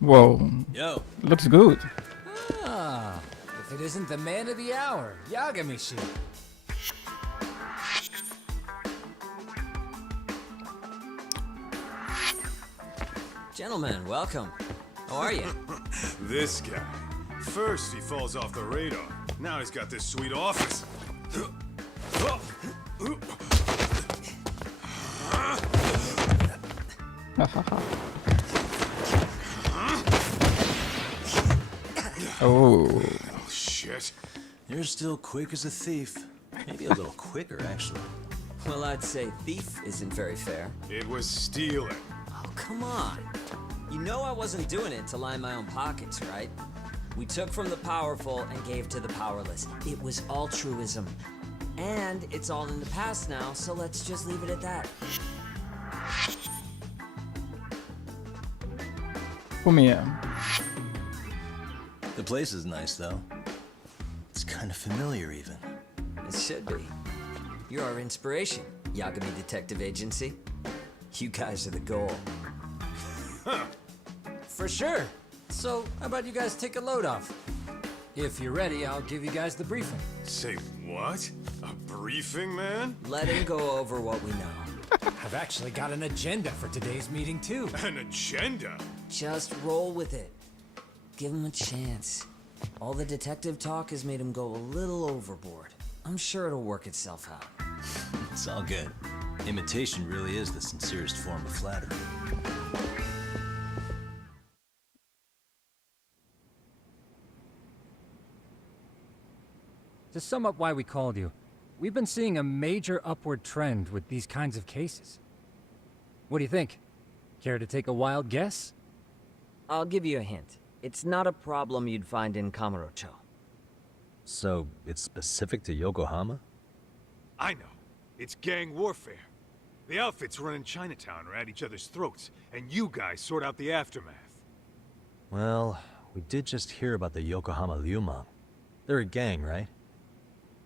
Whoa, Yo. looks good. Ah, if it isn't the man of the hour, Yagami-shi. Gentlemen, welcome. How are you? This guy. First he falls off the radar. Now he's got this sweet office. Oh, Oh, shit. You're still quick as a thief. Maybe a little quicker, actually. Well, I'd say thief isn't very fair. It was stealing. Oh, come on. You know I wasn't doing it to line my own pockets, right? We took from the powerful and gave to the powerless. It was altruism. And it's all in the past now, so let's just leave it at that. for me. The place is nice, though. It's kind of familiar, even. It should be. You're our inspiration, Yagami Detective Agency. You guys are the goal. For sure. So, how about you guys take a load off? If you're ready, I'll give you guys the briefing. Say what? A briefing, man? Let him go over what we know. I've actually got an agenda for today's meeting, too. An agenda? Just roll with it. Give him a chance. All the detective talk has made him go a little overboard. I'm sure it'll work itself out. It's all good. Imitation really is the sincerest form of flattery. To sum up why we called you, we've been seeing a major upward trend with these kinds of cases. What do you think? Care to take a wild guess? I'll give you a hint. It's not a problem you'd find in Kamurocho. So, it's specific to Yokohama? I know. It's gang warfare. The outfits running Chinatown are at each other's throats, and you guys sort out the aftermath. Well, we did just hear about the Yokohama Liumang. They're a gang, right?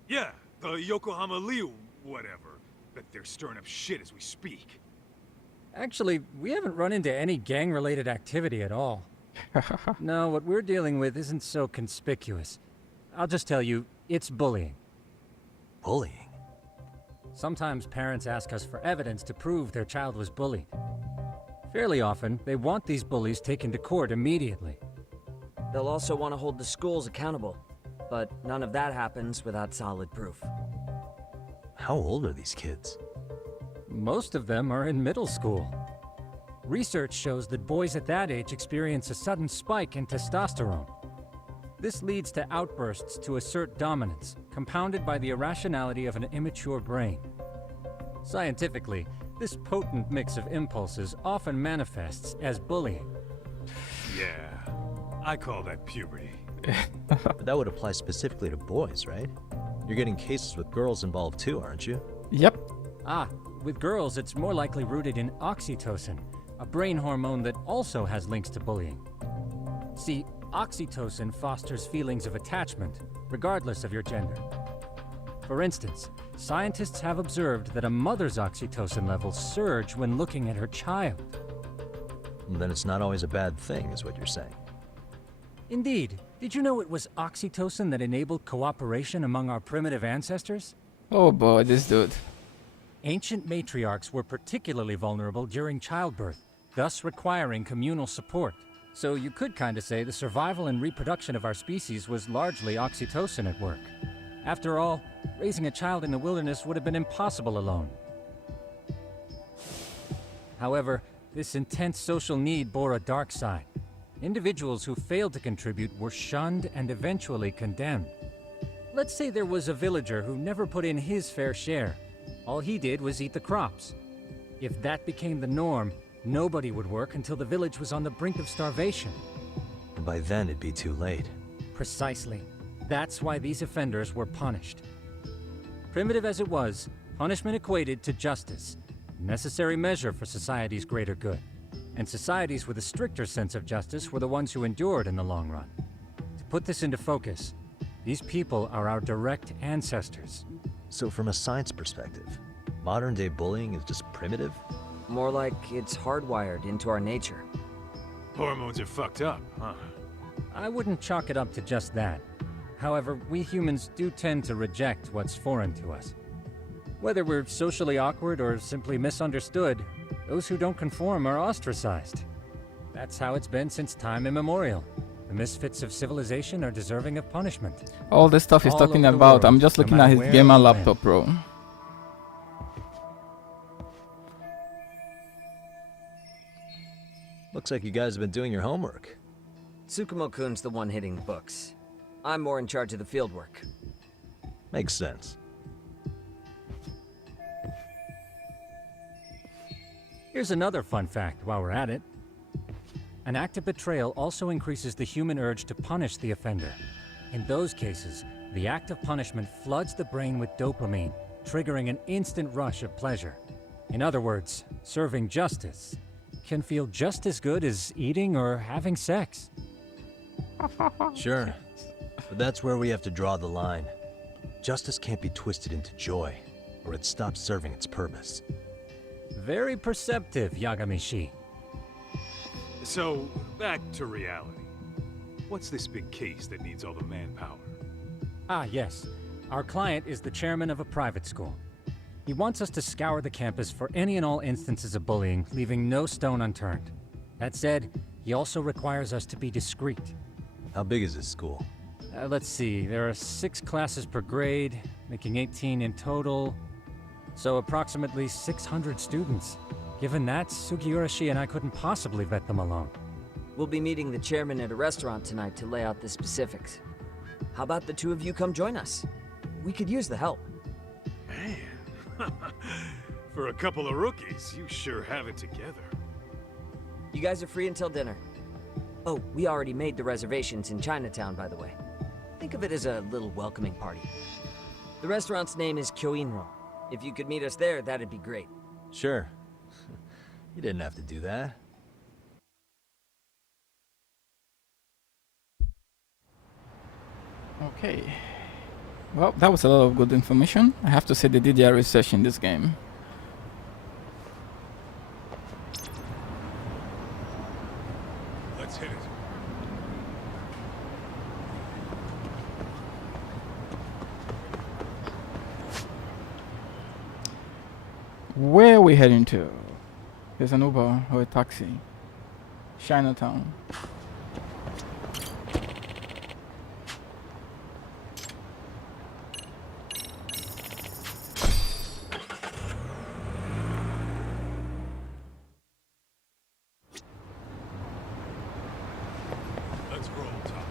Yeah, the Yokohama Liu, whatever. But they're stirring up shit as we speak. Actually, we haven't run into any gang-related activity at all. No, what we're dealing with isn't so conspicuous. I'll just tell you, it's bullying. Bullying? Sometimes parents ask us for evidence to prove their child was bullied. Fairly often, they want these bullies taken to court immediately. They'll also want to hold the schools accountable. But none of that happens without solid proof. How old are these kids? Most of them are in middle school. Research shows that boys at that age experience a sudden spike in testosterone. This leads to outbursts to assert dominance, compounded by the irrationality of an immature brain. Scientifically, this potent mix of impulses often manifests as bullying. Yeah, I call that puberty. But that would apply specifically to boys, right? You're getting cases with girls involved too, aren't you? Yep. Ah, with girls it's more likely rooted in oxytocin, a brain hormone that also has links to bullying. See, oxytocin fosters feelings of attachment, regardless of your gender. For instance, scientists have observed that a mother's oxytocin levels surge when looking at her child. Then it's not always a bad thing, is what you're saying. Indeed. Did you know it was oxytocin that enabled cooperation among our primitive ancestors? Oh boy, this dude. Ancient matriarchs were particularly vulnerable during childbirth, thus requiring communal support. So you could kinda say the survival and reproduction of our species was largely oxytocin at work. After all, raising a child in the wilderness would have been impossible alone. However, this intense social need bore a dark side. Individuals who failed to contribute were shunned and eventually condemned. Let's say there was a villager who never put in his fair share. All he did was eat the crops. If that became the norm, nobody would work until the village was on the brink of starvation. And by then it'd be too late. Precisely. That's why these offenders were punished. Primitive as it was, punishment equated to justice, a necessary measure for society's greater good. And societies with a stricter sense of justice were the ones who endured in the long run. To put this into focus, these people are our direct ancestors. So from a science perspective, modern-day bullying is just primitive? More like it's hardwired into our nature. Hormones are fucked up, huh? I wouldn't chalk it up to just that. However, we humans do tend to reject what's foreign to us. Whether we're socially awkward or simply misunderstood, those who don't conform are ostracized. That's how it's been since time immemorial. The misfits of civilization are deserving of punishment. All the stuff he's All talking over the about, I'm world, just no looking at matter his where gamer or when. laptop, bro. Looks like you guys have been doing your homework. Tsukumo-kun's the one hitting the books. I'm more in charge of the fieldwork. Makes sense. Here's another fun fact while we're at it. An act of betrayal also increases the human urge to punish the offender. In those cases, the act of punishment floods the brain with dopamine, triggering an instant rush of pleasure. In other words, serving justice can feel just as good as eating or having sex. Sure. But that's where we have to draw the line. Justice can't be twisted into joy, or it stops serving its purpose. Very perceptive, Yagamishi. So, back to reality. What's this big case that needs all the manpower? Ah, yes. Our client is the chairman of a private school. He wants us to scour the campus for any and all instances of bullying, leaving no stone unturned. That said, he also requires us to be discreet. How big is this school? Let's see, there are 6 classes per grade, making 18 in total. So approximately 600 students. Given that, Sugiurashi and I couldn't possibly vet them alone. We'll be meeting the chairman at a restaurant tonight to lay out the specifics. How about the two of you come join us? We could use the help. Man, for a couple of rookies, you sure have it together. You guys are free until dinner. Oh, we already made the reservations in Chinatown, by the way. Think of it as a little welcoming party. The restaurant's name is Kyoinro. If you could meet us there, that'd be great. Sure. You didn't have to do that. Okay. Well, that was a lot of good information. I have to say they did their research in this game. Let's hit it. Where are we heading to? There's an Uber or a taxi. Chinatown. Let's roll, Tom.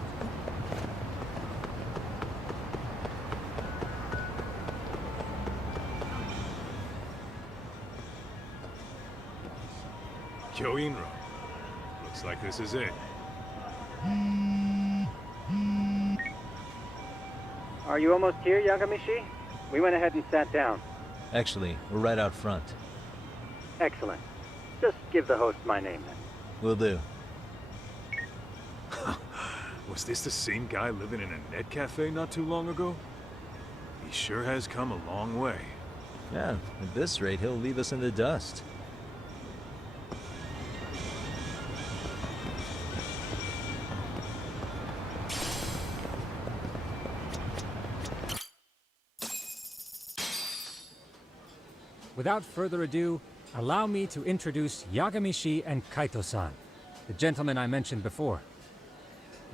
Kyoinro. Looks like this is it. Are you almost here, Yagamishi? We went ahead and sat down. Actually, we're right out front. Excellent. Just give the host my name then. Will do. Was this the same guy living in a net cafe not too long ago? He sure has come a long way. Yeah, at this rate, he'll leave us in the dust. Without further ado, allow me to introduce Yagamishi and Kaito-san, the gentlemen I mentioned before.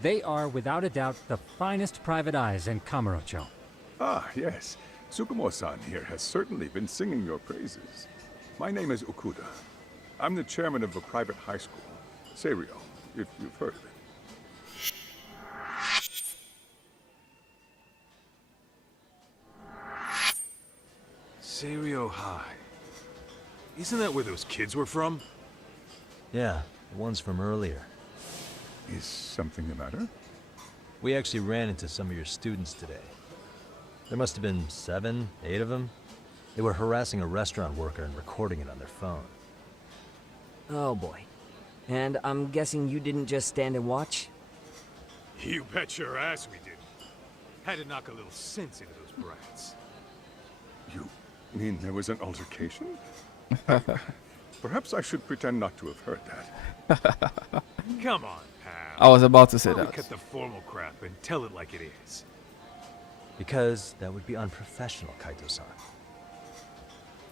They are, without a doubt, the finest private eyes in Kamurocho. Ah, yes. Tsukumo-san here has certainly been singing your praises. My name is Okuda. I'm the chairman of a private high school, Seiryo, if you've heard of it. Seiryo High. Isn't that where those kids were from? Yeah, the ones from earlier. Is something the matter? We actually ran into some of your students today. There must have been 7, 8 of them. They were harassing a restaurant worker and recording it on their phone. Oh boy. And I'm guessing you didn't just stand and watch? You bet your ass we did. Had to knock a little sense into those brats. You mean there was an altercation? Perhaps I should pretend not to have heard that. Come on, pal. I was about to say Why don't we that. cut the formal crap and tell it like it is? Because that would be unprofessional, Kaito-san.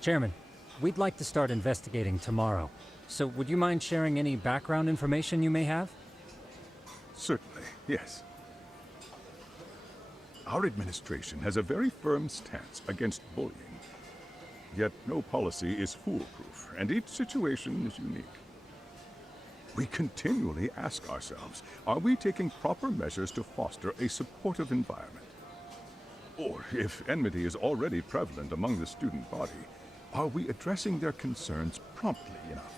Chairman, we'd like to start investigating tomorrow. So would you mind sharing any background information you may have? Certainly, yes. Our administration has a very firm stance against bullying. Yet no policy is foolproof, and each situation is unique. We continually ask ourselves, are we taking proper measures to foster a supportive environment? Or, if enmity is already prevalent among the student body, are we addressing their concerns promptly enough?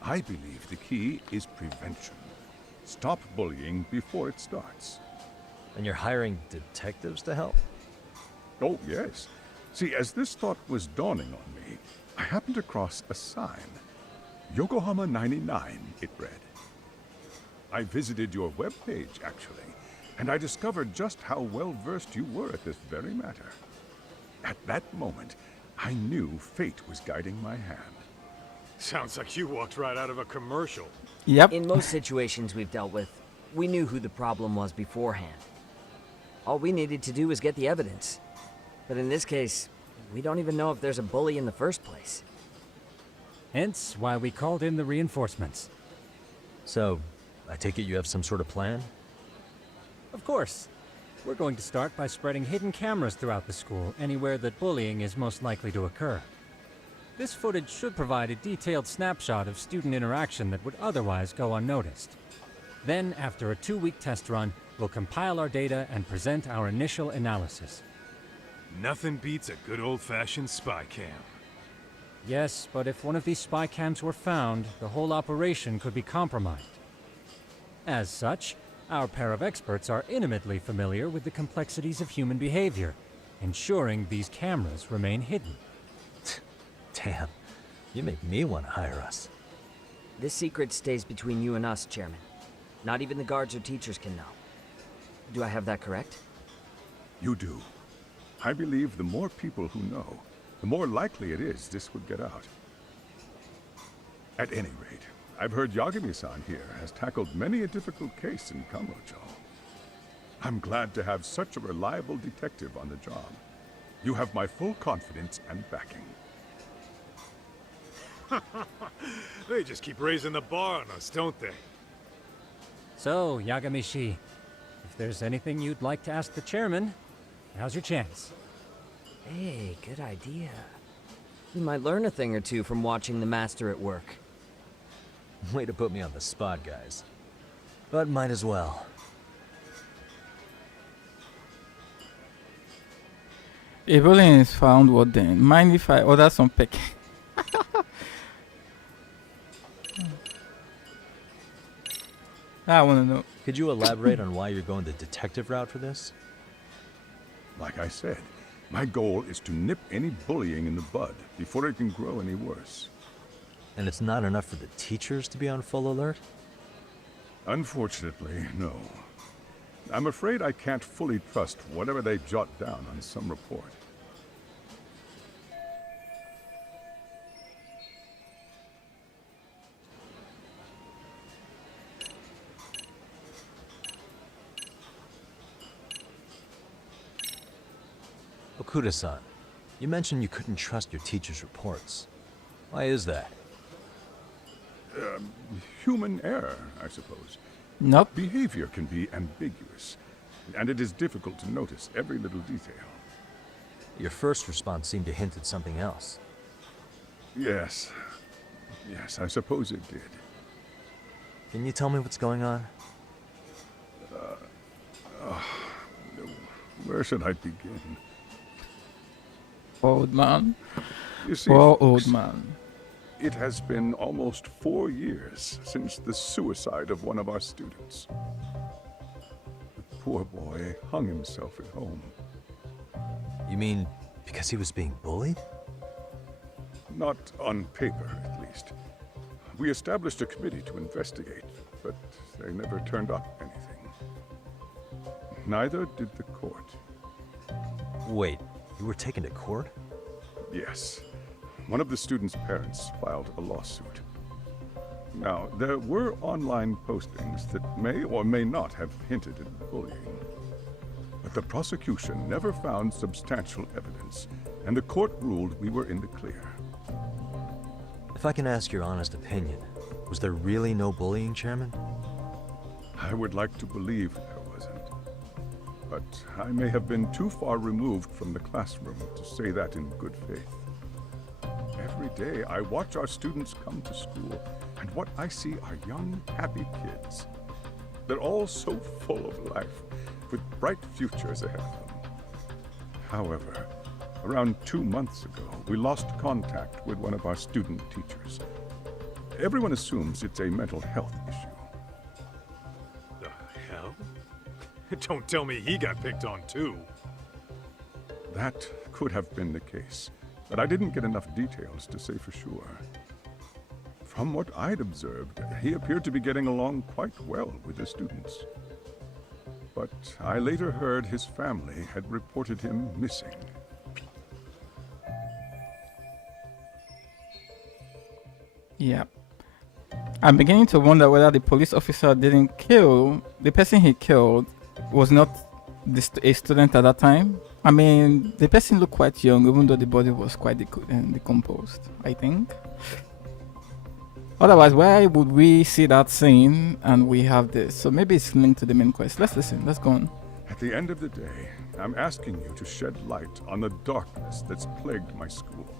I believe the key is prevention. Stop bullying before it starts. And you're hiring detectives to help? Oh, yes. See, as this thought was dawning on me, I happened across a sign. Yokohama 99, it read. I visited your webpage, actually, and I discovered just how well-versed you were at this very matter. At that moment, I knew fate was guiding my hand. Sounds like you walked right out of a commercial. Yep. In most situations we've dealt with, we knew who the problem was beforehand. All we needed to do was get the evidence. But in this case, we don't even know if there's a bully in the first place. Hence why we called in the reinforcements. So, I take it you have some sort of plan? Of course. We're going to start by spreading hidden cameras throughout the school, anywhere that bullying is most likely to occur. This footage should provide a detailed snapshot of student interaction that would otherwise go unnoticed. Then, after a 2-week test run, we'll compile our data and present our initial analysis. Nothing beats a good old-fashioned spy cam. Yes, but if one of these spy cams were found, the whole operation could be compromised. As such, our pair of experts are intimately familiar with the complexities of human behavior, ensuring these cameras remain hidden. Damn, you make me want to hire us. This secret stays between you and us, Chairman. Not even the guards or teachers can know. Do I have that correct? You do. I believe the more people who know, the more likely it is this would get out. At any rate, I've heard Yagami-san here has tackled many a difficult case in Kamurocho. I'm glad to have such a reliable detective on the job. You have my full confidence and backing. They just keep raising the bar on us, don't they? So, Yagami-shi, if there's anything you'd like to ask the chairman, now's your chance. Hey, good idea. You might learn a thing or two from watching the master at work. Way to put me on the spot, guys. But might as well. If bullying is found, what then? Mind if I order some pick? I want to know. Could you elaborate on why you're going the detective route for this? Like I said, my goal is to nip any bullying in the bud before it can grow any worse. And it's not enough for the teachers to be on full alert? Unfortunately, no. I'm afraid I can't fully trust whatever they jot down on some report. Okuda-san, you mentioned you couldn't trust your teacher's reports. Why is that? Human error, I suppose. Nope. Behavior can be ambiguous, and it is difficult to notice every little detail. Your first response seemed to hint at something else. Yes. Yes, I suppose it did. Can you tell me what's going on? Where should I begin? Old man. You see, Poor folks, old man. it has been almost 4 years since the suicide of one of our students. The poor boy hung himself at home. You mean because he was being bullied? Not on paper, at least. We established a committee to investigate, but they never turned up anything. Neither did the court. Wait, you were taken to court? Yes. one of the students' parents filed a lawsuit. Now, there were online postings that may or may not have hinted at bullying. But the prosecution never found substantial evidence, and the court ruled we were in the clear. If I can ask your honest opinion, was there really no bullying, Chairman? I would like to believe there wasn't. But I may have been too far removed from the classroom to say that in good faith. Every day I watch our students come to school, and what I see are young, happy kids. They're all so full of life, with bright futures ahead of them. However, around 2 months ago, we lost contact with one of our student teachers. Everyone assumes it's a mental health issue. The hell? Don't tell me he got picked on too. That could have been the case, but I didn't get enough details to say for sure. From what I'd observed, he appeared to be getting along quite well with the students. But I later heard his family had reported him missing. Yeah. I'm beginning to wonder whether the police officer didn't kill the person he killed was not a student at that time. I mean, the person looked quite young, even though the body was quite decomposed, I think. Otherwise, why would we see that scene and we have this? So maybe it's linked to the main quest. Let's listen. Let's go on. At the end of the day, I'm asking you to shed light on the darkness that's plagued my school.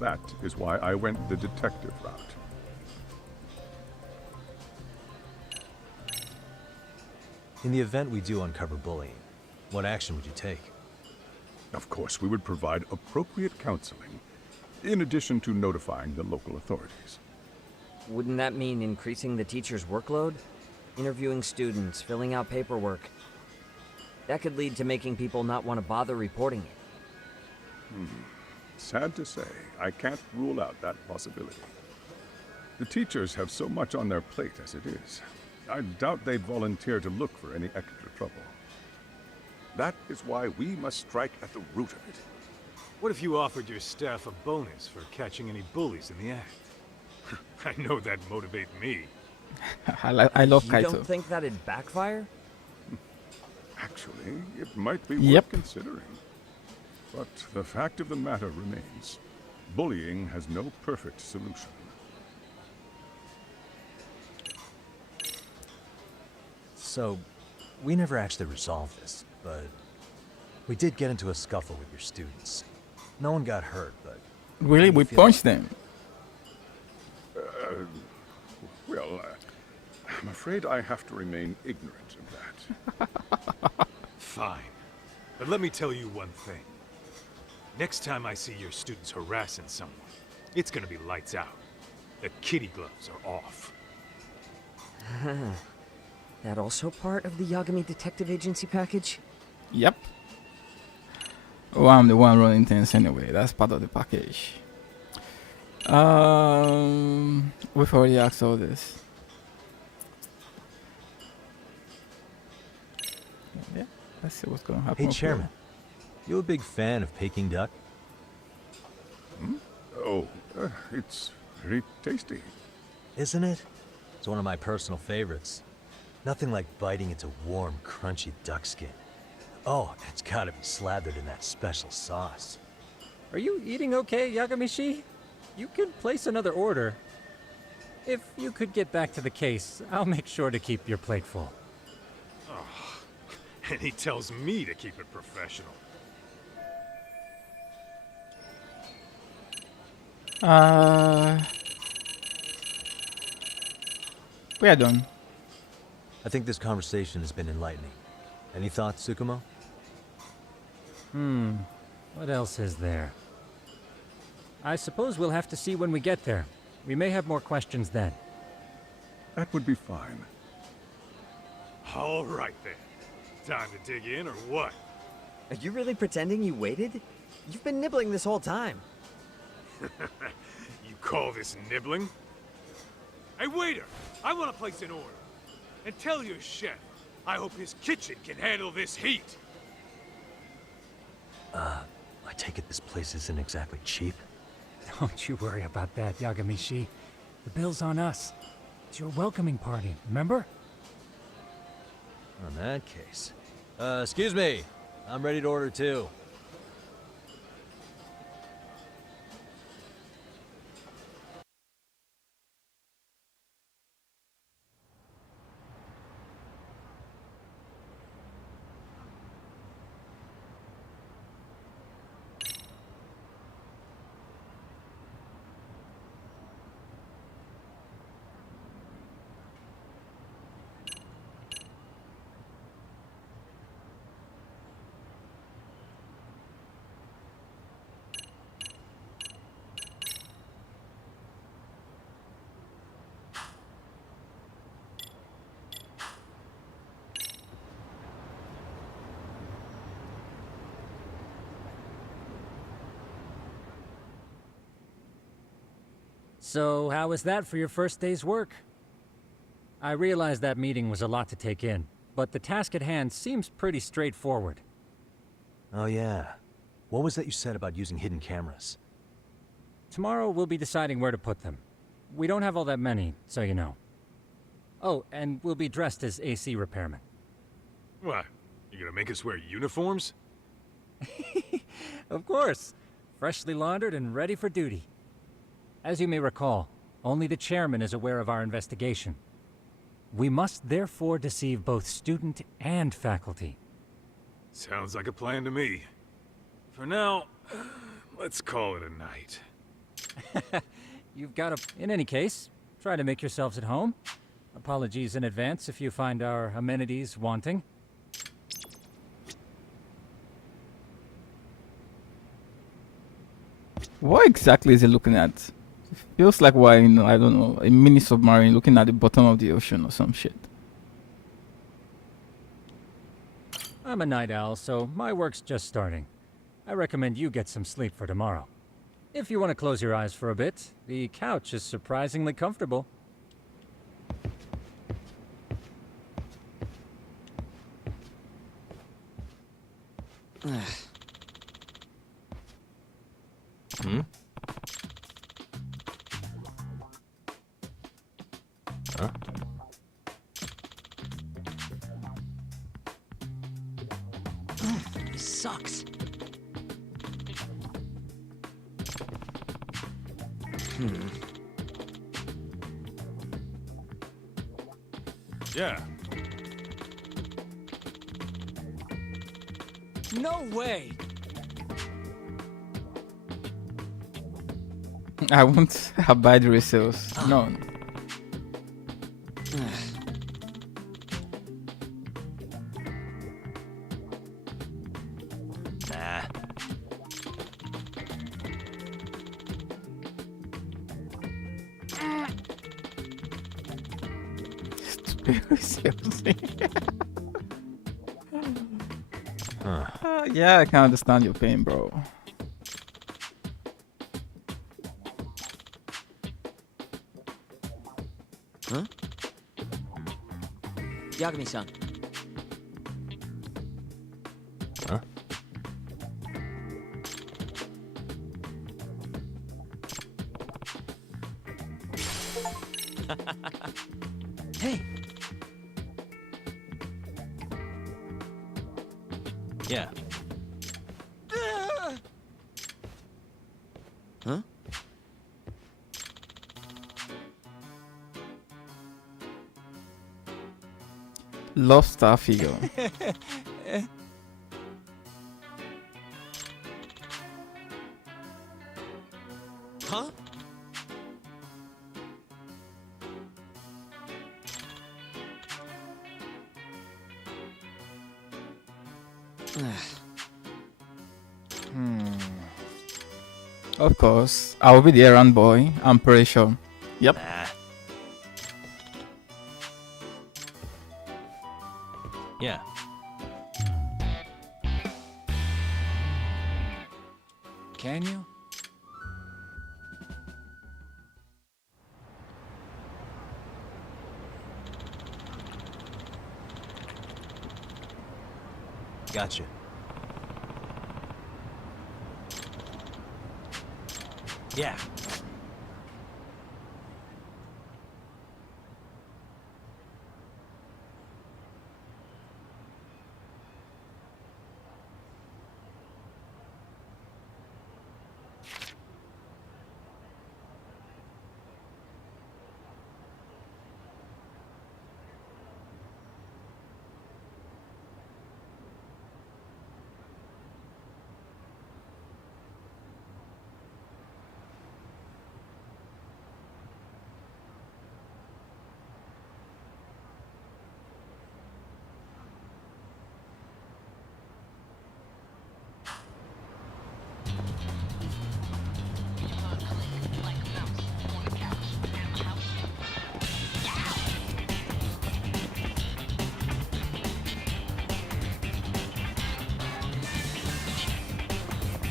That is why I went the detective route. In the event we do uncover bullying, what action would you take? Of course, we would provide appropriate counseling, in addition to notifying the local authorities. Wouldn't that mean increasing the teacher's workload? Interviewing students, filling out paperwork. That could lead to making people not want to bother reporting it. Sad to say, I can't rule out that possibility. The teachers have so much on their plate as it is. I doubt they'd volunteer to look for any extra trouble. That is why we must strike at the root of it. What if you offered your staff a bonus for catching any bullies in the act? I know that'd motivate me. I love You Kaito. don't think that'd backfire? Actually, it might be Yep. worth considering. But the fact of the matter remains, bullying has no perfect solution. So, we never actually resolved this, but we did get into a scuffle with your students. No one got hurt, but... Really? how do We you feel punched them. Well, I'm afraid I have to remain ignorant of that. Fine. But let me tell you one thing. Next time I see your students harassing someone, it's gonna be lights out. The kitty gloves are off. That also part of the Yagami Detective Agency package? Yep. Oh, I'm the one running things anyway. That's part of the package. We've already asked all this. Yeah, let's see what's gonna happen. Hey, Chairman, you a big fan of Peking duck? Oh, it's very tasty. Isn't it? It's one of my personal favorites. Nothing like biting into warm, crunchy duck skin. Oh, it's gotta be slathered in that special sauce. Are you eating okay, Yagamishi? You could place another order. If you could get back to the case, I'll make sure to keep your plate full. And he tells me to keep it professional. We are done. I think this conversation has been enlightening. Any thoughts, Tsukumo? What else is there? I suppose we'll have to see when we get there. We may have more questions then. That would be fine. All right then. Time to dig in or what? Are you really pretending you waited? You've been nibbling this whole time. You call this nibbling? Hey waiter, I want to place an order. And tell your chef, I hope his kitchen can handle this heat. I take it this place isn't exactly cheap? Don't you worry about that, Yagamishi. The bill's on us. It's your welcoming party, remember? In that case. Excuse me. I'm ready to order too. So, how was that for your first day's work? I realize that meeting was a lot to take in, but the task at hand seems pretty straightforward. Oh yeah. What was that you said about using hidden cameras? Tomorrow we'll be deciding where to put them. We don't have all that many, so you know. Oh, and we'll be dressed as AC repairmen. What? You gonna make us wear uniforms? Of course. Freshly laundered and ready for duty. As you may recall, only the chairman is aware of our investigation. We must therefore deceive both student and faculty. Sounds like a plan to me. For now, let's call it a night. You've got to... In any case, try to make yourselves at home. Apologies in advance if you find our amenities wanting. What exactly is he looking at? It feels like we're in, I don't know, a mini submarine looking at the bottom of the ocean or some shit. I'm a night owl, so my work's just starting. I recommend you get some sleep for tomorrow. If you want to close your eyes for a bit, the couch is surprisingly comfortable. Hmm? Huh? This sucks. Yeah. No way! I won't abide resales. None. Nah. Seriously. Huh. Yeah, I can understand your pain, bro. Huh? Yagami-san. Huh? Hey! Yeah. Huh? Lost star figure. Huh? Of course, I will be the errand boy. I'm pretty sure. Yep. Nah. Yeah. Can you? Gotcha. Yeah.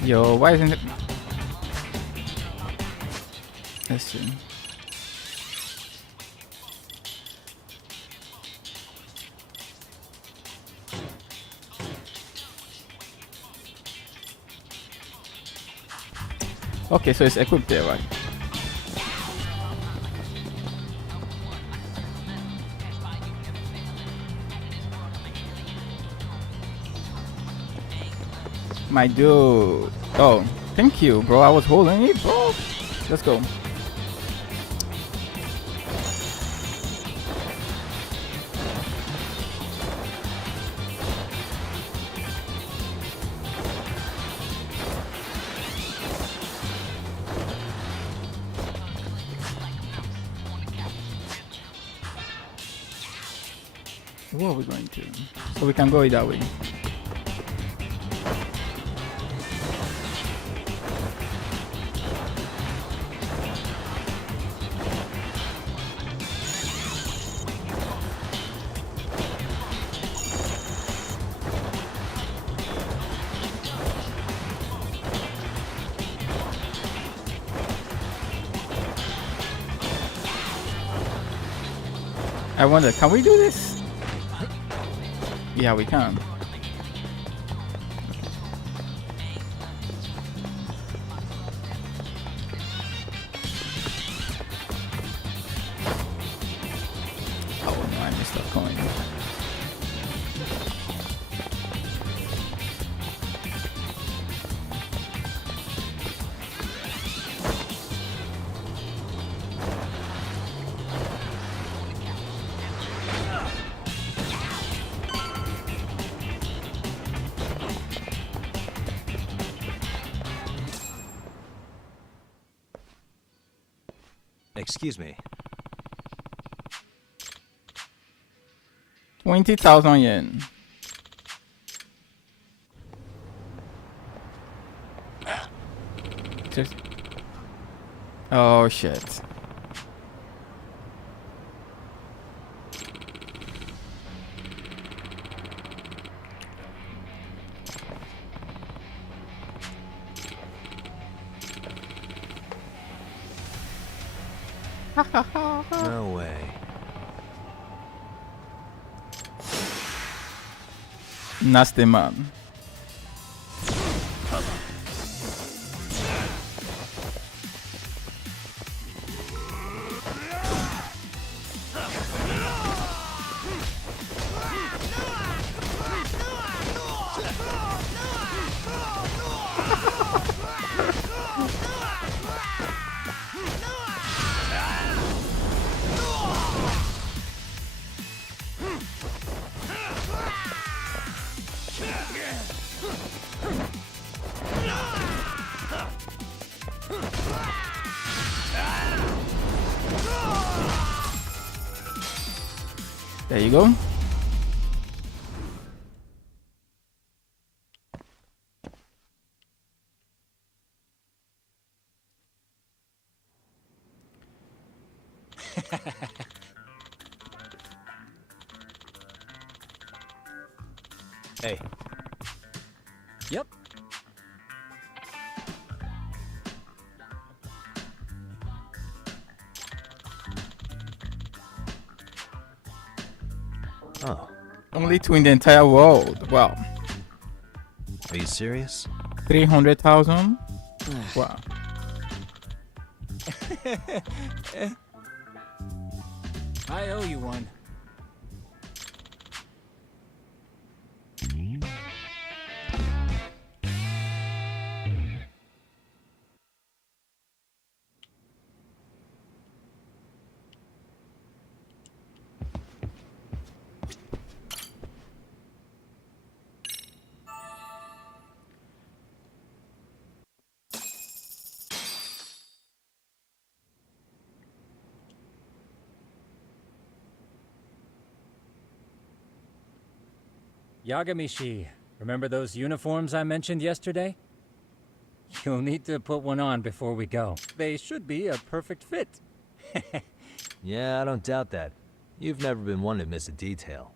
Yo, why isn't it? Let's see. Okay, so it's equipped there, right? My dude. Oh, thank you, bro. I was holding it, bro. Let's go. What are we going to? So we can go it that way. I wonder, can we do this? Yeah, we can. Oh no, I missed that coin. Excuse me. 20,000 yen. Just... Oh shit. No way. Nasty man. There you go. Hey. Yep. Oh. Only two in the entire world. Wow. Are you serious? 300,000. Wow. I owe you one. Yagamishi, remember those uniforms I mentioned yesterday? You'll need to put one on before we go. They should be a perfect fit. Yeah, I don't doubt that. You've never been one to miss a detail.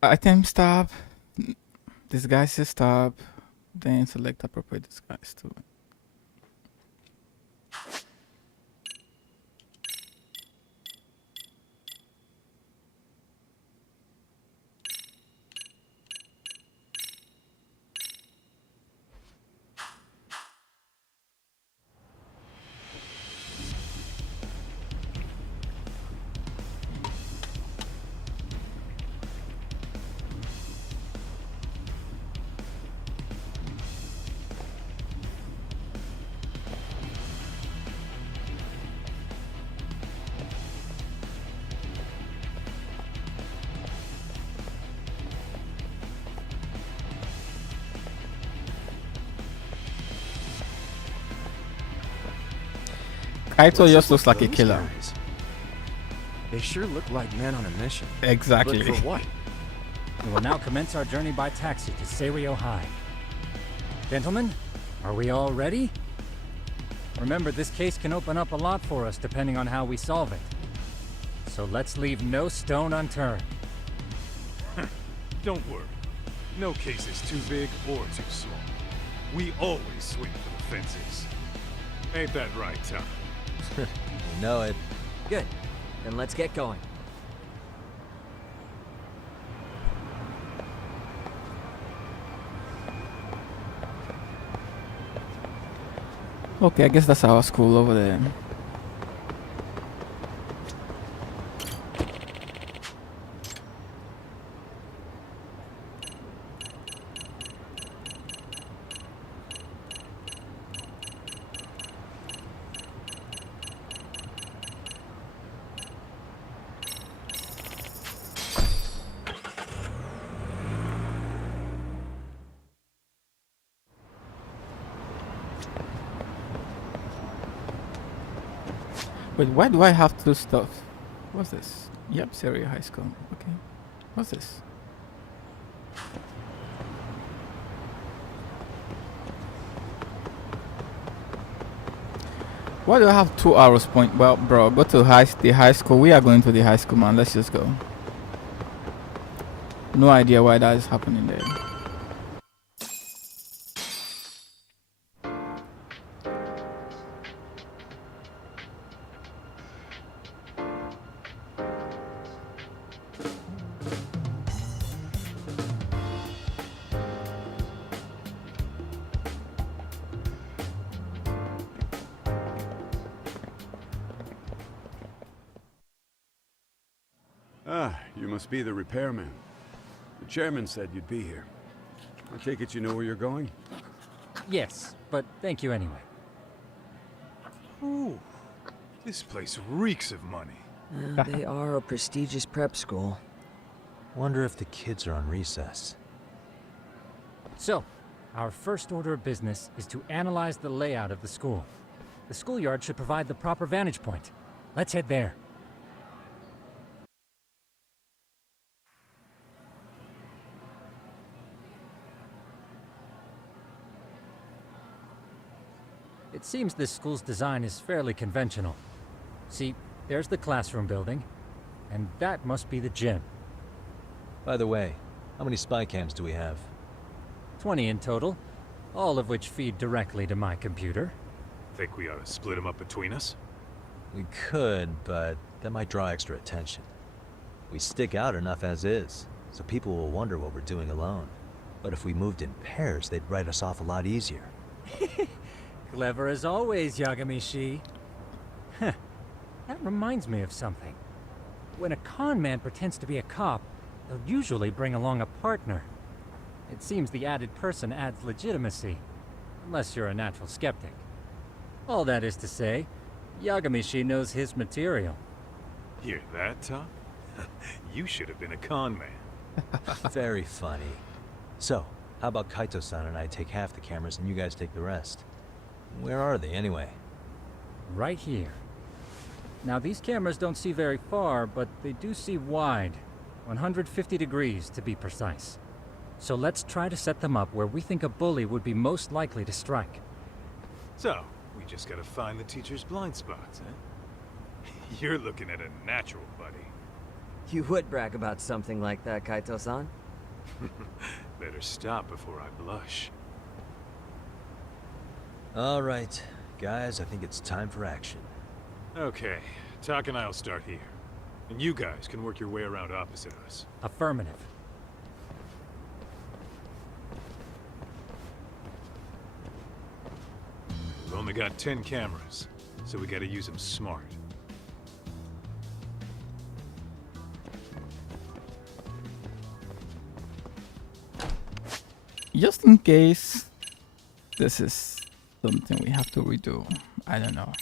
Item stop. Disguise stop. Then select appropriate disguise too. Kaito just looks like a killer. Guys? They sure look like men on a mission. Exactly. But for what? We will now commence our journey by taxi to Seiryo High. Gentlemen, are we all ready? Remember, this case can open up a lot for us depending on how we solve it. So let's leave no stone unturned. Don't worry. No case is too big or too small. We always swing for the fences. Ain't that right, Tom? You know it. Good. Then let's get going. Okay, I guess that's our school over there. Wait, why do I have two stuff? What's this? Yep, Seiryo High School. Okay. What's this? Why do I have 2 arrows point? Well, bro, go to the high school. We are going to the high school, man. Let's just go. No idea why that is happening there. Ah, you must be the repairman. The chairman said you'd be here. I take it you know where you're going? Yes, but thank you anyway. Ooh, this place reeks of money. They are a prestigious prep school. Wonder if the kids are on recess. So, our first order of business is to analyze the layout of the school. The schoolyard should provide the proper vantage point. Let's head there. It seems this school's design is fairly conventional. See, there's the classroom building, and that must be the gym. By the way, how many spy cams do we have? 20 in total, all of which feed directly to my computer. Think we ought to split them up between us? We could, but that might draw extra attention. We stick out enough as is, so people will wonder what we're doing alone. But if we moved in pairs, they'd write us off a lot easier. Clever as always, Yagami-shi. Huh. That reminds me of something. When a con man pretends to be a cop, they'll usually bring along a partner. It seems the added person adds legitimacy, unless you're a natural skeptic. All that is to say, Yagami-shi knows his material. Hear that, Tom? You should have been a con man. Very funny. So, how about Kaito-san and I take half the cameras and you guys take the rest? Where are they, anyway? Right here. Now, these cameras don't see very far, but they do see wide. 150 degrees, to be precise. So let's try to set them up where we think a bully would be most likely to strike. So, we just gotta find the teacher's blind spots, eh? You're looking at a natural, buddy. You would brag about something like that, Kaito-san. Better stop before I blush. All right, guys, I think it's time for action. Okay, Tak and I'll start here. And you guys can work your way around opposite us. Affirmative. We've only got 10 cameras, so we gotta use them smart. Just in case this is something we have to redo. I don't know.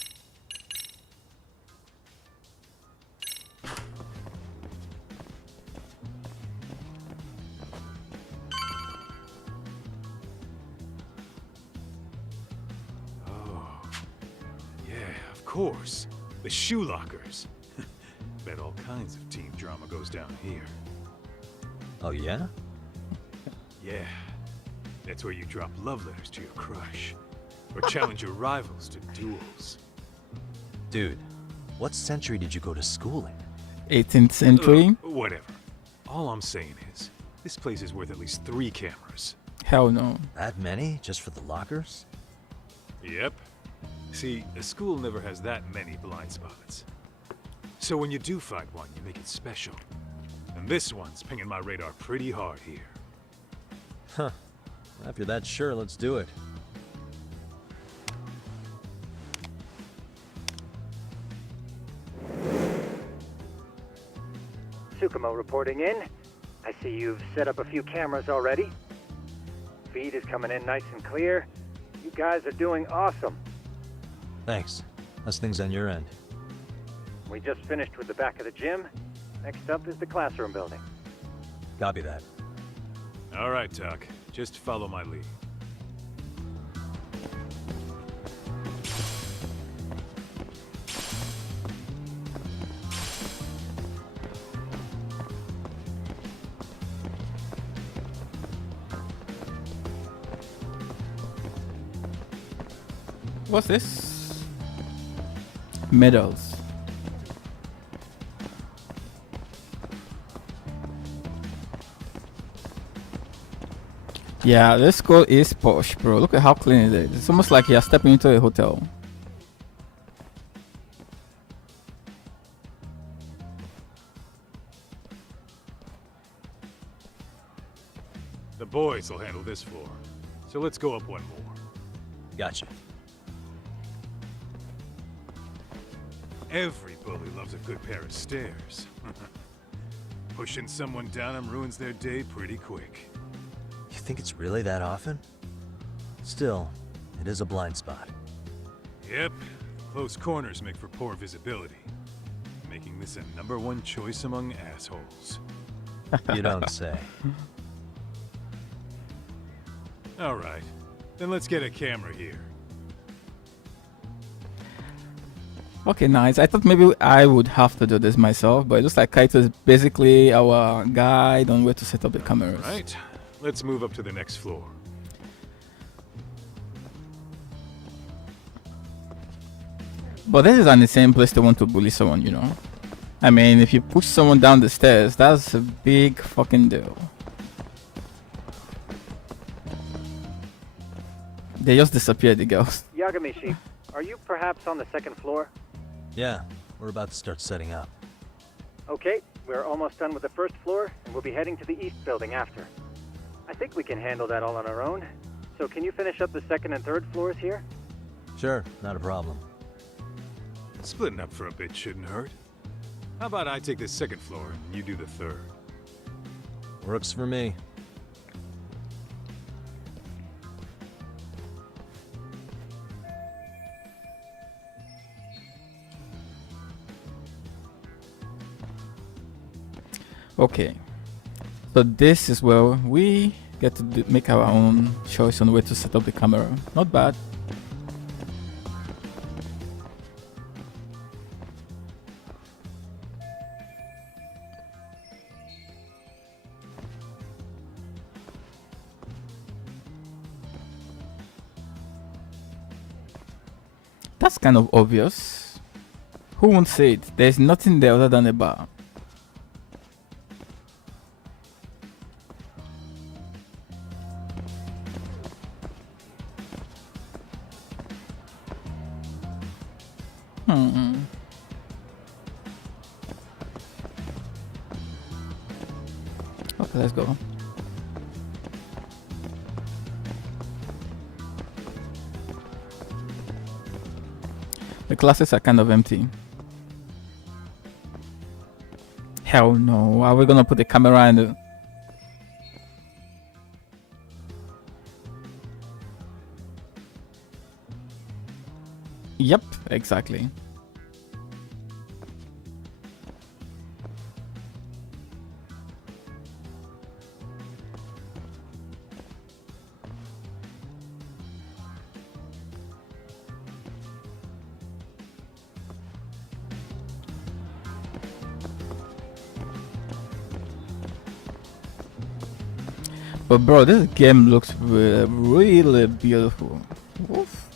Of course, the shoe lockers. Bet all kinds of team drama goes down here. Oh, yeah? Yeah, that's where you drop love letters to your crush, or challenge your rivals to duels. Dude, what century did you go to school in? 18th century? Whatever. All I'm saying is, this place is worth at least 3 cameras. Hell no. That many? Just for the lockers? Yep. See, a school never has that many blind spots. So when you do find one, you make it special. And this one's pinging my radar pretty hard here. Huh. If you're that sure, let's do it. Tsukumo reporting in. I see you've set up a few cameras already. Feed is coming in nice and clear. You guys are doing awesome. Thanks. How's things on your end? We just finished with the back of the gym. Next up is the classroom building. Copy that. All right, Tak. Just follow my lead. What's this? Medals. Yeah, this school is posh, bro. Look at how clean it is. It's almost like you're stepping into a hotel. The boys will handle this floor. So let's go up one more. Gotcha. Every bully loves a good pair of stairs. Pushing someone down them ruins their day pretty quick. You think it's really that often? Still, it is a blind spot. Yep. Close corners make for poor visibility, making this a #1 choice among assholes. You don't say. All right. Then let's get a camera here. Okay, nice. I thought maybe I would have to do this myself, but it looks like Kaito is basically our guide on where to set up the cameras. Right. Let's move up to the next floor. But this is an insane place to want to bully someone, you know? I mean, if you push someone down the stairs, that's a big fucking deal. They just disappeared, the girls. Yagami-shi, are you perhaps on the second floor? Yeah, we're about to start setting up. Okay, We're almost done with the first floor, and we'll be heading to the east building after. I think we can handle that all on our own. So can you finish up the second and third floors here? Sure, not a problem. Splitting up for a bit shouldn't hurt. How about I take the second floor and you do the third? Works for me. Okay, so this is where we get to make our own choice on where to set up the camera. Not bad. That's kind of obvious. Who won't say it? There's nothing there other than a bar. Okay, let's go. The classes are kind of empty. Hell no. Are we gonna put the camera in the... Yep, exactly. But bro, this game looks really beautiful. Oof.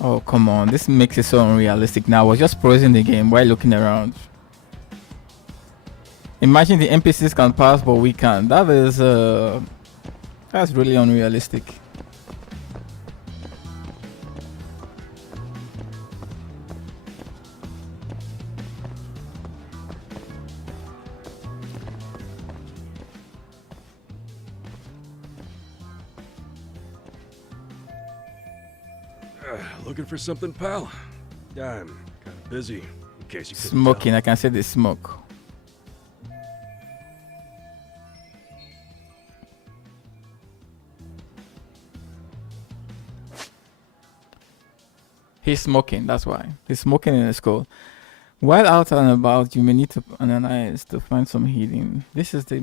Oh come on, this makes it so unrealistic. Now I was just pausing the game while looking around. Imagine the NPCs can pass but we can't. That's really unrealistic. Looking for something, pal? Yeah, I'm kind of busy, in case you couldn't Smoking, tell. I can see the smoke. He's smoking, that's why. He's smoking in the school. While out and about, you may need to analyze to find some healing. This is the...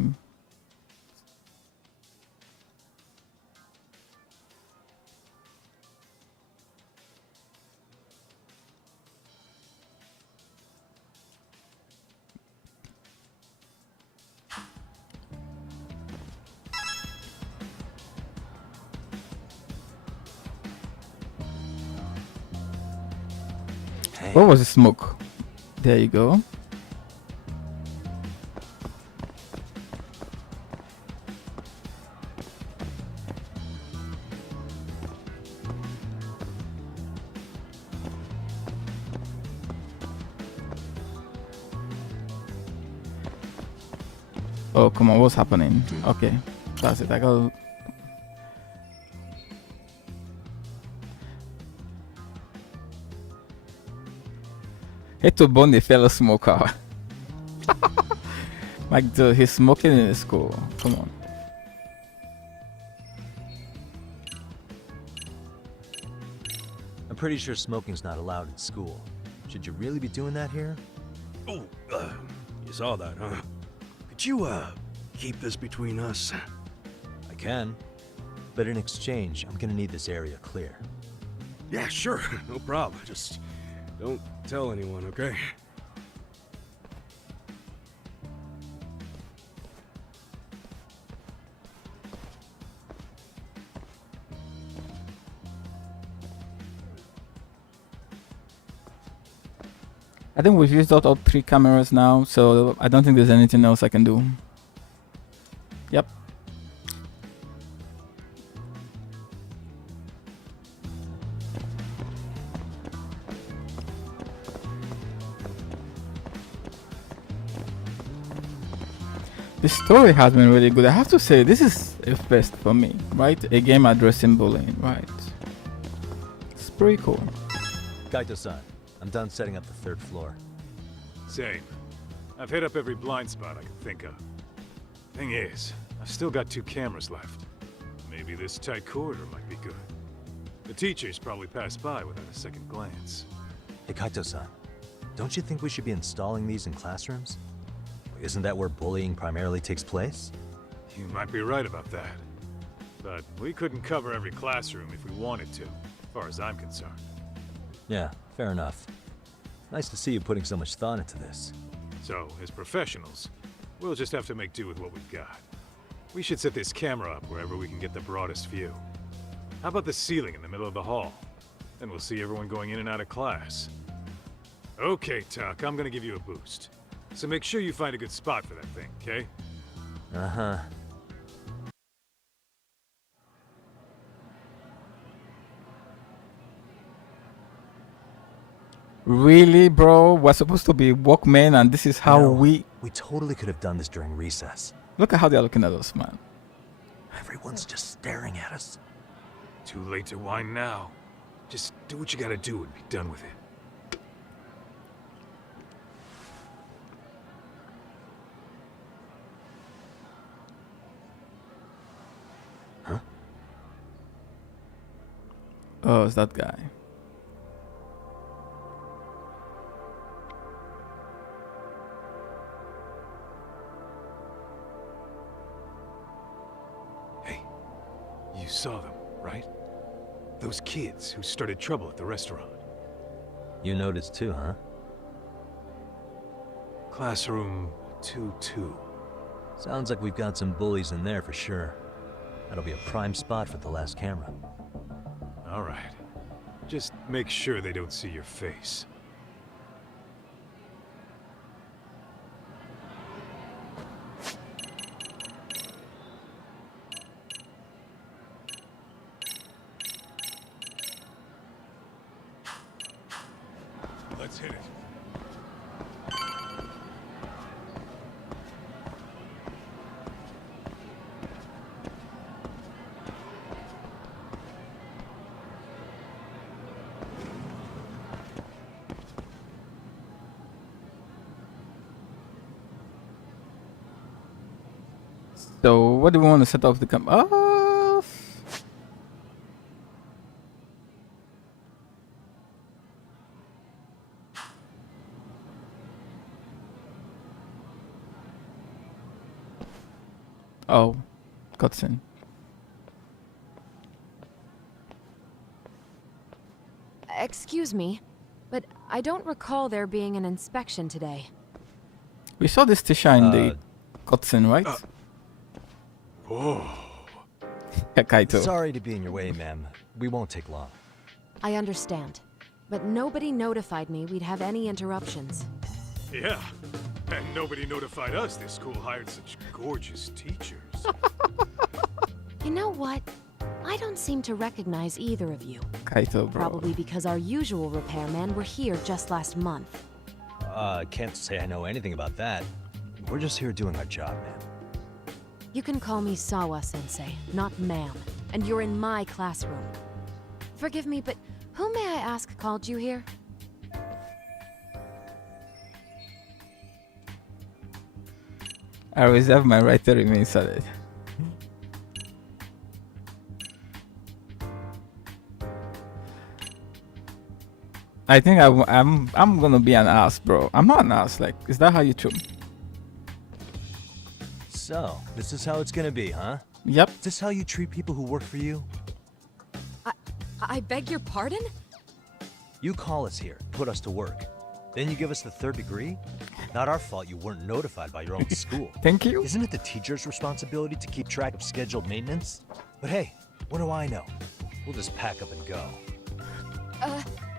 What was the smoke? There you go. Oh, come on, what's happening? Okay, that's it. I got... Hate to burn the fellow smoker. Like, dude, he's smoking in the school. Come on. I'm pretty sure smoking's not allowed in school. Should you really be doing that here? Oh, you saw that, huh? Could you, keep this between us? I can. But in exchange, I'm gonna need this area clear. Yeah, sure. No problem. Just don't tell anyone, okay? I think we've used out all 3 cameras now, so I don't think there's anything else I can do. Yep. The story has been really good. I have to say, this is a first for me, right? A game addressing bullying, right? It's pretty cool. Kaito-san, I'm done setting up the 3rd floor. Same. I've hit up every blind spot I can think of. Thing is, I've still got 2 cameras left. Maybe this tight corridor might be good. The teachers probably passed by without a second glance. Hey, Kaito-san, don't you think we should be installing these in classrooms? Isn't that where bullying primarily takes place? You might be right about that. But we couldn't cover every classroom if we wanted to, as far as I'm concerned. Yeah, fair enough. Nice to see you putting so much thought into this. So, as professionals, we'll just have to make do with what we've got. We should set this camera up wherever we can get the broadest view. How about the ceiling in the middle of the hall? Then we'll see everyone going in and out of class. Okay, Tuck, I'm gonna give you a boost. So make sure you find a good spot for that thing, okay? Uh-huh. Really, bro? We're supposed to be Walkmen, and this is how No, we totally could have done this during recess. look at how they're looking at us, man. Everyone's just staring at us. Too late to whine now. Just do what you gotta do and be done with it. Huh? Oh, it's that guy. Hey, you saw them, right? Those kids who started trouble at the restaurant. You noticed too, huh? Classroom 2-2. Sounds like we've got some bullies in there for sure. That'll be a prime spot for the last camera. All right. Just make sure they don't see your face. Let's hit it. So, what do we want to set off the cam? Oh, cutscene. Excuse me, but I don't recall there being an inspection today. We saw this Tisha in the cutscene, right? Whoa. Kaito. Sorry to be in your way, ma'am. We won't take long. I understand, but nobody notified me we'd have any interruptions. Yeah. And nobody notified us this school hired such gorgeous teachers. You know what? I don't seem to recognize either of you. Kaito, bro. Probably because our usual repairmen were here just last month. Can't say I know anything about that. We're just here doing our job, ma'am. You can call me Sawa-sensei, not ma'am, and you're in my classroom. Forgive me, but who may I ask called you here? I reserve my right to remain silent. I think I'm gonna be an ass, bro. I'm not an ass. Like, is that how you treat me? So, this is how it's gonna be, huh? Yep. Is this how you treat people who work for you? I beg your pardon? You call us here, put us to work. Then you give us the 3rd degree? Not our fault you weren't notified by your own school. Thank you. Isn't it the teacher's responsibility to keep track of scheduled maintenance? But hey, what do I know? We'll just pack up and go.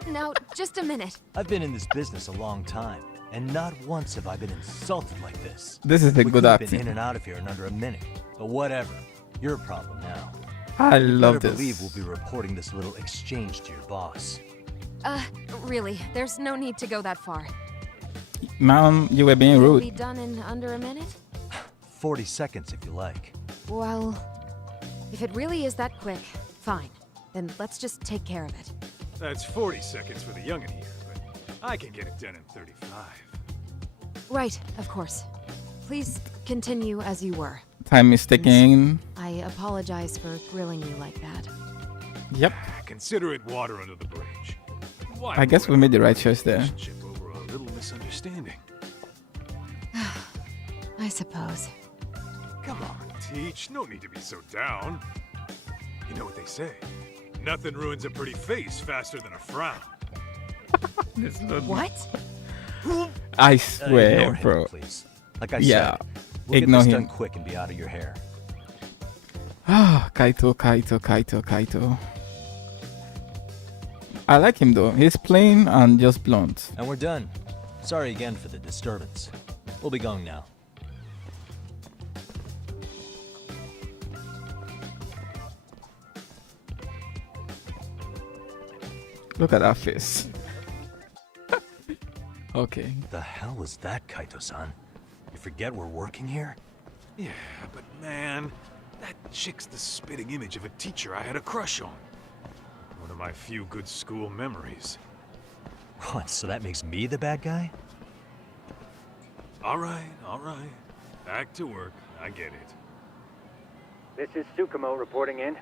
Now, just a minute. I've been in this business a long time, and not once have I been insulted like this. This is the We good could have been acting. in and out of here in under a minute. But whatever. Your problem now. I love Better this. believe we'll be reporting this little exchange to your boss. Really, there's no need to go that far. Ma'am, you were being It'll be rude. done in under a minute? 40 seconds if you like. Well, if it really is that quick, fine. Then let's just take care of it. That's 40 seconds for the youngin' here, but I can get it done in 35. Right, of course. Please continue as you were. Time is ticking. I apologize for grilling you like that. Yep. Consider it water under the bridge. Why I guess we made the right choice there. relationship over a little misunderstanding? I suppose. Come on, Teach. No need to be so down. You know what they say. Nothing ruins a pretty face faster than a frown. What? I Ignore swear, him, bro. please. Like I Yeah, said, we'll ignore get this him. done quick and be out of your hair. Ah, Kaito. I like him though. He's plain and just blunt. And we're done. Sorry again for the disturbance. We'll be going now. Look at that face. Okay. The hell was that, Kaito-san? You forget we're working here? Yeah, but man, that chick's the spitting image of a teacher I had a crush on. One of my few good school memories. What, so that makes me the bad guy? All right. Back to work. I get it. This is Tsukumo reporting in.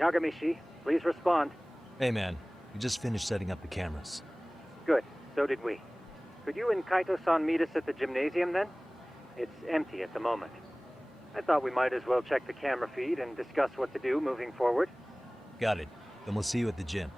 Yagamishi, please respond. Hey man, we just finished setting up the cameras. Good, so did we. Could you and Kaito-san meet us at the gymnasium then? It's empty at the moment. I thought we might as well check the camera feed and discuss what to do moving forward. Got it. Then we'll see you at the gym.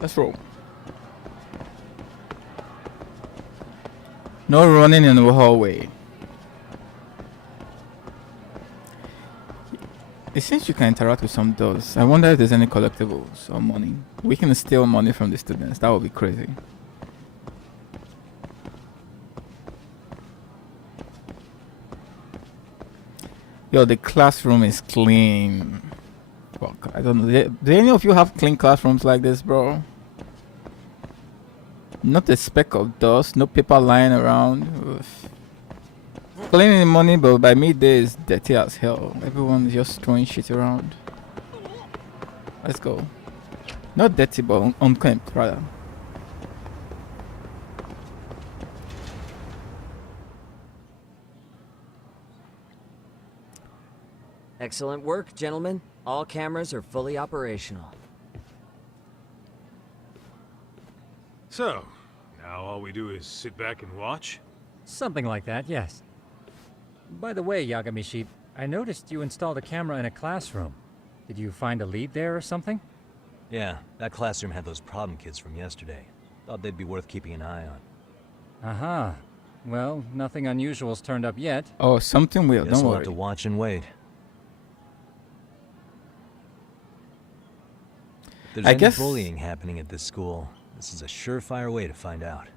Let's roll. No running in the hallway. It seems you can interact with some doors. I wonder if there's any collectibles or money. We can steal money from the students. That would be crazy. Yo, the classroom is clean. Well, I don't know. Do any of you have clean classrooms like this, bro? Not a speck of dust, no paper lying around. Oof. Cleaning money, but by midday it's dirty as hell. Everyone's just throwing shit around. Let's go. Not dirty, but unkempt, rather. Excellent work, gentlemen. All cameras are fully operational. So, now all we do is sit back and watch? Something like that, yes. By the way, Yagamishi, I noticed you installed a camera in a classroom. Did you find a lead there or something? Yeah, that classroom had those problem kids from yesterday. Thought they'd be worth keeping an eye on. Aha. Well, nothing unusual's turned up yet. Oh, something weird. Guess Don't we'll worry. have to watch and wait. If there's I any guess- bullying happening at this school, this is a surefire way to find out.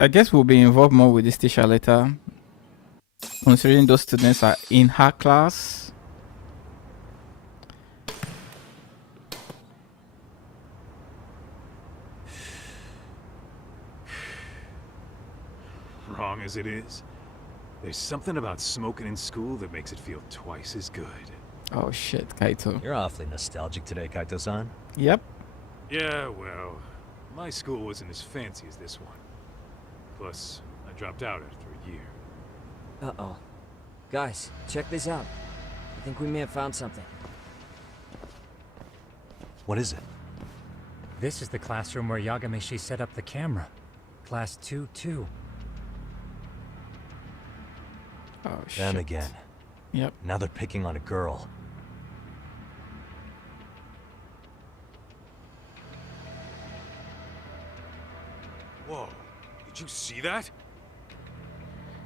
I guess we'll be involved more with this teacher later. Considering those students are in her class. Wrong as it is, there's something about smoking in school that makes it feel twice as good. Oh shit, Kaito. You're awfully nostalgic today, Kaito-san. Yep. Yeah, well, my school wasn't as fancy as this one. Plus, I dropped out after a year. Uh-oh. Guys, check this out. I think we may have found something. What is it? This is the classroom where Yagamishi set up the camera. Class 2-2. Oh shit. Them again. Yep. Now they're picking on a girl. Whoa, did you see that?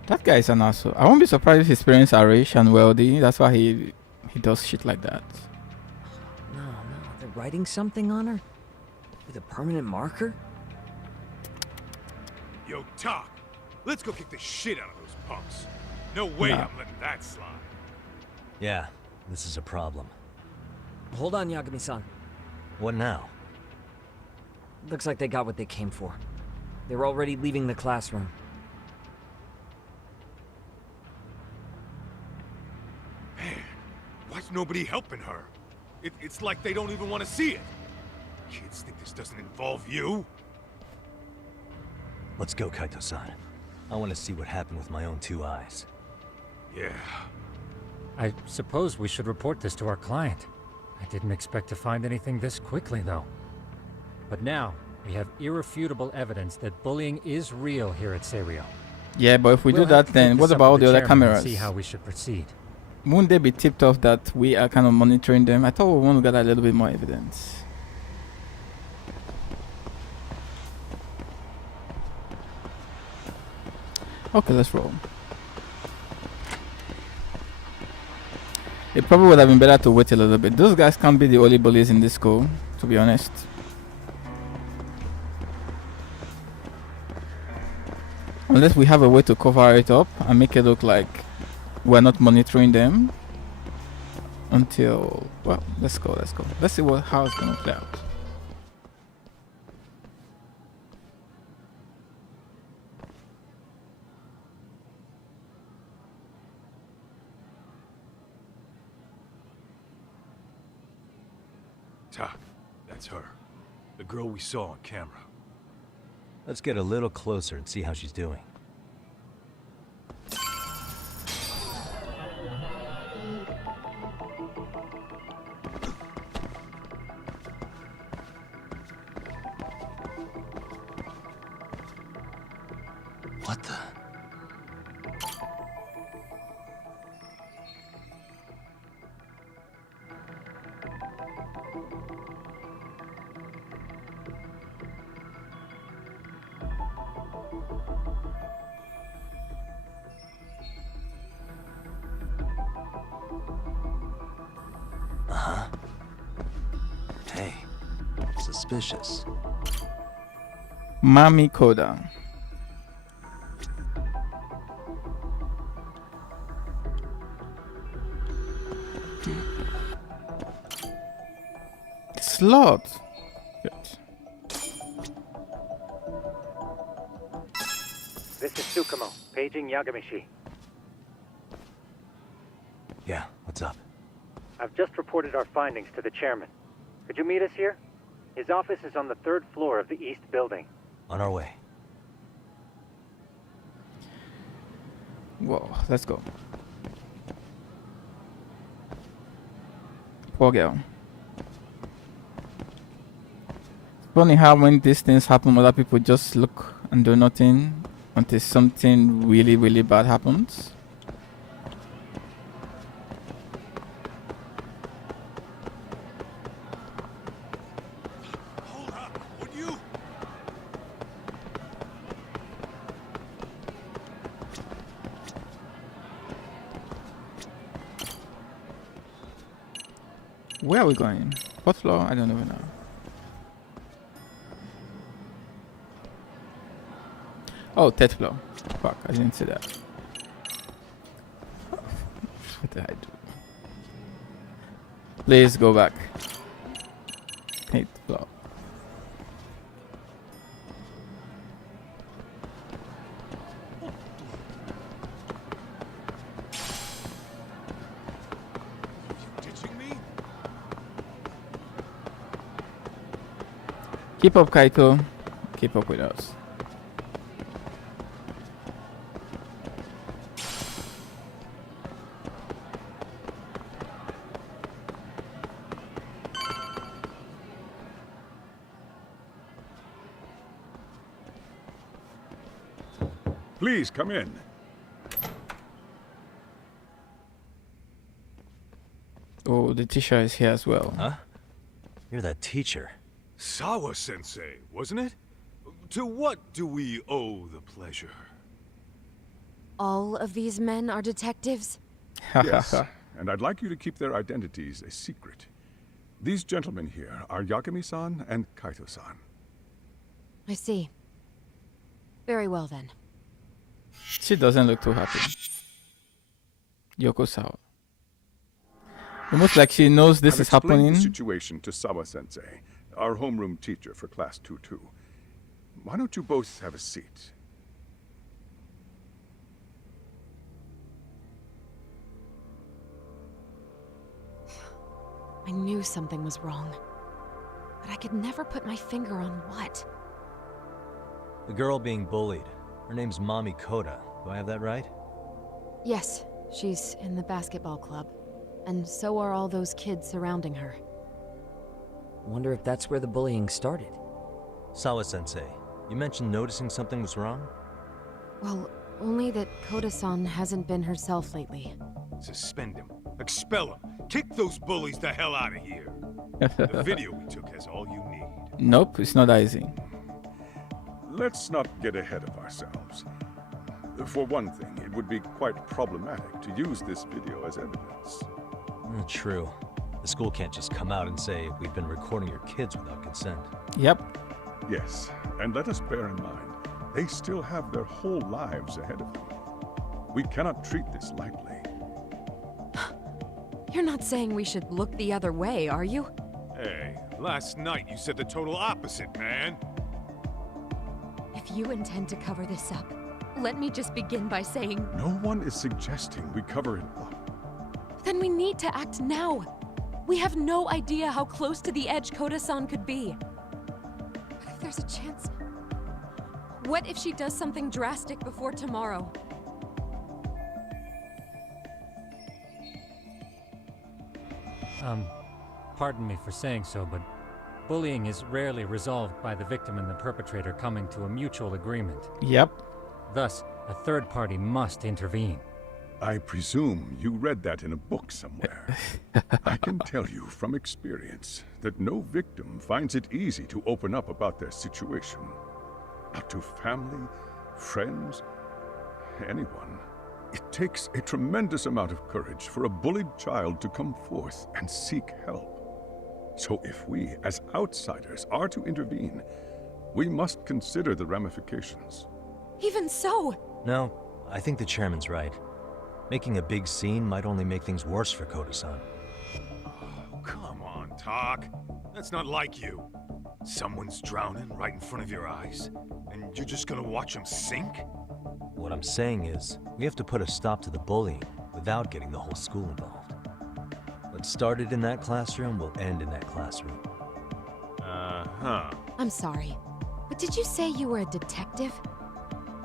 That guy is an asshole. I won't be surprised if his parents are rich and wealthy. That's why he does shit like that. No, they're writing something on her? With a permanent marker? Yo, Talk, let's go kick the shit out of those punks. No way Nah. I'm letting that slide. Yeah, This is a problem. Hold on, Yagami-san. What now? Looks like they got what they came for. They were already leaving the classroom. Man, why's nobody helping her? It's like they don't even want to see it. Kids think this doesn't involve you? Let's go, Kaito-san. I want to see what happened with my own 2 eyes. Yeah. I suppose we should report this to our client. I didn't expect to find anything this quickly, though. But now, we have irrefutable evidence that bullying is real here at Serio. Yeah, but if we We'll do have that, to take then this what up about all with the other chairman and cameras? See how we should proceed. Won't they be tipped off that we are kind of monitoring them? I thought we want to get a little bit more evidence. Okay, let's roll. It probably would have been better to wait a little bit. Those guys can't be the only bullies in this school, to be honest. Unless we have a way to cover it up and make it look like we're not monitoring them until, well, let's go. Let's see how it's gonna play out. Tak, that's her. The girl we saw on camera. Let's get a little closer and see how she's doing. What the? Hey, suspicious. Mami Koda. Slot. Good. This is Tsukumo, paging Yagamishi. Yeah, what's up? I've just reported our findings to the chairman. Could you meet us here? His office is on the 3rd floor of the east building. On our way. Whoa, let's go. Poor girl. Funny how when these things happen, other people just look and do nothing until something really, really bad happens. Hold up, would you? Where are we going? What floor? I don't even know. Oh, 3rd floor. Fuck, I didn't see that. What did I do? Please go back. 8th floor. Ditching me? Keep up, Kaito. Keep up with us. Please come in. Oh, the teacher is here as well. Huh? You're that teacher. Sawa-sensei, wasn't it? To what do we owe the pleasure? All of these men are detectives? Yes, and I'd like you to keep their identities a secret. These gentlemen here are Yagami-san and Kaito-san. I see. Very well then. She doesn't look too happy. Yoko Sawa. Almost like she knows this I've is explained happening. the situation to Sawa-sensei, our homeroom teacher for Class 2-2. Why don't you both have a seat? I knew something was wrong. But I could never put my finger on what. The girl being bullied. Her name's Mommy Koda. Do I have that right? Yes, she's in the basketball club. And so are all those kids surrounding her. Wonder if that's where the bullying started. Sawa-sensei, you mentioned noticing something was wrong? Well, only that Koda-san hasn't been herself lately. Suspend him. Expel him. Kick those bullies the hell out of here. The video we took has all you need. Nope, it's not that easy. Let's not get ahead of ourselves. For one thing, it would be quite problematic to use this video as evidence. True. The school can't just come out and say we've been recording your kids without consent. Yep. Yes, and let us bear in mind, they still have their whole lives ahead of them. We cannot treat this lightly. You're not saying we should look the other way, are you? Hey, last night you said the total opposite, man. If you intend to cover this up, let me just begin by saying... No one is suggesting we cover it up. Then we need to act now. We have no idea how close to the edge Koda-san could be. What if there's a chance? What if she does something drastic before tomorrow? Pardon me for saying so, but bullying is rarely resolved by the victim and the perpetrator coming to a mutual agreement. Yep. Thus, a third party must intervene. I presume you read that in a book somewhere. I can tell you from experience that no victim finds it easy to open up about their situation. Not to family, friends, anyone. It takes a tremendous amount of courage for a bullied child to come forth and seek help. So if we, as outsiders, are to intervene, we must consider the ramifications. Even so! No, I think the chairman's right. Making a big scene might only make things worse for Koda-san. Oh, come on, Talk. That's not like you. Someone's drowning right in front of your eyes, and you're just gonna watch him sink? What I'm saying is, we have to put a stop to the bullying without getting the whole school involved. What started in that classroom will end in that classroom. Uh-huh. I'm sorry, but did you say you were a detective?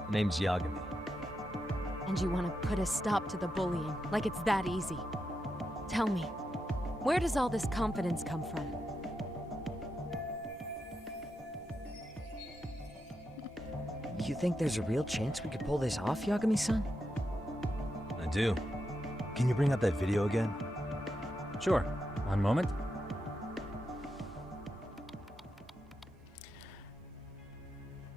Name's Yagami. And you want to put a stop to the bullying, like it's that easy. Tell me, where does all this confidence come from? You think there's a real chance we could pull this off, Yagami-san? I do. Can you bring up that video again? Sure. One moment.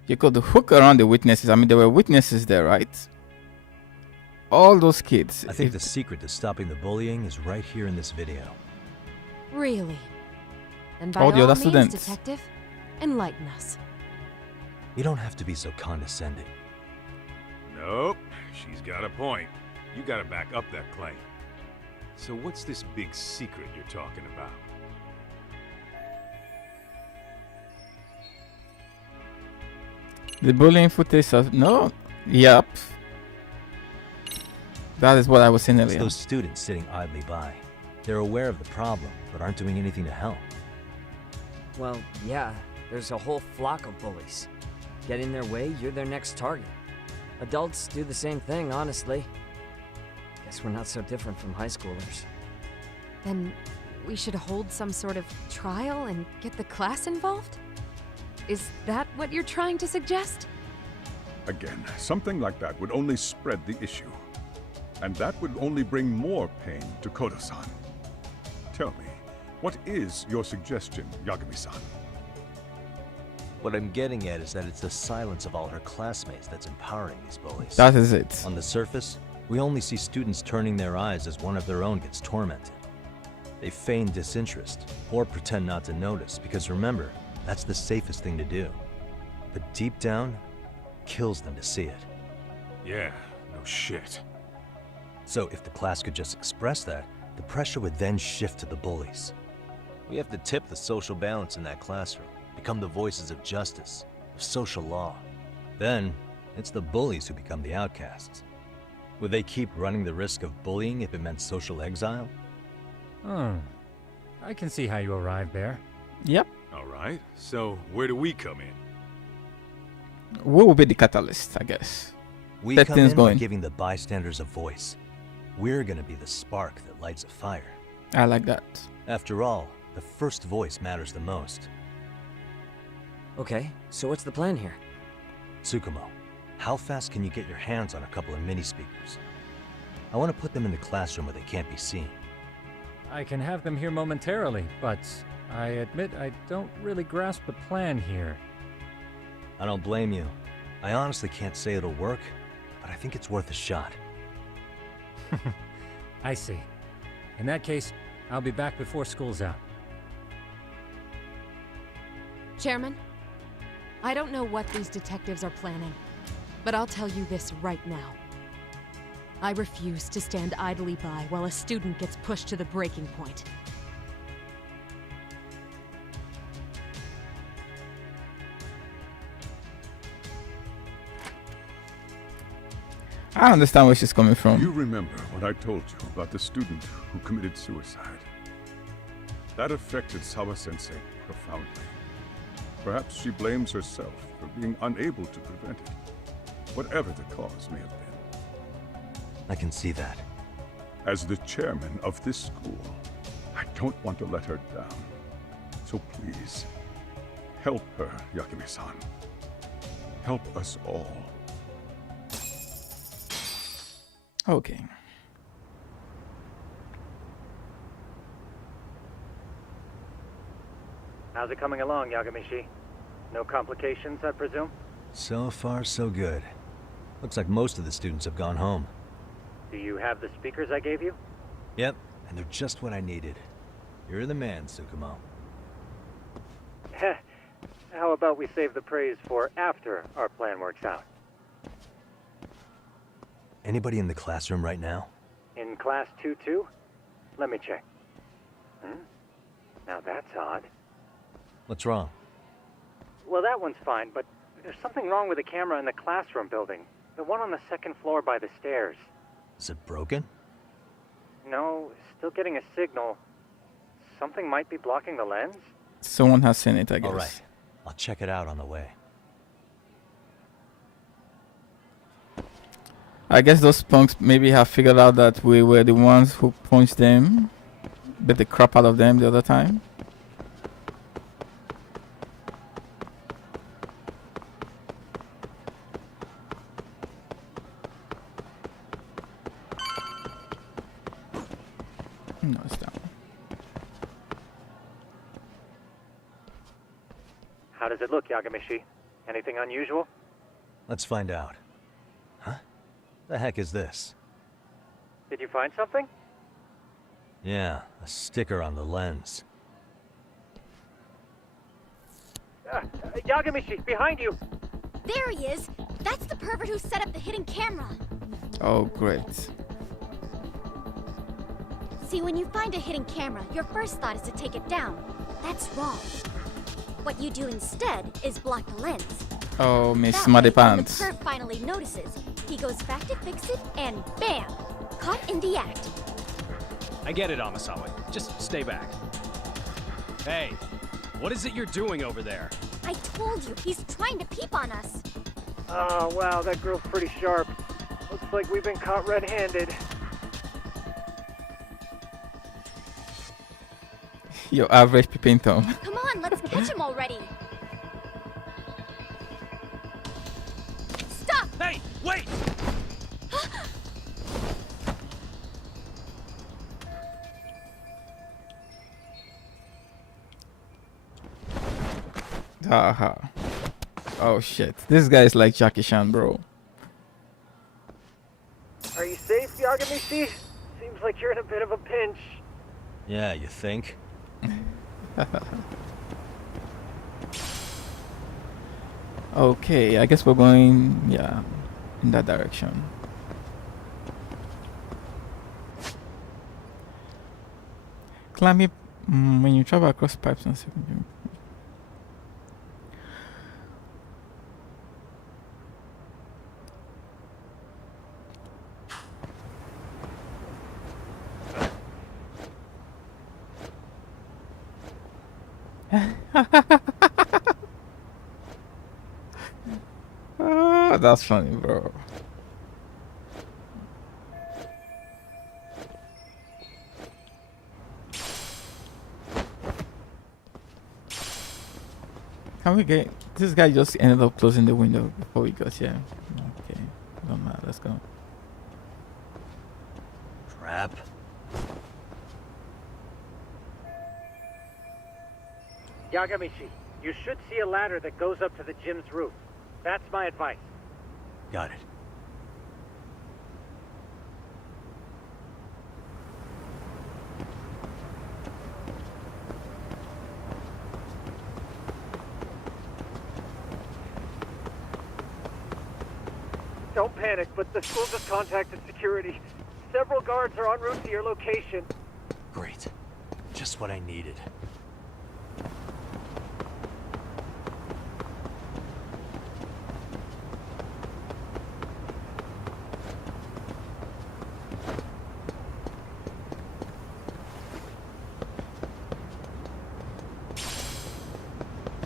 You could hook around the witnesses. I mean, there were witnesses there, right? All those kids. I think the secret to stopping the bullying is right here in this video. Really? Then by All the other means, students. detective, enlighten us. You don't have to be so condescending. Nope, she's got a point. You gotta back up that claim. So what's this big secret you're talking about? The bullying footage of... No. Yep. That is what I was saying It's earlier. those students sitting idly by. They're aware of the problem, but aren't doing anything to help. Well, yeah, there's a whole flock of bullies. Get in their way, you're their next target. Adults do the same thing, honestly. Guess we're not so different from high schoolers. Then we should hold some sort of trial and get the class involved? Is that what you're trying to suggest? Again, something like that would only spread the issue. And that would only bring more pain to Koda-san. Tell me, what is your suggestion, Yagami-san? What I'm getting at is that it's the silence of all her classmates that's empowering these bullies. That is it. On the surface, we only see students turning their eyes as one of their own gets tormented. They feign disinterest, or pretend not to notice, because remember, that's the safest thing to do. But deep down, kills them to see it. Yeah, no shit. So if the class could just express that, the pressure would then shift to the bullies. We have to tip the social balance in that classroom, become the voices of justice, of social law. Then, it's the bullies who become the outcasts. Would they keep running the risk of bullying if it meant social exile? I can see how you arrived there. Yep. All right, so where do we come in? We will be the catalyst, I guess. We Get come things in by going. giving the bystanders a voice. We're gonna be the spark that lights a fire. I like that. After all, the first voice matters the most. Okay, so what's the plan here? Tsukumo, how fast can you get your hands on a couple of mini speakers? I want to put them in the classroom where they can't be seen. I can have them here momentarily, but I admit I don't really grasp the plan here. I don't blame you. I honestly can't say it'll work, but I think it's worth a shot. I see. In that case, I'll be back before school's out. Chairman, I don't know what these detectives are planning, but I'll tell you this right now. I refuse to stand idly by while a student gets pushed to the breaking point. I understand where she's coming You from. remember what I told you about the student who committed suicide? That affected Sawa-sensei profoundly. Perhaps she blames herself for being unable to prevent it, whatever the cause may have been. I can see that. As the chairman of this school, I don't want to let her down. So please, help her, Yakimi-san. Help us all. Okay. How's it coming along, Yagamishi? No complications, I presume? So far, so good. Looks like most of the students have gone home. Do you have the speakers I gave you? Yep, and they're just what I needed. You're the man, Tsukumo. How about we save the praise for after our plan works out? Anybody in the classroom right now? In class 2-2? Let me check. Now that's odd. What's wrong? Well, that one's fine, but there's something wrong with the camera in the classroom building. The one on the second floor by the stairs. Is it broken? No, still getting a signal. Something might be blocking the lens? Someone has seen it, I guess. All right, I'll check it out on the way. I guess those punks maybe have figured out that we were the ones who punched them, bit the crap out of them the other time. No, it's down. How does it look, Yagamishi? Anything unusual? Let's find out. Huh? The heck is this? Did you find something? Yeah, a sticker on the lens. Yagamishi, behind you! There he is! That's the pervert who set up the hidden camera! Oh, great. See, when you find a hidden camera, your first thought is to take it down. That's wrong. What you do instead is block the lens. Oh, Miss That Smarty way, when Pants. the perv finally notices, he goes back to fix it, and bam! Caught in the act. I get it, Amasawa. Just stay back. Hey, what is it you're doing over there? I told you, he's trying to peep on us. Oh, wow, that girl's pretty sharp. Looks like we've been caught red-handed. Your average peeping Tom. Come on, let's catch him already. Stop! Hey, wait! Haha. Oh shit. This guy is like Jackie Chan, bro. Are you safe, Yagamishi? Seems like you're in a bit of a pinch. Yeah, you think? Okay, I guess we're going, yeah, in that direction. climbing when you travel across pipes and stuff. Oh, that's funny, bro. Can we get this guy? Just ended up closing the window before we got here. Okay, don't matter. Let's go. Trap. Yagamishi, you should see a ladder that goes up to the gym's roof. That's my advice. Got it. Don't panic, but the school just contacted security. Several guards are en route to your location. Great. Just what I needed.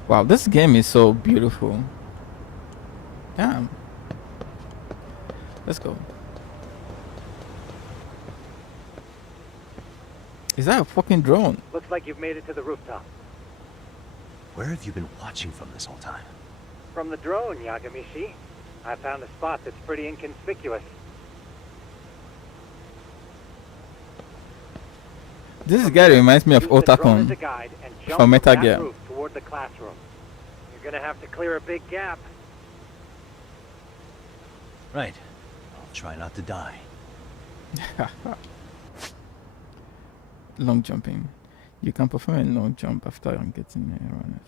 Wow, this game is so beautiful. Damn. Let's go. Is that a fucking drone? Looks like you've made it to the rooftop. Where have you been watching from this whole time? From the drone, Yagamishi. I found a spot that's pretty inconspicuous. This guy reminds me of Use the drone Otakon as a guide and jump from Metal that Gear. roof toward the classroom. You're gonna have to clear a big gap. Right. I'll try not to die. Long jumping. You can perform a long jump after getting a run.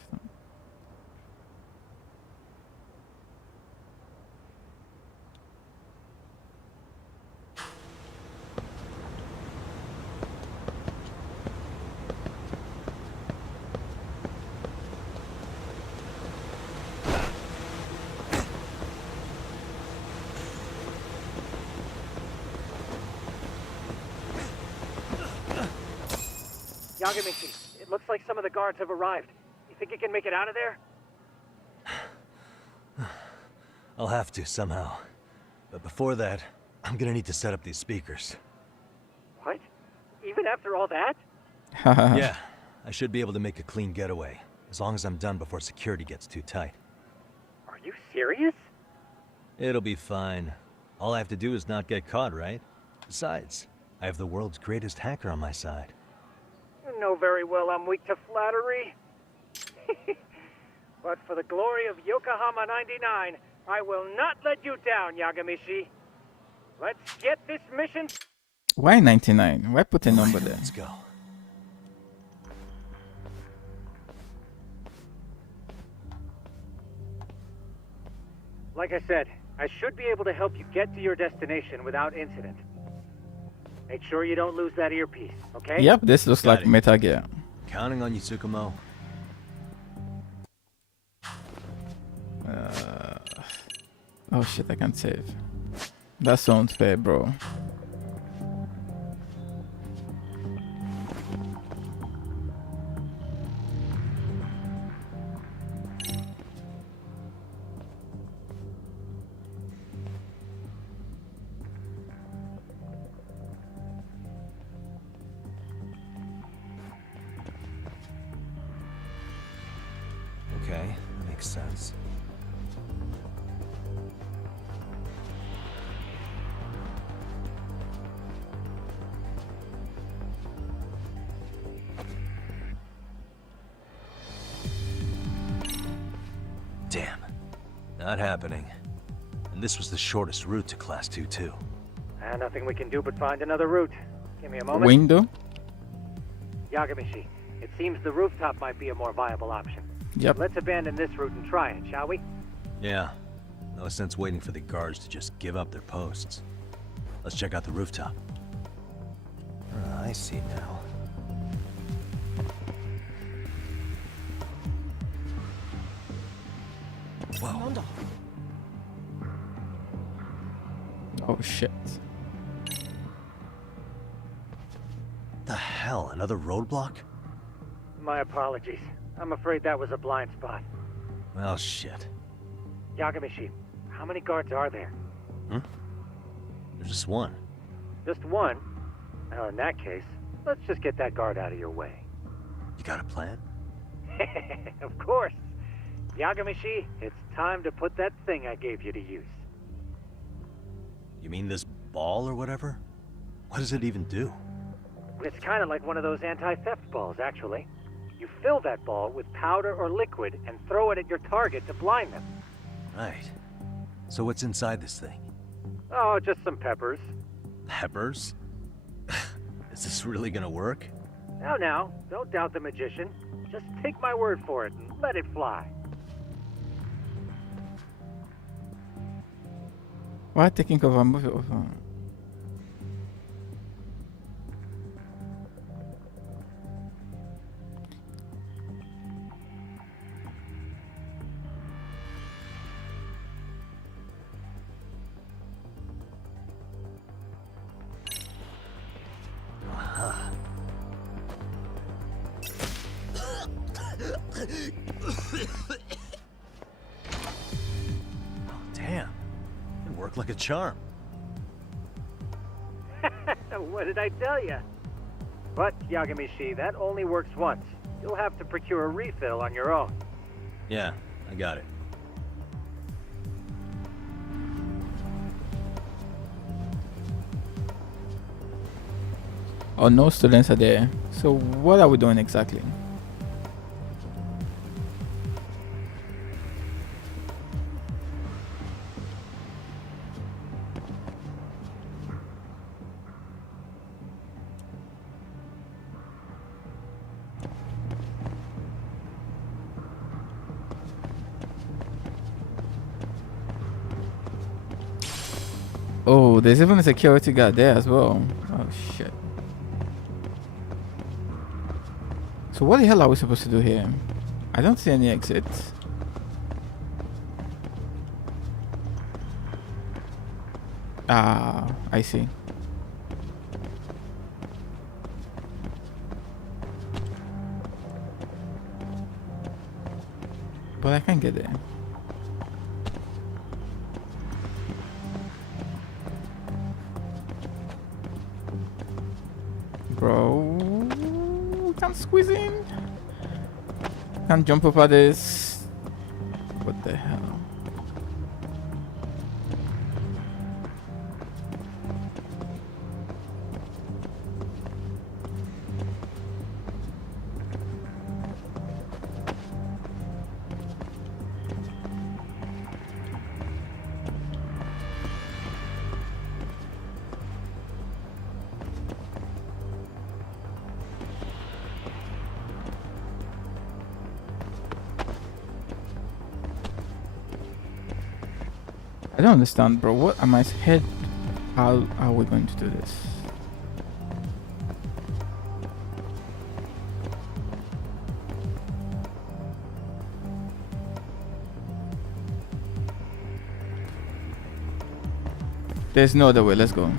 Yagamishi, it looks like some of the guards have arrived. You think you can make it out of there? I'll have to somehow. But before that, I'm gonna need to set up these speakers. What? Even after all that? Yeah, I should be able to make a clean getaway, as long as I'm done before security gets too tight. Are you serious? It'll be fine. All I have to do is not get caught, right? Besides, I have the world's greatest hacker on my side. You know very well I'm weak to flattery. But for the glory of Yokohama 99, I will not let you down, Yagamishi. Let's get this mission. Why 99? Why put a number there? Let's go. Like I said, I should be able to help you get to your destination without incident. Make sure you don't lose that earpiece, okay? Yep, this looks like Metal Gear. Counting on you, Tsukumo. Oh shit, I can't save. That's so unfair, bro. Okay, that makes sense. Damn. Not happening. And this was the shortest route to Class 2 too. Nothing we can do but find another route. Give me a moment. Window? Yagamishi, it seems the rooftop might be a more viable option. Yep. Let's abandon this route and try it, shall we? Yeah. No sense waiting for the guards to just give up their posts. Let's check out the rooftop. I see now. Whoa. Oh shit. The hell? Another roadblock? My apologies. I'm afraid that was a blind spot. Well, shit. Yagamishi, how many guards are there? There's just one. Just one? Well, in that case, let's just get that guard out of your way. You got a plan? Of course. Yagamishi, it's time to put that thing I gave you to use. You mean this ball or whatever? What does it even do? It's kind of like one of those anti-theft balls, actually. You fill that ball with powder or liquid and throw it at your target to blind them. Right. So what's inside this thing? Oh, just some peppers. Peppers? Is this really gonna work? Now, don't doubt the magician. Just take my word for it and let it fly. Why taking over? Move it over. Oh, damn. It worked like a charm. What did I tell you? But, Yagamishi, that only works once. You'll have to procure a refill on your own. Yeah, I got it. Oh, no students are there. So what are we doing exactly? Oh, there's even a security guard there as well. Oh shit. So what the hell are we supposed to do here? I don't see any exits. Ah, I see. But I can't get there. Bro, can't squeeze in. Can't jump over this. What the hell? I don't understand, bro. What am I head? How are we going to do this? There's no other way. Let's go.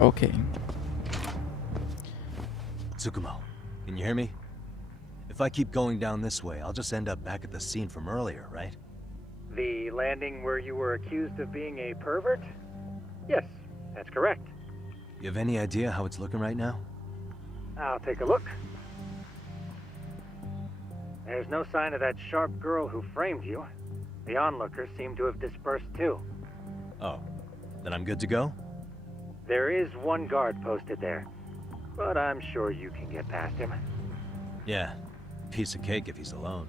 Okay. Tsukumo, can you hear me? If I keep going down this way, I'll just end up back at the scene from earlier, right? The landing where you were accused of being a pervert? Yes, that's correct. You have any idea how it's looking right now? I'll take a look. There's no sign of that sharp girl who framed you. The onlookers seem to have dispersed too. Oh, Then I'm good to go? There is one guard posted there, but I'm sure you can get past him. Yeah. Piece of cake if he's alone.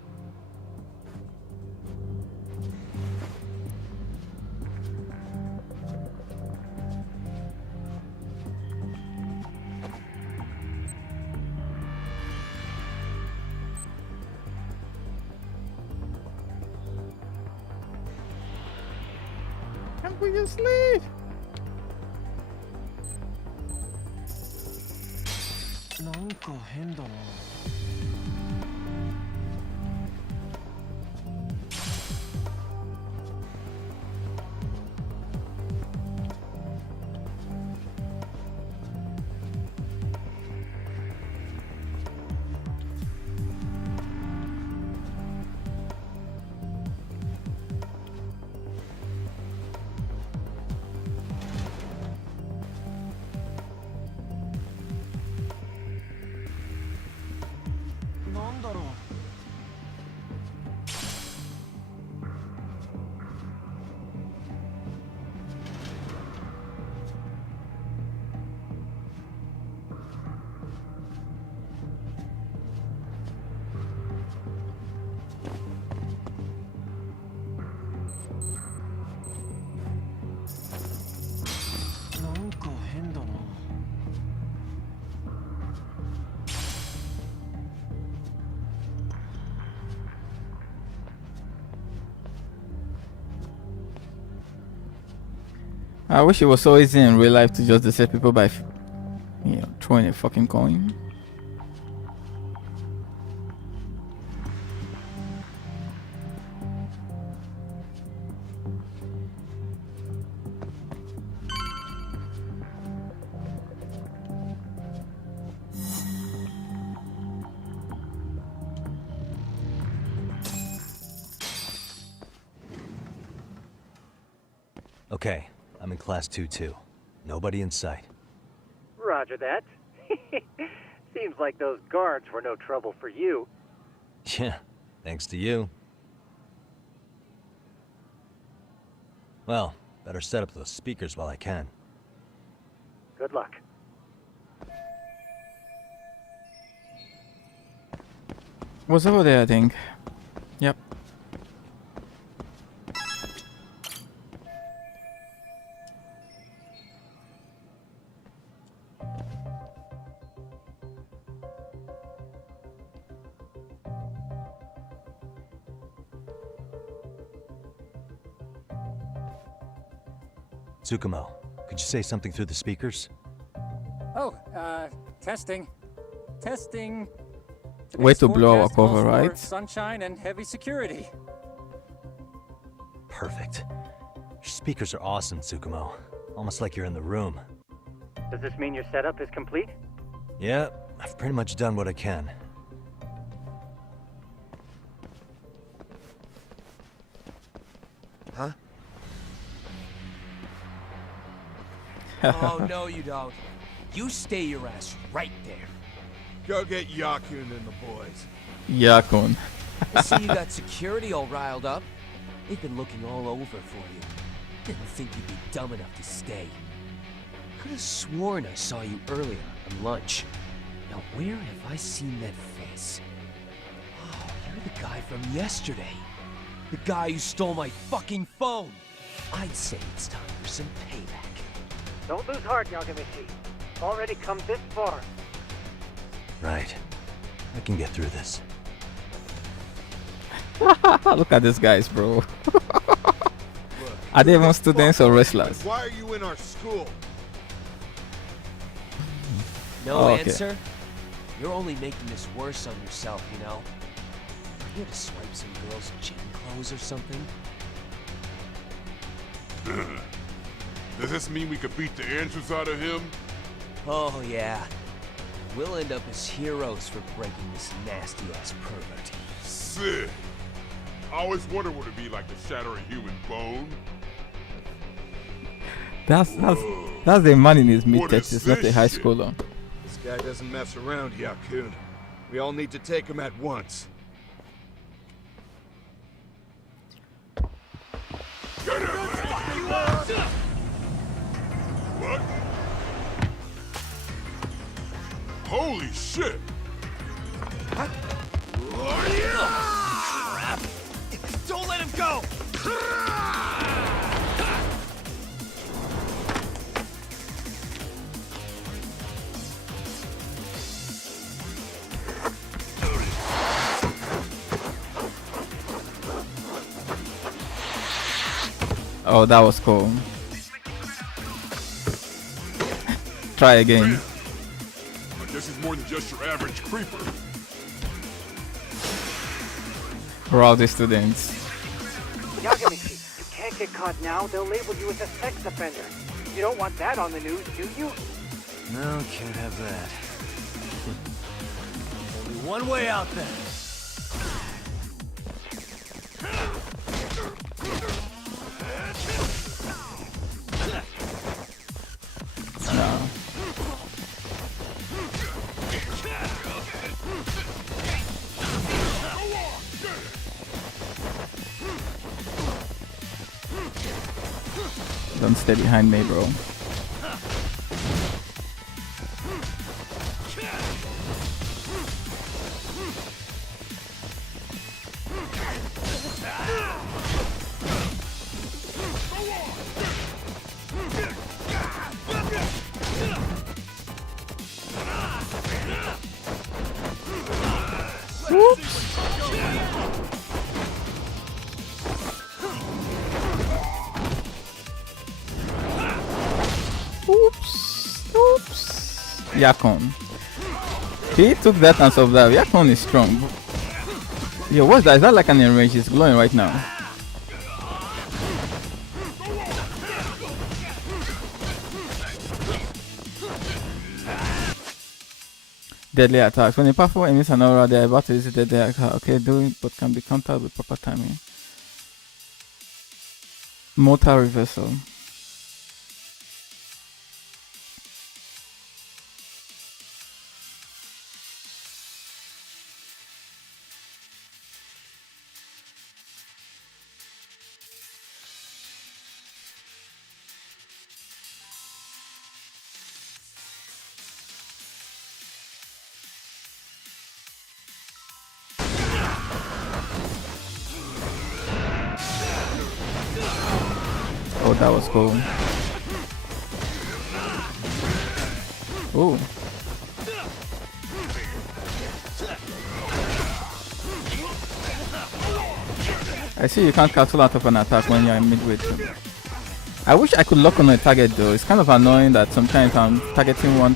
Can't we just leave? I wish it was so easy in real life to just deceive people by, throwing a fucking coin. Okay, I'm in class 2-2. Nobody in sight. Roger that. Seems like those guards were no trouble for you. Yeah, thanks to you. Well, better set up those speakers while I can. Good luck. Was over there, I think. Yep. Tsukumo, could you say something through the speakers? Oh, testing. Testing. Way to Today's blow our forecast calls cover, for right? Sunshine and heavy security. Perfect. Your speakers are awesome, Tsukumo. Almost like you're in the room. Does this mean your setup is complete? Yeah, I've pretty much done what I can. Huh? Oh, no you don't. You stay your ass right there. Go get Yakun and the boys. Yakun. I see you got security all riled up. They've been looking all over for you. Didn't think you'd be dumb enough to stay. Could have sworn I saw you earlier on lunch. Now where have I seen that face? Oh, you're the guy from yesterday. The guy who stole my fucking phone. I'd say it's time for some payback. Don't lose heart, Yagamishi. Already come this far. Right. I can get through this. Look at these guys, bro. Are they even students or wrestlers? Why are you in our school? No okay. answer? You're only making this worse on yourself, you know? Are you here to swipe some girl's gym clothes or something? Does this mean we could beat the answers out of him? Oh, yeah. We'll end up as heroes for breaking this nasty-ass pervert. Sick. I always wonder what it'd be like to shatter a human bone. That's the man in his mid-30s, it's not a high schooler. This guy doesn't mess around, Yakun. We all need to take him at once. Holy shit! Crap! Don't let him go! Oh, that was cool. Try again. I guess he's more than just your average creeper. For all the students. Yagamichi, you can't get caught now. They'll label you as a sex offender. You don't want that on the news, do you? No, can't have that. Only one way out then. No. Don't stay behind me, bro. Yakon. He took that and survived. Yakon is strong. Yo, what's that? Is that like an enrage? It's glowing right now. Deadly attacks. When a powerful enemies an aura, they are about to use deadly attack. Okay, doing but can be countered with proper timing. Mortal reversal. Oh, that was cool. Ooh. I see you can't cancel out of an attack when you're in midway too. I wish I could lock on a target though. It's kind of annoying that sometimes I'm targeting one.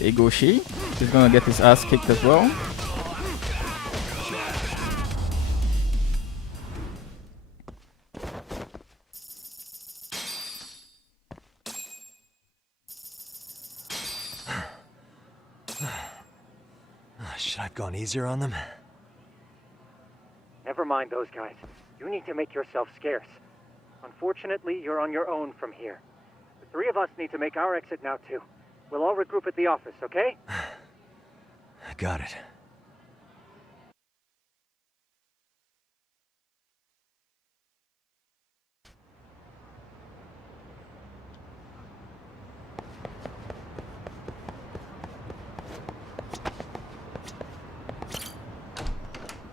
Igoshi is gonna get his ass kicked as well. Should I have gone easier on them? Never mind those guys. You need to make yourself scarce. Unfortunately, you're on your own from here. The three of us need to make our exit now, too. We'll all regroup at the office, okay? Got it.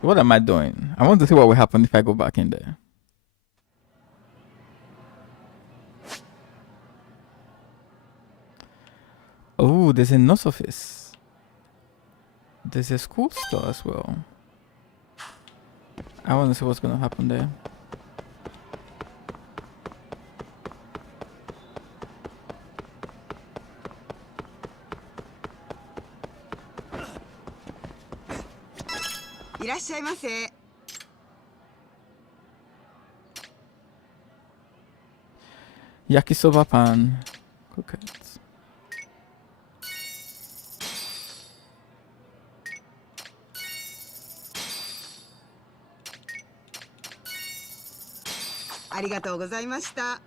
What am I doing? I want to see what will happen if I go back in there. Oh, there's a nurse office. There's a school store as well. I want to see what's gonna happen there. Yakisoba pan. Croquettes. ありがとうございました。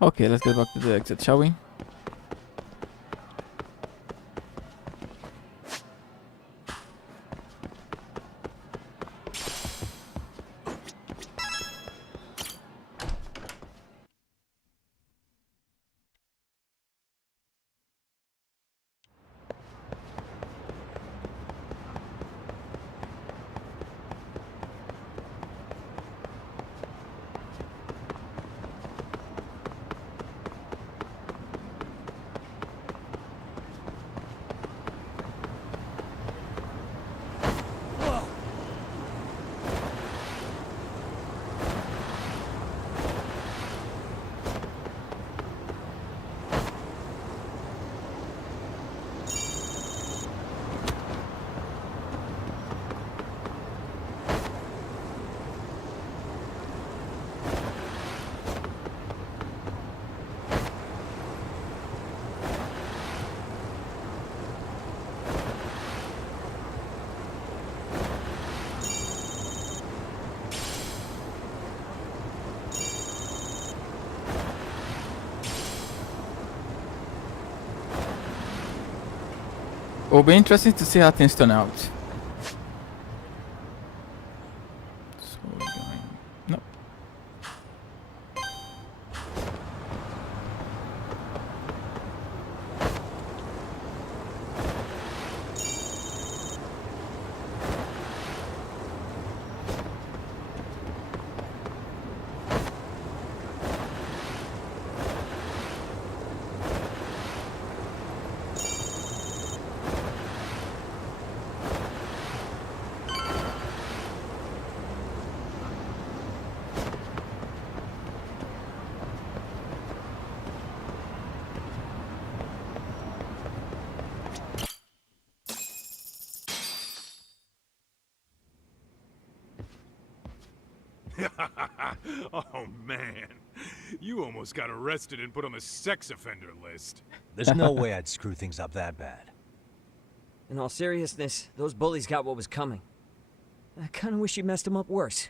Okay, let's get back to the exit, shall we? It'll be interesting to see how things turn out. So we're going. No. Oh man, you almost got arrested and put on the sex offender list. There's no way I'd screw things up that bad. In all seriousness, those bullies got what was coming. I kinda wish you messed them up worse.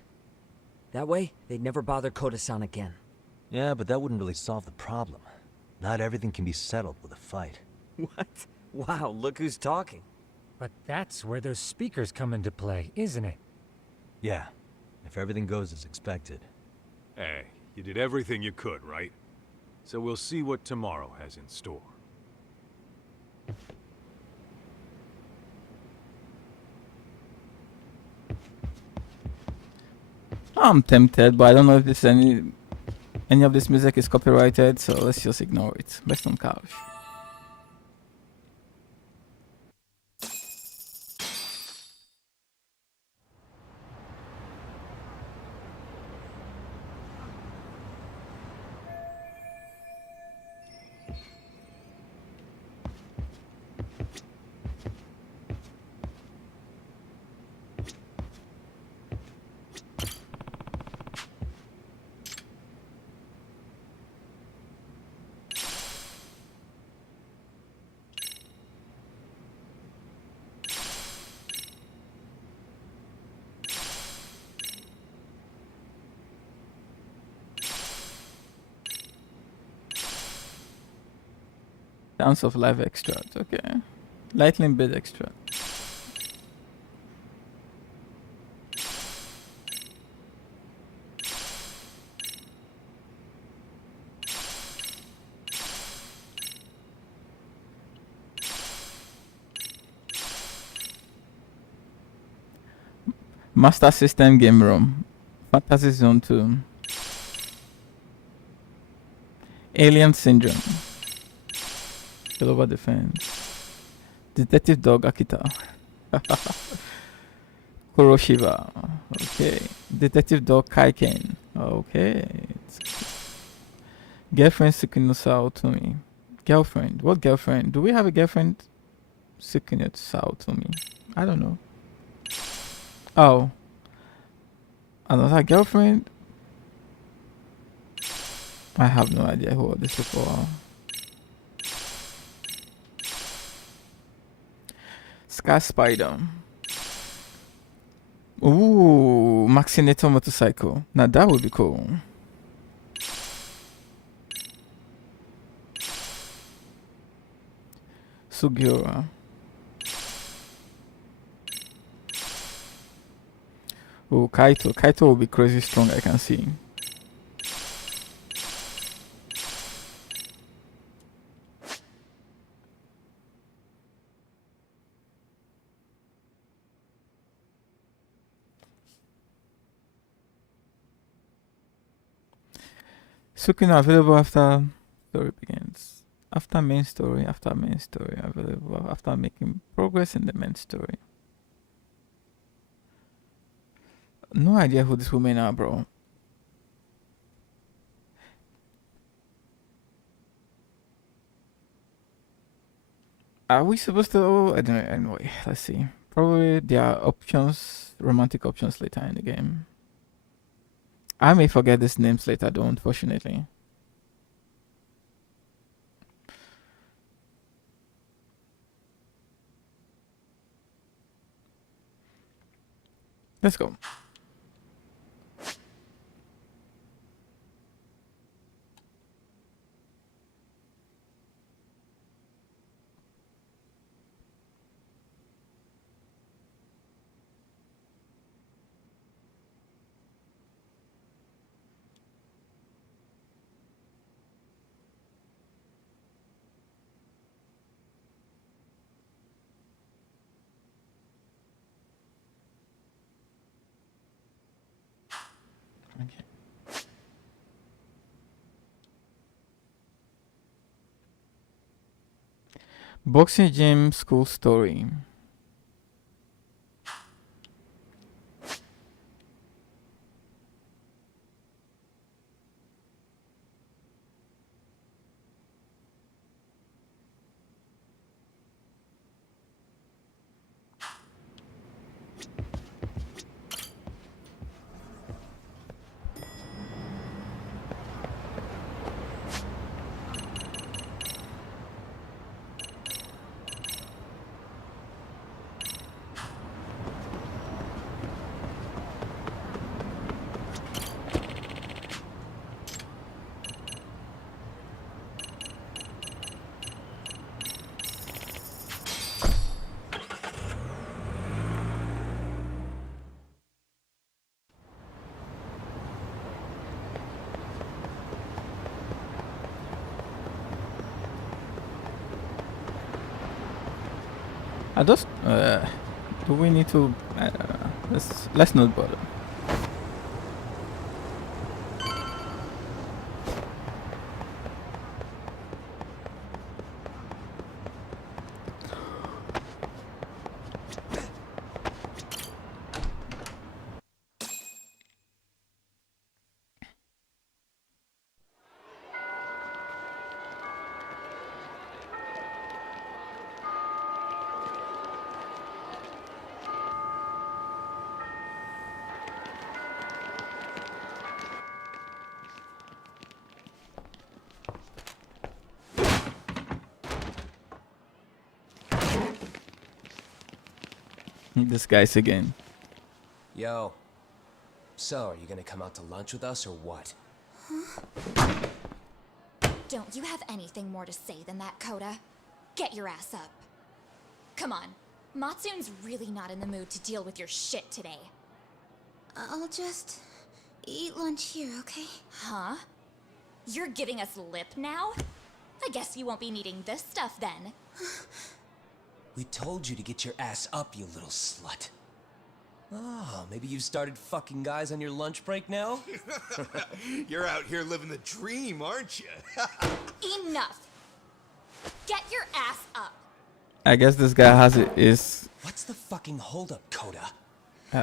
That way, they'd never bother Koda-san again. Yeah, but that wouldn't really solve the problem. Not everything can be settled with a fight. What? Wow, look who's talking. But that's where those speakers come into play, isn't it? Yeah, if everything goes as expected. Hey, you did everything you could, right? So we'll see what tomorrow has in store. I'm tempted, but I don't know if this any of this music is copyrighted, so let's just ignore it. Best on couch. Sounds of live extract, okay. Lightning bit extract. Master System Game Room. Fantasy Zone 2. Alien Syndrome. Global Defense. Detective Dog Akita. Kuroshiba. Okay. Detective Dog Kaiken. Okay. Girlfriend Sukunusa Otumi. Girlfriend. What girlfriend? Do we have a girlfriend? Sukunusa Otumi. I don't know. Oh. Another girlfriend? I have no idea who these people are. Sky Spider. Ooh, Maxinator motorcycle. Now that would be cool. Sugiura. Oh, Kaito. Kaito will be crazy strong, I can see. Sukino available after story begins. After main story available after making progress in the main story. No idea who these women are, bro. Are we supposed to? I don't know. Anyway, let's see. Probably there are options, romantic options later in the game. I may forget these names later, though, unfortunately. Let's go. Okay. Boxing gym school story. I just do we need to let's not bother. This guy's again. Yo. So, are you gonna come out to lunch with us or what? Don't you have anything more to say than that, Koda? Get your ass up. Come on. Matsune's really not in the mood to deal with your shit today. I'll just eat lunch here, okay? Huh? You're giving us lip now? I guess you won't be needing this stuff then. We told you to get your ass up, you little slut. Oh, maybe you've started fucking guys on your lunch break now? You're out here living the dream, aren't you? Enough! Get your ass up! I guess this guy has it is. What's the fucking holdup, Koda?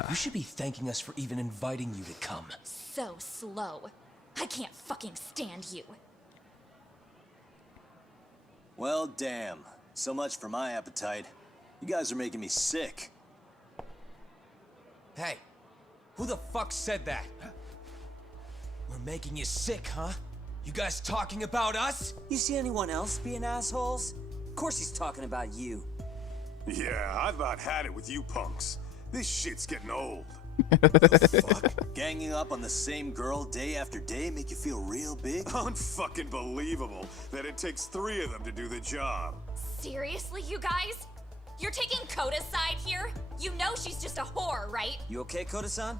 You should be thanking us for even inviting you to come. So slow. I can't fucking stand you. Well, damn. So much for my appetite. You guys are making me sick. Hey, who the fuck said that? We're making you sick, huh? You guys talking about us? You see anyone else being assholes? Of course he's talking about you. Yeah, I've about had it with you punks. This shit's getting old. Ganging up on the same girl day after day make you feel real big? Unfucking believable that it takes 3 of them to do the job. Seriously, you guys? You're taking Koda's side here? You know she's just a whore, right? You okay, Koda-san?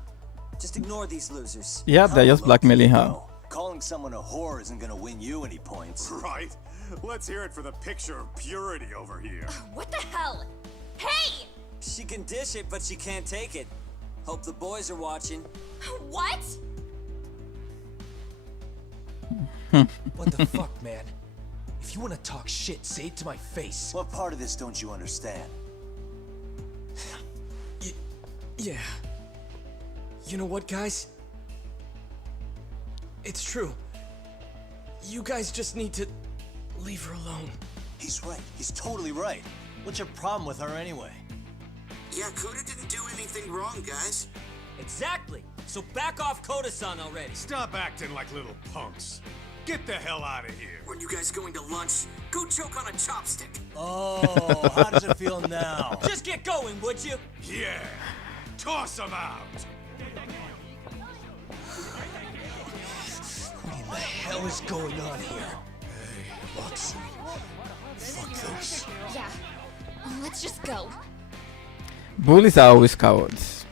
Just ignore these losers. Yeah, they're just blackmailing her. Calling someone a whore isn't gonna win you any points. Right? Let's hear it for the picture of purity over here. What the hell? Hey! She can dish it, but she can't take it. Hope the boys are watching. What? What the fuck, man? If you want to talk shit, say it to my face. What part of this don't you understand? Yeah. You know what, guys? It's true. You guys just need to leave her alone. He's right. He's totally right. What's your problem with her anyway? Yeah, Koda didn't do anything wrong, guys. Exactly. So back off Koda-san already. Stop acting like little punks. Get the hell out of here. When you guys going to lunch, go choke on a chopstick. Oh, how does it feel now? Just get going, would you? Yeah. Toss them out. What in the hell is going on here? Hey, Matsu. Fuck this. Yeah. Let's just go. Bullies are always cowards.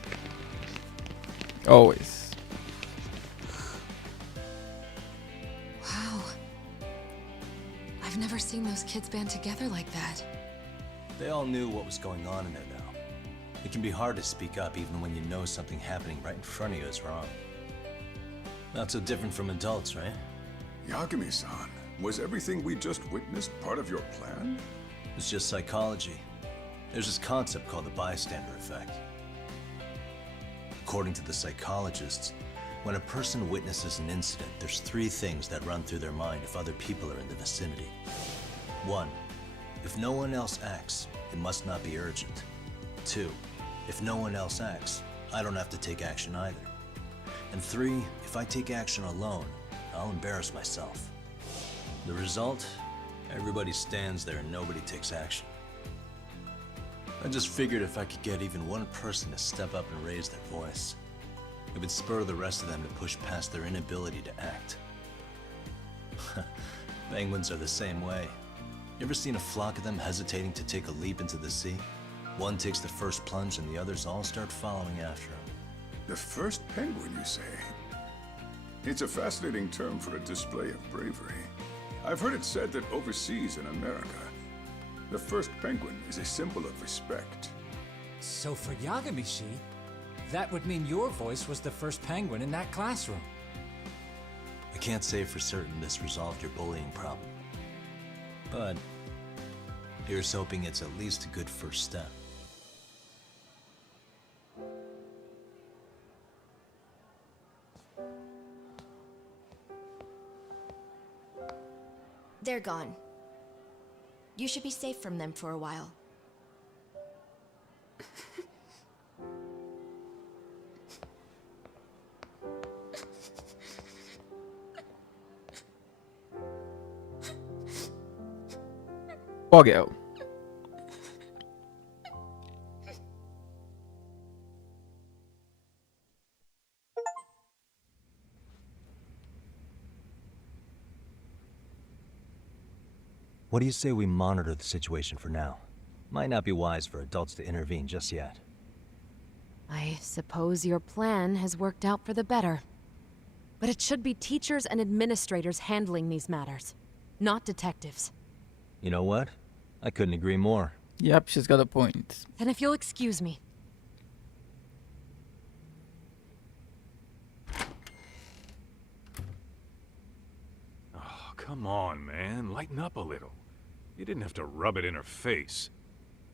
Always. Wow. I've never seen those kids band together like that. They all knew what was going on in there now. It can be hard to speak up even when you know something happening right in front of you is wrong. Not so different from adults, right? Yagami-san, was everything we just witnessed part of your plan? It's just psychology. There's this concept called the bystander effect. According to the psychologists, when a person witnesses an incident, there's 3 things that run through their mind if other people are in the vicinity. 1, if no one else acts, it must not be urgent. 2, if no one else acts, I don't have to take action either. And 3, if I take action alone, I'll embarrass myself. The result? Everybody stands there and nobody takes action. I just figured if I could get even one person to step up and raise their voice, it would spur the rest of them to push past their inability to act. Penguins are the same way. You ever seen a flock of them hesitating to take a leap into the sea? One takes the first plunge and the others all start following after him. The first penguin, you say? It's a fascinating term for a display of bravery. I've heard it said that overseas in America, the first penguin is a symbol of respect. So for Yagami-shi, that would mean your voice was the first penguin in that classroom. I can't say for certain this resolved your bullying problem. But here's hoping it's at least a good first step. They're gone. You should be safe from them for a while. Poor girl. What do you say we monitor the situation for now? Might not be wise for adults to intervene just yet. I suppose your plan has worked out for the better. But it should be teachers and administrators handling these matters, not detectives. You know what? I couldn't agree more. Yep, she's got a point. And if you'll excuse me. Oh, come on, man. Lighten up a little. You didn't have to rub it in her face.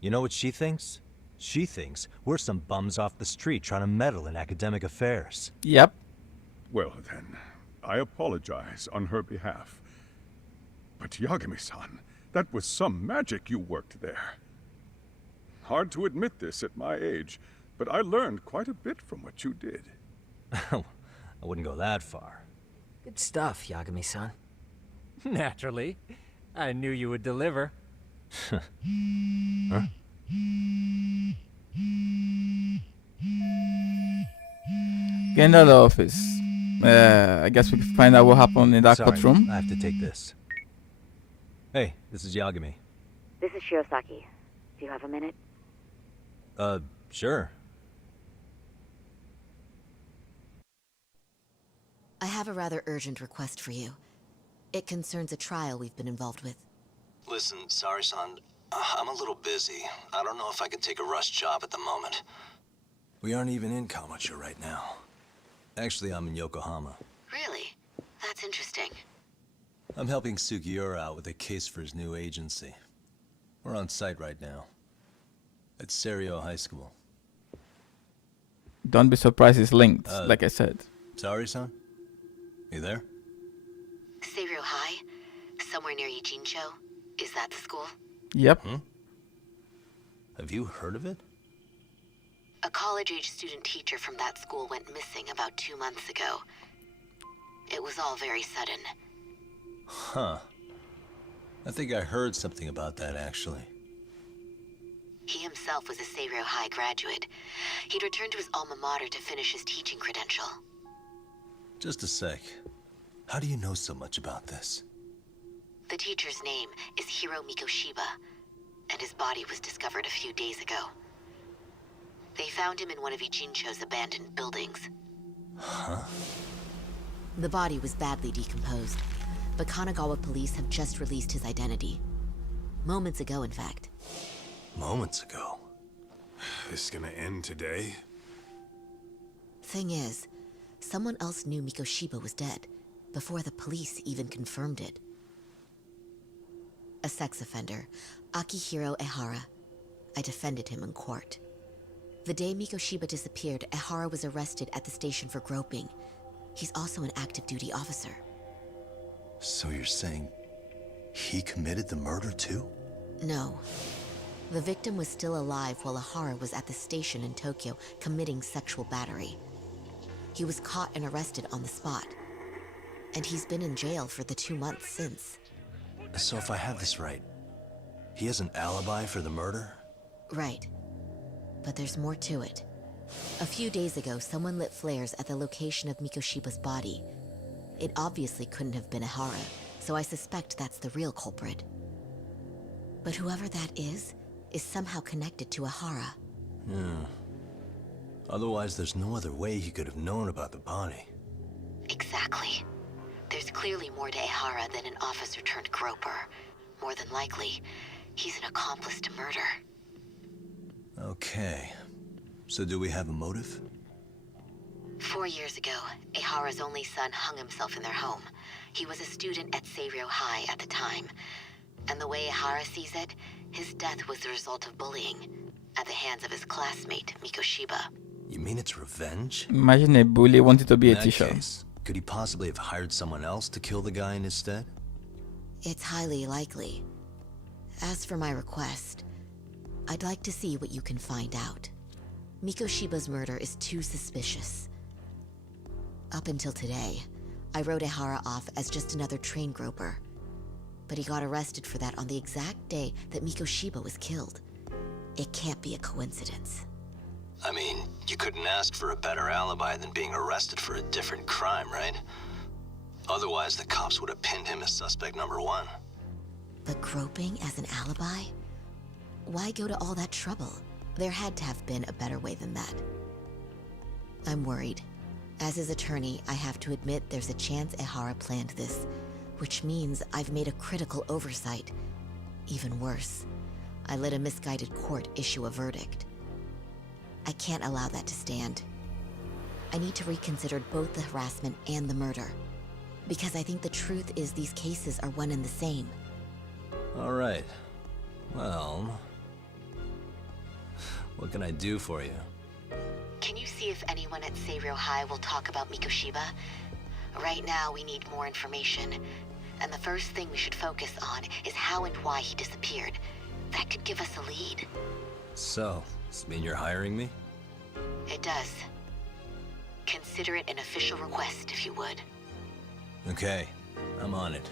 You know what she thinks? She thinks we're some bums off the street trying to meddle in academic affairs. Yep. Well then, I apologize on her behalf. But Yagami-san, that was some magic you worked there. Hard to admit this at my age, but I learned quite a bit from what you did. I wouldn't go that far. Good stuff, Yagami-san. Naturally. I knew you would deliver. Huh? Get into the office. I guess we can find out what happened in that Sorry, courtroom. I have to take this. Hey, this is Yagami. This is Shirosaki. Do you have a minute? Sure. I have a rather urgent request for you. It concerns a trial we've been involved with. Listen, Sari-san, I'm a little busy. I don't know if I could take a rush job at the moment. We aren't even in Kawachi right now. Actually, I'm in Yokohama. Really? That's interesting. I'm helping Sugiura out with a case for his new agency. We're on site right now. At Serio High School. Don't be surprised it's linked, like I said. Sari-san? You there? Serio High? Somewhere near Ijincho? Is that the school? Yep. Have you heard of it? A college-age student teacher from that school went missing about 2 months ago. It was all very sudden. Huh. I think I heard something about that, actually. He himself was a Serio High graduate. He'd returned to his alma mater to finish his teaching credential. Just a sec. How do you know so much about this? The teacher's name is Hiro Mikoshiba, and his body was discovered a few days ago. They found him in one of Ijincho's abandoned buildings. Huh? The body was badly decomposed, but Kanagawa police have just released his identity. Moments ago, in fact. Moments ago? This gonna end today? Thing is, someone else knew Mikoshiba was dead, before the police even confirmed it. A sex offender, Akihiro Ehara. I defended him in court. The day Mikoshiba disappeared, Ehara was arrested at the station for groping. He's also an active duty officer. So you're saying he committed the murder too? No. The victim was still alive while Ehara was at the station in Tokyo committing sexual battery. He was caught and arrested on the spot. And he's been in jail for the 2 months since. So if I have this right, he has an alibi for the murder? Right. But there's more to it. A few days ago, someone lit flares at the location of Mikoshiba's body. It obviously couldn't have been Ehara, so I suspect that's the real culprit. But whoever that is somehow connected to Ehara. Yeah. Otherwise, there's no other way he could have known about the body. Exactly. There's clearly more to Ehara than an officer-turned-groper. More than likely, he's an accomplice to murder. Okay. So do we have a motive? 4 years ago, Ehara's only son hung himself in their home. He was a student at Serio High at the time. And the way Ehara sees it, his death was the result of bullying at the hands of his classmate, Mikoshiba. You mean it's revenge? Imagine a bully wanted to be a In that teacher. case, could he possibly have hired someone else to kill the guy in his stead? It's highly likely. As for my request, I'd like to see what you can find out. Mikoshiba's murder is too suspicious. Up until today, I wrote Ehara off as just another train groper. But he got arrested for that on the exact day that Mikoshiba was killed. It can't be a coincidence. I mean, you couldn't ask for a better alibi than being arrested for a different crime, right? Otherwise, the cops would have pinned him as suspect number 1. But groping as an alibi? Why go to all that trouble? There had to have been a better way than that. I'm worried. As his attorney, I have to admit there's a chance Ehara planned this, which means I've made a critical oversight. Even worse, I let a misguided court issue a verdict. I can't allow that to stand. I need to reconsider both the harassment and the murder, because I think the truth is these cases are one and the same. All right. Well, what can I do for you? Can you see if anyone at Serio High will talk about Mikoshiba? Right now, we need more information. And the first thing we should focus on is how and why he disappeared. That could give us a lead. So, does this mean you're hiring me? It does. Consider it an official request, if you would. Okay, I'm on it.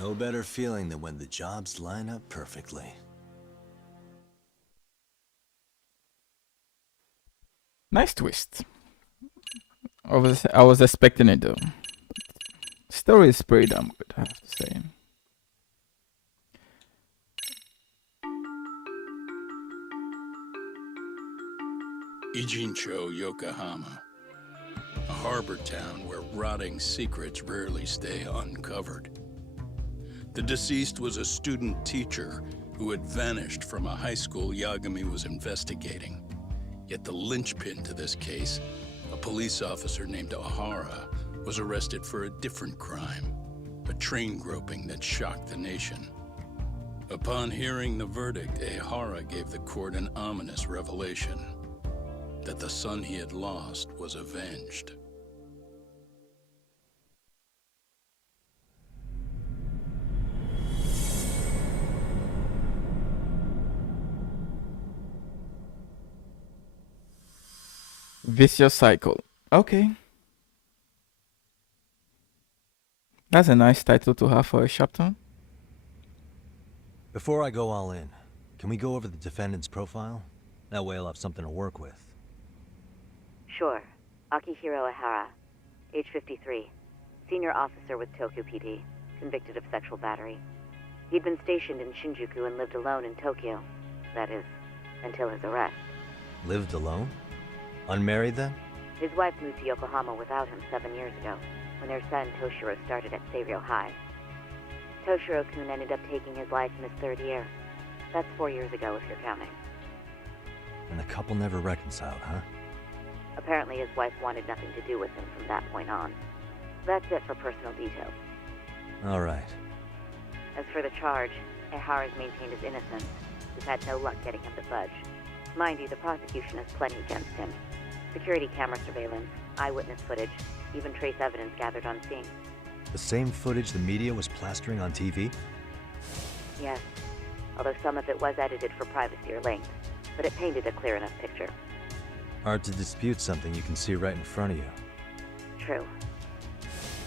No better feeling than when the jobs line up perfectly. Nice twist. I was expecting it though. Story is pretty damn good, I have to say. Ijincho, Yokohama. A harbor town where rotting secrets rarely stay uncovered. The deceased was a student teacher who had vanished from a high school Yagami was investigating. Yet the linchpin to this case, a police officer named Ohara, was arrested for a different crime, a train groping that shocked the nation. Upon hearing the verdict, Ohara gave the court an ominous revelation, that the son he had lost was avenged. Vicious Cycle. Okay. That's a nice title to have for a chapter. Before I go all in, can we go over the defendant's profile? That way I'll have something to work with. Sure. Akihiro Ihara, age 53, senior officer with Tokyo PD, convicted of sexual battery. He'd been stationed in Shinjuku and lived alone in Tokyo. That is, until his arrest. Lived alone? Unmarried then? His wife moved to Yokohama without him 7 years ago, when their son Toshiro started at Seiryō High. Toshiro-kun ended up taking his life in his third year. That's 4 years ago, if you're counting. And the couple never reconciled, huh? Apparently his wife wanted nothing to do with him from that point on. That's it for personal details. All right. As for the charge, Ihara's maintained his innocence. We've had no luck getting him to budge. Mind you, the prosecution has plenty against him. Security camera surveillance, eyewitness footage, even trace evidence gathered on scene. The same footage the media was plastering on TV? Yes, although some of it was edited for privacy or length, but it painted a clear enough picture. Hard to dispute something you can see right in front of you. True.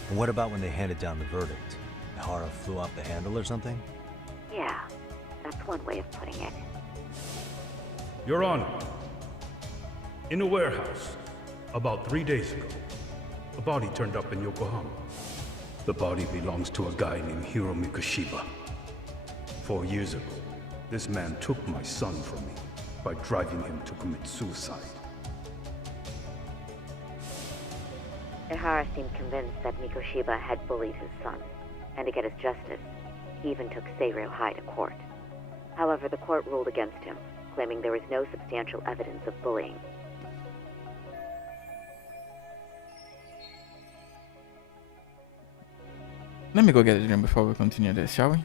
And what about when they handed down the verdict? Ihara flew off the handle or something? Yeah, that's one way of putting it. Your Honor, in a warehouse, about 3 days ago, a body turned up in Yokohama. The body belongs to a guy named Hiro Mikoshiba. 4 years ago, this man took my son from me by driving him to commit suicide. Ihara seemed convinced that Mikoshiba had bullied his son, and to get his justice, he even took Seiryō High to court. However, the court ruled against him, claiming there was no substantial evidence of bullying. Let me go get a drink before we continue this, shall we?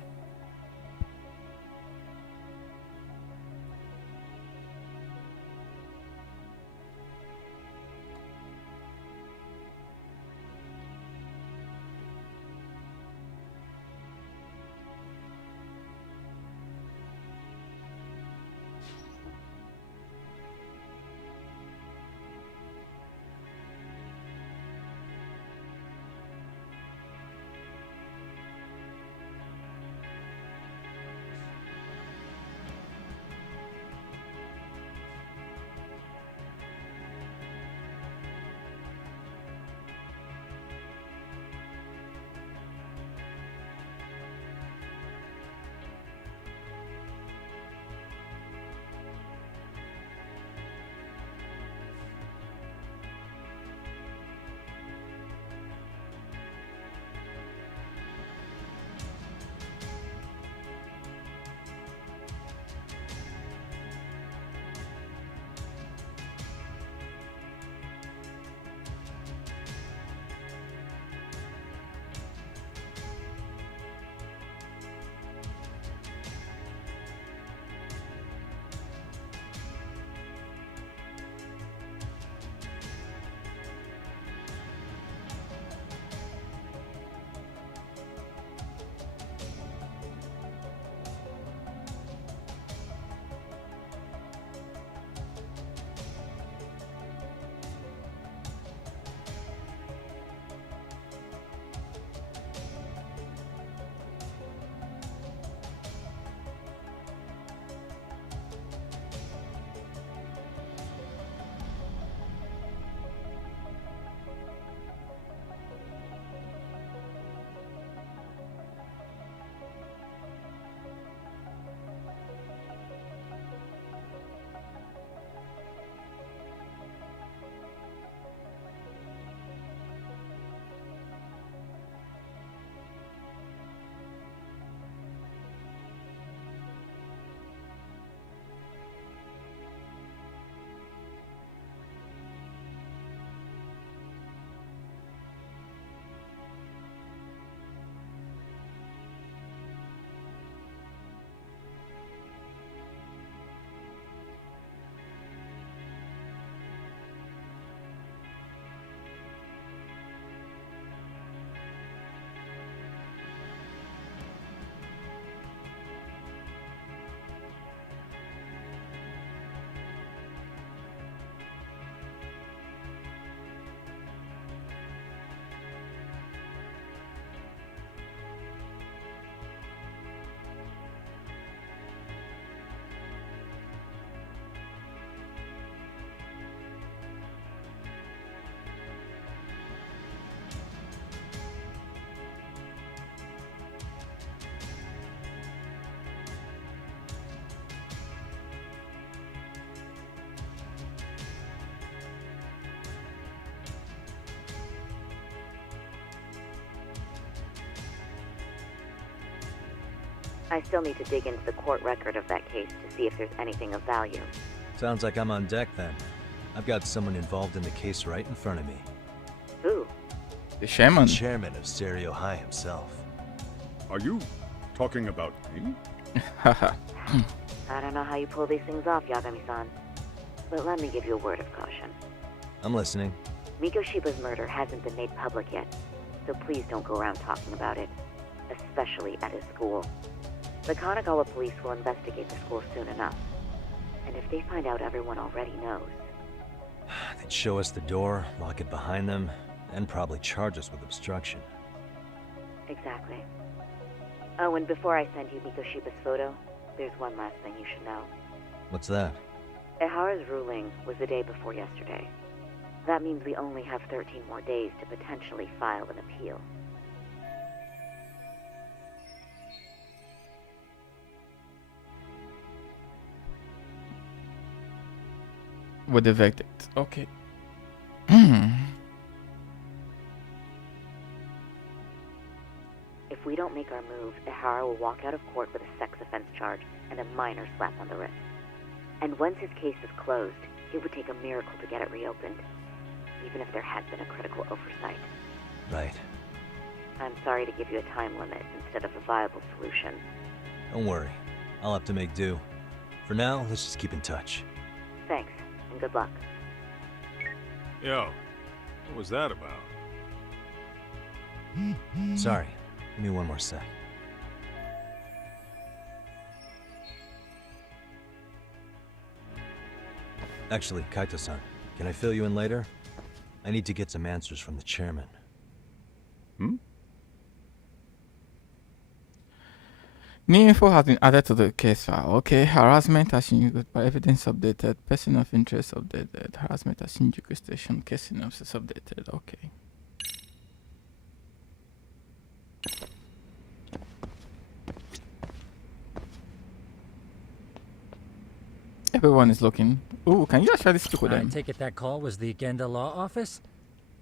I still need to dig into the court record of that case to see if there's anything of value. Sounds like I'm on deck then. I've got someone involved in the case right in front of me. Who? The chairman. The chairman of Stereo High himself. Are you talking about me? I don't know how you pull these things off, Yagami-san. But let me give you a word of caution. I'm listening. Mikoshiba's murder hasn't been made public yet, so please don't go around talking about it, especially at his school. The Kanagawa police will investigate the school soon enough, and if they find out everyone already knows... They'd show us the door, lock it behind them, and probably charge us with obstruction. Exactly. Oh, and before I send you Mikoshiba's photo, there's one last thing you should know. What's that? Ehara's ruling was the day before yesterday. That means we only have 13 more days to potentially file an appeal. With the verdict. Okay. If we don't make our move, Ehara will walk out of court with a sex offense charge and a minor slap on the wrist. And once his case is closed, it would take a miracle to get it reopened, even if there had been a critical oversight. Right. I'm sorry to give you a time limit instead of a viable solution. Don't worry. I'll have to make do. For now, let's just keep in touch. Thanks, and good luck. Yo, what was that about? Sorry. Give me one more sec. Actually, Kaito-san, can I fill you in later? I need to get some answers from the chairman. New info has been added to the case file. Okay, harassment at Shinjuku by evidence updated. Person of interest updated. Harassment at Shinjuku Station. Case synopsis updated. Okay. Everyone is looking. Ooh, can you actually speak with I them? take it that call was the Genda Law Office?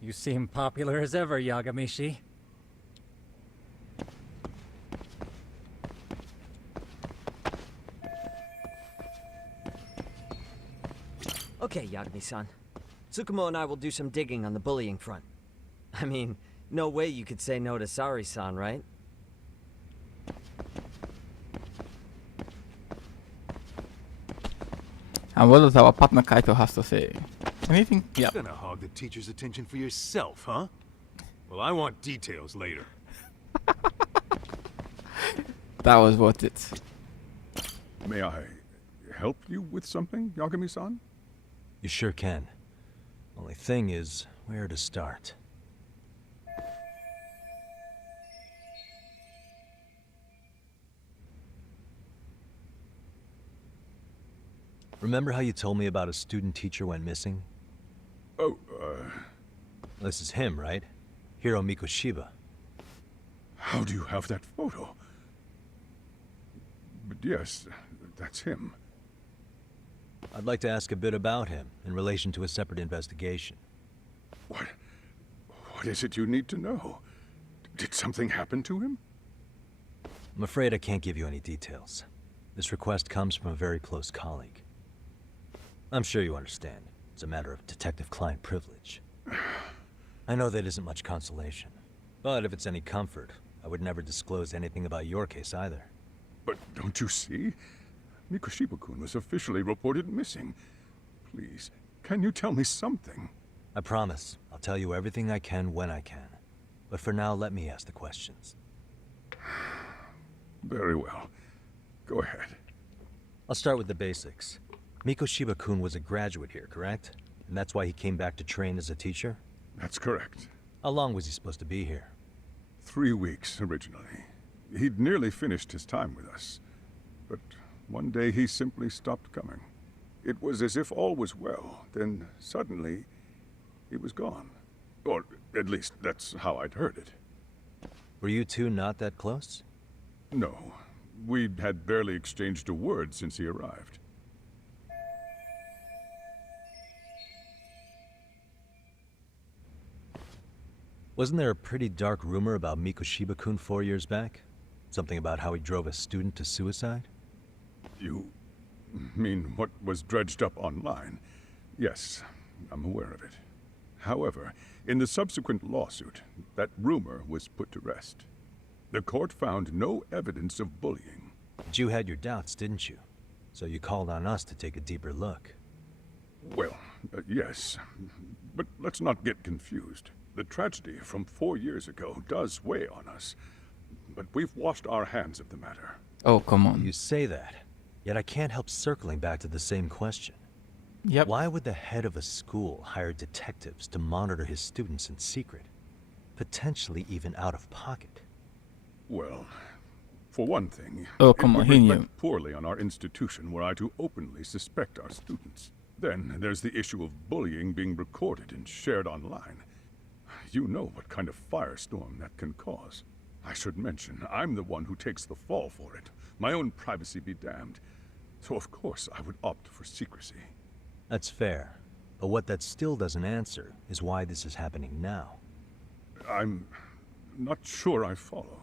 You seem popular as ever, Yagamishi. Okay, Yagami-san. Tsukumo and I will do some digging on the bullying front. I mean, no way you could say no to Sari-san, right? And what does our partner Kaito has to say? Anything? Yeah. You're gonna hog the teacher's attention for yourself, huh? Well, I want details later. That was worth it. May I help you with something, Yagami-san? You sure can. Only thing is, where to start? Remember how you told me about a student teacher went missing? Oh, This is him, right? Hiro Mikoshiba. How do you have that photo? But yes, that's him. I'd like to ask a bit about him in relation to a separate investigation. What is it you need to know? Did something happen to him? I'm afraid I can't give you any details. This request comes from a very close colleague. I'm sure you understand. It's a matter of detective-client privilege. I know that isn't much consolation. But if it's any comfort, I would never disclose anything about your case either. But don't you see? Mikoshiba-kun was officially reported missing. Please, can you tell me something? I promise. I'll tell you everything I can when I can. But for now, let me ask the questions. Very well. Go ahead. I'll start with the basics. Mikoshiba-kun was a graduate here, correct? And that's why he came back to train as a teacher? That's correct. How long was he supposed to be here? 3 weeks, originally. He'd nearly finished his time with us. But one day he simply stopped coming. It was as if all was well, then suddenly he was gone. Or at least that's how I'd heard it. Were you two not that close? No. We'd had barely exchanged a word since he arrived. Wasn't there a pretty dark rumor about Mikoshiba-kun 4 years back? Something about how he drove a student to suicide? You mean what was dredged up online? Yes, I'm aware of it. However, in the subsequent lawsuit, that rumor was put to rest. The court found no evidence of bullying. But you had your doubts, didn't you? So you called on us to take a deeper look. Well, yes. But let's not get confused. The tragedy from 4 years ago does weigh on us. But we've washed our hands of the matter. Oh, come on. You say that, yet I can't help circling back to the same question. Yep. Why would the head of a school hire detectives to monitor his students in secret? Potentially even out of pocket. Well, for one thing, oh, come on, it would he reflect knew. poorly on our institution were I to openly suspect our students. Then there's the issue of bullying being recorded and shared online. You know what kind of firestorm that can cause. I should mention, I'm the one who takes the fall for it. My own privacy be damned. So of course I would opt for secrecy. That's fair. But what that still doesn't answer is why this is happening now. I'm not sure I follow.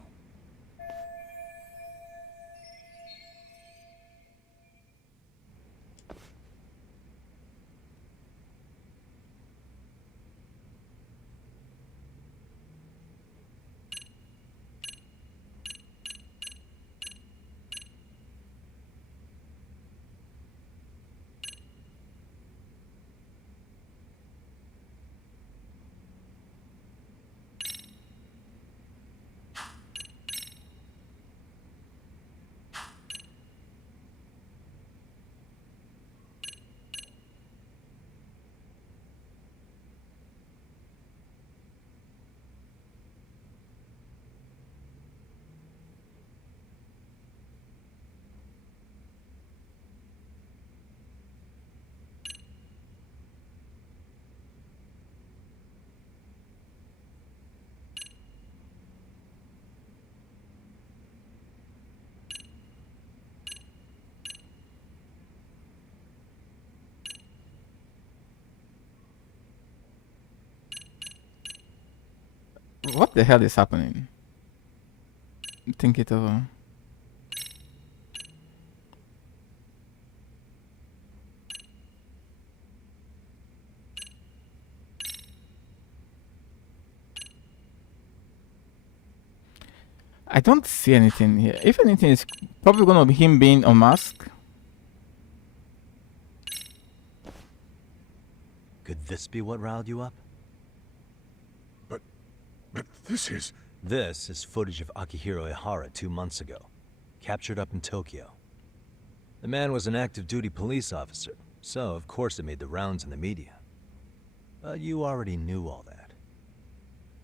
What the hell is happening? Think it over. I don't see anything here. If anything, it's probably gonna be him being unmasked. Could this be what riled you up? But this is... This is footage of Akihiro Ihara 2 months ago, captured up in Tokyo. The man was an active duty police officer, so of course it made the rounds in the media. But you already knew all that.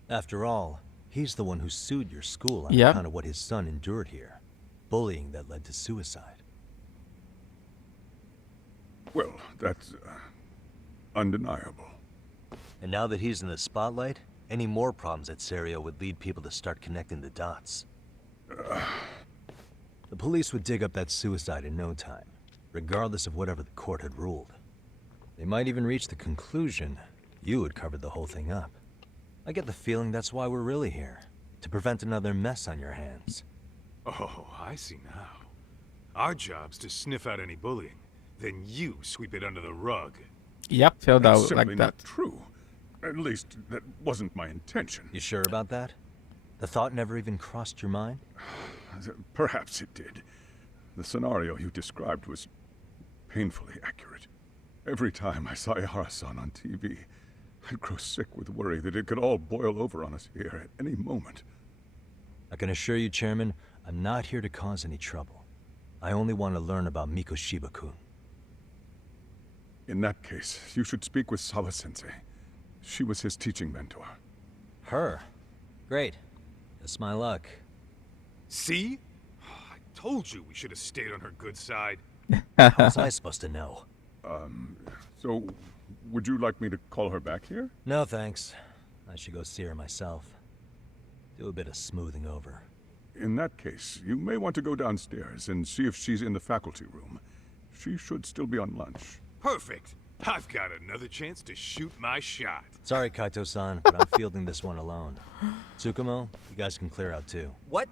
After all, he's the one who sued your school on account of what his son endured here. Bullying that led to suicide. Well, that's undeniable. And now that he's in the spotlight, any more problems at Serio would lead people to start connecting the dots. The police would dig up that suicide in no time, regardless of whatever the court had ruled. They might even reach the conclusion you had covered the whole thing up. I get the feeling that's why we're really here, to prevent another mess on your hands. Oh, I see now. Our job's to sniff out any bullying, then you sweep it under the rug. Yep, felt That's out simply like not that. true. At least, that wasn't my intention. You sure about that? The thought never even crossed your mind? Perhaps it did. The scenario you described was painfully accurate. Every time I saw Ihara-san on TV, I'd grow sick with worry that it could all boil over on us here at any moment. I can assure you, Chairman, I'm not here to cause any trouble. I only want to learn about Mikoshiba-kun. In that case, you should speak with Sawa-sensei. She was his teaching mentor. Her? Great. That's my luck. See? I told you we should have stayed on her good side. How was I supposed to know? So, would you like me to call her back here? No, thanks. I should go see her myself. Do a bit of smoothing over. In that case, you may want to go downstairs and see if she's in the faculty room. She should still be on lunch. Perfect. I've got another chance to shoot my shot. Sorry, Kaito-san, but I'm fielding this one alone. Tsukumo, you guys can clear out too. What?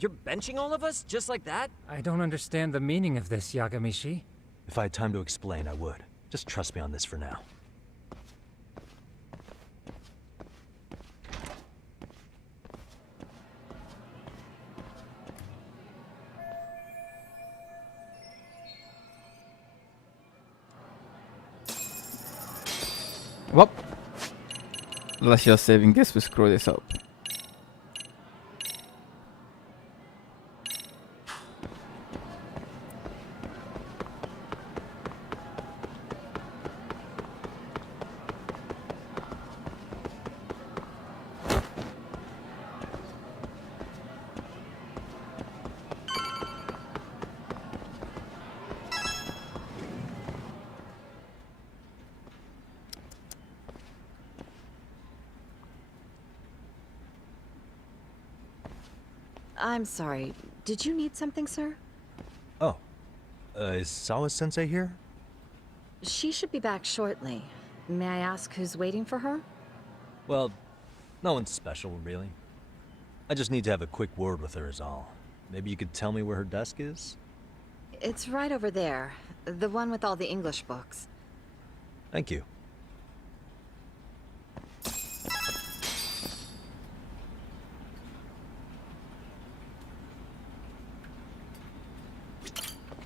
You're benching all of us? Just like that? I don't understand the meaning of this, Yagamishi. If I had time to explain, I would. Just trust me on this for now. Well, let's just save in case we screw this up. I'm sorry. Did you need something, sir? Oh. Is Sawa-sensei here? She should be back shortly. May I ask who's waiting for her? Well, no one's special, really. I just need to have a quick word with her is all. Maybe you could tell me where her desk is? It's right over there. The one with all the English books. Thank you.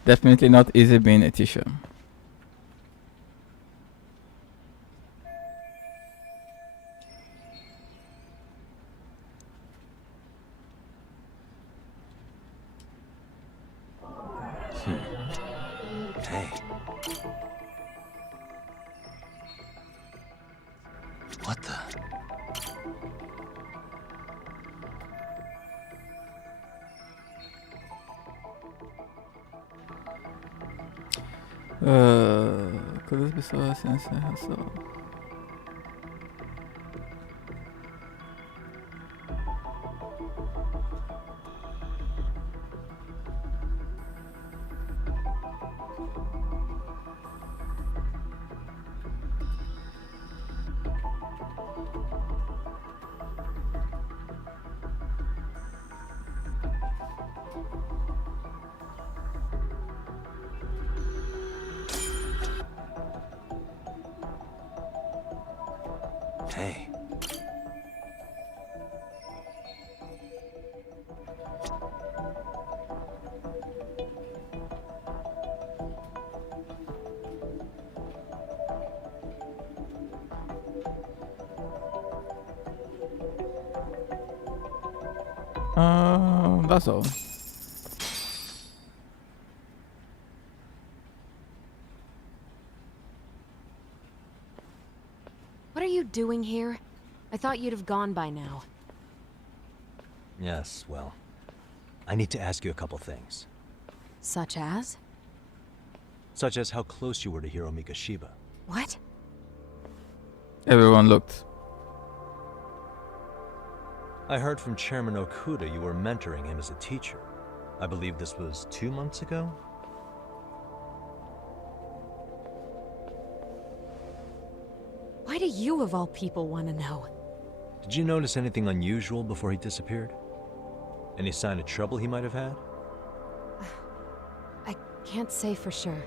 Definitely not easy being a teacher. Hey. What the? Could this be so sensei herself? Hey. That's all. What are you doing here? I thought you'd have gone by now. Yes, well, I need to ask you a couple things. Such as? Such as how close you were to Hiro Mikoshiba. What? Everyone looked. I heard from Chairman Okuda you were mentoring him as a teacher. I believe this was 2 months ago? Why do you, of all people, want to know? Did you notice anything unusual before he disappeared? Any sign of trouble he might have had? I can't say for sure.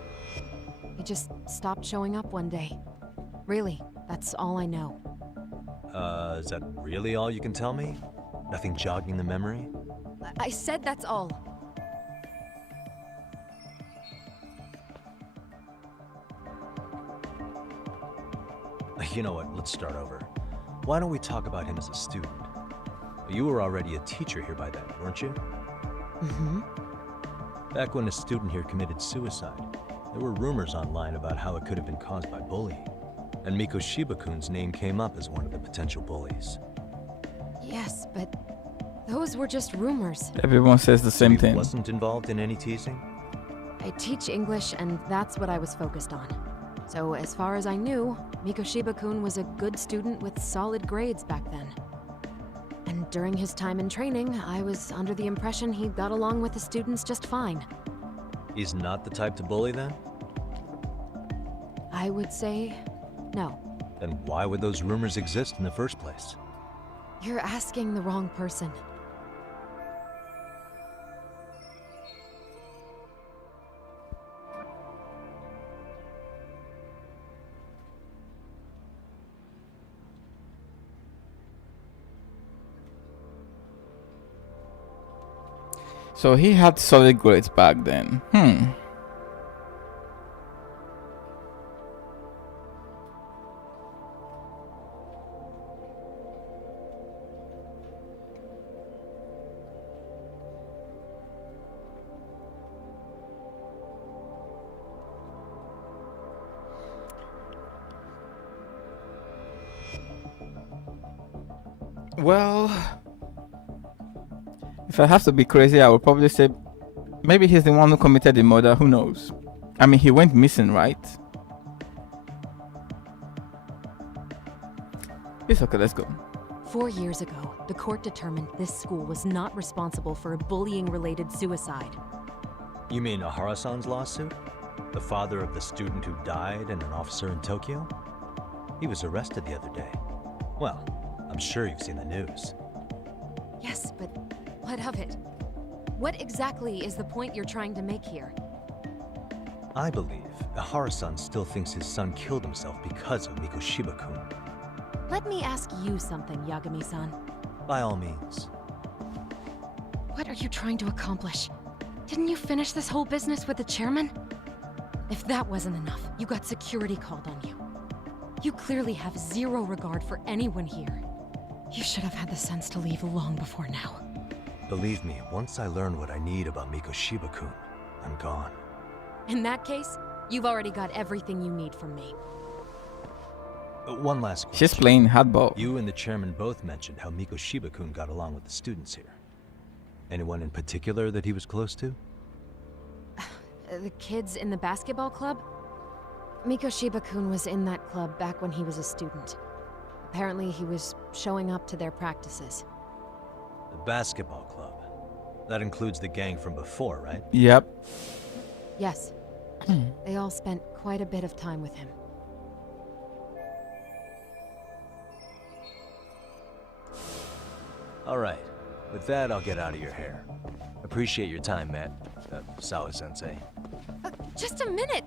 He just stopped showing up one day. Really, that's all I know. Is that really all you can tell me? Nothing jogging the memory? I said that's all. You know what, let's start over. Why don't we talk about him as a student? You were already a teacher here by then, weren't you? Mm-hmm. Back when a student here committed suicide, there were rumors online about how it could have been caused by bullying. And Mikoshiba-kun's name came up as one of the potential bullies. Yes, but those were just rumors. Everyone says the same thing. He wasn't involved in any teasing? I teach English, and that's what I was focused on. So as far as I knew, Mikoshiba-kun was a good student with solid grades back then. And during his time in training, I was under the impression he got along with the students just fine. He's not the type to bully then? I would say no. Then why would those rumors exist in the first place? You're asking the wrong person. So he had solid grades back then. Well, if I have to be crazy, I would probably say maybe he's the one who committed the murder. Who knows? I mean, he went missing, right? It's okay, let's go. 4 years ago, the court determined this school was not responsible for a bullying-related suicide. You mean Ahara-san's lawsuit? The father of the student who died and an officer in Tokyo? He was arrested the other day. Well, I'm sure you've seen the news. Yes, but what of it? What exactly is the point you're trying to make here? I believe Ahara-san still thinks his son killed himself because of Mikoshiba-kun. Let me ask you something, Yagami-san. By all means. What are you trying to accomplish? Didn't you finish this whole business with the chairman? If that wasn't enough, you got security called on you. You clearly have zero regard for anyone here. You should have had the sense to leave long before now. Believe me, once I learn what I need about Mikoshiba-kun, I'm gone. In that case, you've already got everything you need from me. One last question. She's playing hardball. You and the chairman both mentioned how Mikoshiba-kun got along with the students here. Anyone in particular that he was close to? The kids in the basketball club? Mikoshiba-kun was in that club back when he was a student. Apparently he was showing up to their practices. The basketball club. That includes the gang from before, right? Yep. Yes. They all spent quite a bit of time with him. All right. With that, I'll get out of your hair. Appreciate your time, Matt. Sawa-sensei. Just a minute!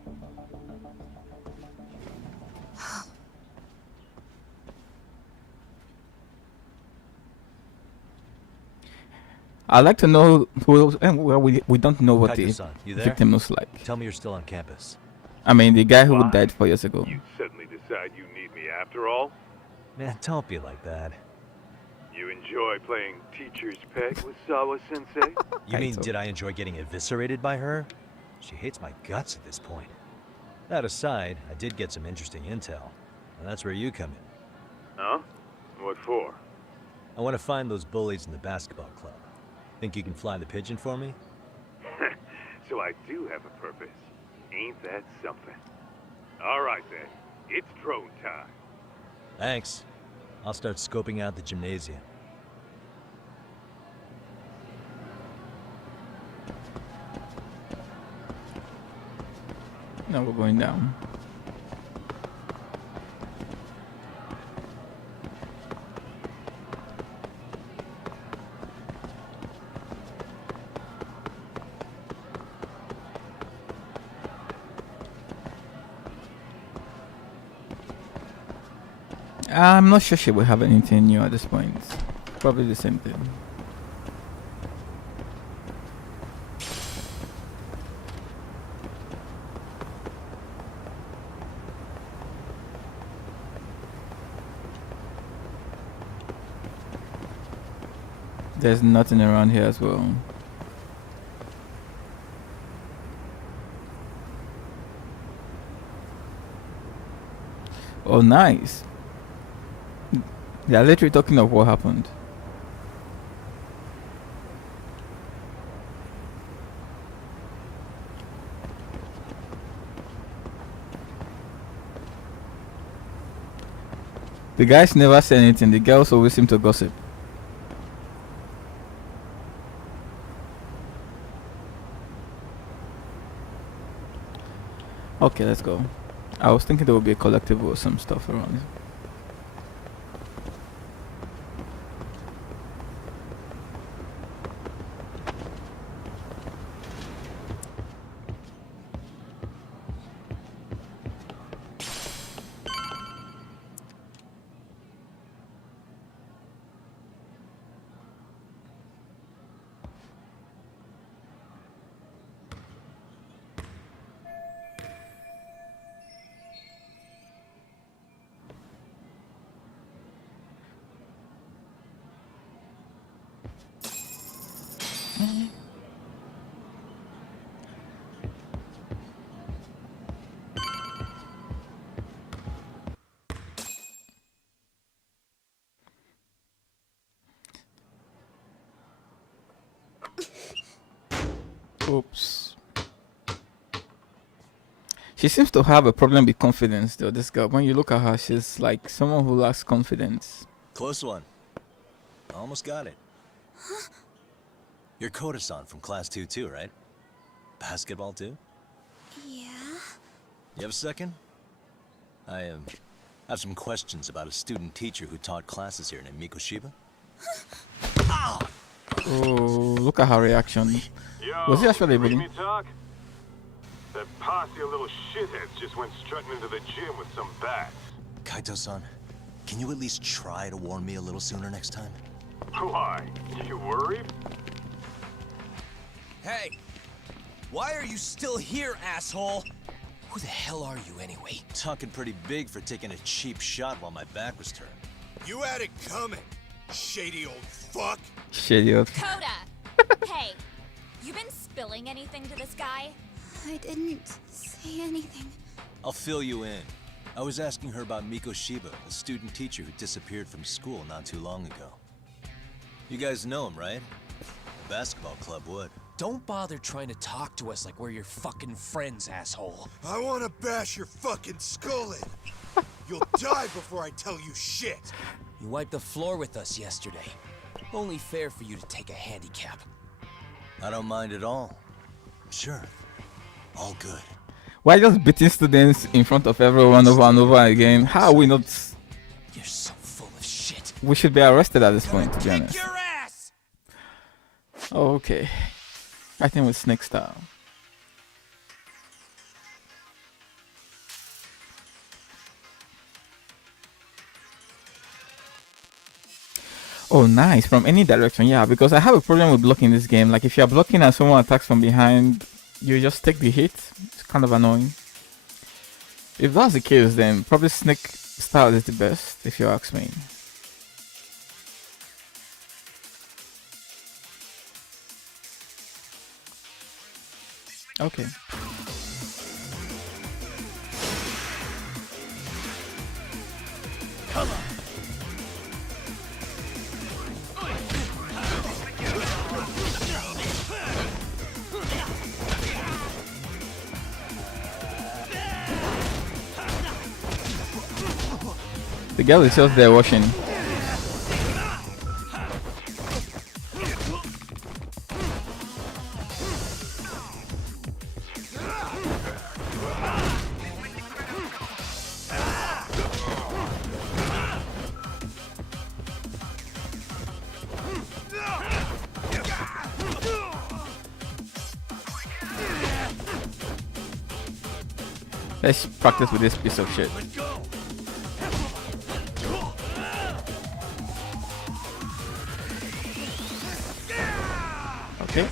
I'd like to know who. Well, we don't know what the Kaito-san, you there? victim looks like. Tell me you're still on campus. I mean, the guy who died 4 years ago. You suddenly decide you need me after all? Man, don't be like that. You enjoy playing teacher's pet with Sawa-sensei? You mean, did I enjoy getting eviscerated by her? She hates my guts at this point. That aside, I did get some interesting intel. And that's where you come in. Huh? What for? I want to find those bullies in the basketball club. Think you can fly the pigeon for me? So I do have a purpose. Ain't that something? All right then. It's drone time. Thanks. I'll start scoping out the gymnasium. Now we're going down. I'm not sure she will have anything new at this point. Probably the same thing. There's nothing around here as well. Oh, nice. They are literally talking of what happened. The guys never say anything. The girls always seem to gossip. Okay, let's go. I was thinking there would be a collectible or some stuff around. Oops. She seems to have a problem with confidence, though. This girl, when you look at her, she's like someone who lacks confidence. Close one. Almost got it. You're Koda-san from Class 2 too, right? Basketball too? Yeah? You have a second? I have some questions about a student teacher who taught classes here named Mikoshiba. Oh, look at her reaction. Yo, Was he actually ready bullying? me talk? That posse of little shitheads just went strutting into the gym with some bats. Kaito-san, can you at least try to warn me a little sooner next time? Why? You worried? Hey! Why are you still here, asshole? Who the hell are you anyway? Talking pretty big for taking a cheap shot while my back was turned. You had it coming, shady old fuck. Shady old. Coda! Hey, you been spilling anything to this guy? I didn't say anything. I'll fill you in. I was asking her about Mikoshiba, a student teacher who disappeared from school not too long ago. You guys know him, right? The basketball club would. Don't bother trying to talk to us like we're your fucking friends, asshole. I want to bash your fucking skull in. You'll die before I tell you shit. You wiped the floor with us yesterday. Only fair for you to take a handicap. I don't mind at all. Sure. All good. Why just beating students in front of everyone over and over again? How are we not? You're so full of shit. We should be arrested at this point, to be honest. Your ass! Okay. Fighting with snake style. Oh, nice. From any direction, yeah. Because I have a problem with blocking this game. Like, if you're blocking and someone attacks from behind, you just take the hit. It's kind of annoying. If that's the case, then probably snake style is the best, if you ask me. Okay. Come on. The girl is just there watching. Let's practice with this piece of shit. Okay.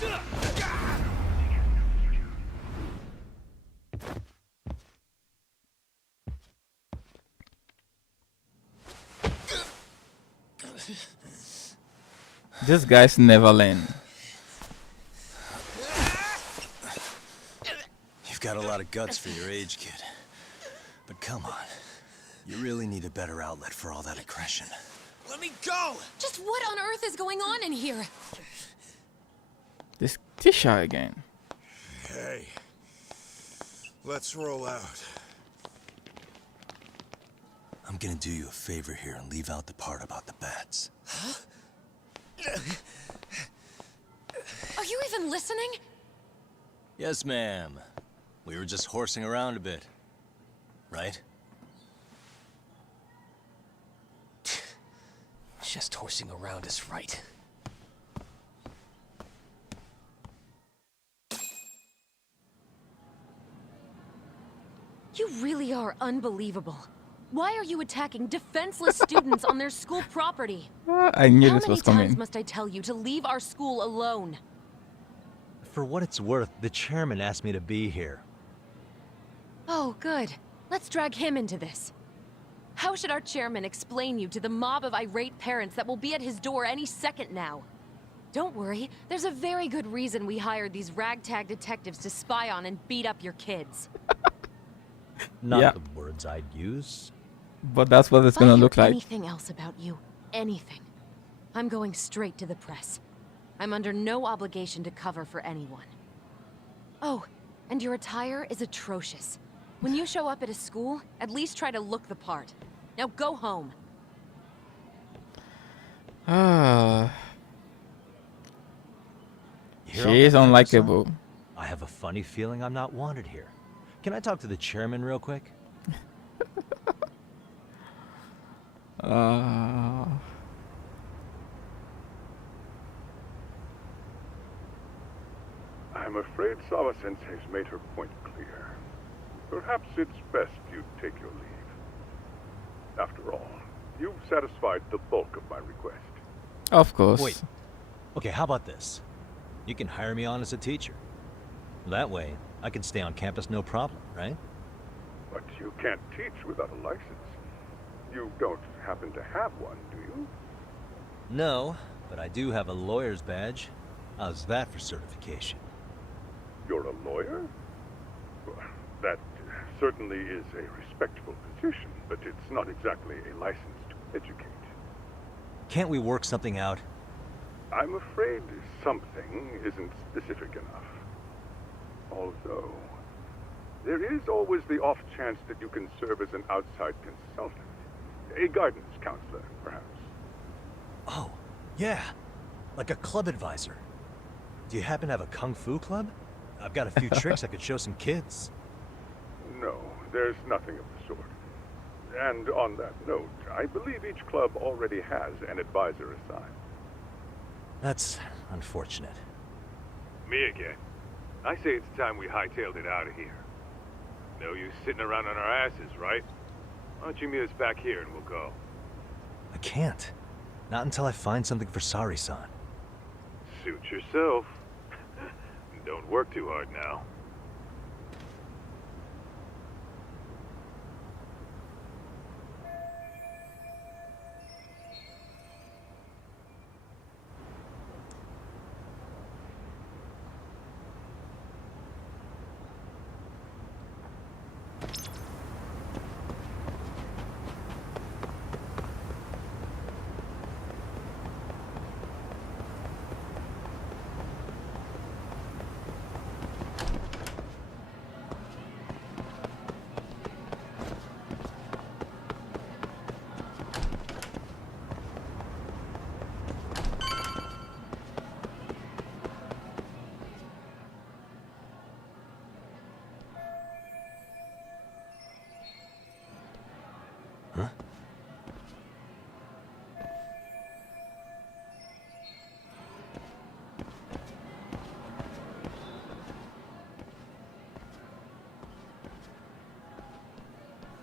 These guys never learn. You've got a lot of guts for your age, kid. But come on. You really need a better outlet for all that aggression. Let me go! Just what on earth is going on in here? This Tisha again. Hey. Let's roll out. I'm gonna do you a favor here and leave out the part about the bats. Huh? Are you even listening? Yes, ma'am. We were just horsing around a bit. Right? Just horsing around is right. You really are unbelievable. Why are you attacking defenseless students on their school property? I knew this was How many times coming. must I tell you to leave our school alone? For what it's worth, the chairman asked me to be here. Oh, good. Let's drag him into this. How should our chairman explain you to the mob of irate parents that will be at his door any second now? Don't worry, there's a very good reason we hired these ragtag detectives to spy on and beat up your kids. Not Yeah. the words I'd use. But that's what it's If I gonna hear look like. anything else about you, anything, I'm going straight to the press. I'm under no obligation to cover for anyone. Oh, and your attire is atrocious. When you show up at a school, at least try to look the part. Now go home. She is unlikable. I have a funny feeling I'm not wanted here. Can I talk to the chairman real quick? I'm afraid Sawa-sensei's made her point clear. Perhaps it's best you take your leave. After all, you've satisfied the bulk of my request. Of course. Wait. Okay, how about this? You can hire me on as a teacher. That way, I can stay on campus no problem, right? But you can't teach without a license. You don't happen to have one, do you? No, but I do have a lawyer's badge. How's that for certification? You're a lawyer? Well, that certainly is a respectable position, but it's not exactly a license to educate. Can't we work something out? I'm afraid something isn't specific enough. Although, there is always the off chance that you can serve as an outside consultant. A guidance counselor, perhaps. Oh, yeah. Like a club advisor. Do you happen to have a kung fu club? I've got a few tricks I could show some kids. No, there's nothing of the sort. And on that note, I believe each club already has an advisor assigned. That's unfortunate. Me again. I say it's time we hightailed it out of here. No use sitting around on our asses, right? Why don't you meet us back here and we'll go? I can't. Not until I find something for Sari-san. Suit yourself. Don't work too hard now.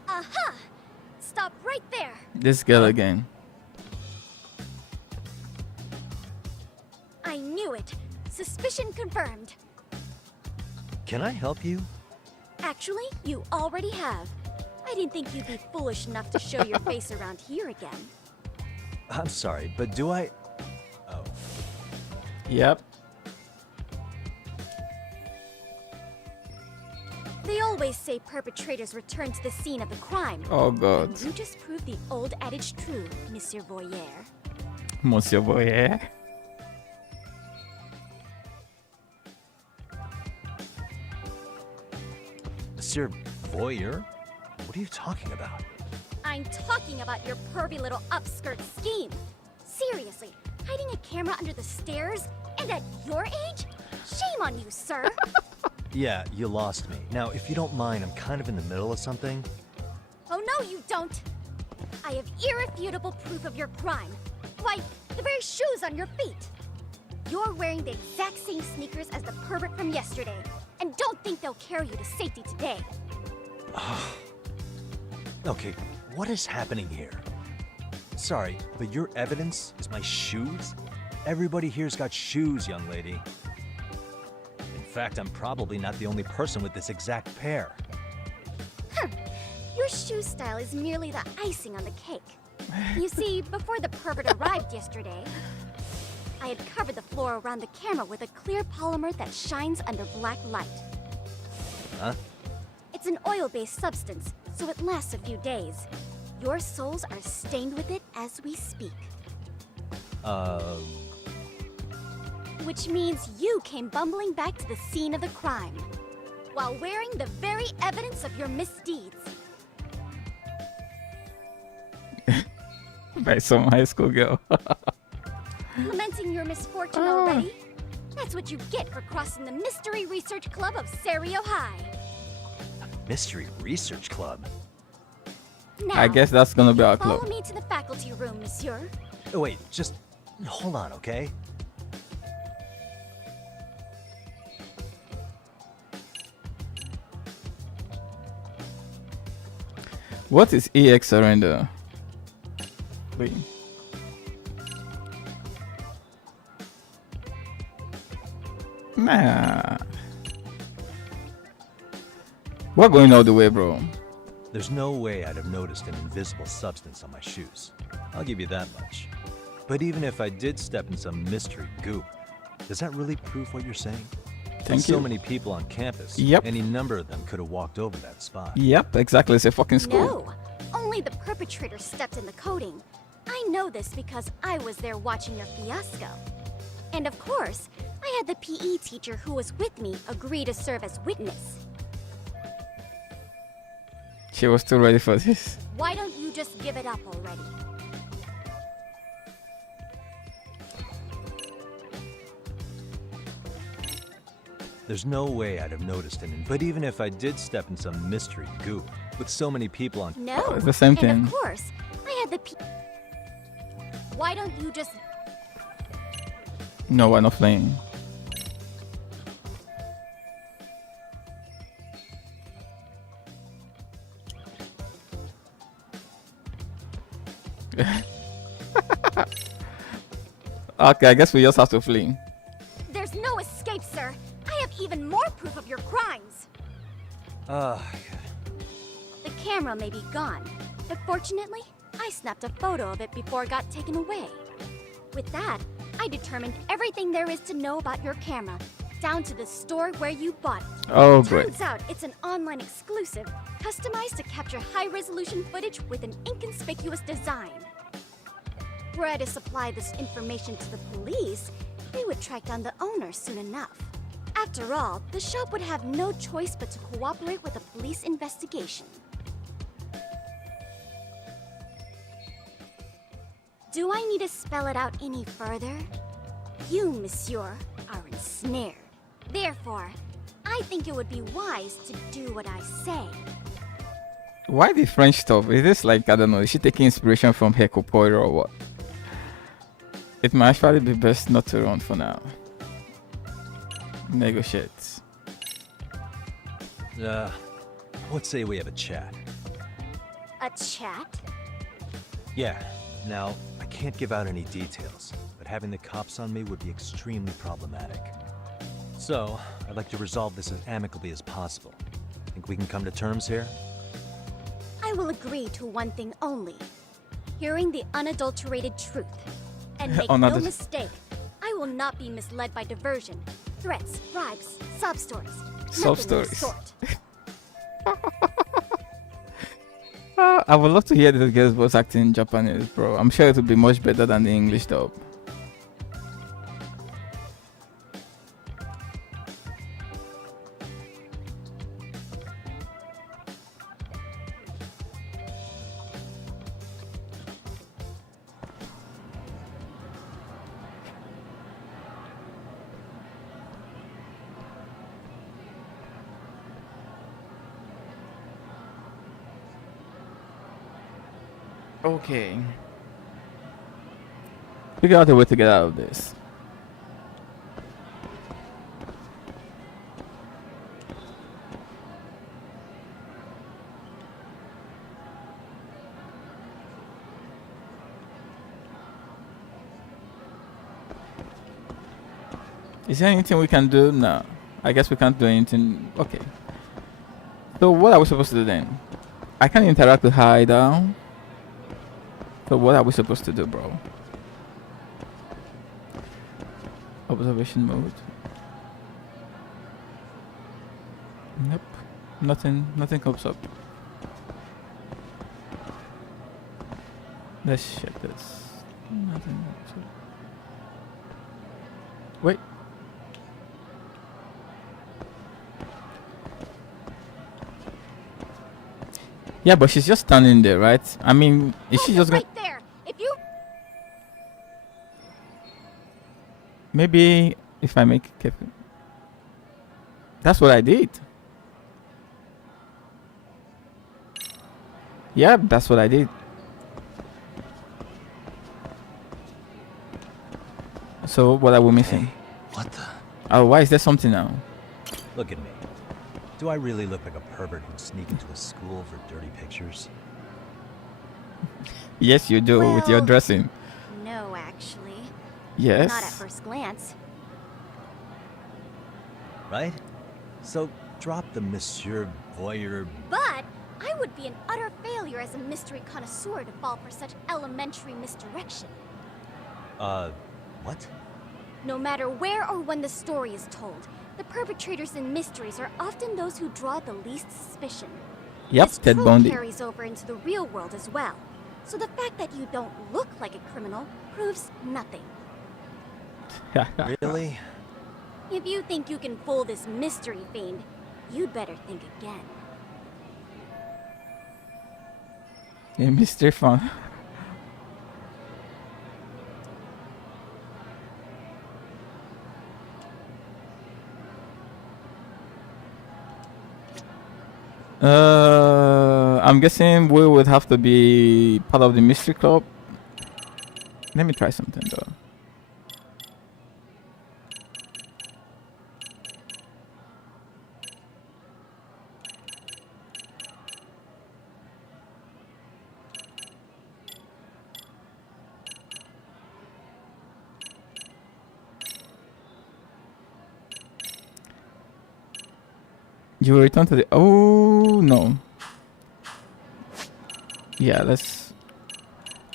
Aha! Stop right there! This girl again. I knew it. Suspicion confirmed. Can I help you? Actually, you already have. I didn't think you'd be foolish enough to show your face around here again. I'm sorry, but do I... Oh. Yep. They always say perpetrators return to the scene of the crime. Oh, God. And you just proved the old adage true, Monsieur Voyeur. Monsieur Voyeur. Monsieur Voyeur? What are you talking about? I'm talking about your pervy little upskirt scheme. Seriously, hiding a camera under the stairs? And at your age? Shame on you, sir. Yeah, you lost me. Now, if you don't mind, I'm kind of in the middle of something. Oh, no, you don't. I have irrefutable proof of your crime. Why, the very shoes on your feet. You're wearing the exact same sneakers as the pervert from yesterday. And don't think they'll carry you to safety today. Okay, what is happening here? Sorry, but your evidence is my shoes? Everybody here's got shoes, young lady. In fact, I'm probably not the only person with this exact pair. Your shoe style is merely the icing on the cake. You see, before the pervert arrived yesterday, I had covered the floor around the camera with a clear polymer that shines under black light. Huh? It's an oil-based substance, so it lasts a few days. Your soles are stained with it as we speak. Which means you came bumbling back to the scene of the crime, while wearing the very evidence of your misdeeds. By some high school girl. Lamenting your misfortune already? That's what you get for crossing the Mystery Research Club of Serio High. Mystery Research Club? Now, I guess that's gonna be our follow club. me to the faculty room, monsieur. Oh, wait, just hold on, okay? What is EX surrender? Wait. Nah. We're going all the way, bro. There's no way I'd have noticed an invisible substance on my shoes. I'll give you that much. But even if I did step in some mystery goop, does that really prove what you're saying? Thank so you. many people on campus. Yep. Any number of them could have walked over that spot. Yep, exactly. It's a fucking school. No, only the perpetrator stepped in the coding. I know this because I was there watching your fiasco. And of course, I had the PE teacher who was with me agree to serve as witness. She was still ready for this. Why don't you just give it up already? There's no way I'd have noticed an but even if I did step in some mystery goop, with so many people on No, it's the same and thing. of course, I had the Why don't you just... No, we're not playing. Okay, I guess we just have to flee. There's no escape, sir. I have even more proof of your crimes. The camera may be gone, but fortunately, I snapped a photo of it before it got taken away. With that, I determined everything there is to know about your camera, down to the store where you bought it. Oh, great. Turns out it's an online exclusive, customized to capture high-resolution footage with an inconspicuous design. Were I to supply this information to the police, they would track down the owner soon enough. After all, the shop would have no choice but to cooperate with a police investigation. Do I need to spell it out any further? You, monsieur, are ensnared. Therefore, I think it would be wise to do what I say. Why the French stuff? Is this like, I don't know, is she taking inspiration from Hercule Poirot or what? It might actually be best not to run for now. Negotiate. Let's say we have a chat. A chat? Yeah. Now, I can't give out any details, but having the cops on me would be extremely problematic. So, I'd like to resolve this as amicably as possible. Think we can come to terms here? I will agree to one thing only. Hearing the unadulterated truth. And make no mistake, I will not be misled by diversion, threats, bribes, sob stories. Sob Nothing of the stories. sort. I would love to hear this girl's voice acting in Japanese, bro. I'm sure it would be much better than the English dub. Okay. Figure out a way to get out of this. Is there anything we can do? No. I guess we can't do anything. Okay. So what are we supposed to do then? I can interact with her down. So what are we supposed to do, bro? Observation mode. Nope. Nothing comes up. Let's check this. Nothing comes up. Wait, Yeah, but she's just standing there, right? I mean, is she just right there. If you maybe if I make it careful. That's what I did. Yeah, that's what I did. So what are we missing? Hey, what the? Oh, why is there something now? Look at me. Do I really look like a pervert who'd sneak into a school for dirty pictures? Yes, you do with your Well, dressing. No, actually. Yes. Not at first glance. Right? So drop the Monsieur Voyeur. But I would be an utter failure as a mystery connoisseur to fall for such elementary misdirection. What? No matter where or when the story is told, the perpetrators in mysteries are often those who draw the least suspicion. Yep, This Ted trope Bundy. carries over into the real world as well. So the fact that you don't look like a criminal proves nothing. Really? If you think you can fool this mystery fiend, you'd better think again. Yeah, Mr. Fun. I'm guessing we would have to be part of the mystery club. Let me try something though. You will return to the. Oh no. Yeah, let's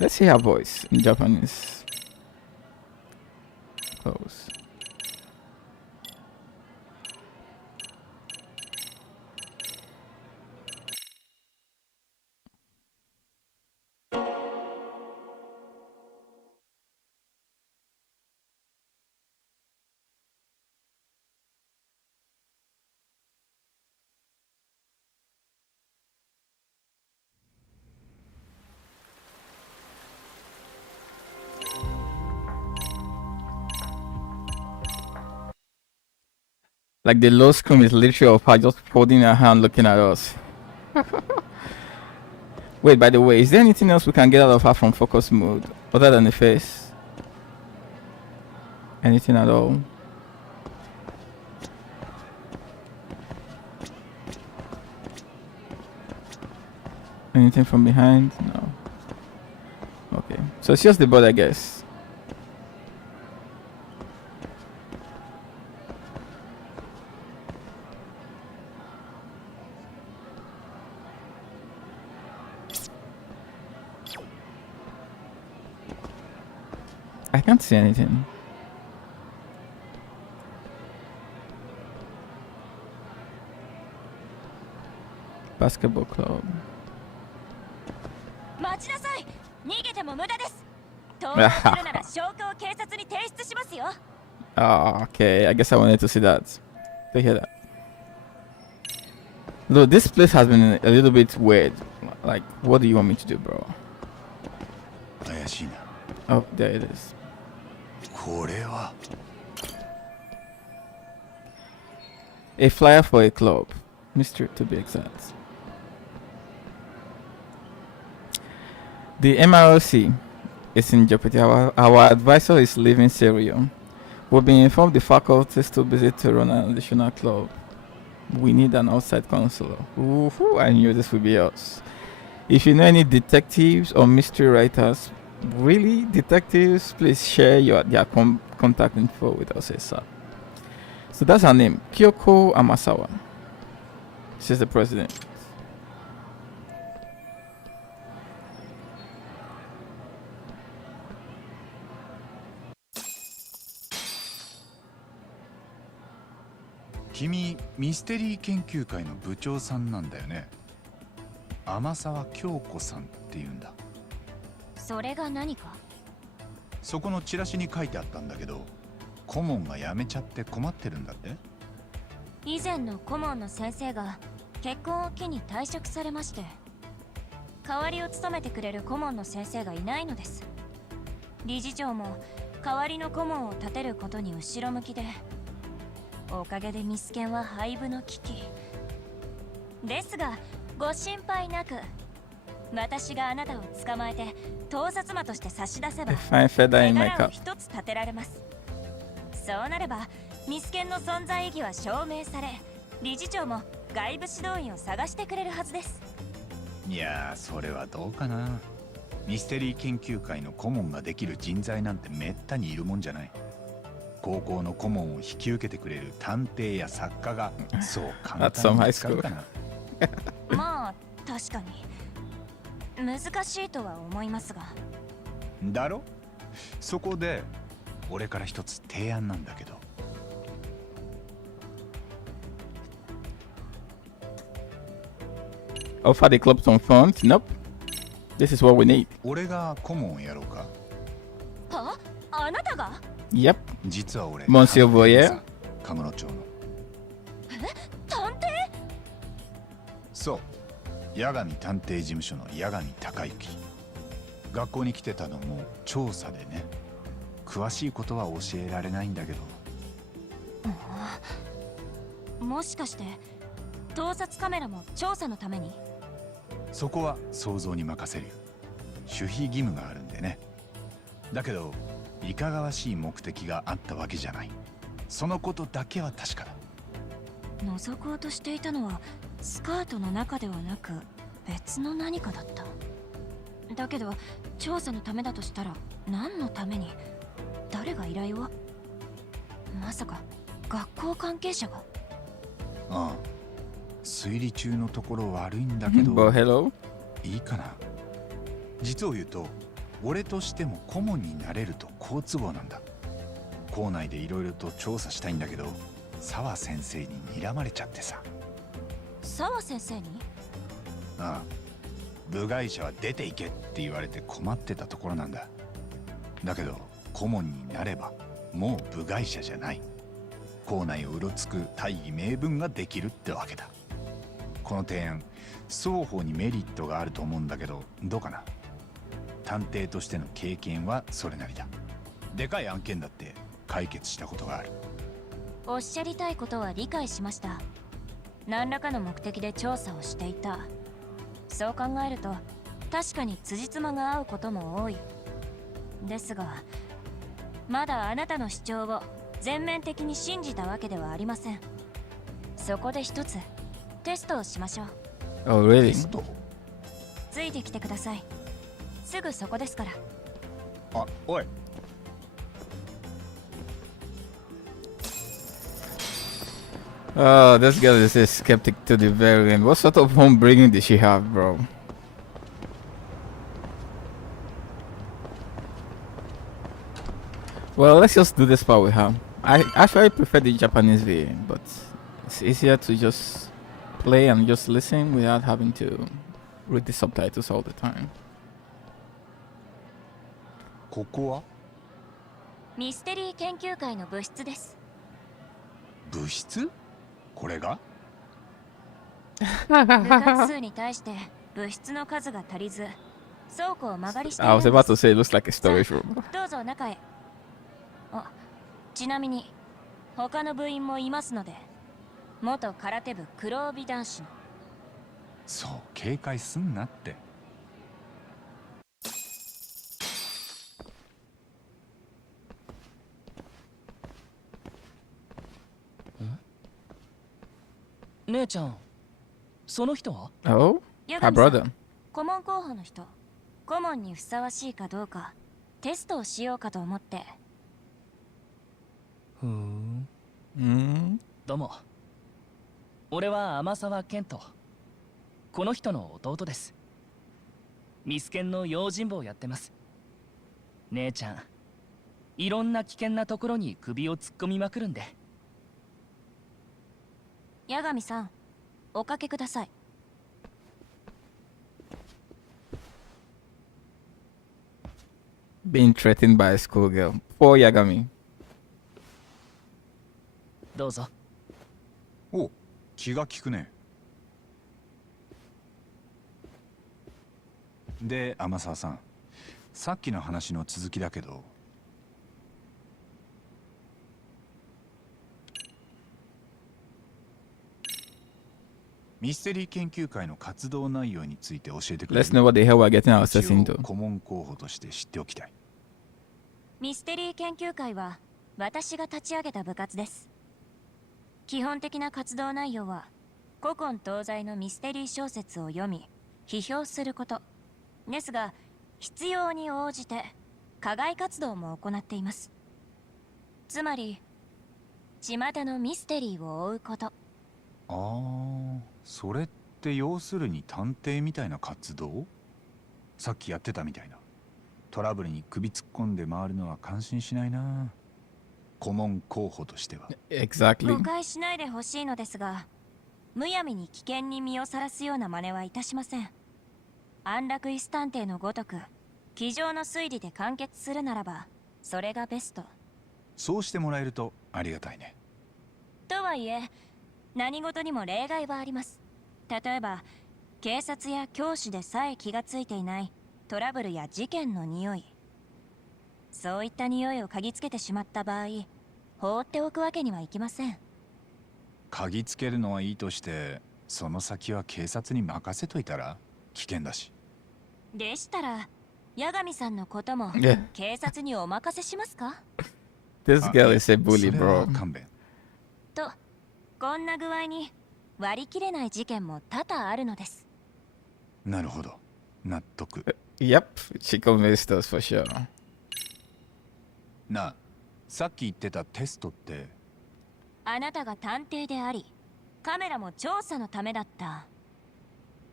see her voice in Japanese. Close. Like the low scream is literally of her just holding her hand looking at us. Wait, by the way, is there anything else we can get out of her from focus mode other than the face? Anything at all? Anything from behind? No. Okay, so it's just the butt, I guess. I can't see anything. Basketball club. Oh, okay. I guess I wanted to see that. To hear that. Though this place has been a little bit weird. Like, what do you want me to do, bro? Oh, there it is. A flyer for a club. Mystery to be exact. The MROC is in jeopardy. Our advisor is leaving Serio. We've been informed the faculty is too busy to run an additional club. We need an outside counselor. Ooh, I knew this would be us. If you know any detectives or mystery writers, really detectives, please share their contact info with us ASAP. So that's her name, Kyoko Amasawa. She's the president. Kimi ミステリー研究会の部長さんなんだよね。天沢京子さんっていうんだ。それが何か？そこのチラシに書いてあったんだけど、顧問が辞めちゃって困ってるんだって。以前の顧問の先生が結婚を機に退職されまして、代わりを務めてくれる顧問の先生がいないのです。理事長も代わりの顧問を立てることに後ろ向きで、おかげでミスケンは廃部の危機ですが、ご心配なく、私があなたを捕まえて盗撮魔として差し出せば、手柄を一つ立てられます。そうなればミスケンの存在意義は証明され、理事長も外部指導員を探してくれるはずです。いやー、それはどうかな。ミステリー研究会の顧問ができる人材なんてめったにいるもんじゃない。高校の顧問を引き受けてくれる探偵や作家がそう簡単に見つかるかな。まあ確かに難しいとは思いますが。だろ？そこで俺から一つ提案なんだけど。Offer the club some funds? Nope. This is what we need. 俺が顧問をやろうか。は？あなたが？ Yep. 実は俺、Monsieur Voyer。カムロ町の。探偵？そう。八神探偵事務所の八神隆之。学校に来てたのも調査でね。詳しいことは教えられないんだけど。もしかして盗撮カメラも調査のために？そこは想像に任せるよ。守秘義務があるんでね。だけどいかがわしい目的があったわけじゃない。そのことだけは確かだ。覗こうとしていたのはスカートの中ではなく別の何かだった。だけど調査のためだとしたら何のために？誰が依頼を？まさか学校関係者が？ああ、推理中のところ悪いんだけど、いいかな。実を言うと俺としても顧問になれると好都合なんだ。校内でいろいろと調査したいんだけど、沢先生に睨まれちゃってさ。沢先生に？ああ、部外者は出ていけって言われて困ってたところなんだ。だけど顧問になればもう部外者じゃない。校内をうろつく大義名分ができるってわけだ。この提案、双方にメリットがあると思うんだけど、どうかな。探偵としての経験はそれなりだ。でかい案件だって解決したことがある。おっしゃりたいことは理解しました。何らかの目的で調査をしていた。そう考えると確かに辻褄が合うことも多い。ですがまだあなたの主張を全面的に信じたわけではありません。そこで一つテストをしましょう。Oh, really? ついてきてください。すぐそこですから。あ、おい。Oh, this girl is a skeptic to the very end. What sort of home bringing did she have, bro? Well, let's just do this part with her. I actually prefer the Japanese version, but it's easier to just play and just listen without having to read the subtitles all the time. ここは？ミステリー研究会の部室です。部室？これが？部活数に対して部室の数が足りず、倉庫を間借りしているんです。 I was about to say it looks like a storage room. どうぞ中へ。あ、ちなみに他の部員もいますので、元空手部黒帯男子の。そう、警戒すんなって。姉ちゃん、その人は？ Oh, her brother. 顧問候補の人。顧問にふさわしいかどうかテストをしようかと思って。ふーん。どうも。俺は天沢健人。この人の弟です。ミスケンの用心棒をやってます。姉ちゃん、いろんな危険なところに首を突っ込みまくるんで。八神さん、おかけください。Being threatened by a schoolgirl. Poor Yagami. どうぞ。お、気が利くね。で、天沢さん、さっきの話の続きだけど、ミステリー研究会の活動内容について教えてくれる？ Let's know what the hell we're getting ourselves 一応 into. 顧問候補として知っておきたい。ミステリー研究会は私が立ち上げた部活です。基本的な活動内容は古今東西のミステリー小説を読み批評することですが、必要に応じて課外活動も行っています。つまり巷のミステリーを追うこと。ああ、それって要するに探偵みたいな活動？さっきやってたみたいな。トラブルに首突っ込んで回るのは感心しないな。顧問候補としては。Exactly. 誤解しないでほしいのですが、むやみに危険に身をさらすような真似はいたしません。安楽椅子探偵のごとく机上の推理で完結するならばそれがベスト。そうしてもらえるとありがたいね。とはいえ何事にも例外はあります。例えば警察や教師でさえ気がついていないトラブルや事件の匂い、そういった匂いを嗅ぎつけてしまった場合、放っておくわけにはいきません。嗅ぎつけるのはいいとして、その先は警察に任せといたら？危険だし。でしたら八神さんのことも Yeah. 警察にお任せしますか？ This girl is a bully, それは bro. 勘弁。と、こんな具合に割り切れない事件も多々あるのです。なるほど。納得。Yep, she convinced us for sure. なあ、さっき言ってたテストって？あなたが探偵であり、カメラも調査のためだった。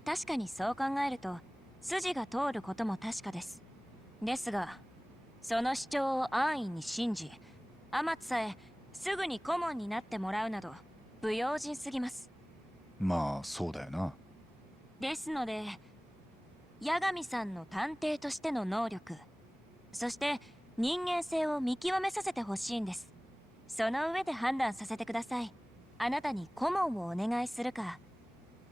確かにそう考えると筋が通ることも確かです。ですが、その主張を安易に信じ、天津さえすぐに顧問になってもらうなど不用心すぎます。まあそうだよな。ですので、八神さんの探偵としての能力、そして人間性を見極めさせてほしいんです。その上で判断させてください。あなたに顧問をお願いするか、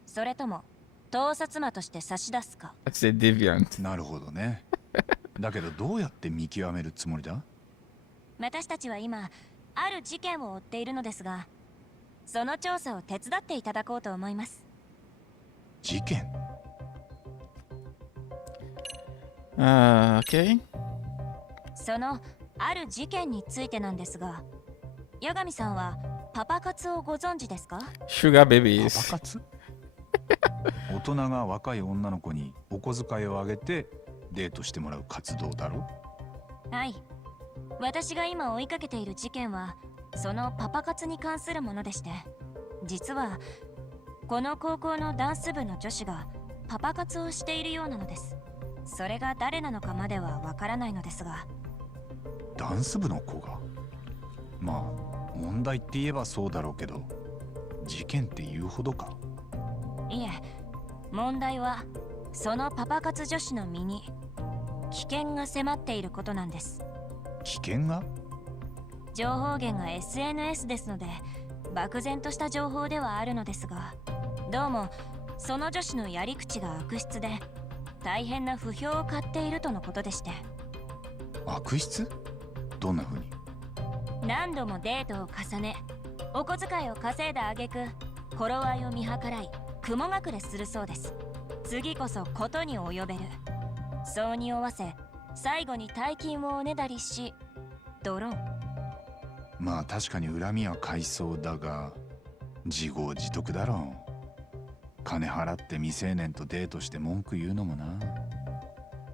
それとも盗撮魔として差し出すか。That's a deviant. なるほどね。だけどどうやって見極めるつもりだ？私たちは今ある事件を追っているのですが、その調査を手伝っていただこうと思います。事件？ Okay. そのある事件についてなんですが、八神さんはパパ活をご存知ですか？ Sugar babies. パパ活？大人が若い女の子にお小遣いをあげてデートしてもらう活動だろ？はい。私が今追いかけている事件はそのパパ活に関するものでして、実はこの高校のダンス部の女子がパパ活をしているようなのです。それが誰なのかまではわからないのですが。ダンス部の子が？まあ問題って言えばそうだろうけど、事件って言うほどか？いえ、問題はそのパパ活女子の身に危険が迫っていることなんです。危険が？情報源が SNS ですので漠然とした情報ではあるのですが、どうもその女子のやり口が悪質で大変な不評を買っているとのことでして。悪質？どんな風に？何度もデートを重ね、お小遣いを稼いだ挙句頃合いを見計らい雲隠れするそうです。次こそことに及べる、そうにおわせ最後に大金をおねだりしドロン。まあ確かに恨みは買いそうだが、自業自得だろう。金払って未成年とデートして文句言うのもな。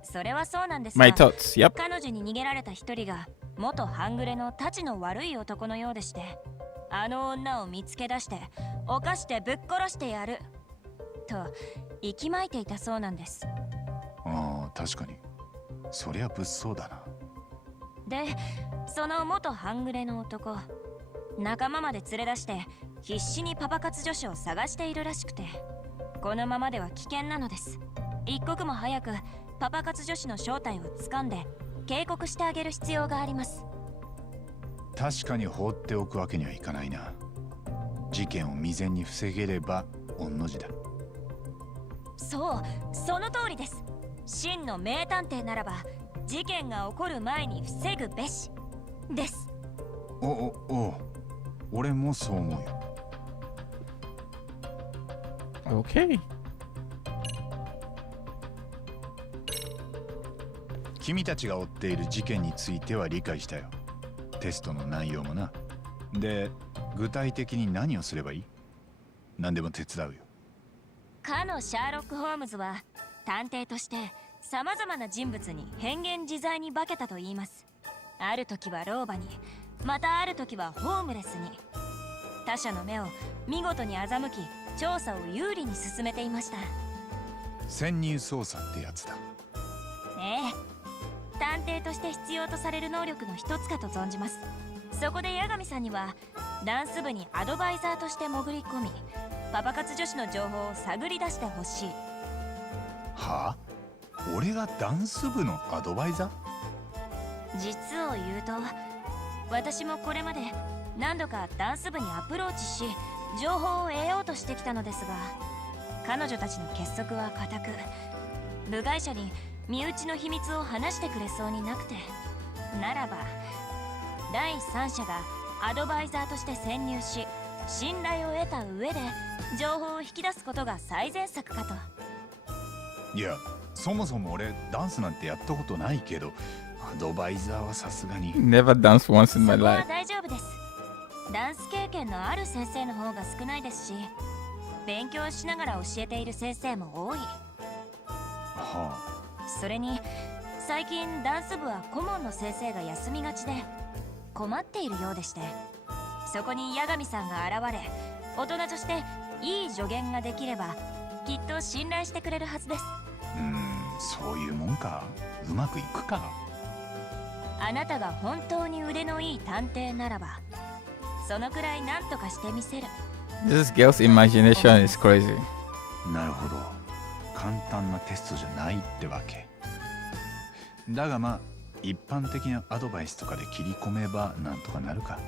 それはそうなんですが、 My thoughts, yep. 彼女に逃げられた一人が元半グレのたちの悪い男のようでして、あの女を見つけ出して犯してぶっ殺してやると息巻いていたそうなんです。ああ確かに、そりゃ物騒だな。で、その元半グレの男、仲間まで連れ出して必死にパパ活女子を探しているらしくて、このままでは危険なのです。一刻も早くパパ活女子の正体を掴んで警告してあげる必要があります。確かに放っておくわけにはいかないな。事件を未然に防げれば御の字だ。そう、その通りです。真の名探偵ならば事件が起こる前に防ぐべしです。俺もそう思うよ。Okay. 君たちが追っている事件については理解したよ。テストの内容もな。で、具体的に何をすればいい？何でも手伝うよ。かのシャーロック・ホームズは探偵としてさまざまな人物に変幻自在に化けたと言います。ある時は老婆に、またある時はホームレスに。他者の目を見事に欺き、調査を有利に進めていました。潜入捜査ってやつだ。ええ、探偵として必要とされる能力の一つかと存じます。そこで八神さんにはダンス部にアドバイザーとして潜り込み、パパ活女子の情報を探り出してほしい。はあ？俺がダンス部のアドバイザー？実を言うと、私もこれまで何度かダンス部にアプローチし、情報を得ようとしてきたのですが、彼女たちの結束は固く、部外者に身内の秘密を話してくれそうになくて、ならば第三者がアドバイザーとして潜入し、信頼を得た上で情報を引き出すことが最善策かと。いや、そもそも俺ダンスなんてやったことないけど、アドバイザーはさすがに。 Never danced once in my そこは life. 大丈夫です。ダンス経験のある先生の方が少ないですし、勉強しながら教えている先生も多い。はそれに最近ダンス部は顧問の先生が休みがちで困っているようでして、そこに八神さんが現れ、大人としていい助言ができればきっと信頼してくれるはずです。そういうもんか。うまくいくか。あなたが本当に腕のいい探偵ならば、そのくらい何とかしてみせる。 This girl's imagination is crazy. なるほど。簡単なテストじゃないってわけ。だがまあ、一般的なアドバイスとかで切り込めばなんとかなるか。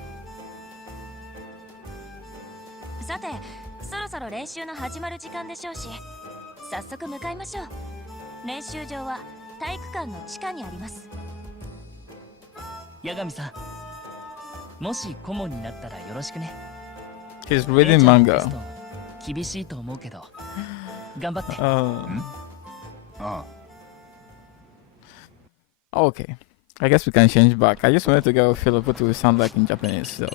さて、そろそろ練習の始まる時間でしょうし、早速向かいましょう。練習場は体育館の地下にあります。八神さん、もし顧問になったらよろしくね。 He's reading manga. 厳しいと思うけど頑張って。Okay. I guess we can change back. I just wanted to get a feel of what it would sound like in Japanese, so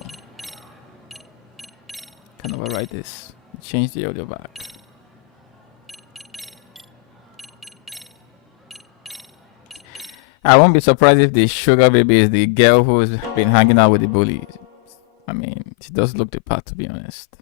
kind of overwrite this. Change the audio back. I won't be surprised if the sugar baby is the girl who's been hanging out with the bullies. I mean, she does look the part, to be honest.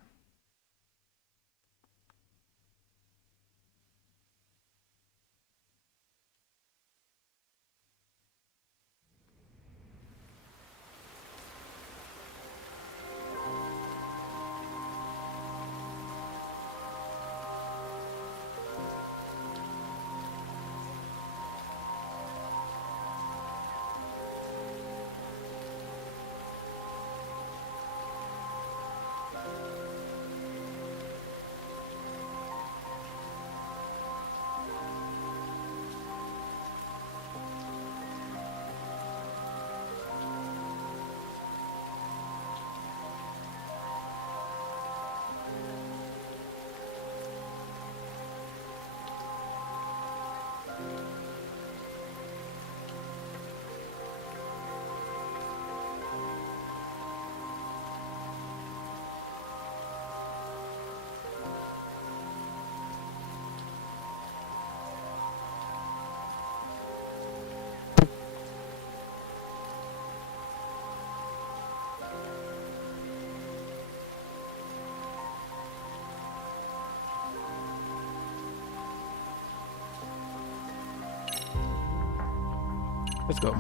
Let's go.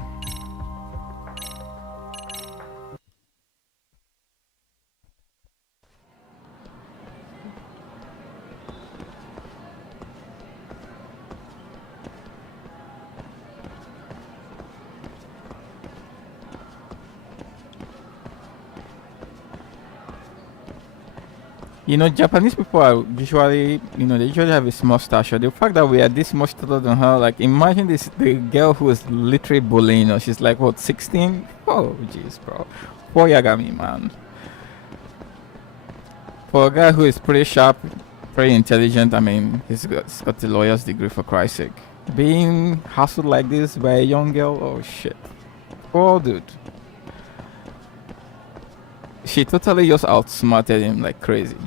You know, Japanese people are usually, they usually have a small stature. The fact that we are this much taller than her, like, imagine this, the girl who is literally bullying us. She's like, what, 16? Oh, jeez, bro. Poor Yagami, man. For a guy who is pretty sharp, pretty intelligent, I mean, he's got the lawyer's degree, for Christ's sake. Being hassled like this by a young girl, oh, shit. Poor dude. She totally just outsmarted him like crazy.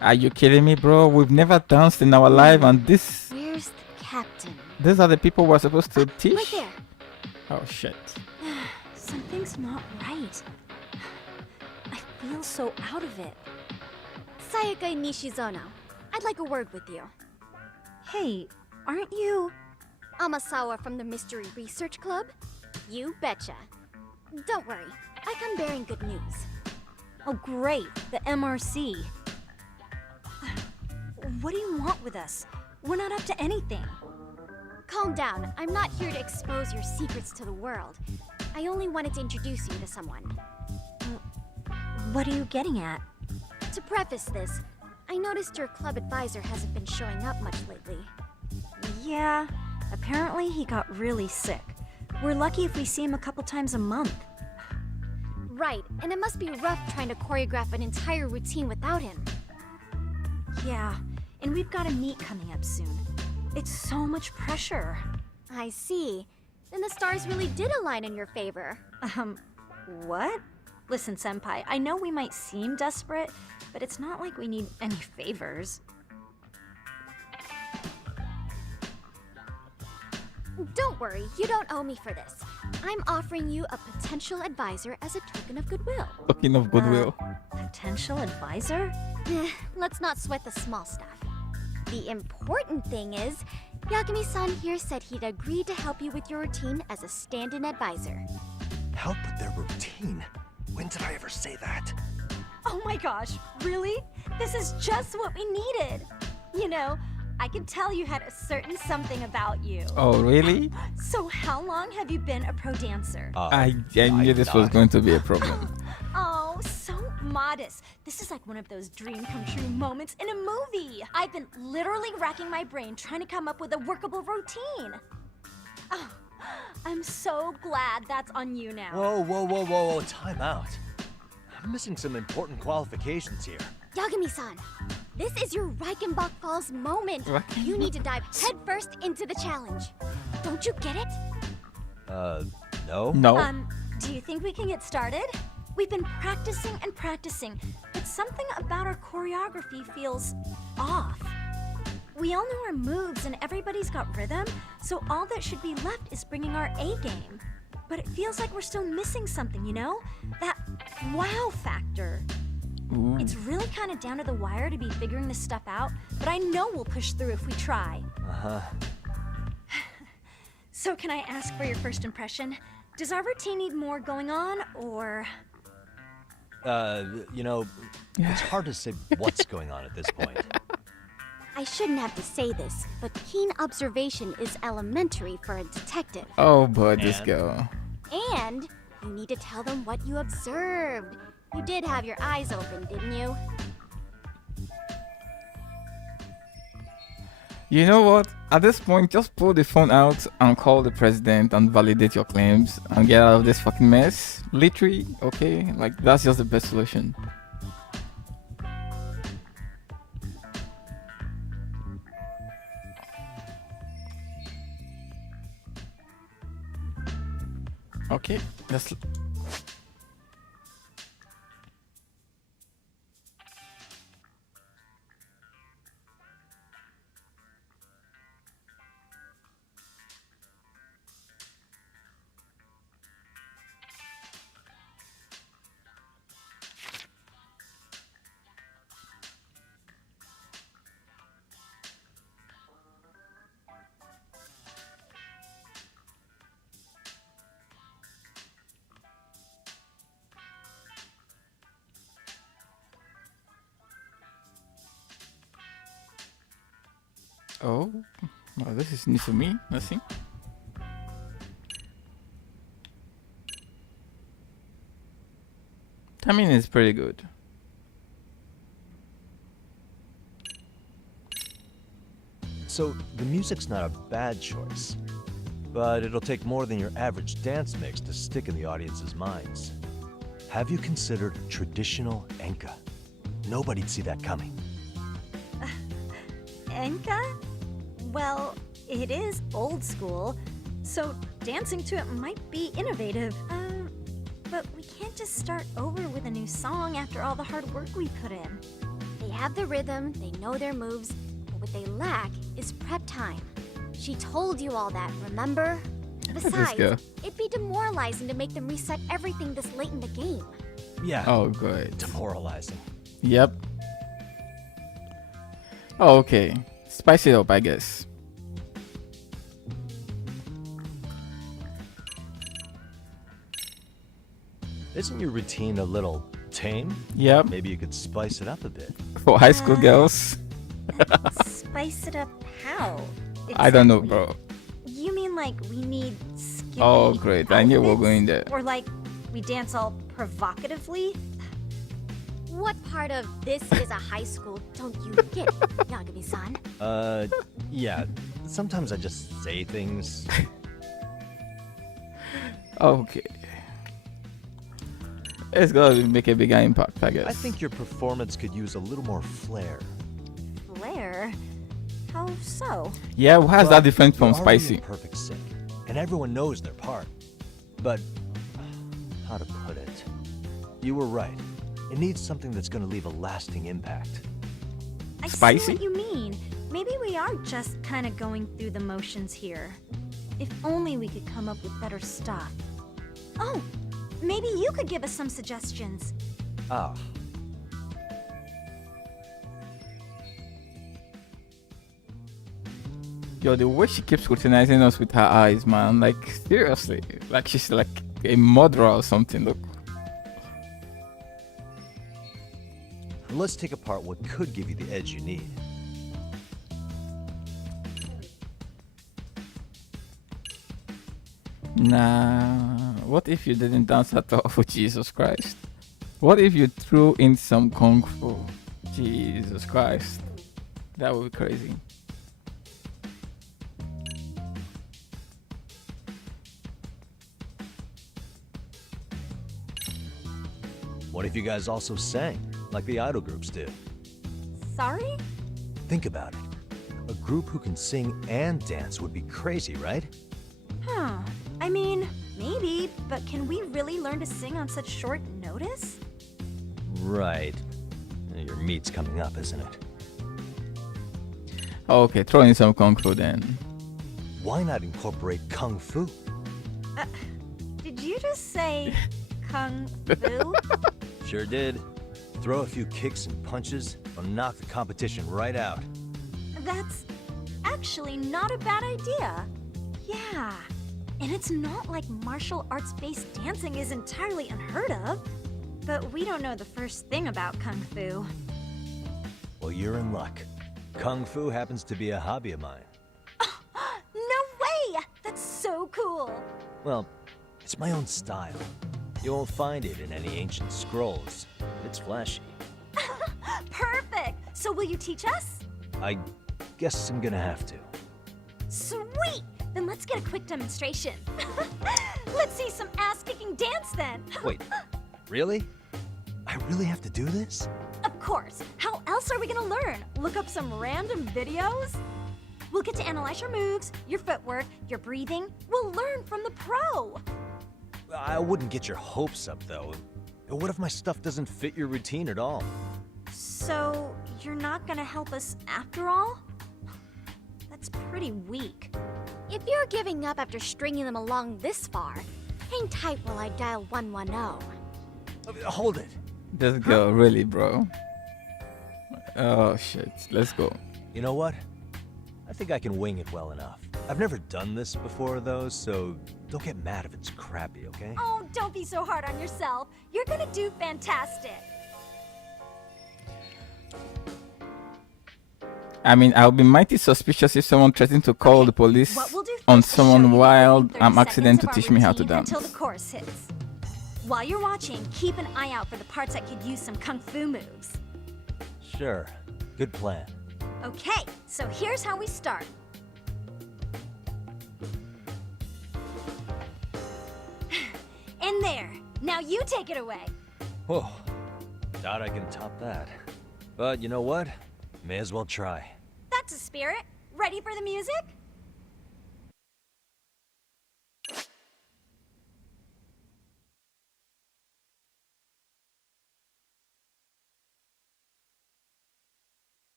Are you kidding me, bro? We've never danced in our life, and this... Where's the captain? These are the people we're supposed to teach? Right there. Oh, shit. Something's not right. I feel so out of it. Sayaka Nishizono, I'd like a word with you. Hey, aren't you... Amasawa from the Mystery Research Club? You betcha. Don't worry, I come bearing good news. Oh, great. The MRC. What do you want with us? We're not up to anything. Calm down. I'm not here to expose your secrets to the world. I only wanted to introduce you to someone. What are you getting at? To preface this, I noticed your club advisor hasn't been showing up much lately. Yeah, apparently he got really sick. We're lucky if we see him a couple times a month. Right, and it must be rough trying to choreograph an entire routine without him. Yeah, and we've got a meet coming up soon. It's so much pressure. I see. Then the stars really did align in your favor. What? Listen, Senpai, I know we might seem desperate, but it's not like we need any favors. Don't worry, you don't owe me for this. I'm offering you a potential advisor as a token of goodwill. Token of goodwill. Potential advisor? Let's not sweat the small stuff. The important thing is, Yagami-san here said he'd agreed to help you with your routine as a stand-in advisor. Help with their routine? When did I ever say that? Oh my gosh, really? This is just what we needed. You know, I could tell you had a certain something about you. Oh, really? So how long have you been a pro dancer? I knew this was going to be a problem. Oh, so modest. This is like one of those dream come true moments in a movie. I've been literally racking my brain trying to come up with a workable routine. Oh, I'm so glad that's on you now. Whoa, time out. I'm missing some important qualifications here. Yagami-san, this is your Reichenbach Falls moment. You need to dive headfirst into the challenge. Don't you get it? No? No. Do you think we can get started? We've been practicing and practicing, but something about our choreography feels off. We all know our moves and everybody's got rhythm, so all that should be left is bringing our A game. But it feels like we're still missing something, you know? That wow factor. Ooh. It's really kind of down to the wire to be figuring this stuff out, but I know we'll push through if we try. Uh-huh. So can I ask for your first impression? Does our routine need more going on, or...? It's hard to say what's going on at this point. I shouldn't have to say this, but keen observation is elementary for a detective. Oh boy, this girl. And you need to tell them what you observed. You did have your eyes open, didn't you? You know what? At this point, just pull the phone out and call the president and validate your claims and get out of this fucking mess. Literally, okay? Like, that's just the best solution. Okay, let's... Oh, well, this is new for me. Let's see. Timing is pretty good. So, the music's not a bad choice, but it'll take more than your average dance mix to stick in the audience's minds. Have you considered traditional enka? Nobody'd see that coming. Enka? Well, it is old school, so dancing to it might be innovative. But we can't just start over with a new song after all the hard work we put in. They have the rhythm, they know their moves, but what they lack is prep time. She told you all that, remember? Besides, it'd be demoralizing to make them reset everything this late in the game. Yeah. Oh, good. Demoralizing. Yep. Oh, okay. Spice it up, I guess. Isn't your routine a little tame? Yep. Maybe you could spice it up a bit. For high school girls. Spice it up how? I don't know, bro. You mean like we need skimpy Oh, great. I knew we were going there. Or like we dance all provocatively? What part of this is a high school don't you get, Yagami-san? Yeah. Sometimes I just say things. Okay. It's gotta make a bigger impact, I guess. I think your performance could use a little more flair. Flair? How so? Yeah, how is that different from you're already spicy? in perfect sync, and everyone knows their part. But how to put it? You were right. It needs something that's going to leave a lasting impact. I Spicy? see what you mean. Maybe we are just kind of going through the motions here. If only we could come up with better stuff. Oh, maybe you could give us some suggestions. Ah. Yo, the way she keeps scrutinizing us with her eyes, man. Like, seriously. Like, she's like a murderer or something, look. Let's take apart what could give you the edge you need. Nah, what if you didn't dance at all for Jesus Christ? What if you threw in some kung fu? Jesus Christ. That would be crazy. What if you guys also sang, like the idol groups do? Sorry? Think about it. A group who can sing and dance would be crazy, right? Huh. I mean, maybe, but can we really learn to sing on such short notice? Right. Your meat's coming up, isn't it? Okay, throw in some kung fu then. Why not incorporate kung fu? Did you just say kung fu? Sure did. Throw a few kicks and punches, or knock the competition right out. That's actually not a bad idea. Yeah. And it's not like martial arts-based dancing is entirely unheard of. But we don't know the first thing about kung fu. Well, you're in luck. Kung fu happens to be a hobby of mine. No way! That's so cool! Well, it's my own style. You won't find it in any ancient scrolls. It's flashy. Perfect! So will you teach us? I guess I'm gonna have to. Sweet! Then let's get a quick demonstration. Let's see some ass-kicking dance then. Wait, really? I really have to do this? Of course. How else are we gonna learn? Look up some random videos? We'll get to analyze your moves, your footwork, your breathing. We'll learn from the pro. I wouldn't get your hopes up, though. What if my stuff doesn't fit your routine at all? So, you're not gonna help us after all? That's pretty weak. If you're giving up after stringing them along this far, hang tight while I dial 110. Hold it. This girl, really, bro. Oh, shit. Let's go. You know what? I think I can wing it well enough. I've never done this before, though, so don't get mad if it's crappy, okay? Oh, don't be so hard on yourself. You're gonna do fantastic. I mean, I'll be mighty suspicious if someone threatened to call the police on someone while I'm accident to teach me how to dance. Until the chorus hits. While you're watching, keep an eye out for the parts that could use some kung fu moves. Sure. Good plan. Okay, so here's how we start. In there. Now you take it away. Whoa. Doubt I can top that. But you know what? May as well try. That's a spirit. Ready for the music?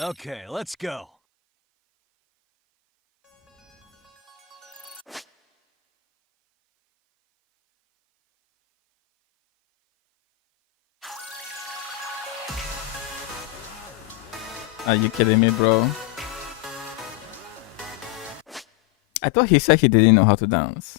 Okay, let's go. Are you kidding me, bro? I thought he said he didn't know how to dance.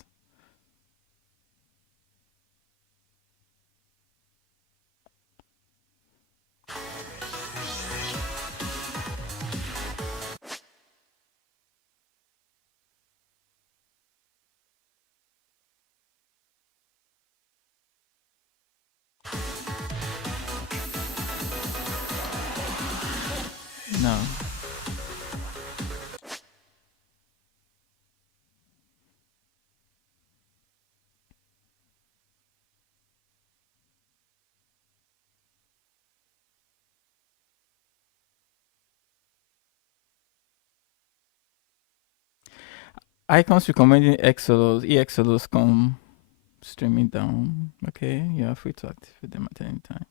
No. Icons recommending Exodus come streaming down. Okay, you are free to activate them at any time.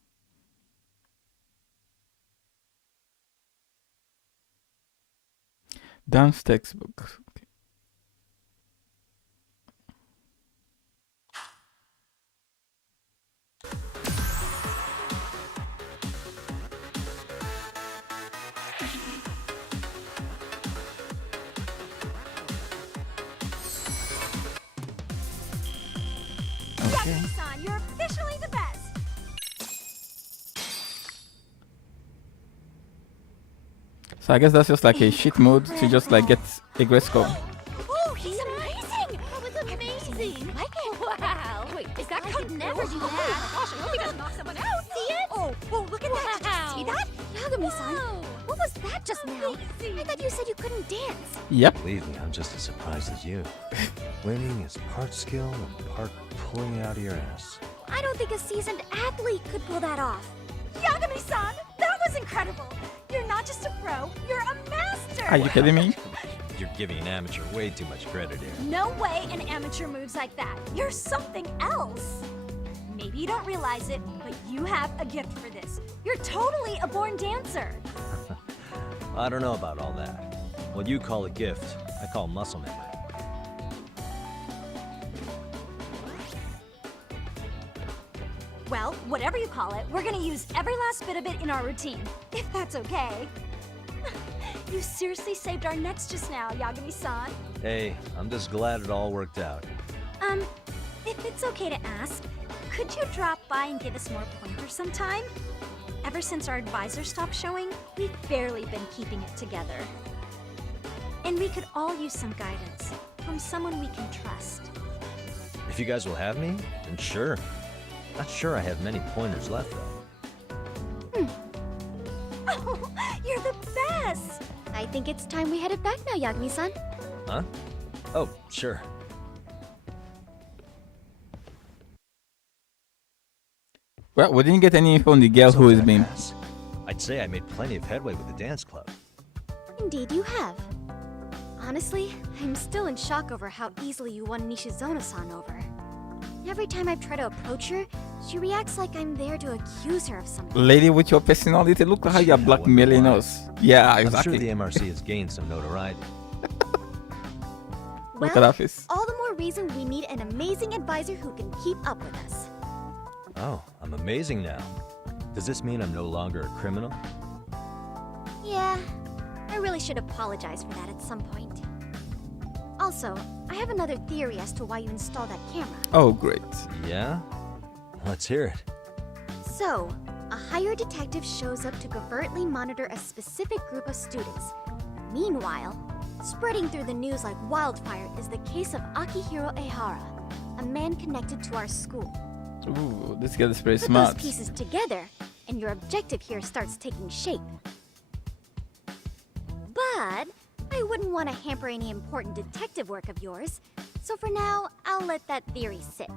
Dance textbook. Okay. Okay. Yagami-san, you're officially the best. So I guess that's just like a cheat mode to just like get a great score. Oh, he's amazing! That was amazing! Wow! Wait, is that kung fu? Never do that! Oh my gosh, I hope he doesn't knock someone out! See it? Oh, look at that! Did you see that? Yagami-san, what was that just now? I thought you said you couldn't dance. Yep. Believe me, I'm just as surprised as you. Winning is part skill and part pulling it out of your ass. I don't think a seasoned athlete could pull that off. Yagami-san, that was incredible. You're not just a pro, you're a master. Are you kidding me? You're giving an amateur way too much credit here. No way an amateur moves like that. You're something else. Maybe you don't realize it, but you have a gift for this. You're totally a born dancer. I don't know about all that. What you call a gift, I call muscle memory. Well, whatever you call it, we're gonna use every last bit of it in our routine, if that's okay. You seriously saved our necks just now, Yagami-san. Hey, I'm just glad it all worked out. If it's okay to ask, could you drop by and give us more pointers sometime? Ever since our advisor stopped showing, we've barely been keeping it together. And we could all use some guidance from someone we can trust. If you guys will have me, then sure. Not sure I have many pointers left, though. Oh, you're the best! I think it's time we headed back now, Yagami-san. Huh? Oh, sure. Well, we didn't get any info on the girl who has been. I'd say I made plenty of headway with the dance club. Indeed you have. Honestly, I'm still in shock over how easily you won Nishizono-san over. Every time I've tried to approach her, she reacts like I'm there to accuse her of something. Lady with your personality, look how you're blackmailing us. Yeah, exactly. I'm sure the MRC has gained some notoriety. Look at that face. All the more reason we need an amazing advisor who can keep up with us. Oh, I'm amazing now. Does this mean I'm no longer a criminal? Yeah, I really should apologize for that at some point. Also, I have another theory as to why you installed that camera. Oh, great. Yeah? Let's hear it. So, a hired detective shows up to covertly monitor a specific group of students. Meanwhile, spreading through the news like wildfire is the case of Akihiro Ehara, a man connected to our school. Ooh, this girl is very Put smart. those pieces together, and your objective here starts taking shape. But I wouldn't want to hamper any important detective work of yours, so for now, I'll let that theory sit.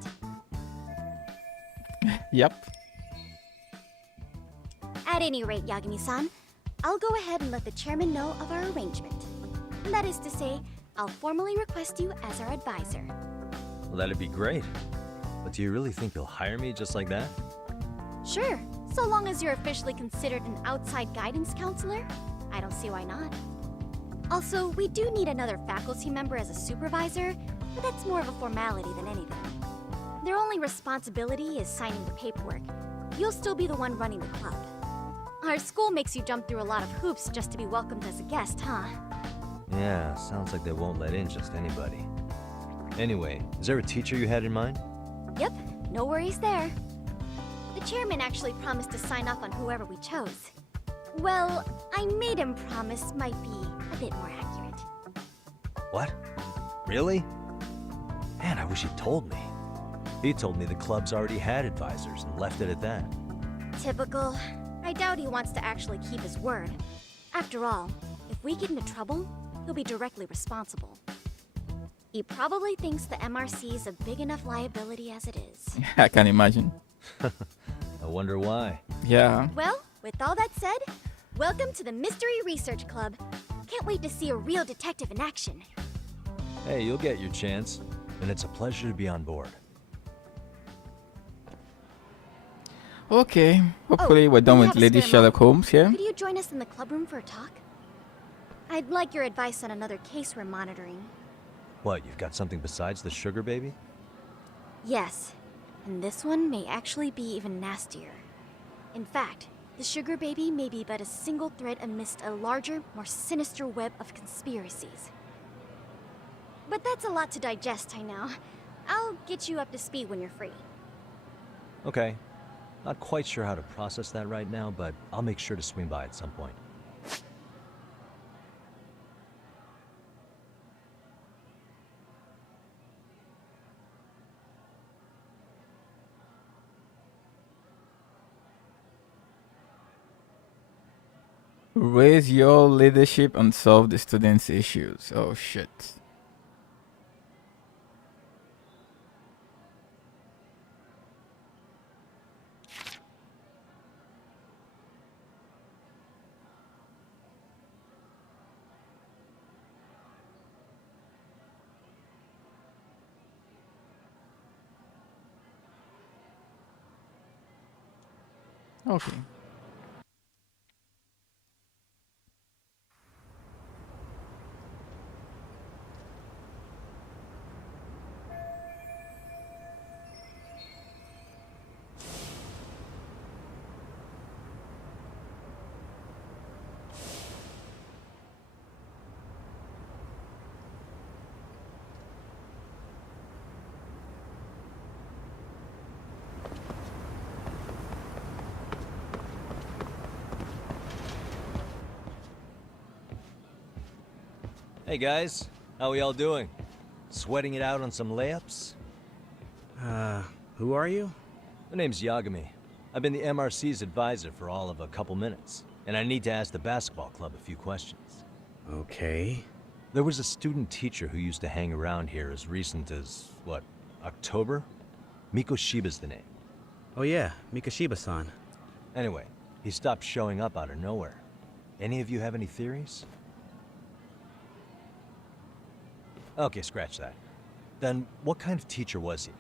Yep. At any rate, Yagami-san, I'll go ahead and let the chairman know of our arrangement. That is to say, I'll formally request you as our advisor. Well, that'd be great. But do you really think you'll hire me just like that? Sure, so long as you're officially considered an outside guidance counselor, I don't see why not. Also, we do need another faculty member as a supervisor, but that's more of a formality than anything. Their only responsibility is signing the paperwork. You'll still be the one running the club. Our school makes you jump through a lot of hoops just to be welcomed as a guest, huh? Yeah, sounds like they won't let in just anybody. Anyway, is there a teacher you had in mind? Yep, no worries there. The chairman actually promised to sign off on whoever we chose. Well, I made him promise might be a bit more accurate. What? Really? Man, I wish he'd told me. He told me the club's already had advisors and left it at that. Typical. I doubt he wants to actually keep his word. After all, if we get into trouble, he'll be directly responsible. He probably thinks the MRC is a big enough liability as it is. I can imagine. I wonder why. Yeah. Well, with all that said, welcome to the Mystery Research Club. Can't wait to see a real detective in action. Hey, you'll get your chance, and it's a pleasure to be on board. Okay. Hopefully we're done we with have a Lady spare Sherlock moment. Holmes here. Could you join us in the club room for a talk? I'd like your advice on another case we're monitoring. What, you've got something besides the sugar baby? Yes, and this one may actually be even nastier. In fact, the sugar baby may be but a single thread amidst a larger, more sinister web of conspiracies. But that's a lot to digest, I know. I'll get you up to speed when you're free. Okay. Not quite sure how to process that right now, but I'll make sure to swing by at some point. Raise your leadership and solve the students' issues. Oh shit. Okay. Hey guys, how we all doing? Sweating it out on some layups? Who are you? My name's Yagami. I've been the MRC's advisor for all of a couple minutes, and I need to ask the basketball club a few questions. Okay. There was a student teacher who used to hang around here as recent as, what, October? Mikoshiba's the name. Oh yeah, Mikoshiba-san. Anyway, he stopped showing up out of nowhere. Any of you have any theories? Okay, scratch that. Then what kind of teacher was he?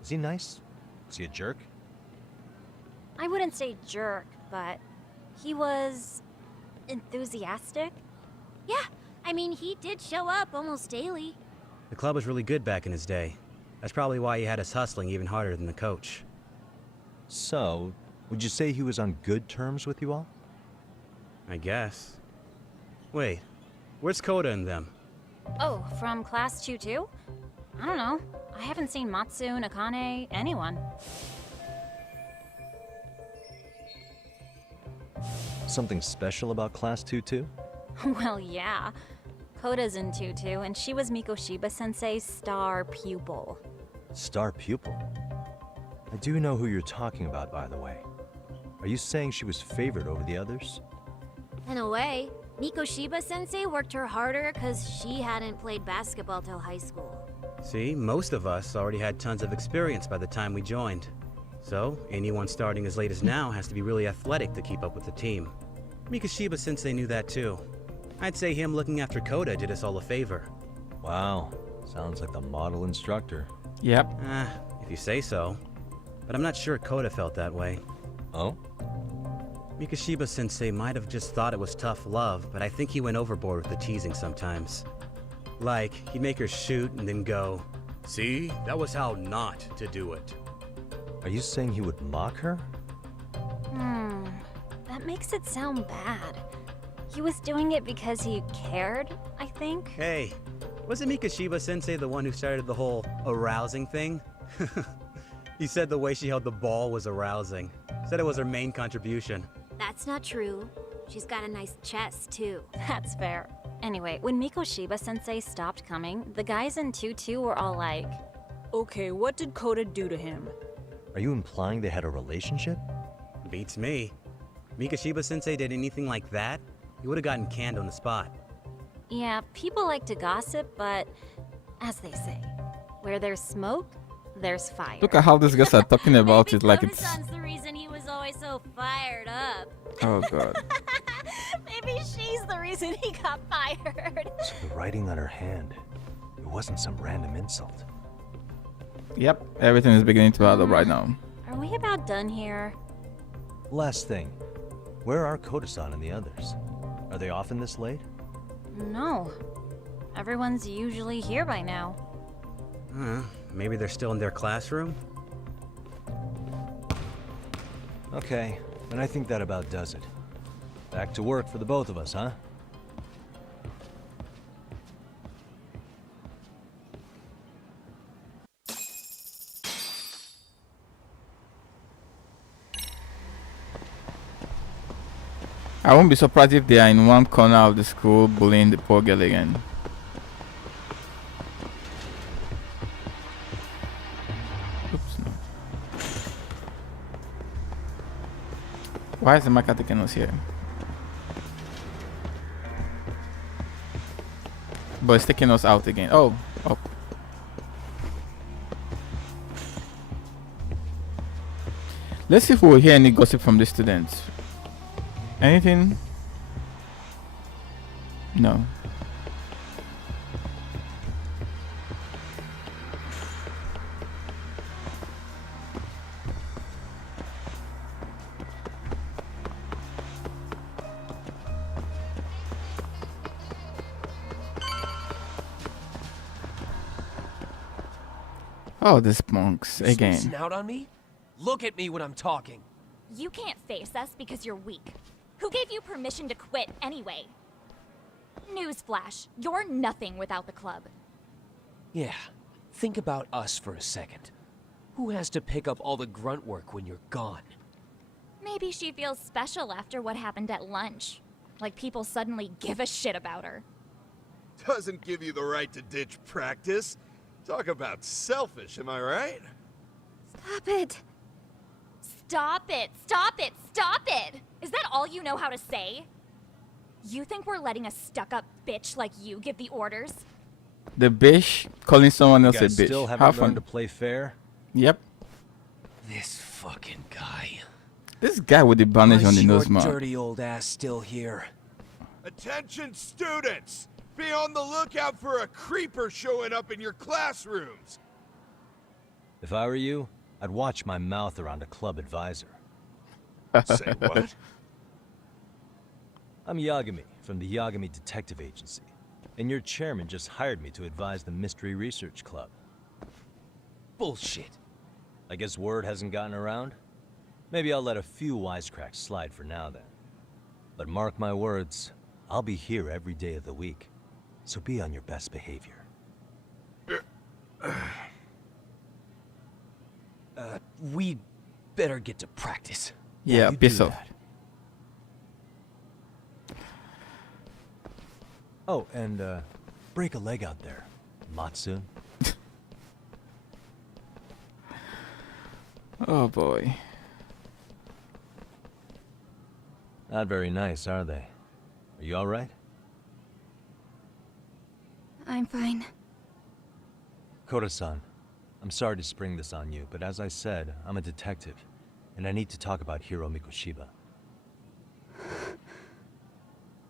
Was he nice? Was he a jerk? I wouldn't say jerk, but he was enthusiastic. Yeah, I mean, he did show up almost daily. The club was really good back in his day. That's probably why he had us hustling even harder than the coach. So, would you say he was on good terms with you all? I guess. Wait, where's Koda and them? Oh, from class 2 too? I don't know. I haven't seen Matsu, Nakane, anyone. Something special about Class 2-2? Well, yeah. Koda's in 2-2, and she was Mikoshiba-sensei's star pupil. Star pupil? I do know who you're talking about, by the way. Are you saying she was favored over the others? In a way, Mikoshiba-sensei worked her harder because she hadn't played basketball till high school. See, most of us already had tons of experience by the time we joined. So, anyone starting as late as now has to be really athletic to keep up with the team. Mikoshiba-sensei knew that too. I'd say him looking after Koda did us all a favor. Wow, sounds like the model instructor. Yep. If you say so. But I'm not sure Koda felt that way. Oh? Mikoshiba-sensei might have just thought it was tough love, but I think he went overboard with the teasing sometimes. Like, he'd make her shoot and then go, "See, that was how not to do it." Are you saying he would mock her? That makes it sound bad. He was doing it because he cared, I think. Hey, wasn't Mikoshiba-sensei the one who started the whole arousing thing? He said the way she held the ball was arousing. Said it was her main contribution. That's not true. She's got a nice chest, too. That's fair. Anyway, when Mikoshiba-sensei stopped coming, the guys in 2-2 were all like, "Okay, what did Koda do to him?" Are you implying they had a relationship? Beats me. Mikoshiba-sensei did anything like that, he would have gotten canned on the spot. yeah, people like to gossip, but as they say, where there's smoke, there's fire. Look at how these guys are talking about it like it's... Koda-san's the reason he was always so fired up. Oh, God. Maybe she's the reason he got fired. So the writing on her hand, it wasn't some random insult. Yep, everything is beginning to add up right now. Are we about done here? Last thing, where are Koda-san and the others? Are they often this late? No. Everyone's usually here by now. Maybe they're still in their classroom? Okay, then I think that about does it. Back to work for the both of us, huh? I won't be surprised if they are in one corner of the school bullying the poor girl again. Oops, no. Why is the Maka taking us here? But it's taking us out again. Oh, up. Let's see if we'll hear any gossip from the students. Anything? No. Oh, these punks You again. spacing out on me? Look at me when I'm talking. You can't face us because you're weak. Who gave you permission to quit anyway? Newsflash, you're nothing without the club. Yeah, think about us for a second. Who has to pick up all the grunt work when you're gone? Maybe she feels special after what happened at lunch. Like people suddenly give a shit about her. Doesn't give you the right to ditch practice. Talk about selfish, am I right? Stop it! Stop it! Stop it! Stop it! Is that all you know how to say? You think we're letting a stuck-up bitch like you give the orders? The bitch calling someone else a guys bitch. still Have haven't fun. learned to play fair? Yep. This fucking guy. This guy with the bandage on the Why's nose your mark. dirty old ass still here? Attention students! Be on the lookout for a creeper showing up in your classrooms! If I were you, I'd watch my mouth around a club advisor. Say what? I'm Yagami from the Yagami Detective Agency, and your chairman just hired me to advise the Mystery Research Club. Bullshit. I guess word hasn't gotten around? Maybe I'll let a few wisecracks slide for now then. But mark my words, I'll be here every day of the week. So be on your best behavior. We better get to practice. Yeah, you peace do out. that. Oh, and break a leg out there, Matsu. Oh boy. Not very nice, are they? Are you alright? I'm fine. Koda-san, I'm sorry to spring this on you, but as I said, I'm a detective, and I need to talk about Hiro Mikoshiba.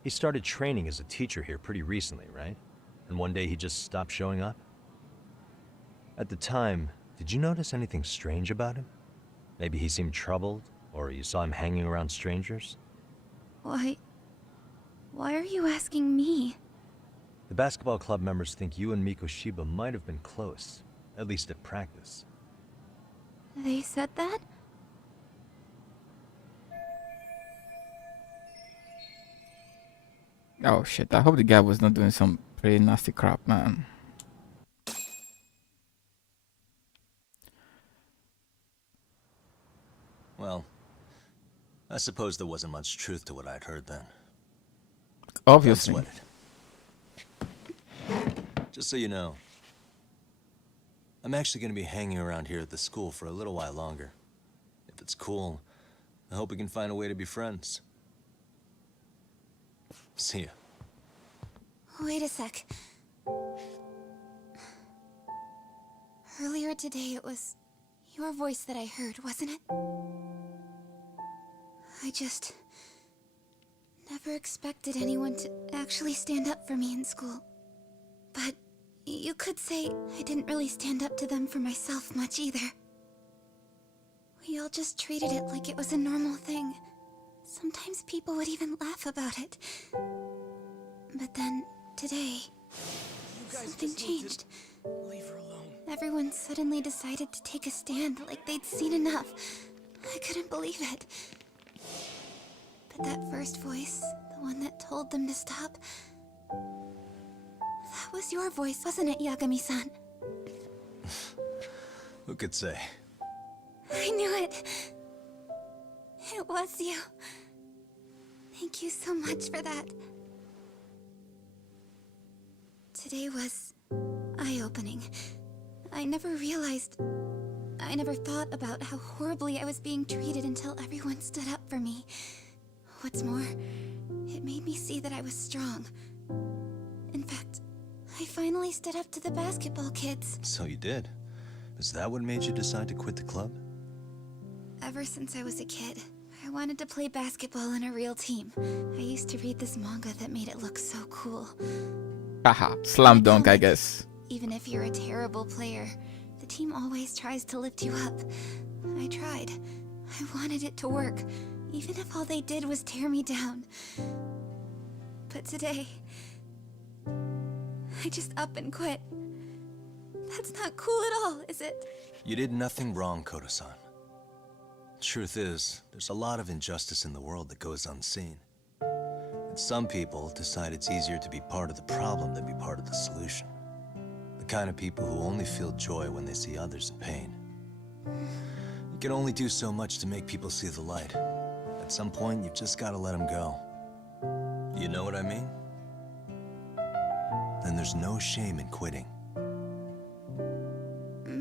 He started training as a teacher here pretty recently, right? And one day he just stopped showing up? At the time, did you notice anything strange about him? Maybe he seemed troubled, or you saw him hanging around strangers? Why are you asking me? The basketball club members think you and Mikoshiba might have been close, at least at practice. They said that? Oh shit, I hope the guy was not doing some pretty nasty crap, man. Well, I suppose there wasn't much truth to what I'd heard then. Obviously. Don't sweat it. Just so you know, I'm actually going to be hanging around here at the school for a little while longer. If it's cool, I hope we can find a way to be friends. See ya. Wait a sec. Earlier today, it was your voice that I heard, wasn't it? I just never expected anyone to actually stand up for me in school. But you could say I didn't really stand up to them for myself much either. We all just treated it like it was a normal thing. Sometimes people would even laugh about it. But then, today, something changed. Leave her alone. Everyone suddenly decided to take a stand like they'd seen enough. I couldn't believe it. But that first voice, the one that told them to stop, that was your voice, wasn't it, Yagami-san? Who could say? I knew it. It was you. Thank you so much for that. Today was eye-opening. I never thought about how horribly I was being treated until everyone stood up for me. What's more, it made me see that I was strong. In fact, I finally stood up to the basketball kids. So you did. Is that what made you decide to quit the club? Ever since I was a kid, I wanted to play basketball in a real team. I used to read this manga that made it look so cool. Haha, slam dunk, I guess. Even if you're a terrible player, the team always tries to lift you up. I tried. I wanted it to work, even if all they did was tear me down. But today, I just up and quit. That's not cool at all, is it? You did nothing wrong, Koda-san. Truth is, there's a lot of injustice in the world that goes unseen. And some people decide it's easier to be part of the problem than be part of the solution. The kind of people who only feel joy when they see others in pain. You can only do so much to make people see the light. At some point, you've just got to let them go. You know what I mean? Then there's no shame in quitting.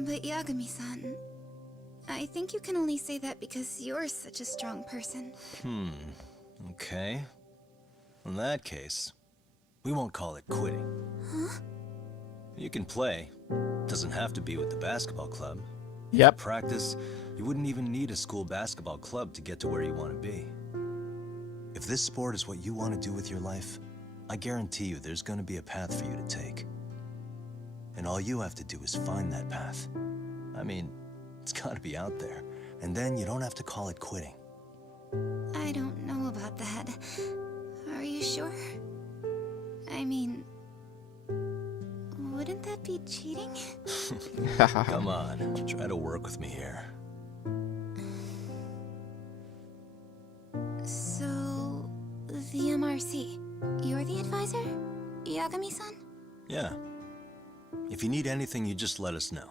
But Yagami-san, I think you can only say that because you're such a strong person. Okay. In that case, we won't call it quitting. Huh? You can play. Doesn't have to be with the basketball club. Yep. Practice, you wouldn't even need a school basketball club to get to where you want to be. If this sport is what you want to do with your life, I guarantee you there's going to be a path for you to take. And all you have to do is find that path. I mean, it's got to be out there. And then you don't have to call it quitting. I don't know about that. Are you sure? I mean, wouldn't that be cheating? Come on, try to work with me here. So, The MRC. You're the advisor? Yagami-san? Yeah. If you need anything, you just let us know.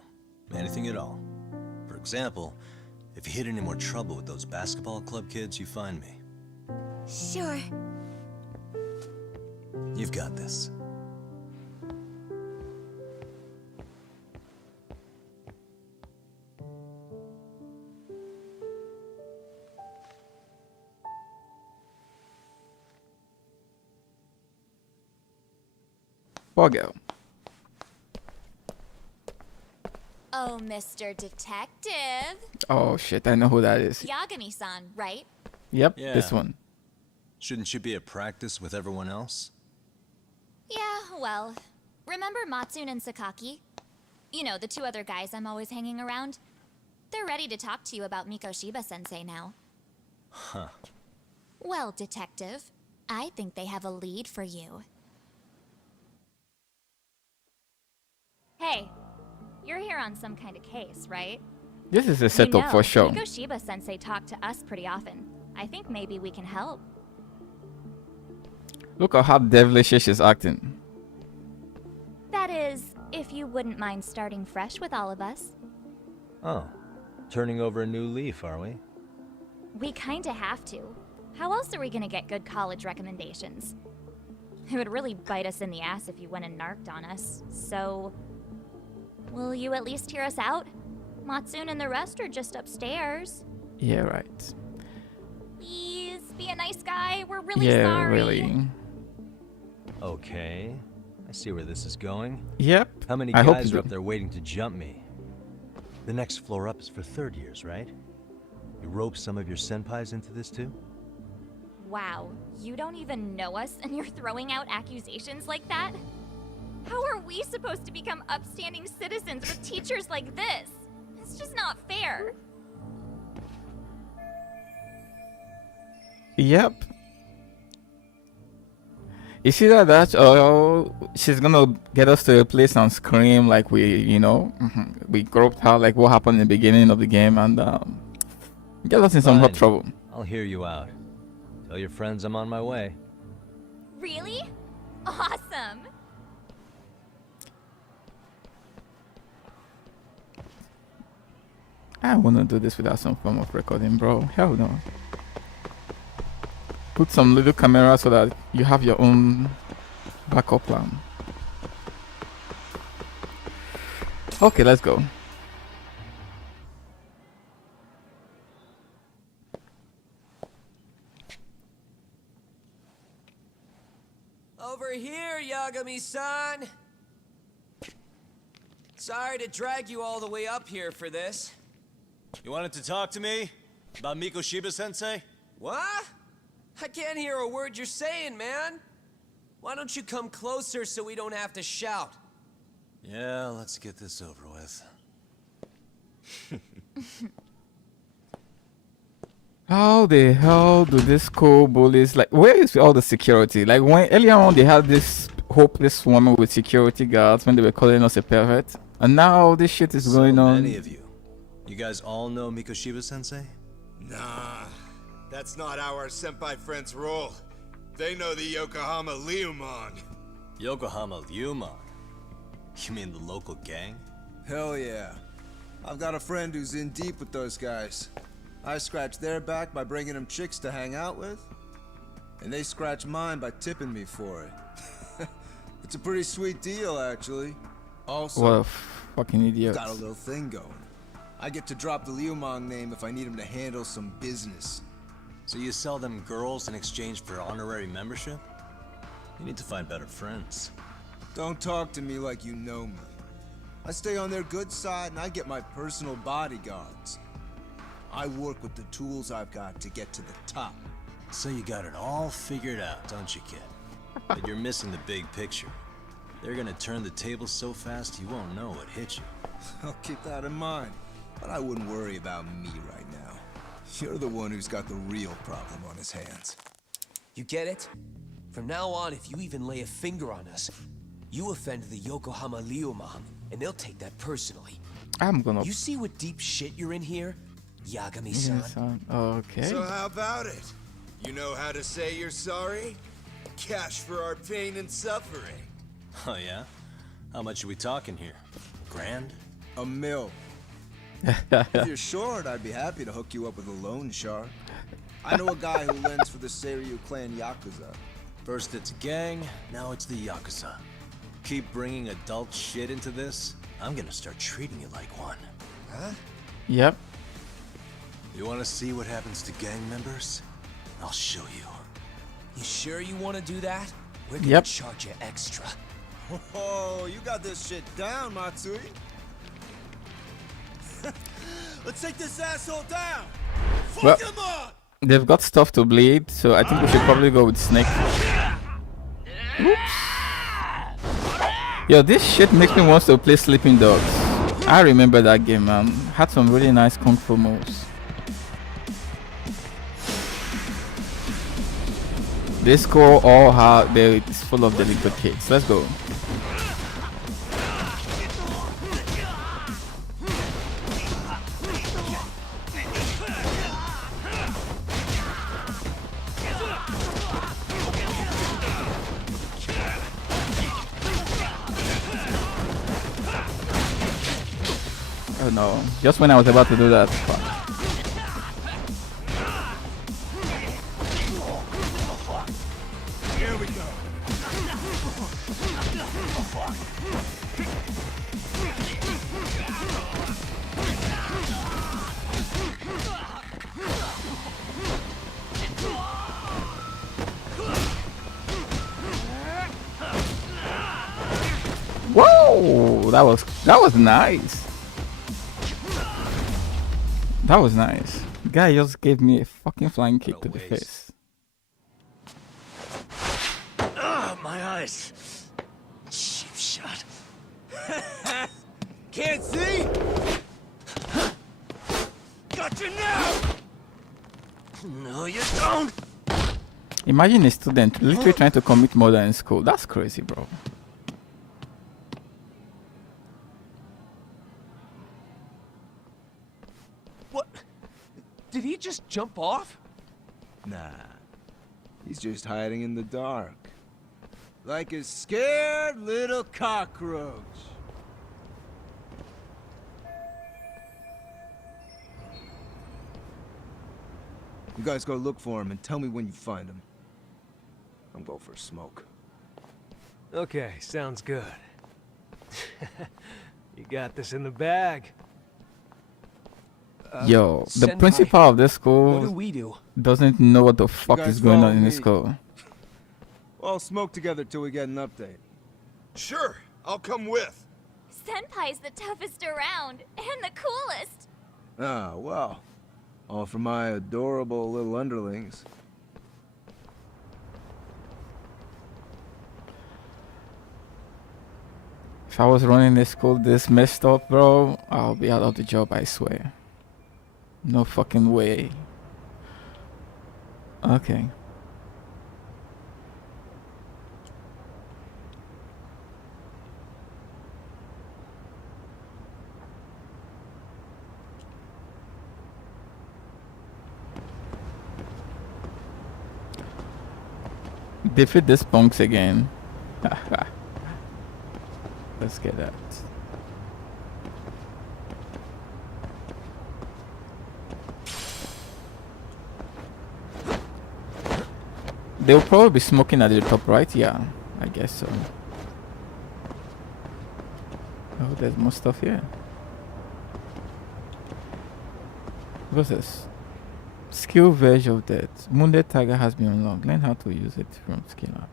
Anything at all. For example, if you hit any more trouble with those basketball club kids, you find me. Sure. You've got this. Poor girl. Oh, Mr. Detective. Oh shit, I know who that is. Yagami-san, right? Yep, Yeah. this one. Shouldn't you be at practice with everyone else? Yeah, well, remember Matsune and Sakaki? You know, the two other guys I'm always hanging around? They're ready to talk to you about Mikoshiba-sensei now. Huh. Well, Detective, I think they have a lead for you. Hey, you're here on some kind of case, right? This is a setup for sure. Mikoshiba-sensei talked to us pretty often. I think maybe we can help. Look at how devilish she's acting. That is, if you wouldn't mind starting fresh with all of us. Oh. Turning over a new leaf, are we? We kinda have to. How else are we gonna get good college recommendations? It would really bite us in the ass if you went and narked on us, so... Will you at least hear us out? Matsune and the rest are just upstairs. Yeah, right. Please, be a nice guy. We're really Yeah, sorry. really. Okay. I see where this is going. Yep. How many I hope guys you are up do. there waiting to jump me? The next floor up is for third years, right? You rope some of your senpais into this too? Wow, you don't even know us and you're throwing out accusations like that? How are we supposed to become upstanding citizens with teachers like this? It's just not fair. Yep. You see that? Oh, she's gonna get us to a place and scream like we, you know, we groped her, like what happened in the beginning of the game, and get us in some hot Fine. trouble. I'll hear you out. Tell your friends I'm on my way. Really? Awesome. I wanna do this without some form of recording, bro. Hell no. Put some little camera so that you have your own backup plan. Okay, let's go. Over here, Yagami-san! Sorry to drag you all the way up here for this. You wanted to talk to me? About Mikoshiba-sensei? What? I can't hear a word you're saying, man. Why don't you come closer so we don't have to shout? Yeah, let's get this over with. How the hell do these school bullies, like, where is all the security? Like, when earlier on they had this hopeless woman with security guards when they were calling us a pervert, and now this shit is going on. Many of you. You guys all know Mikoshiba-sensei? Nah, that's not how our senpai friends roll. They know the Yokohama Liumon. Yokohama Liumon? You mean the local gang? Hell yeah. I've got a friend who's in deep with those guys. I scratch their back by bringing them chicks to hang out with, and they scratch mine by tipping me for it. It's a pretty sweet deal, actually. Also, What a fucking idiot. got a little thing going. I get to drop the Liumang name if I need him to handle some business. So you sell them girls in exchange for honorary membership? You need to find better friends. Don't talk to me like you know me. I stay on their good side and I get my personal bodyguards. I work with the tools I've got to get to the top. So you got it all figured out, don't you, kid? But you're missing the big picture. They're gonna turn the tables so fast you won't know what hit you. I'll keep that in mind. But I wouldn't worry about me right now. You're the one who's got the real problem on his hands. You get it? From now on, if you even lay a finger on us, you offend the Yokohama Liumang, and they'll take that personally. I'm gonna. You see what deep shit you're in here, Yagami-san? Okay. So how about it? You know how to say you're sorry? Cash for our pain and suffering. Oh yeah? How much are we talking here? Grand? $1 million. If you're short, I'd be happy to hook you up with a loan shark. I know a guy who lends for the Seiryu clan Yakuza. First it's a gang, now it's the Yakuza. Keep bringing adult shit into this, I'm gonna start treating you like one. Huh? Yep. You wanna see what happens to gang members? I'll show you. You sure you want to do that? We're gonna Yep. charge you extra. Oh, you got this shit down, Matsui. Let's take this asshole down. Well, Fuck him up. they've got stuff to bleed, so I think we should probably go with Snake. Oops. Yo, this shit makes me want to play Sleeping Dogs. I remember that game, man. Had some really nice kung fu moves. This score all it's full of delinquent kids. Let's go. Oh no, just when I was about to do that. Fuck. Here we go. Whoa, that was nice. That was nice. The guy just gave me a fucking flying kick to the face. Ah, my eyes. Cheap shot. Can't see? Got you now! No, you don't. Imagine a student literally trying to commit murder in school. That's crazy, bro. What? Did he just jump off? Nah. He's just hiding in the dark. Like a scared little cockroach. You guys go look for him and tell me when you find him. I'm going for a smoke. Okay, sounds good. You got this in the bag. Yo, the Senpai, principal of this school what do we do? doesn't know what the fuck guys is going follow on in this me. school. We'll smoke together till we get an update. Sure, I'll come with. Senpai's the toughest around and the coolest. Ah, well. All for my adorable little underlings. If I was running this school this messed up, bro, I'll be out of the job, I swear. No fucking way. Okay. Defeat this punks again. Let's get that. They'll probably be smoking at the top right, yeah. I guess so. Oh, there's more stuff here. What's this? Skill version of that. Wounded Tiger has been unlocked. Learn how to use it from skill up.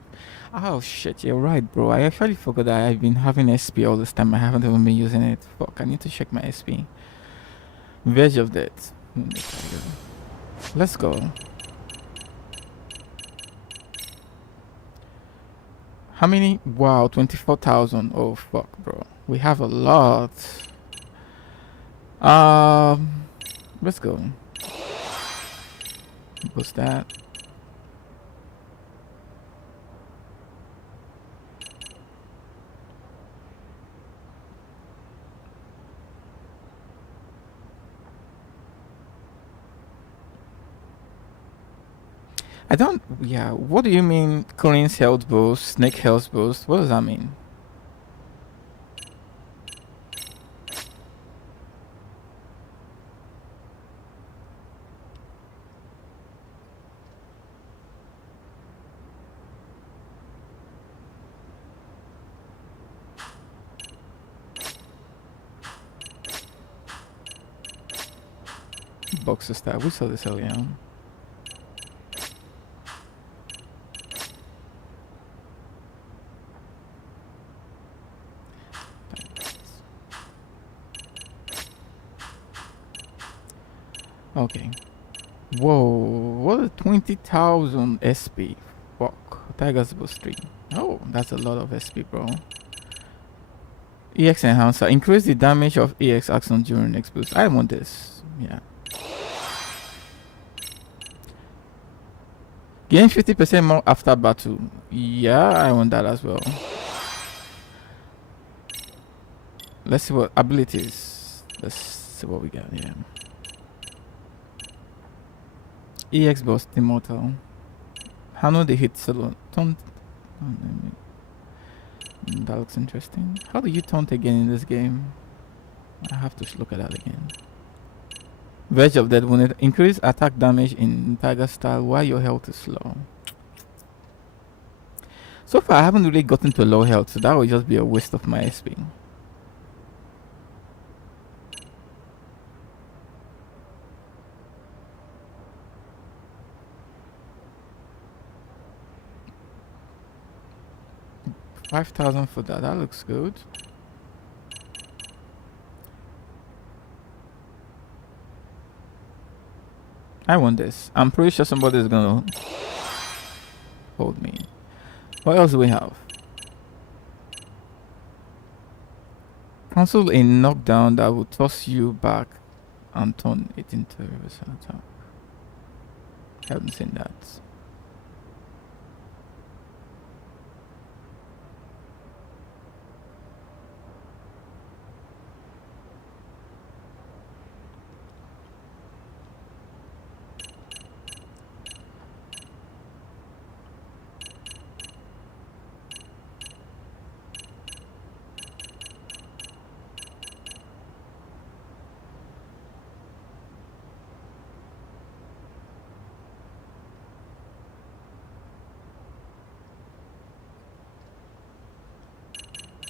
Oh shit, you're right, bro. I actually forgot that I've been having SP all this time. I haven't even been using it. Fuck, I need to check my SP. Verge of that. Wounded Tiger. Let's go. How many? Wow, 24,000. Oh fuck, bro. We have a lot. Let's go. What's that? I don't. Yeah. What do you mean? Corin's health boost, Snake health boost. What does that mean? Boxer style. We saw this earlier on. Okay. Whoa, what a 20,000 SP. Fuck. Tiger's Boost 3. Oh, that's a lot of SP, bro. EX Enhancer. Increase the damage of EX action during next boost. I want this. Yeah. Gain 50% more after battle. Yeah, I want that as well. Let's see what abilities. Let's see what we got here. EX Burst Immortal. Handle the hit solo. Taunt. That looks interesting. How do you taunt again in this game? I have to look at that again. Verge of Dead Wounded. Increase attack damage in Tiger style while your health is low. So far, I haven't really gotten to low health, so that would just be a waste of my SP. $5,000 for that. That looks good. I want this. I'm pretty sure somebody is gonna hold me. What else do we have? Cancel a knockdown that will toss you back and turn it into a reversal attack. Haven't seen that.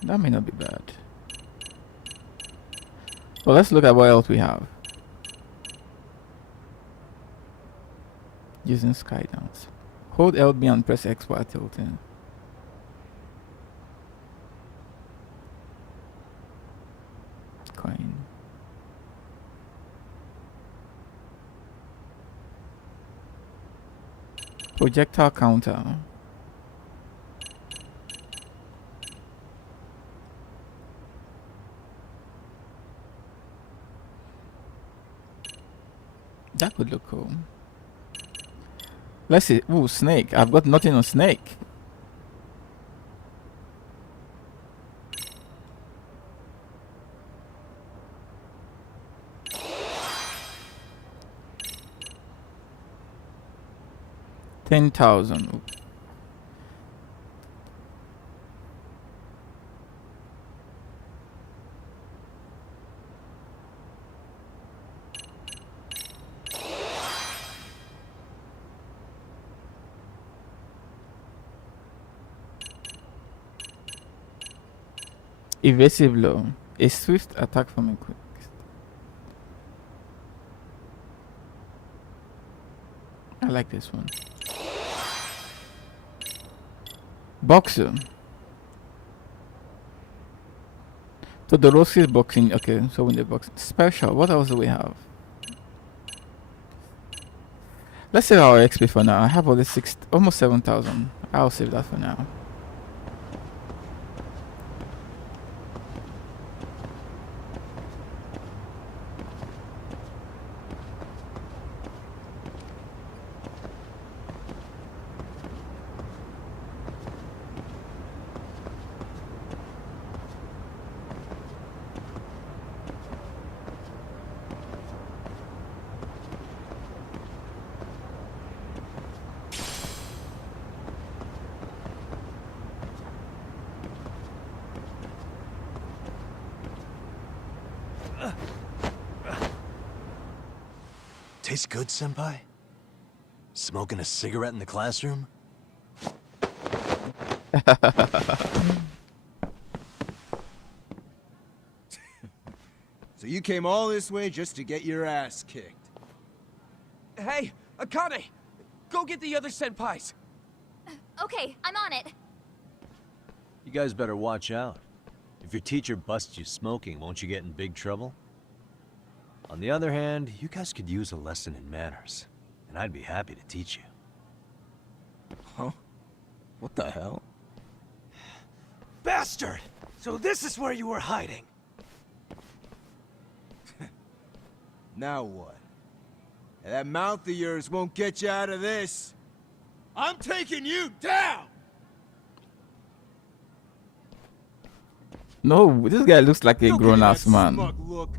That may not be bad. Well, let's look at what else we have. Using Skydance. Hold LB and press X while tilting. Coin. Projectile counter. That could look cool. Let's see. Ooh, snake. I've got nothing on snake. $10,000. Evasive blow. A swift attack from a quick. I like this one. Boxer. Todorowski's boxing. Okay, so in the box. Special. What else do we have? Let's save our XP for now. I have all this almost 7,000. I'll save that for now. Tastes good, senpai? Smoking a cigarette in the classroom? So you came all this way just to get your ass kicked? Hey, Akane! Go get the other senpais! Okay, I'm on it. You guys better watch out. If your teacher busts you smoking, won't you get in big trouble? On the other hand, you guys could use a lesson in manners, and I'd be happy to teach you. Huh? What the hell? Bastard! So this is where you were hiding. Now what? That mouth of yours won't get you out of this. I'm taking you down! No, this guy looks like a grown-ass man. Look.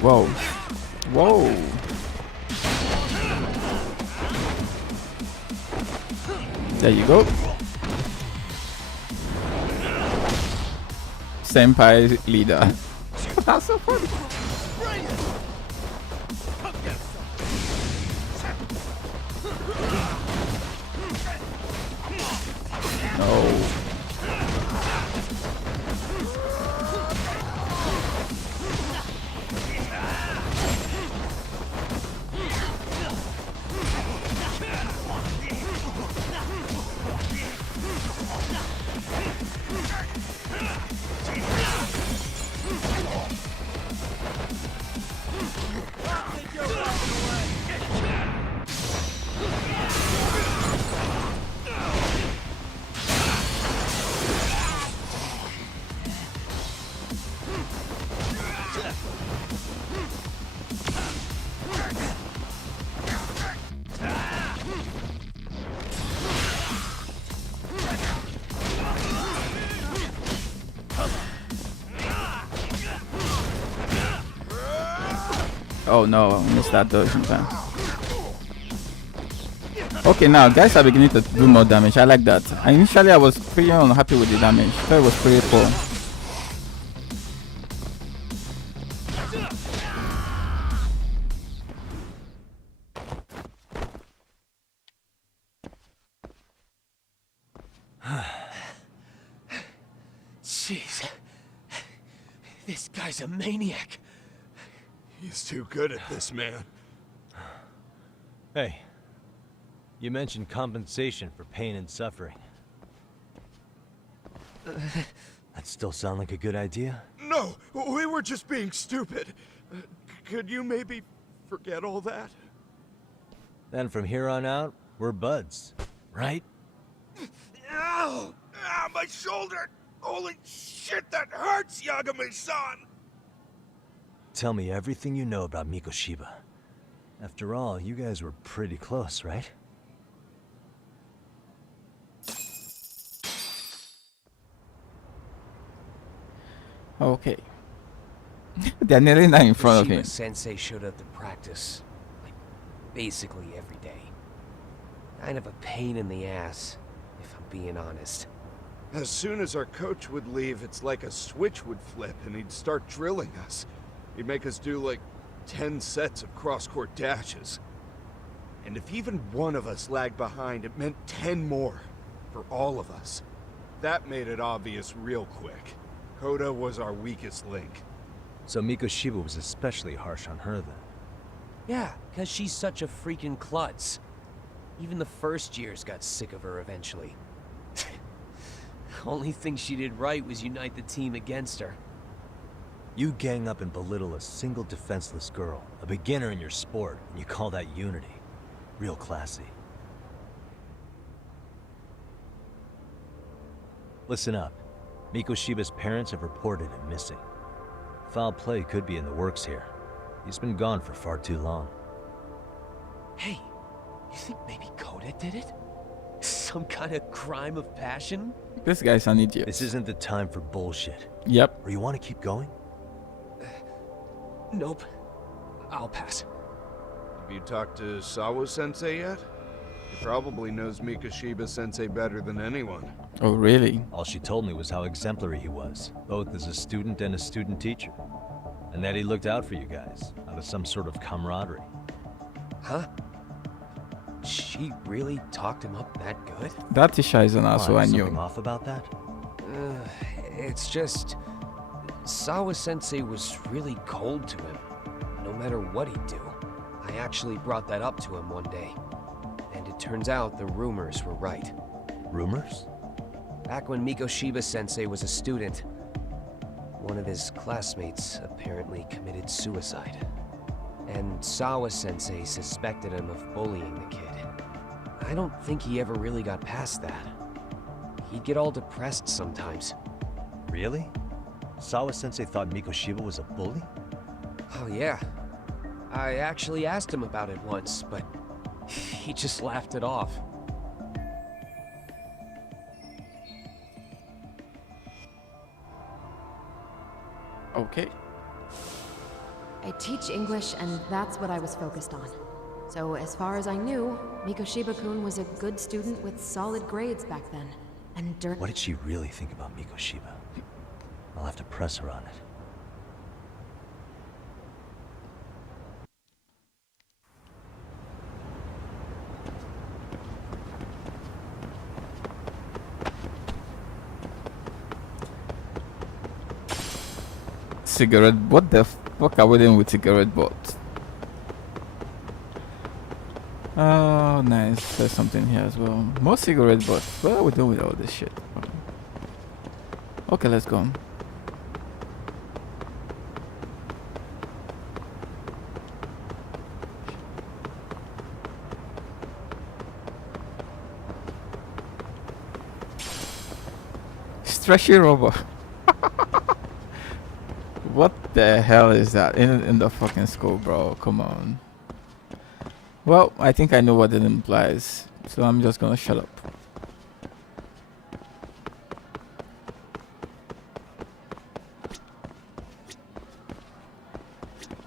Whoa. Whoa. There you go. Senpai leader. That's so funny. No. Oh no, missed that dodging time. Okay, now guys are beginning to do more damage. I like that. Initially I was pretty unhappy with the damage. I thought it was pretty poor. Jeez. This guy's a maniac. He's too good at this, man. Hey, you mentioned compensation for pain and suffering. That still sound like a good idea? No, we were just being stupid. Could you maybe forget all that? Then from here on out, we're buds, right? Ow! Ah, my shoulder! Holy shit, that hurts, Yagami-san! Tell me everything you know about Mikoshiba. After all, you guys were pretty close, right? Okay. They're nearly not in front of him. Sensei showed up to practice, like, basically every day. Kind of a pain in the ass, if I'm being honest. As soon as our coach would leave, it's like a switch would flip and he'd start drilling us. He'd make us do like 10 sets of cross-court dashes. And if even one of us lagged behind, it meant 10 more for all of us. That made it obvious real quick. Koda was our weakest link. So Mikoshiba was especially harsh on her then? Yeah, because she's such a freaking klutz. Even the first years got sick of her eventually. Only thing she did right was unite the team against her. You gang up and belittle a single defenseless girl, a beginner in your sport, and you call that unity. Real classy. Listen up. Mikoshiba's parents have reported him missing. Foul play could be in the works here. He's been gone for far too long. Hey, you think maybe Koda did it? Some kind of crime of passion? This guy's an idiot. This isn't the time for bullshit. Yep. Or you want to keep going? Nope. I'll pass. Have you talked to Sawa-sensei yet? He probably knows Mikoshiba-sensei better than anyone. Oh, really? All she told me was how exemplary he was, both as a student and a student teacher. And that he looked out for you guys, out of some sort of camaraderie. Huh? She really talked him up that good? That teacher is an asshole, I knew. Something off about that? It's just... Sawa-sensei was really cold to him, no matter what he'd do. I actually brought that up to him one day. And it turns out the rumors were right. Rumors? Back when Mikoshiba-sensei was a student, one of his classmates apparently committed suicide. And Sawa-sensei suspected him of bullying the kid. I don't think he ever really got past that. He'd get all depressed sometimes. Really? Sawa-sensei thought Mikoshiba was a bully? Oh yeah. I actually asked him about it once, but he just laughed it off. Okay. I teach English, and that's what I was focused on. So as far as I knew, Mikoshiba-kun was a good student with solid grades back then. And during— What did she really think about Mikoshiba? I'll have to press her on it. Cigarette? What the fuck are we doing with cigarette butts? Oh, nice. There's something here as well. More cigarette butts. What are we doing with all this shit? Okay, let's go. Stretchy rubber. What the hell is that in the fucking school, bro? Come on. Well, I think I know what it implies, so I'm just gonna shut up.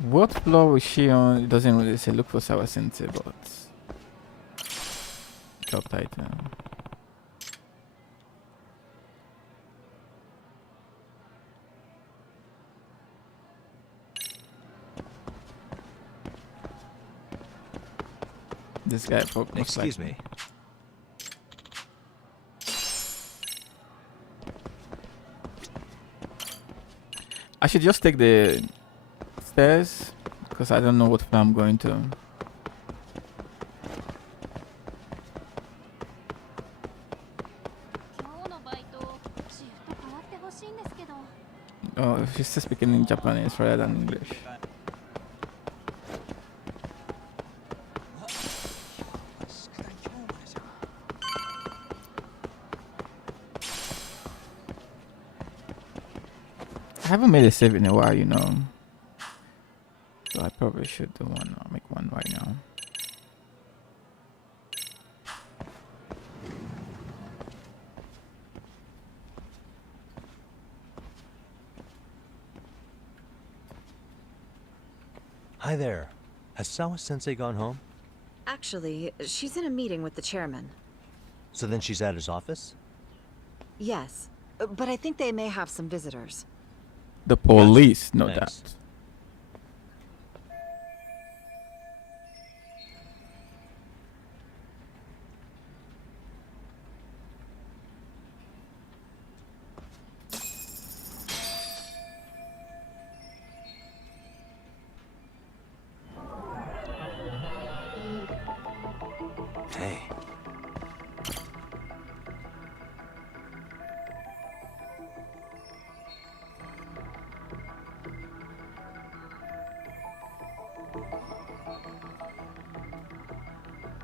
What floor was she on? It doesn't really say. Look for Sawa-sensei, but job title. This guy probably looks Excuse like me. I should just take the stairs because I don't know what floor I'm going to. Oh, she's just speaking in Japanese rather than English. I haven't made a save in a while, you know. So I probably should do one. I'll make one right now. Hi there. Has Sawa-sensei gone home? Actually, she's in a meeting with the chairman. So then she's at his office? Yes, but I think they may have some visitors. The police know Thanks. that. Hey.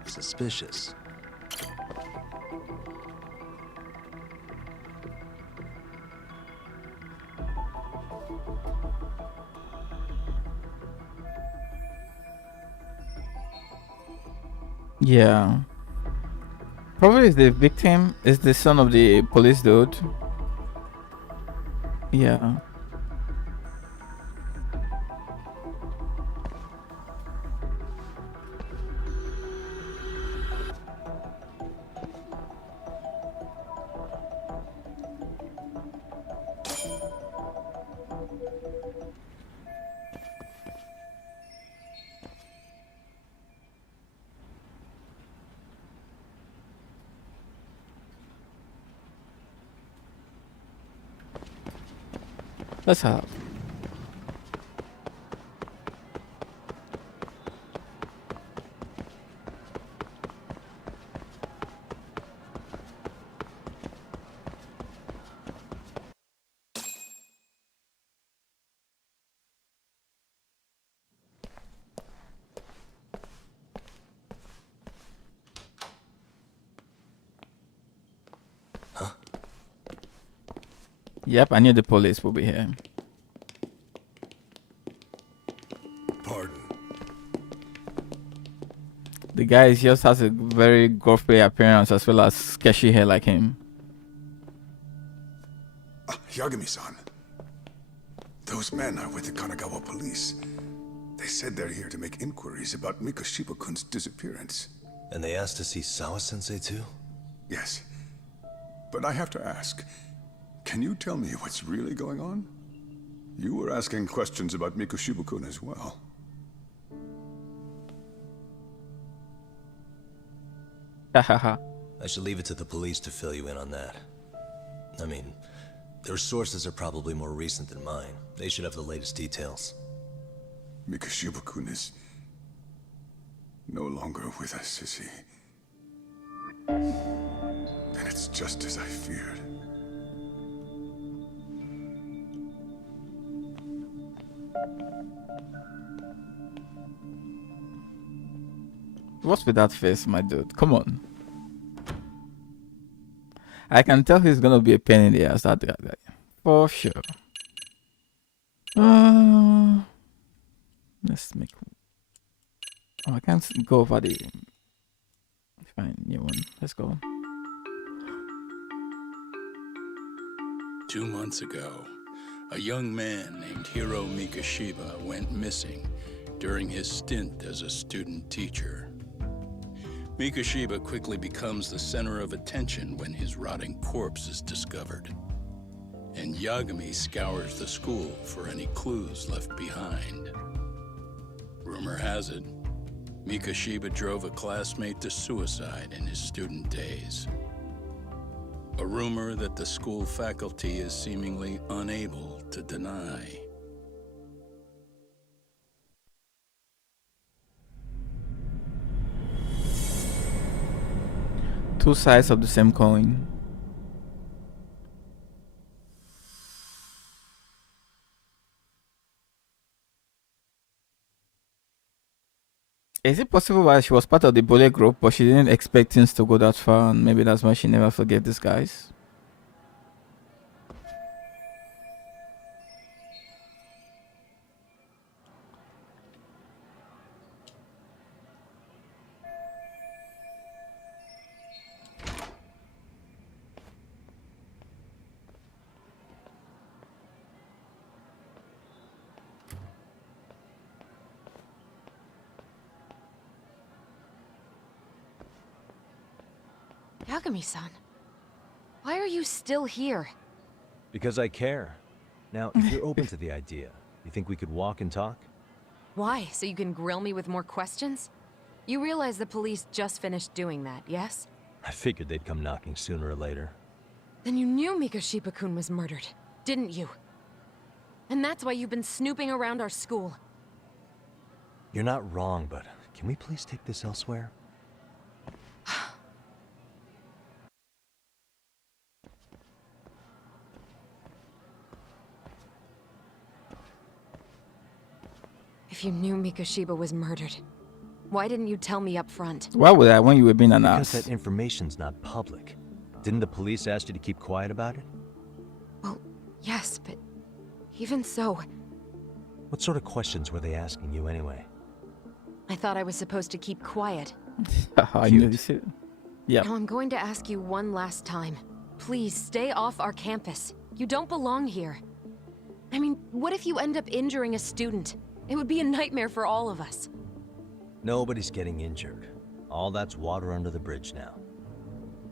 Suspicious. Yeah. Probably the victim is the son of the police dude. Yeah. Let's have. Yep, I knew the police will be here. Pardon. The guy just has a very ghostly appearance as well as sketchy hair like him. Yagami-san. Those men are with the Kanagawa police. They said they're here to make inquiries about Mikoshiba-kun's disappearance. And they asked to see Sawa-sensei too? Yes. But I have to ask, can you tell me what's really going on? You were asking questions about Mikoshiba-kun as well. I should leave it to the police to fill you in on that. I mean, their sources are probably more recent than mine. They should have the latest details. Mikoshiba-kun is no longer with us, is he? Then it's just as I feared. What's with that face, my dude? Come on. I can tell he's gonna be a pain in the ass, that guy. For sure. Let's make... Oh, I can't go over the... Fine, new one. Let's go. 2 months ago, a young man named Hiro Mikoshiba went missing during his stint as a student teacher. Mikoshiba quickly becomes the center of attention when his rotting corpse is discovered. And Yagami scours the school for any clues left behind. Rumor has it, Mikoshiba drove a classmate to suicide in his student days. A rumor that the school faculty is seemingly unable to deny. Two sides of the same coin. Is it possible that she was part of the bully group, but she didn't expect things to go that far, and maybe that's why she never forgave these guys? Yagami-san, why are you still here? Because I care. Now, if you're open to the idea, you think we could walk and talk? Why? So you can grill me with more questions? You realize the police just finished doing that, yes? I figured they'd come knocking sooner or later. Then you knew Mikoshiba-kun was murdered, didn't you? And that's why you've been snooping around our school. You're not wrong, but can we please take this elsewhere? If you knew Mikoshiba was murdered, why didn't you tell me up front? Why would I when you were being an ass? Because that information's not public. Didn't the police ask you to keep quiet about it? Well, yes, but even so... What sort of questions were they asking you anyway? I thought I was supposed to keep quiet. I knew this. Yeah. Now I'm going to ask you one last time. Please stay off our campus. You don't belong here. I mean, what if you end up injuring a student? It would be a nightmare for all of us. Nobody's getting injured. All that's water under the bridge now.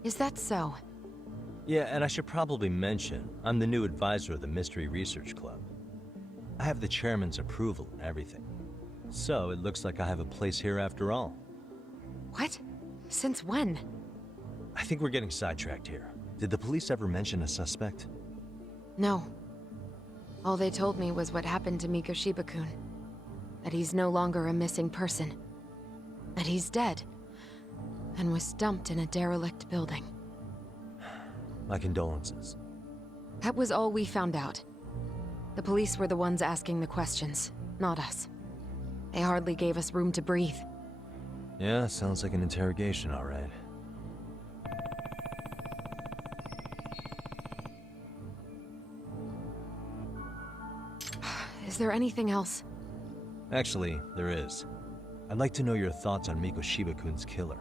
Is that so? Yeah, and I should probably mention, I'm the new advisor of the Mystery Research Club. I have the chairman's approval and everything. So it looks like I have a place here after all. What? Since when? I think we're getting sidetracked here. Did the police ever mention a suspect? No. All they told me was what happened to Mikoshiba-kun. That he's no longer a missing person. That he's dead. And was dumped in a derelict building. My condolences. That was all we found out. The police were the ones asking the questions, not us. They hardly gave us room to breathe. Yeah, sounds like an interrogation, all right. Is there anything else? Actually, there is. I'd like to know your thoughts on Mikoshiba-kun's killer.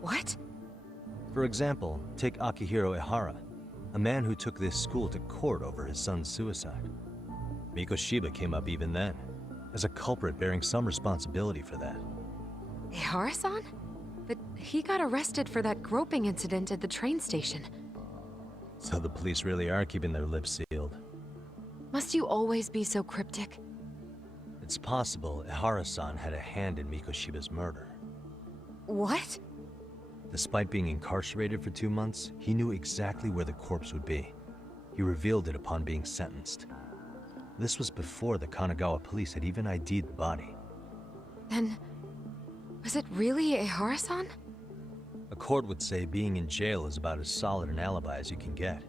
What? For example, take Akihiro Ehara, a man who took this school to court over his son's suicide. Mikoshiba came up even then, as a culprit bearing some responsibility for that. Ehara-san? But he got arrested for that groping incident at the train station. So the police really are keeping their lips sealed. Must you always be so cryptic? It's possible Ehara-san had a hand in Mikoshiba's murder. What? Despite being incarcerated for 2 months, he knew exactly where the corpse would be. He revealed it upon being sentenced. This was before the Kanagawa police had even ID'd the body. Then, was it really Ehara-san? A court would say being in jail is about as solid an alibi as you can get,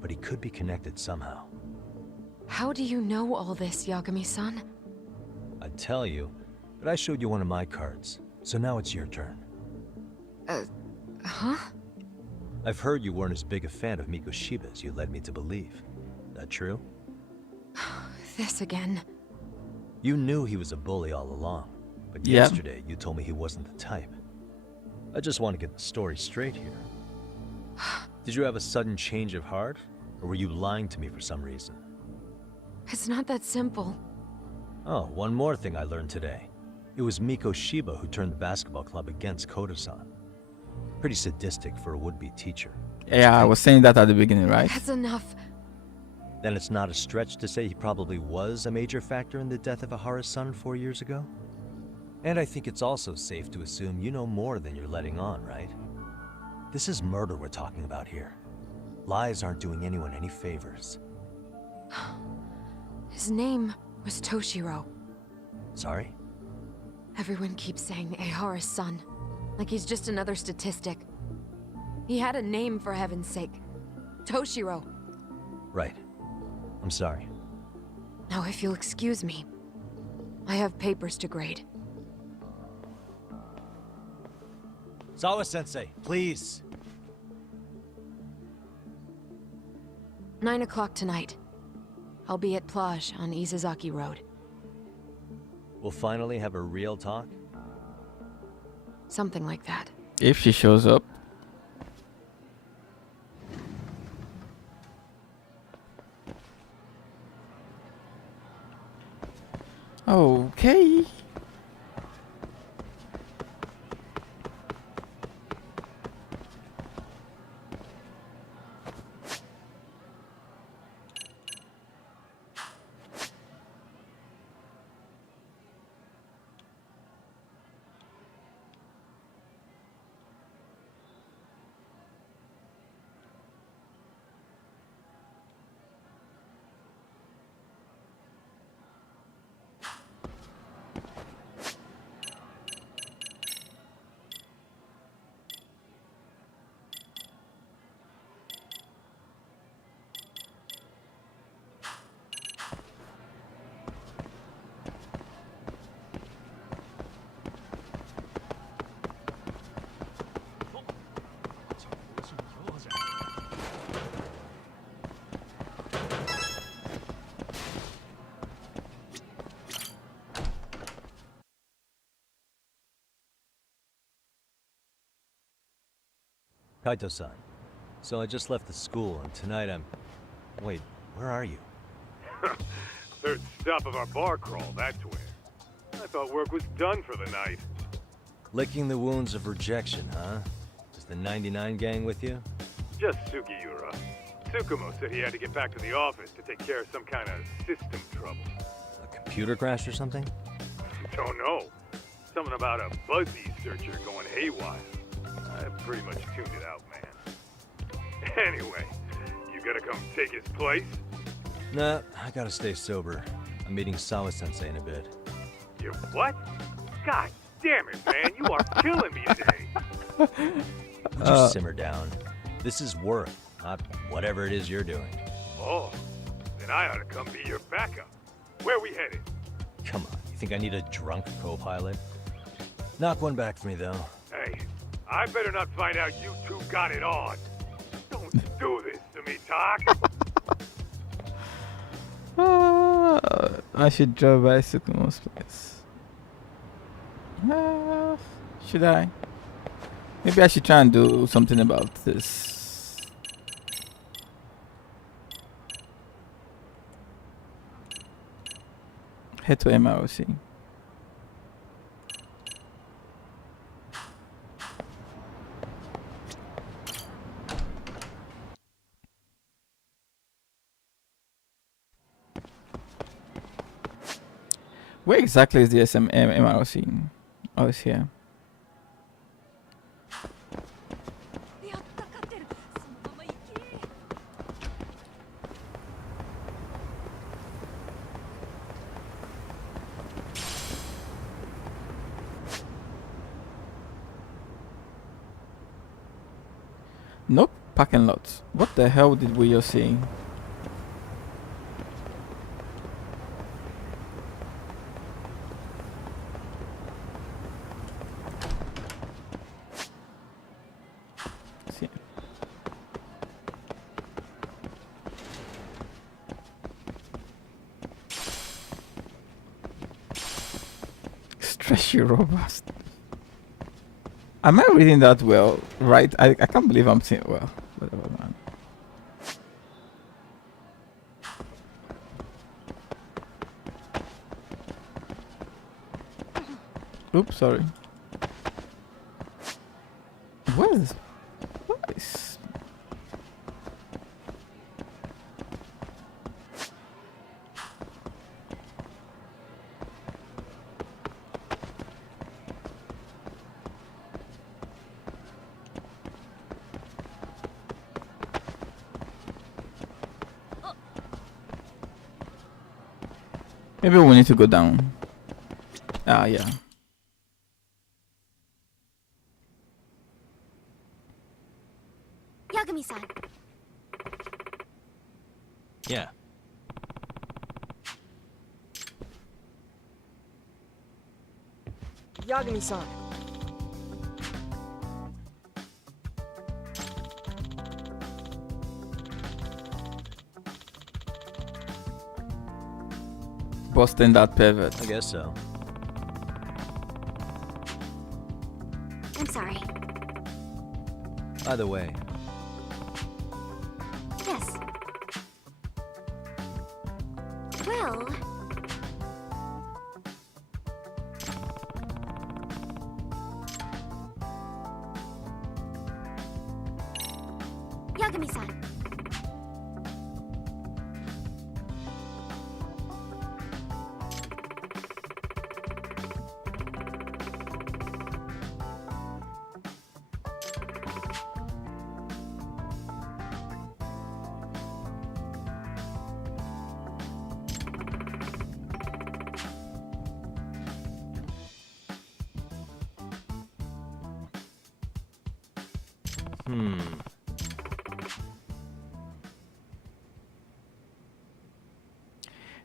but he could be connected somehow. How do you know all this, Yagami-san? I'd tell you, but I showed you one of my cards, so now it's your turn. Huh? I've heard you weren't as big a fan of Mikoshiba as you led me to believe. That true? This again. You knew he was a bully all along, but Yeah. yesterday you told me he wasn't the type. I just want to get the story straight here. Did you have a sudden change of heart, or were you lying to me for some reason? It's not that simple. Oh, one more thing I learned today. It was Mikoshiba who turned the basketball club against Koda-san. Pretty sadistic for a would-be teacher. Yeah, I was saying that at the beginning, right? That's enough. Then it's not a stretch to say he probably was a major factor in the death of Ehara's son 4 years ago? And I think it's also safe to assume you know more than you're letting on, right? This is murder we're talking about here. Lies aren't doing anyone any favors. His name was Toshiro. Sorry? Everyone keeps saying Ehara's son, like he's just another statistic. He had a name, for heaven's sake. Toshiro. Right. I'm sorry. Now, if you'll excuse me, I have papers to grade. Sawa-sensei, please. 9 o'clock tonight. I'll be at Plage on Izazaki Road. We'll finally have a real talk? Something like that. If she shows up. Okay. Kaito-san, so I just left the school, and tonight I'm... Wait, where are you? Third stop of our bar crawl, that's where. I thought work was done for the night. Licking the wounds of rejection, huh? Is the 99 gang with you? Just Sugiura. Tsukumo said he had to get back to the office to take care of some kind of system trouble. A computer crash or something? Don't know. Something about a Buzzy searcher going haywire. I pretty much tuned it out, man. Anyway, you gonna come take his place? Nah, I gotta stay sober. I'm meeting Sawa-sensei in a bit. You what? God damn it, man, you are killing me today. Would you simmer down? This is work, not whatever it is you're doing. Oh, then I ought to come be your backup. Where we headed? Come on, you think I need a drunk co-pilot? Knock one back for me, though. Hey, I better not find out you two got it on. Don't do this to me, Talk. I should drive bicycle most place. Should I? Maybe I should try and do something about this. Head to MROC. Where exactly is the MROC? Oh, it's here. Nope, parking lot. What the hell did we just see? Stretchy robust. Am I reading that well? Right? I can't believe I'm saying well. Whatever, man. Oops, sorry. What is? What is? Maybe we need to go down. Ah, yeah. Yagami-san. Yeah. Yagami-san. Busting that pivot. I guess so. I'm sorry. Either way. Yes. Well... Yagami-san.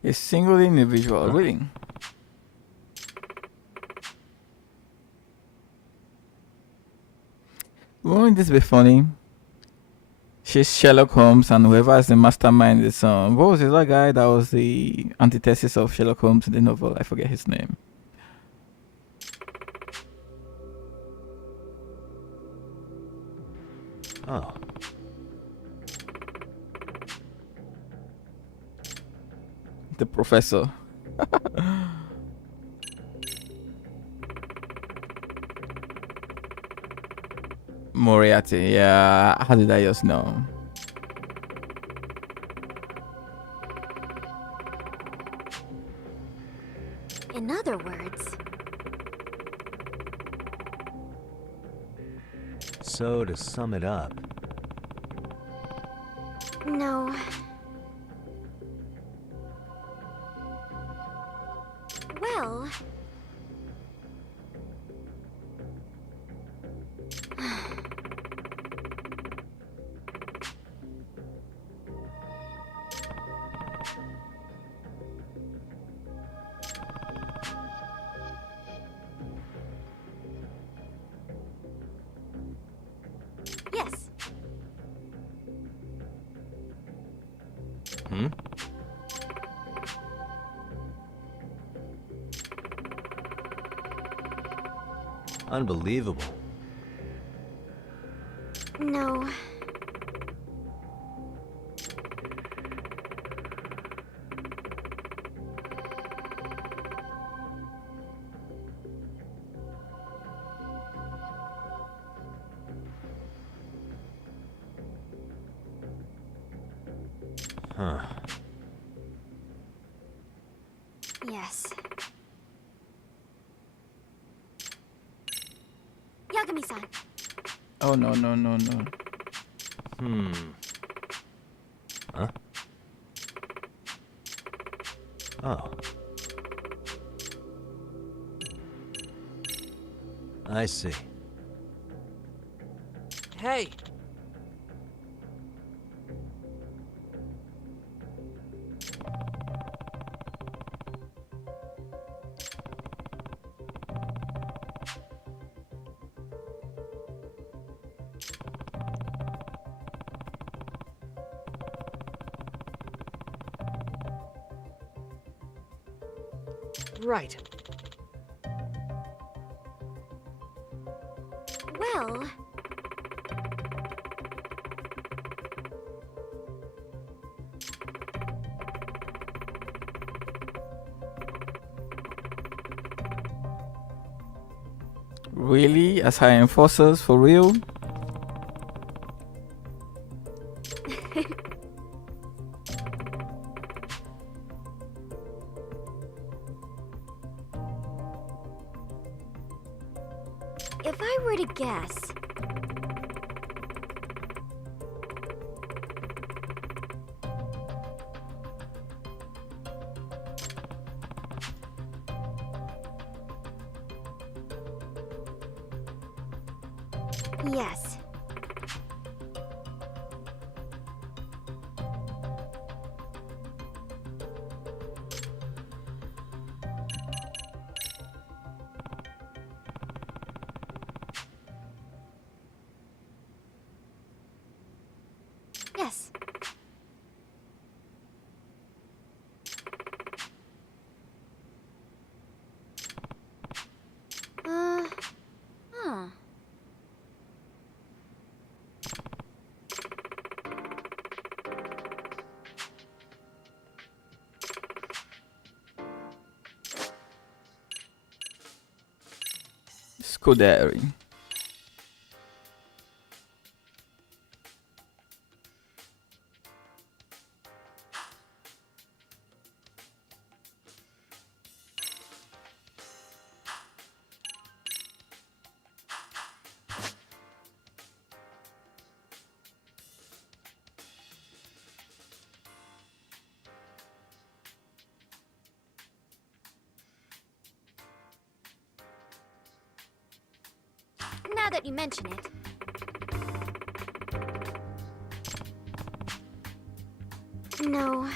A single individual reading. Won't this be funny? She's Sherlock Holmes, and whoever is the mastermind is what was the other guy that was the antithesis of Sherlock Holmes in the novel? I forget his name. Oh. The professor. Moriarty, yeah. How did I just know? In other words... So, to sum it up, No. Hmm? Unbelievable. No. Huh. Yes. Yagami-san. Oh no no no no. Huh? Oh. I see. Hey! Right. Well... Really? As high enforcers for real? If I were to guess... Yes. Yes. Huh. Scuderi. Now that you mention it. No.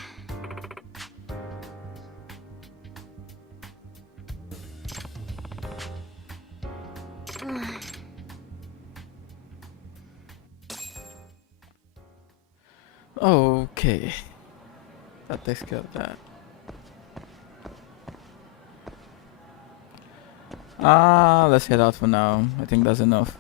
Okay. That takes care of that. Let's head out for now. I think that's enough.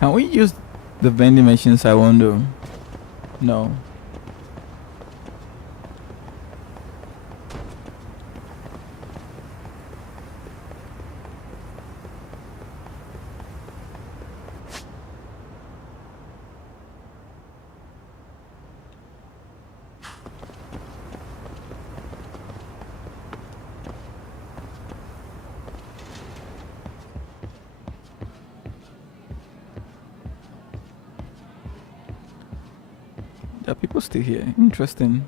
Can we use the vending machines, I wonder? No. Are people still here? Interesting.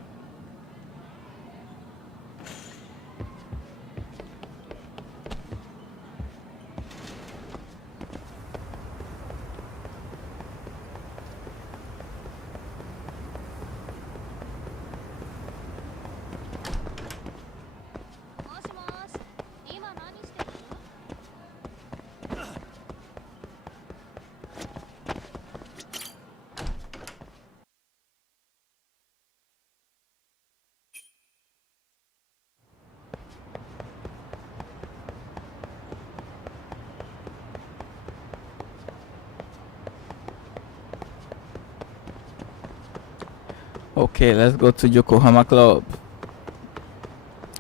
Okay, let's go to Yokohama Club.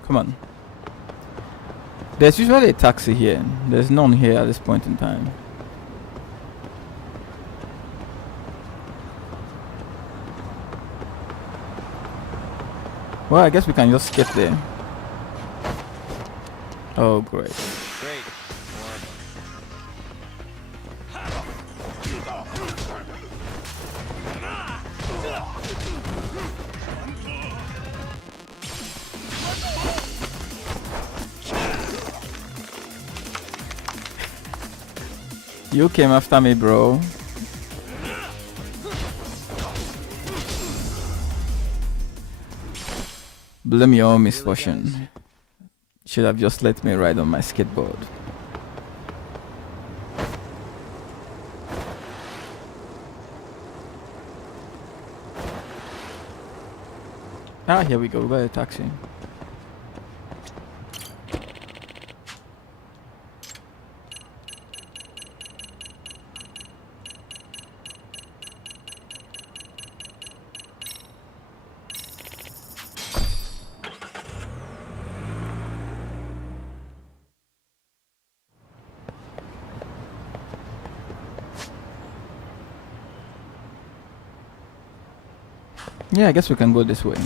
Come on. There's usually a taxi here. There's none here at this point in time. Well, I guess we can just skip there. Oh, great. Great. You came after me, bro. Blame your own misfortune. Should have just let me ride on my skateboard. Ah, here we go. We got a taxi. Yeah, I guess we can go this way.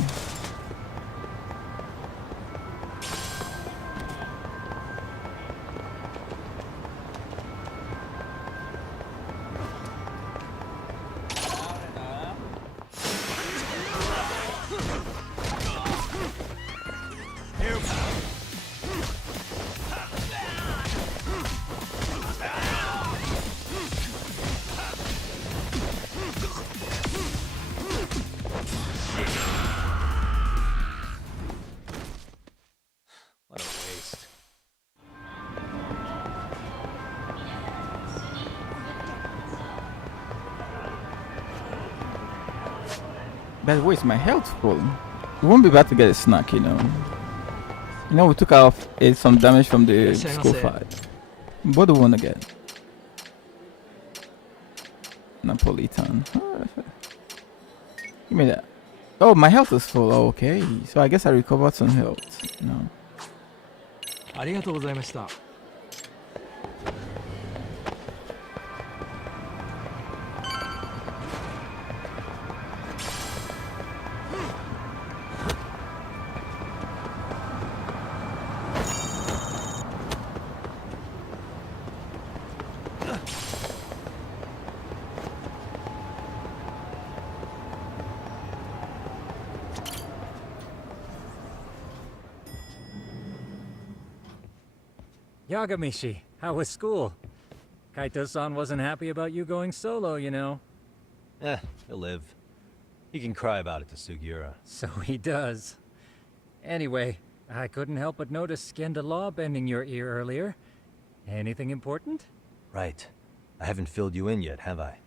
What a waste. By the way, is my health full? We won't be bad to get a snack, you know. You know, we took off some damage from the school fight. What do we want to get? Napolitan. Give me that. Oh, my health is full. Oh, okay. So I guess I recovered some health. No. ありがとうございました。Yagamishi, how was school? Kaito-san wasn't happy about you going solo, you know. He'll live. He can cry about it to Sugiura. So he does. Anyway, I couldn't help but notice Skenda Law bending your ear earlier. Anything important? Right. I haven't filled you in yet, have I?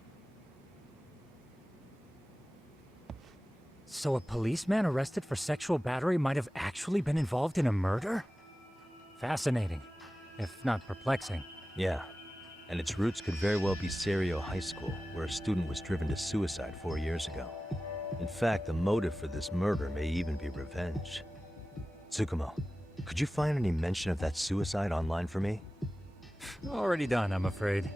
So a policeman arrested for sexual battery might have actually been involved in a murder? Fascinating, if not perplexing. Yeah. And its roots could very well be Serio High School, where a student was driven to suicide 4 years ago. In fact, the motive for this murder may even be revenge. Tsukumo, could you find any mention of that suicide online for me? Already done, I'm afraid.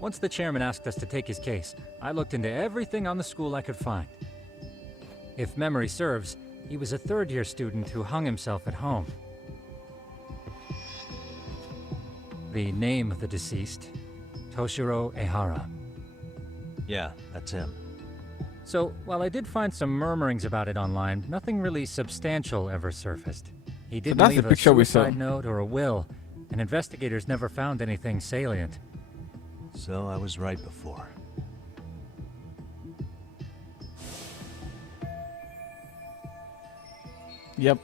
Once the chairman asked us to take his case, I looked into everything on the school I could find. If memory serves, he was a third-year student who hung himself at home. The name of the deceased, Toshiro Ehara. Yeah, that's him. So, while I did find some murmurings about it online, nothing really substantial ever surfaced. He didn't that's the leave a picture we saw. suicide note or a will, and investigators never found anything salient. So I was right before. Yep.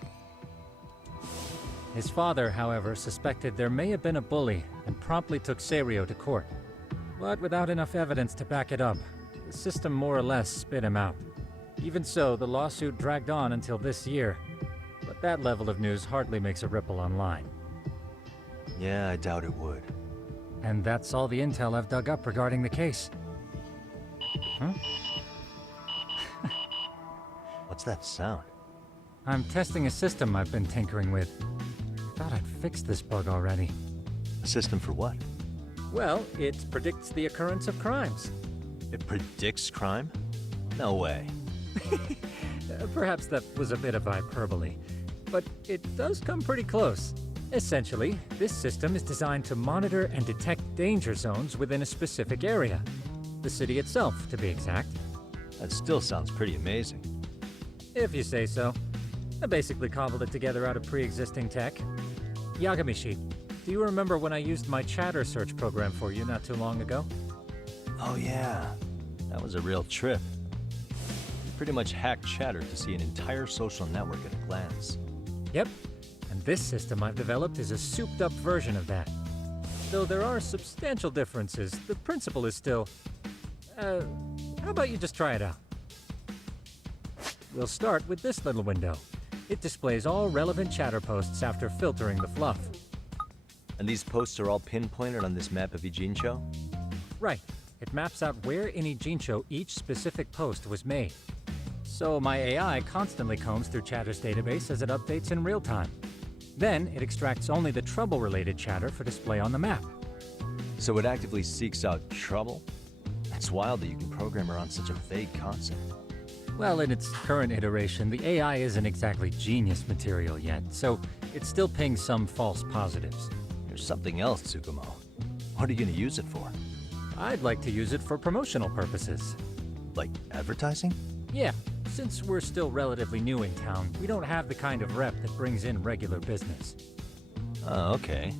His father, however, suspected there may have been a bully and promptly took Serio to court. But without enough evidence to back it up, the system more or less spit him out. Even so, the lawsuit dragged on until this year. But that level of news hardly makes a ripple online. Yeah, I doubt it would. And that's all the intel I've dug up regarding the case. Huh? What's that sound? I'm testing a system I've been tinkering with. Thought I'd fixed this bug already. A system for what? Well, it predicts the occurrence of crimes. It predicts crime? No way. Perhaps that was a bit of hyperbole, but it does come pretty close. Essentially, this system is designed to monitor and detect danger zones within a specific area. The city itself, to be exact. That still sounds pretty amazing. If you say so. I basically cobbled it together out of pre-existing tech. Yagami-shi, do you remember when I used my chatter search program for you not too long ago? Oh yeah, that was a real trip. You pretty much hacked chatter to see an entire social network at a glance. Yep, and this system I've developed is a souped-up version of that. Though there are substantial differences, the principle is still... how about you just try it out? We'll start with this little window. It displays all relevant chatter posts after filtering the fluff. And these posts are all pinpointed on this map of Ijincho? Right. It maps out where in Ijincho each specific post was made. So my AI constantly combs through Chatter's database as it updates in real time. Then it extracts only the trouble-related chatter for display on the map. So it actively seeks out trouble? It's wild that you can program around such a vague concept. Well, in its current iteration, the AI isn't exactly genius material yet, so it still pings some false positives. There's something else, Tsukumo. What are you going to use it for? I'd like to use it for promotional purposes. Like advertising? Yeah, since we're still relatively new in town, we don't have the kind of rep that brings in regular business. Oh, okay.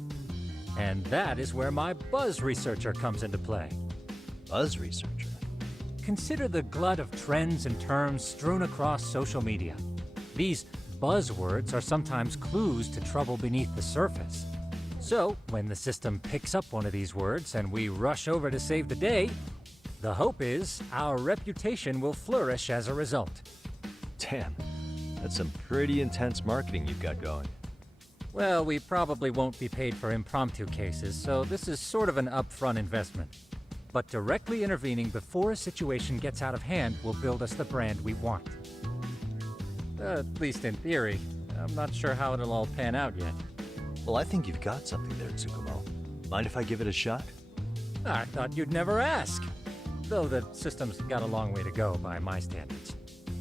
And that is where my buzz researcher comes into play. Buzz researcher? Consider the glut of trends and terms strewn across social media. These buzzwords are sometimes clues to trouble beneath the surface. So, when the system picks up one of these words and we rush over to save the day, the hope is our reputation will flourish as a result. Damn, that's some pretty intense marketing you've got going. Well, we probably won't be paid for impromptu cases, so this is sort of an upfront investment. But directly intervening before a situation gets out of hand will build us the brand we want. At least in theory. I'm not sure how it'll all pan out yet. Well, I think you've got something there, Tsukumo. Mind if I give it a shot? I thought you'd never ask. Though the system's got a long way to go by my standards.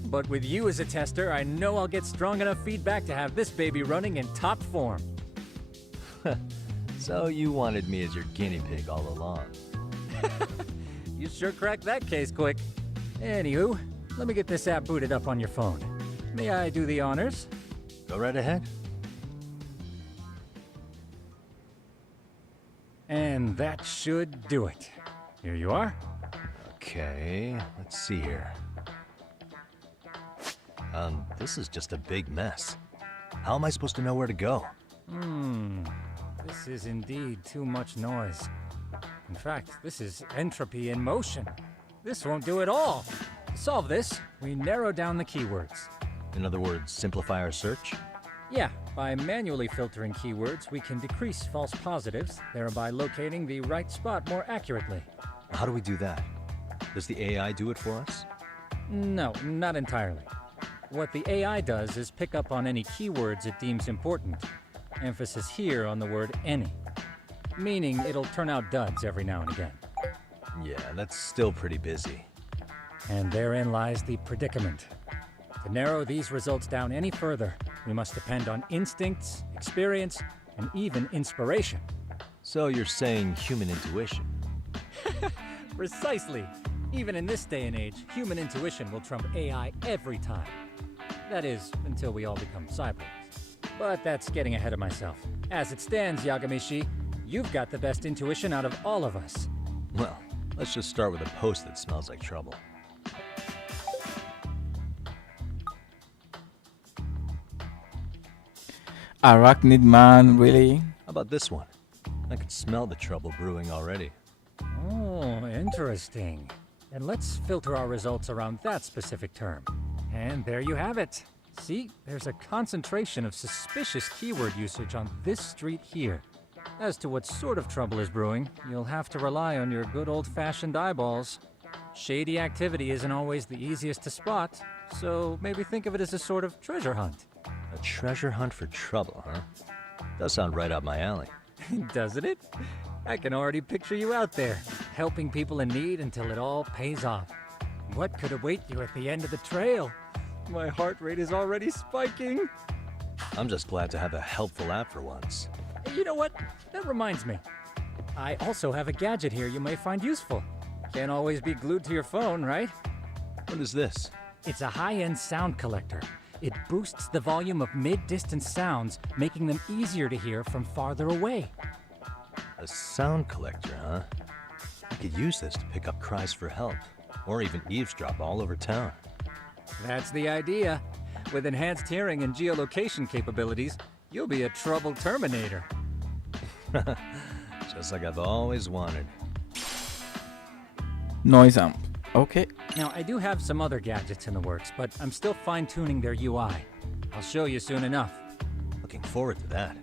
But with you as a tester, I know I'll get strong enough feedback to have this baby running in top form. So you wanted me as your guinea pig all along. You sure cracked that case quick. Anywho, let me get this app booted up on your phone. May I do the honors? Go right ahead. And that should do it. Here you are. Okay, let's see here. This is just a big mess. How am I supposed to know where to go? This is indeed too much noise. In fact, this is entropy in motion. This won't do it all. To solve this, we narrow down the keywords. In other words, simplify our search? Yeah, by manually filtering keywords, we can decrease false positives, thereby locating the right spot more accurately. How do we do that? Does the AI do it for us? No, not entirely. What the AI does is pick up on any keywords it deems important. Emphasis here on the word any. Meaning it'll turn out duds every now and again. Yeah, that's still pretty busy. And therein lies the predicament. To narrow these results down any further, we must depend on instincts, experience, and even inspiration. So you're saying human intuition? Precisely. Even in this day and age, human intuition will trump AI every time. That is, until we all become cyborgs. But that's getting ahead of myself. As it stands, Yagamishi, you've got the best intuition out of all of us. Well, let's just start with a post that smells like trouble. Arachnid man, really? How about this one? I can smell the trouble brewing already. Oh, interesting. And let's filter our results around that specific term. And there you have it. See, there's a concentration of suspicious keyword usage on this street here. As to what sort of trouble is brewing, you'll have to rely on your good old-fashioned eyeballs. Shady activity isn't always the easiest to spot, so maybe think of it as a sort of treasure hunt. A treasure hunt for trouble, huh? Does sound right up my alley. Doesn't it? I can already picture you out there, helping people in need until it all pays off. What could await you at the end of the trail? My heart rate is already spiking. I'm just glad to have a helpful app for once. You know what? That reminds me. I also have a gadget here you may find useful. Can't always be glued to your phone, right? What is this? It's a high-end sound collector. It boosts the volume of mid-distance sounds, making them easier to hear from farther away. A sound collector, huh? I could use this to pick up cries for help, or even eavesdrop all over town. That's the idea. With enhanced hearing and geolocation capabilities, you'll be a trouble terminator. Just like I've always wanted. Noise amp. Okay. Now, I do have some other gadgets in the works, but I'm still fine-tuning their UI. I'll show you soon enough. Looking forward to that.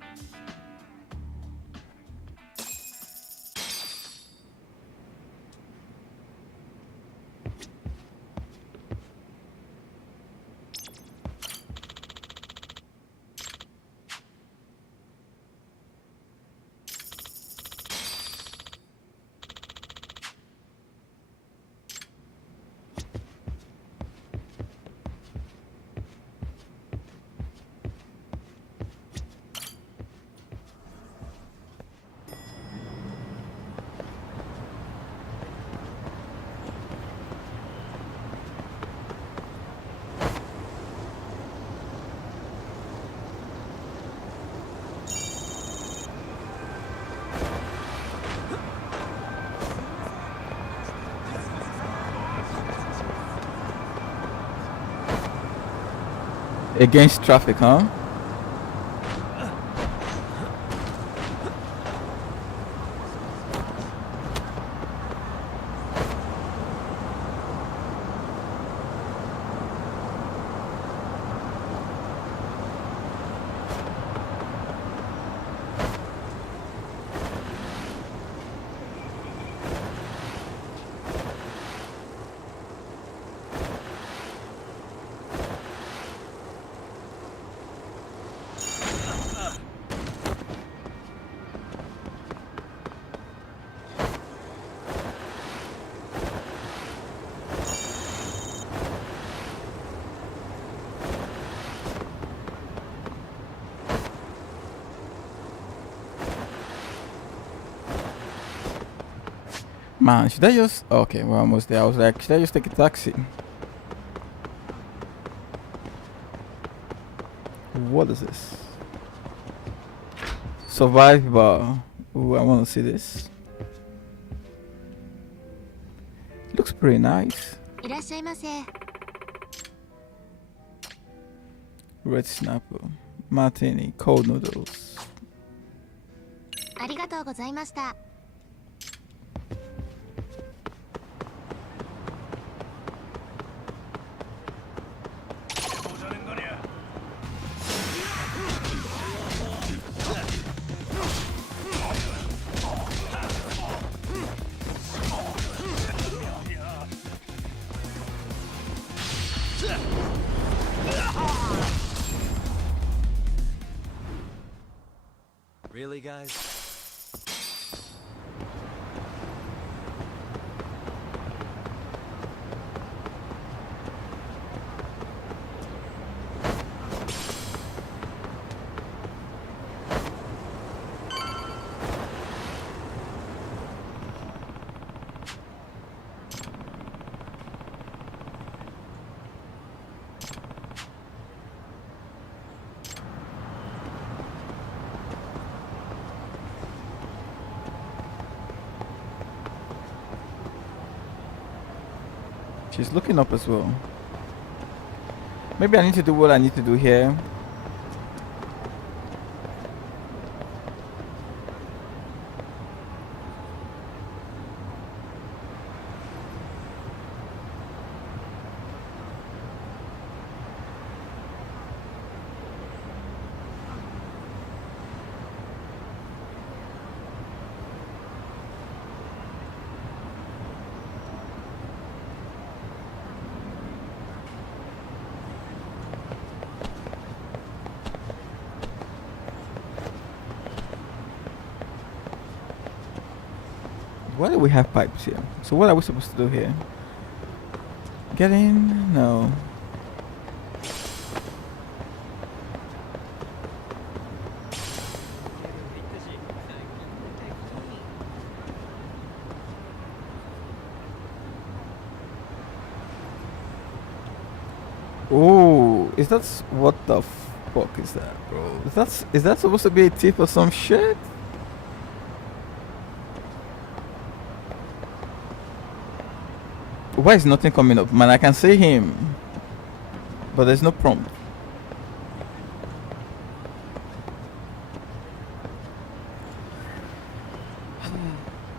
Against traffic, huh? Man, should I just... Okay, we're almost there. I was like, should I just take a taxi? What is this? Survive bar. Ooh, I want to see this. Looks pretty nice. Red snapper. Martini. Cold noodles. Really, guys? She's looking up as well. Maybe I need to do what I need to do here. Why do we have pipes here? So what are we supposed to do here? Get in? No. Oh, is that what the fuck is that, bro? Is that supposed to be a tip or some shit? Why is nothing coming up? Man, I can see him, but there's no prompt.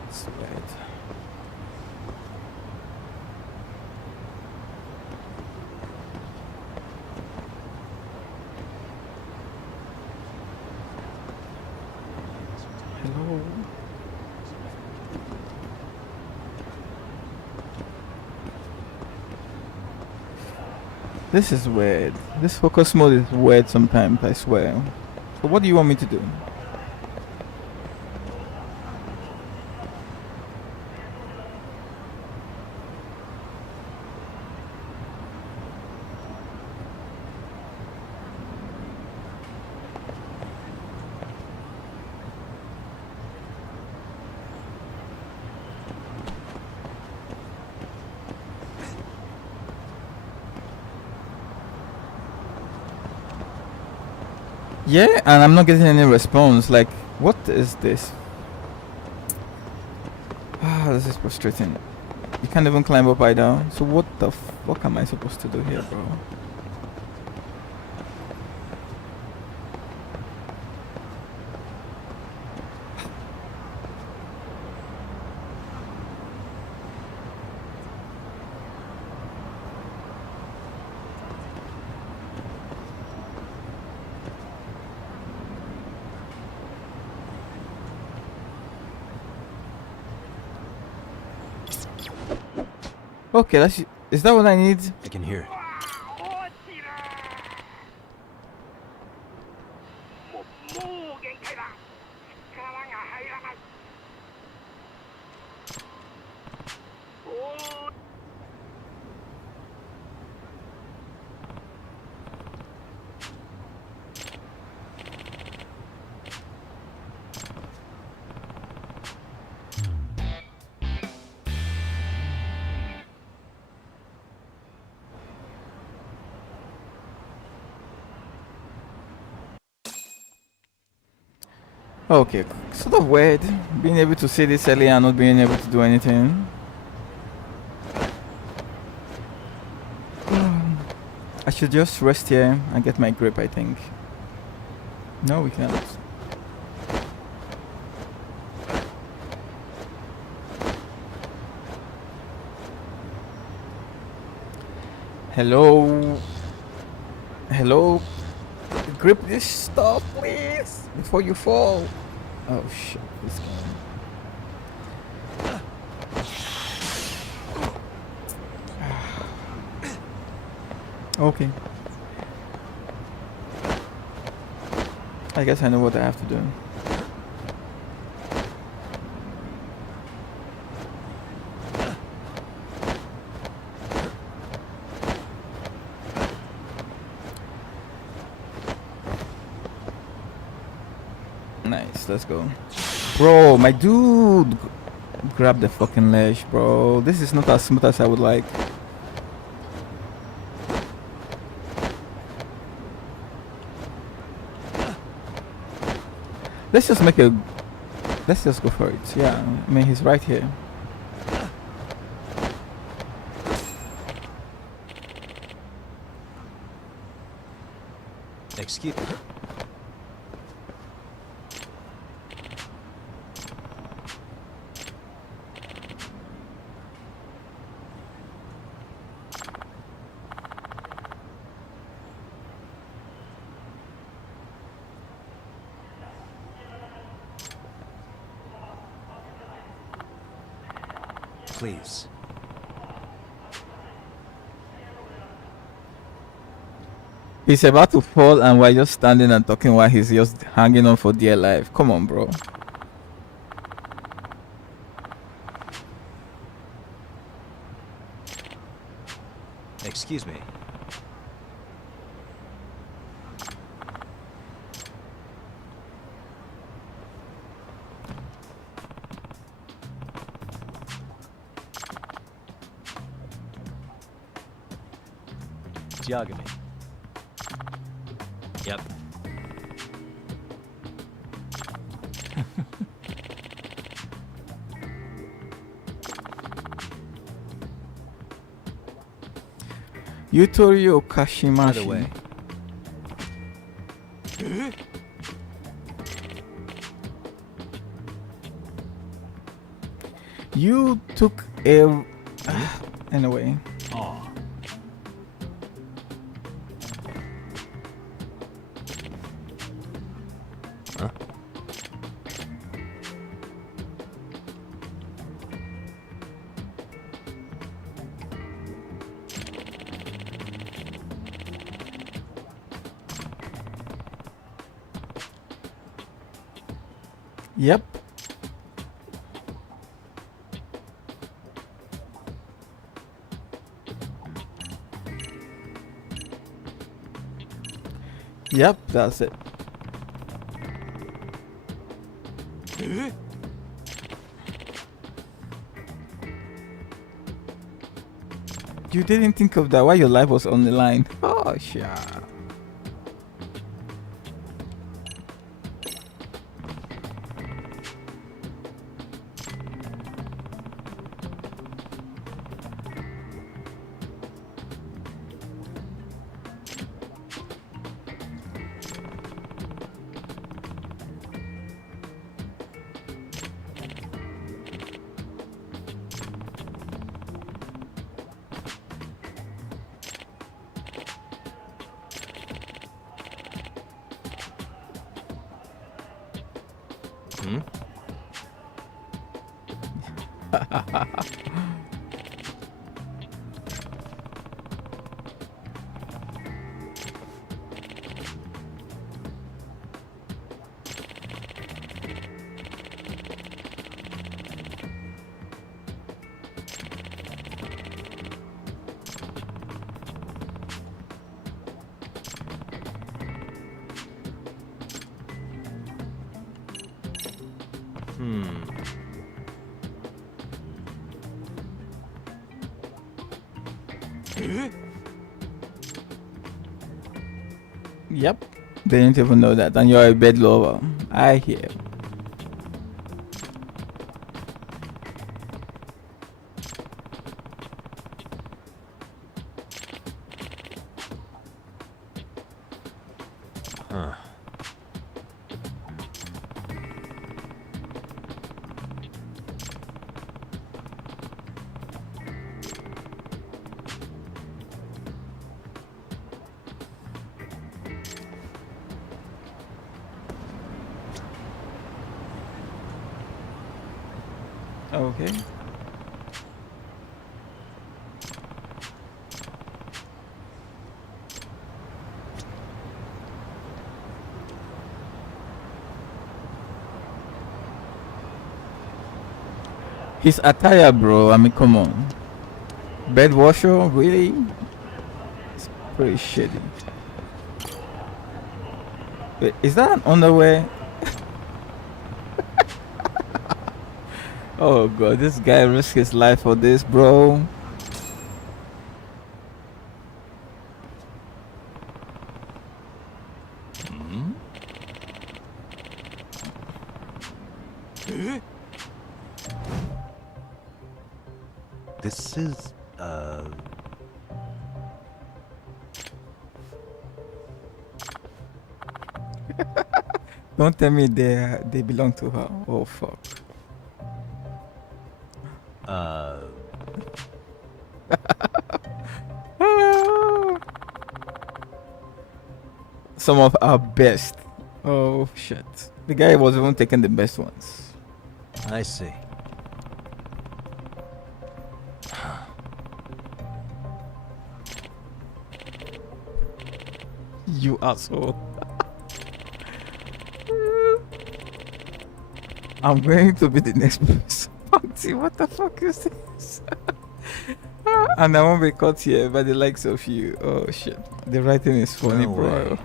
That's weird. Hello. This is weird. This focus mode is weird sometimes, I swear. So what do you want me to do? Yeah, and I'm not getting any response. Like, what is this? Ah, this is frustrating. You can't even climb up either. So what the fuck am I supposed to do here, bro? Okay, is that what I need? I can hear it. Okay, sort of weird being able to see this early and not being able to do anything. I should just rest here and get my grip, I think. No, we can't. Hello? Hello? Grip this stuff, please, before you fall. Oh shit, this guy. Okay. I guess I know what I have to do. Nice, let's go. Bro, my dude grab the fucking ledge, bro. This is not as smooth as I would like. Let's just make a... Let's just go for it. Yeah, I mean, he's right here. Excuse me. Please. He's about to fall and we're just standing and talking while he's just hanging on for dear life. Come on, bro. Excuse me. Diagamy. Yep. Yutori By Kashimashi. the way, You took a... anyway. Aw. Huh? Yep. Yep, that's it. You didn't think of that while your life was on the line. Oh, shit. Hmm? Yep. Didn't even know that. And you're a bed lover. I hear. Huh. Okay. His attire, bro. I mean, come on. Bed washer, really? It's pretty shitty. Wait, is that an underwear? Oh god, this guy risked his life for this, bro. Hmm? This is, Don't tell me they belong to her. Oh fuck. Some of our best. Oh shit. The guy was even taking the best ones. I see. You asshole. I'm going to be the next person. What the fuck is this? And I won't be caught here by the likes of you. Oh shit. The writing is funny, No bro. way.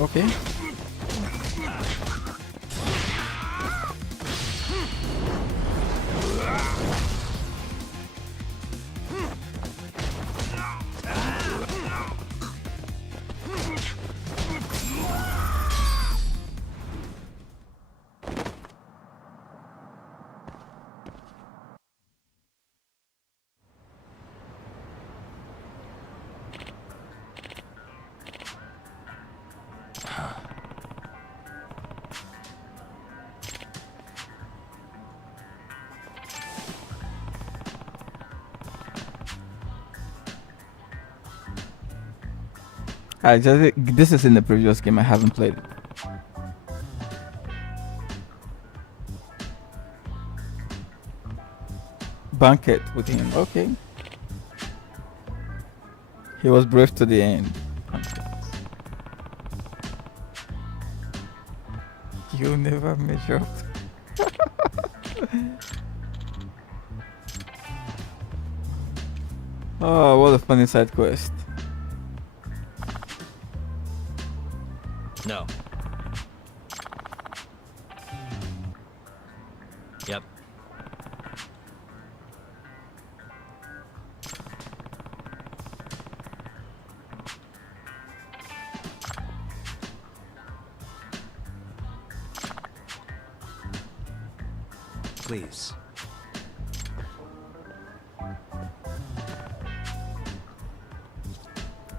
Okay. This is in the previous game. I haven't played it. Banquet with him. Okay. He was brave to the end. You never measure up. Oh, what a funny side quest. No. Yep. Please.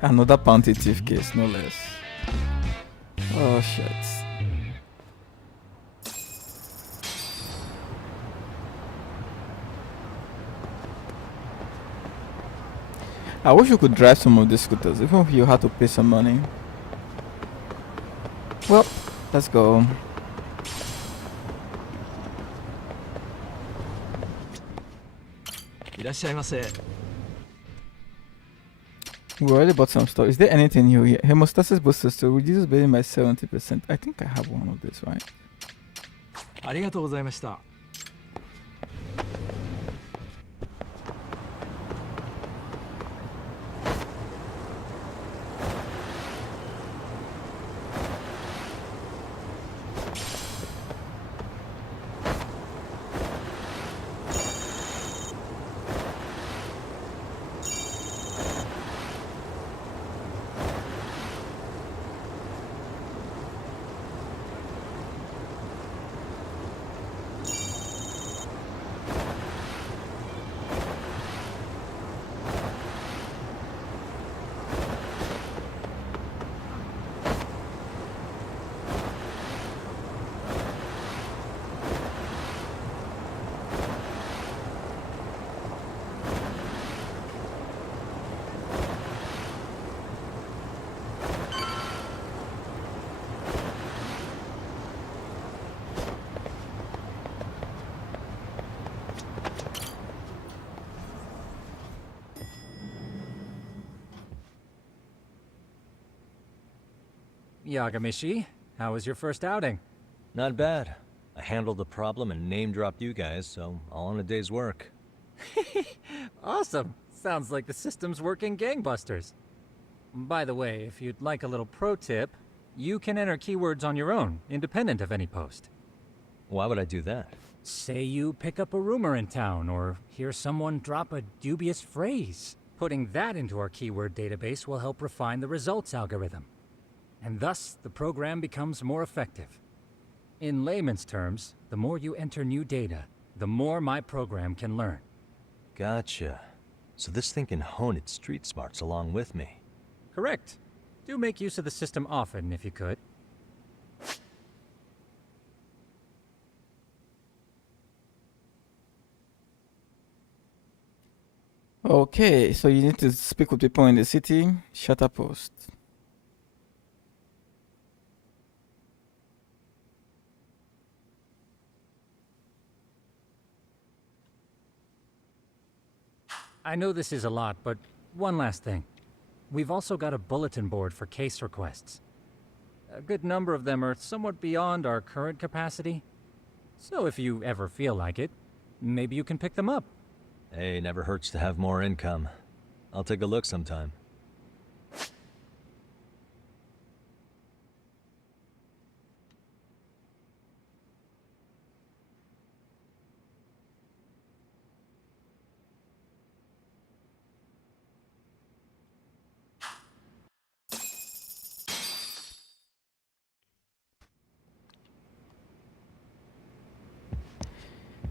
Another bounty thief case, no less. Oh shit. I wish you could drive some of these scooters, even if you had to pay some money. Well, let's go. We already bought some stuff. Is there anything new here? Hemostasis boosters to reduce bleeding by 70%. I think I have one of these, right? ありがとうございました。 Yagamishi, how was your first outing? Not bad. I handled the problem and name-dropped you guys, so all in a day's work. Awesome. Sounds like the system's working gangbusters. By the way, if you'd like a little pro tip, you can enter keywords on your own, independent of any post. Why would I do that? Say you pick up a rumor in town, or hear someone drop a dubious phrase. Putting that into our keyword database will help refine the results algorithm. And thus, the program becomes more effective. In layman's terms, the more you enter new data, the more my program can learn. Gotcha. So this thing can hone its street smarts along with me. Correct. Do make use of the system often if you could. Okay, so you need to speak with people in the city. Shutter post. I know this is a lot, but one last thing. We've also got a bulletin board for case requests. A good number of them are somewhat beyond our current capacity. So if you ever feel like it, maybe you can pick them up. Hey, never hurts to have more income. I'll take a look sometime.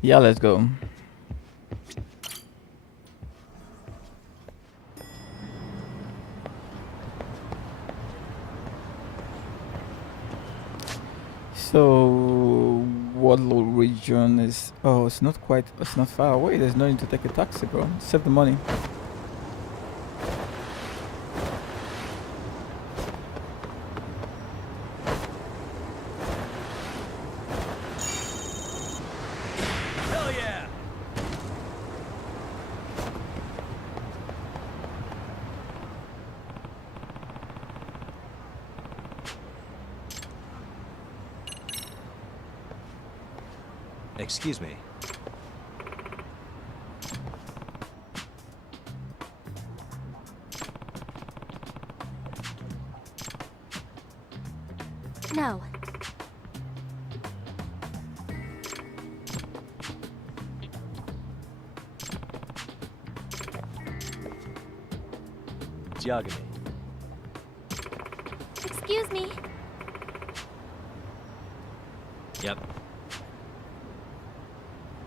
Yeah, let's go. So, what region is... Oh, it's not quite... It's not far away. There's no need to take a taxi, bro. Save the money. Hell yeah! Excuse me. No. Diagamy. Excuse me. Yep.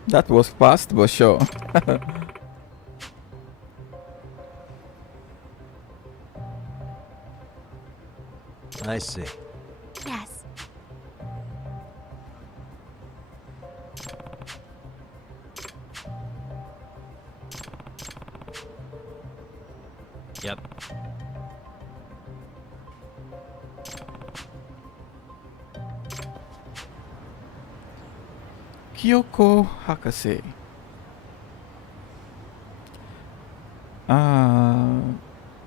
That was fast, but sure. I see. Yes. Yep. Kyoko Hak.Z.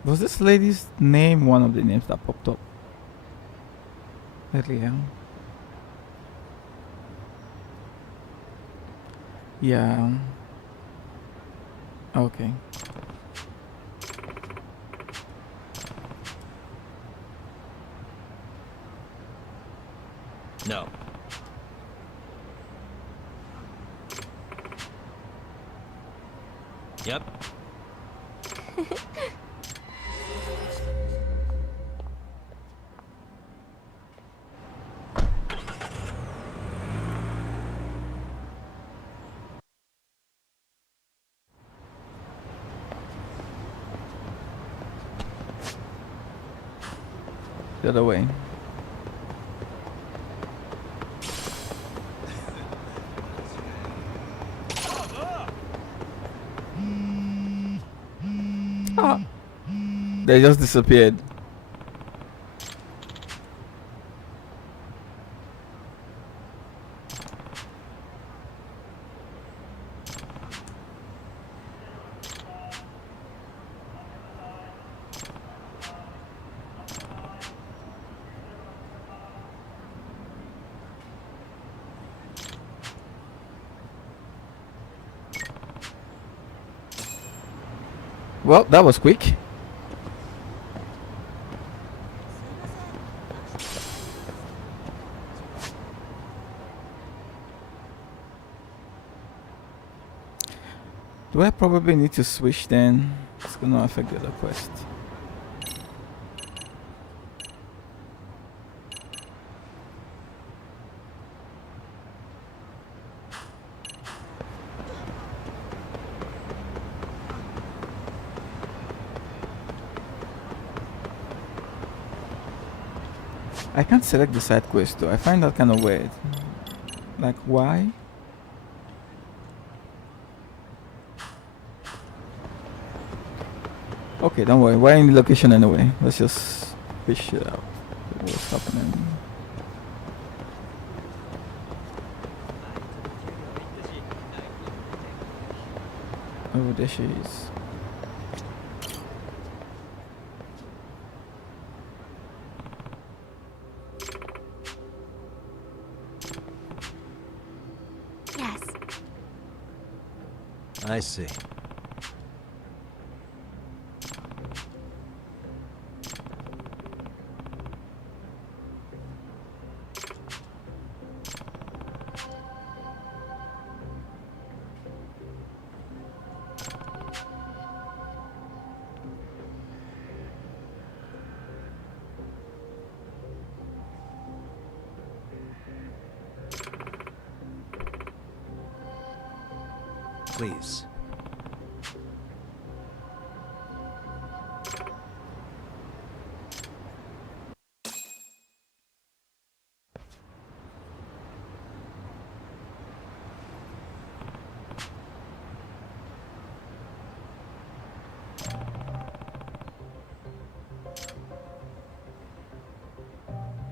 Was this lady's name one of the names that popped up earlier? Yeah. Okay. No. Yep. The other way. Ah. They just disappeared. Well, that was quick. Do I probably need to switch then? It's gonna affect the other quest. I can't select the side quest though. I find that kind of weird. Like, why? Okay, don't worry. We're in the location anyway. Let's just fish it out. What's happening? Oh, there she is. Yes. I see. Please.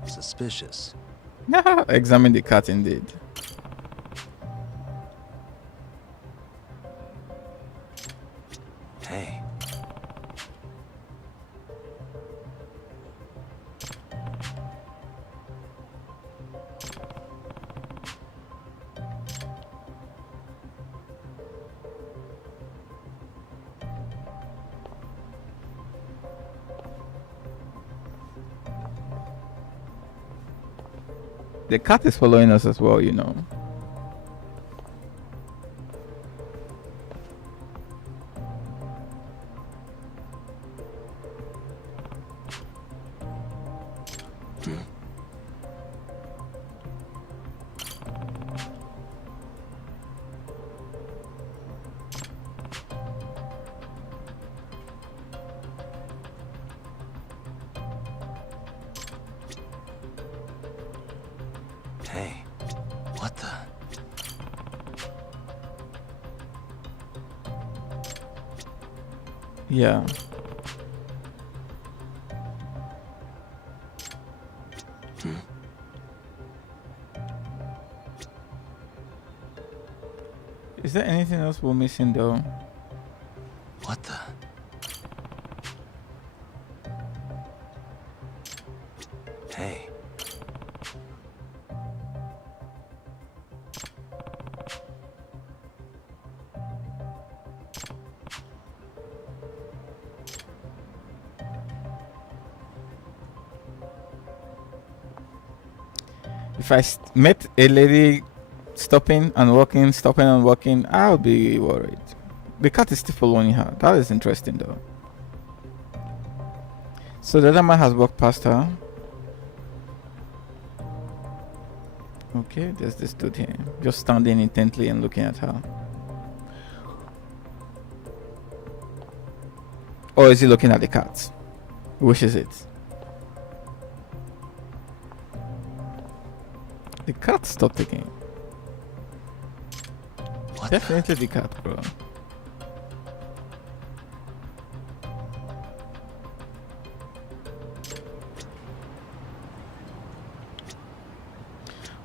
Suspicious. Examine the cat indeed. Hey. The cat is following us as well, you know. Hey. What the? Yeah. Is there anything else we're missing though? What the? Hey. If I met a lady stopping and walking, I would be worried. The cat is still following her. That is interesting though. So the other man has walked past her. Okay, there's this dude here, just standing intently and looking at her. Or is he looking at the cat? Which is it? The cat stopped taking. Definitely the cat, bro.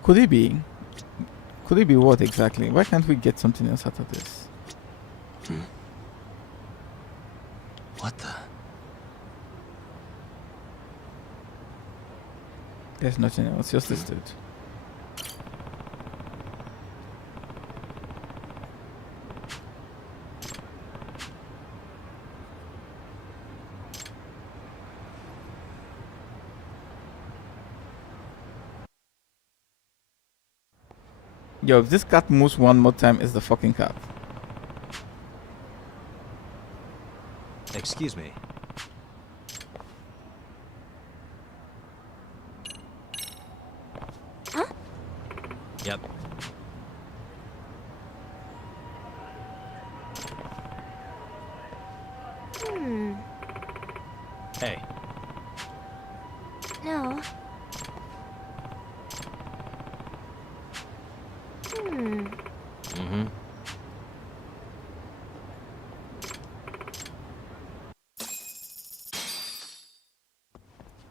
Could it be? Could it be what exactly? Why can't we get something else out of this? What the? There's nothing else, just this dude. Yo, if this cat moves one more time, it's the fucking cat. Excuse me. Huh? Yep. Hmm. Hey. No.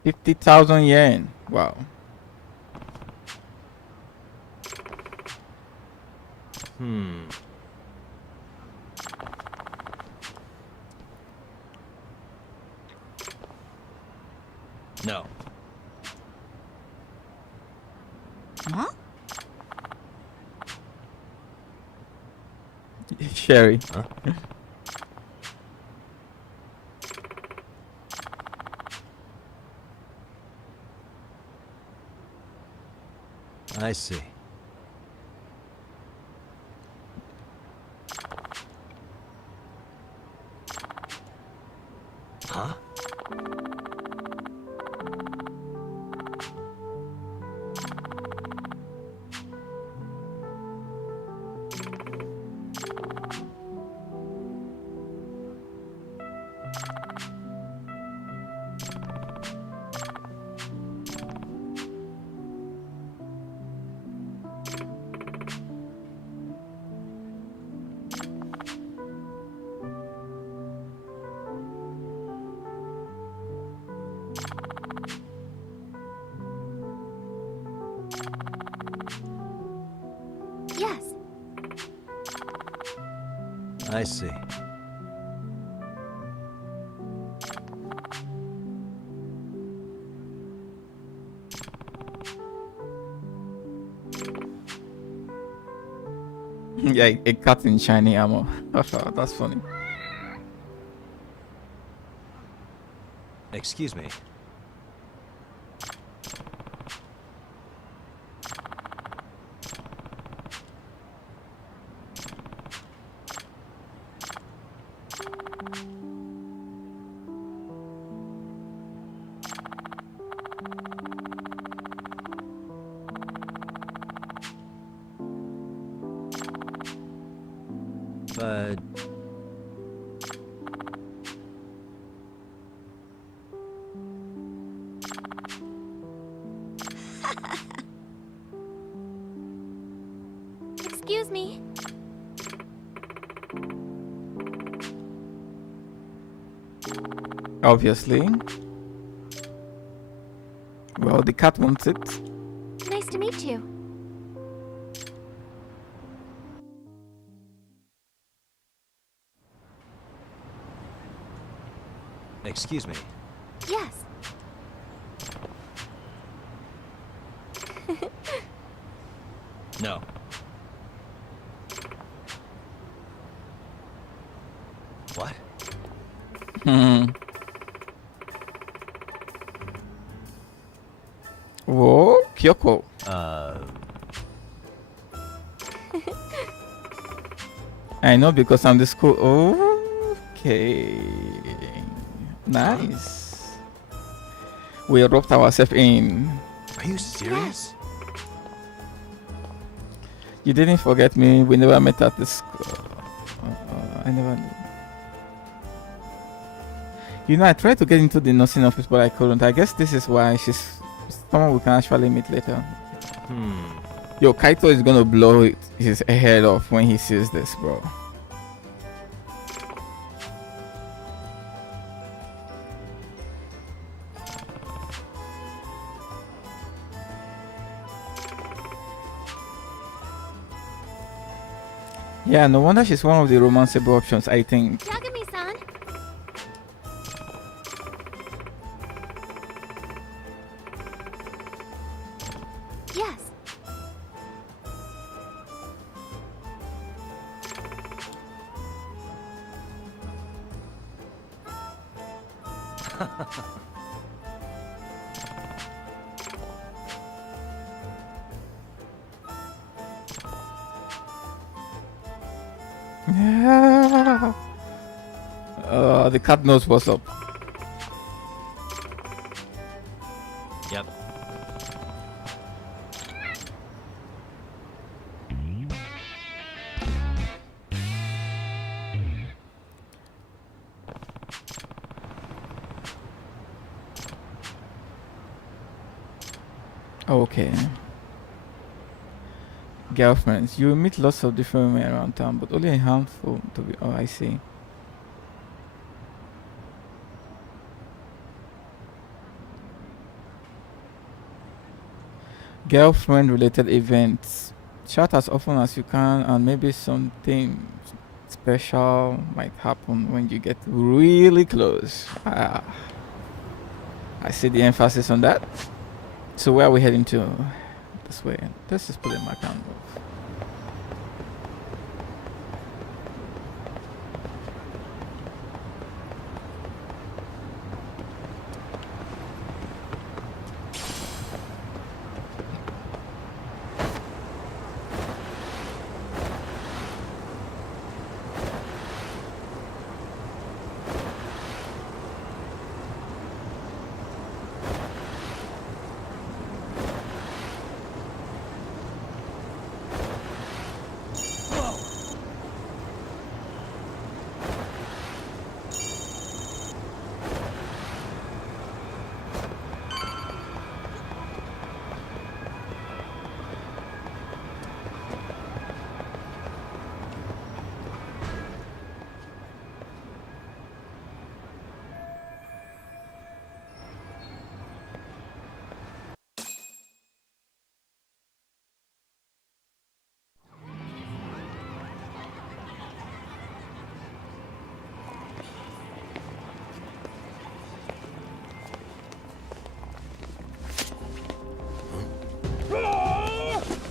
50,000 yen. Wow. No. Huh? Sherry. Huh? I see. Huh? Yes. I see. Yeah, it cut in shiny ammo. That's funny. Excuse me. But Excuse me. Obviously. Well, the cat wants it. Nice to meet you. excuse me. Yes. No. What? Whoa, Kyoko. I know because I'm the school. Okay. Nice. We roped ourselves in. Are you serious? You didn't forget me. We never met at the school. I never knew. You know, I tried to get into the nursing office, but I couldn't. I guess this is why she's someone we can actually meet later. Yo, Kaito is gonna blow his head off when he sees this, bro. Yeah, no wonder she's one of the romanceable options, I think. Yagami-san. Yes. Yeah. The cat knows what's up. Yep. Okay. Girlfriends. You will meet lots of different women around town, but only a handful to be. Oh, I see. Girlfriend related events. Chat as often as you can, and maybe something special might happen when you get really close. I see the emphasis on that. So where are we heading to? This way. Let's just put in my camera.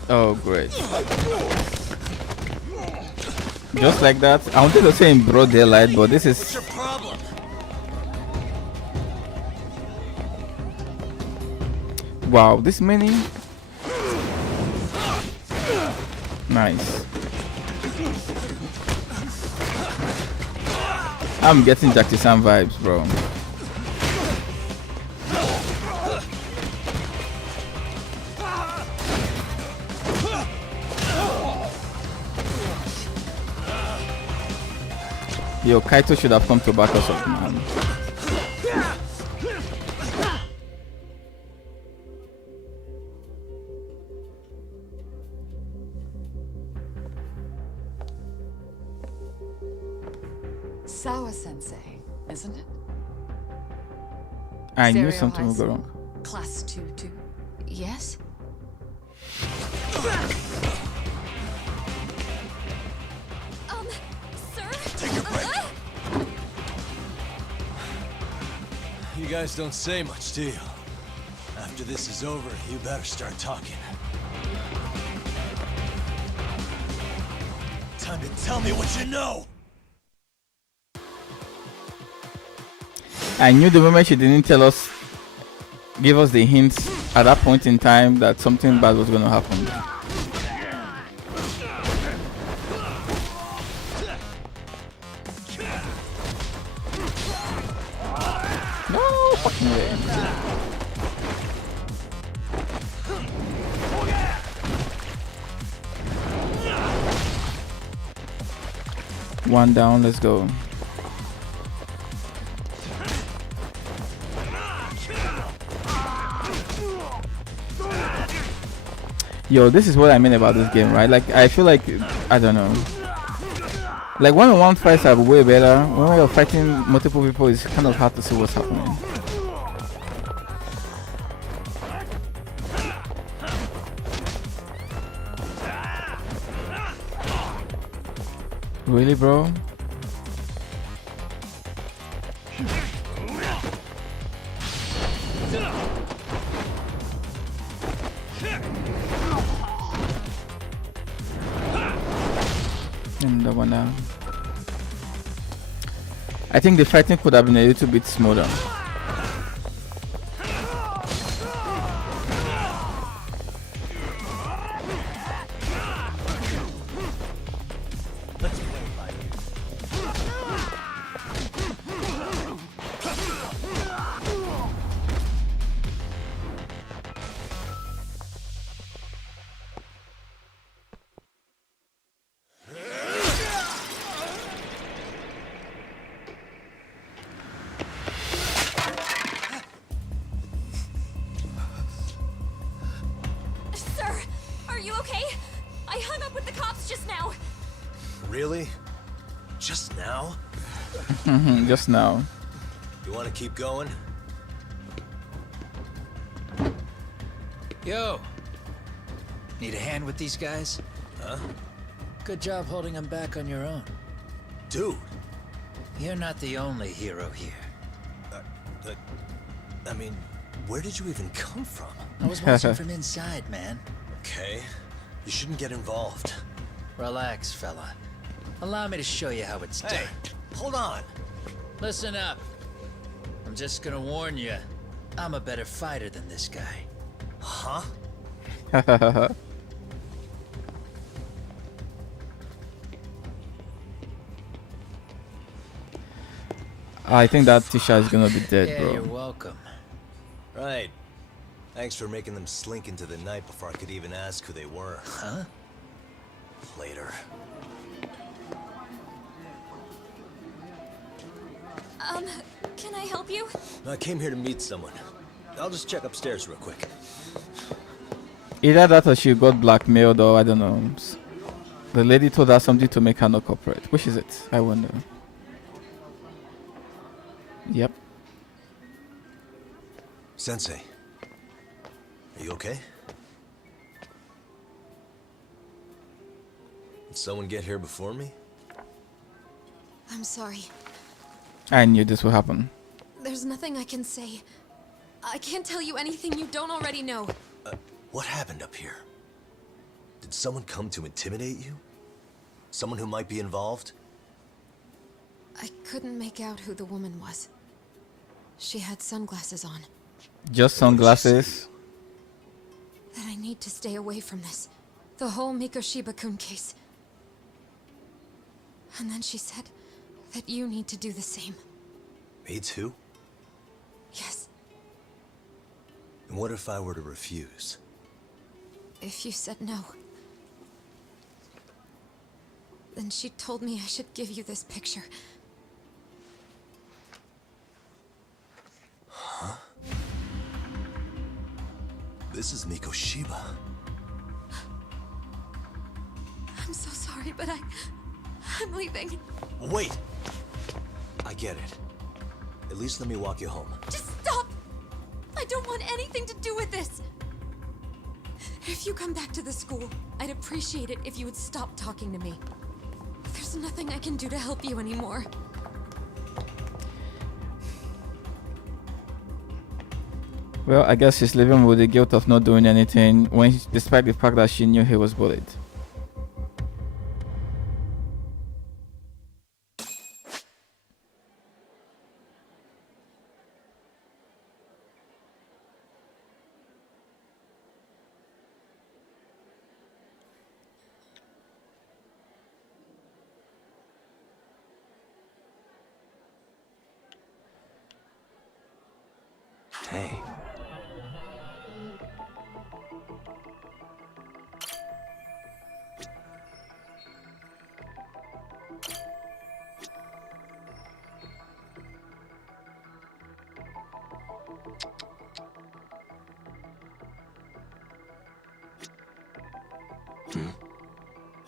Oh, great. Just like that. I wanted to say in broad daylight, but this is... Wow, this many? Nice. I'm getting Jackie Chan vibes, bro. Yo, Kaito should have come to back us up, man. Sawa-sensei, isn't it? I knew something would go wrong. Class 2-2. Yes? Sir? Take your break. You guys don't say much, do you? After this is over, you better start talking. Time to tell me what you know! I knew the moment she didn't tell us, give us the hints at that point in time that something bad was going to happen. No fucking way. One down, let's go. Yo, this is what I mean about this game, right? Like, I feel like, I don't know. Like, one-on-one fights are way better. When you're fighting multiple people, it's kind of hard to see what's happening. Really, bro? That one down. I think the fighting could have been a little bit smoother. Really? Just now? Just now. You want to keep going? Yo, Need a hand with these guys? Huh? Good job holding them back on your own. Dude! You're not the only hero here. I mean, where did you even come from? I was watching from inside, man. Okay. You shouldn't get involved. Relax, fella. Allow me to show you how it's done. Hold on! Listen up. I'm just gonna warn you. I'm a better fighter than this guy. Huh? I think that Tisha is gonna be dead, Yeah, bro. you're welcome. Right. Thanks for making them slink into the night before I could even ask who they were. Huh? Later. Can I help you? I came here to meet someone. I'll just check upstairs real quick. Either that or she got blackmailed, or I don't know. The lady told her something to make her not cooperate. Which is it? I wonder. Yep. Sensei. Are you okay? Did someone get here before me? I'm sorry. I knew this would happen. There's nothing I can say. I can't tell you anything you don't already know. What happened up here? Did someone come to intimidate you? Someone who might be involved? I couldn't make out who the woman was. She had sunglasses on. Just sunglasses. That I need to stay away from this. The whole Mikoshiba-kun case. And then she said that you need to do the same. Me too? Yes. And what if I were to refuse? If you said no. Then she told me I should give you this picture. Huh? This is Mikoshiba. I'm so sorry, but I'm leaving. Wait! I get it. At least let me walk you home. Just stop! I don't want anything to do with this! If you come back to the school, I'd appreciate it if you would stop talking to me. There's nothing I can do to help you anymore. Well, I guess she's living with the guilt of not doing anything, despite the fact that she knew he was bullied. Hey.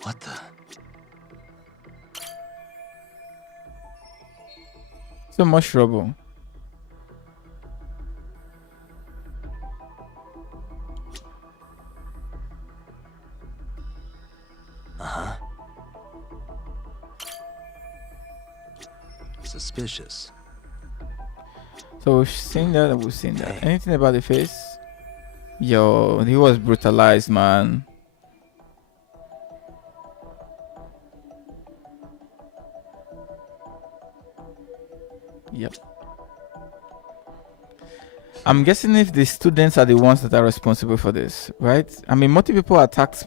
What the? So much trouble. Uh-huh. Suspicious. So we've seen that, we've seen that. Anything about the face? Yo, he was brutalized, man. Yep. I'm guessing if the students are the ones that are responsible for this, right? I mean, multiple people attacked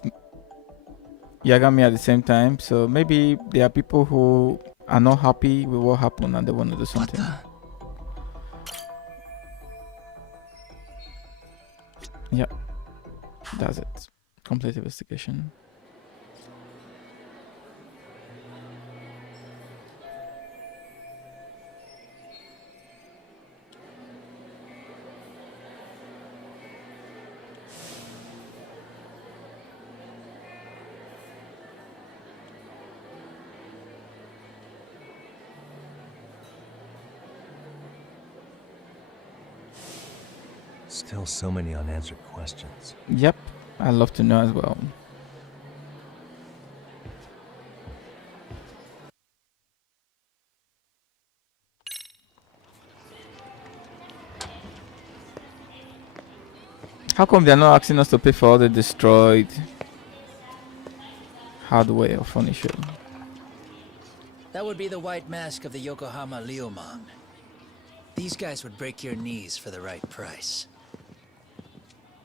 Yagami at the same time, so maybe there are people who are not happy with what happened and they want to do something. Yep. That's it. Complete investigation. Still so many unanswered questions. Yep. I'd love to know as well. How come they're not asking us to pay for all the destroyed hardware or furniture? That would be the white mask of the Yokohama Liumang. These guys would break your knees for the right price.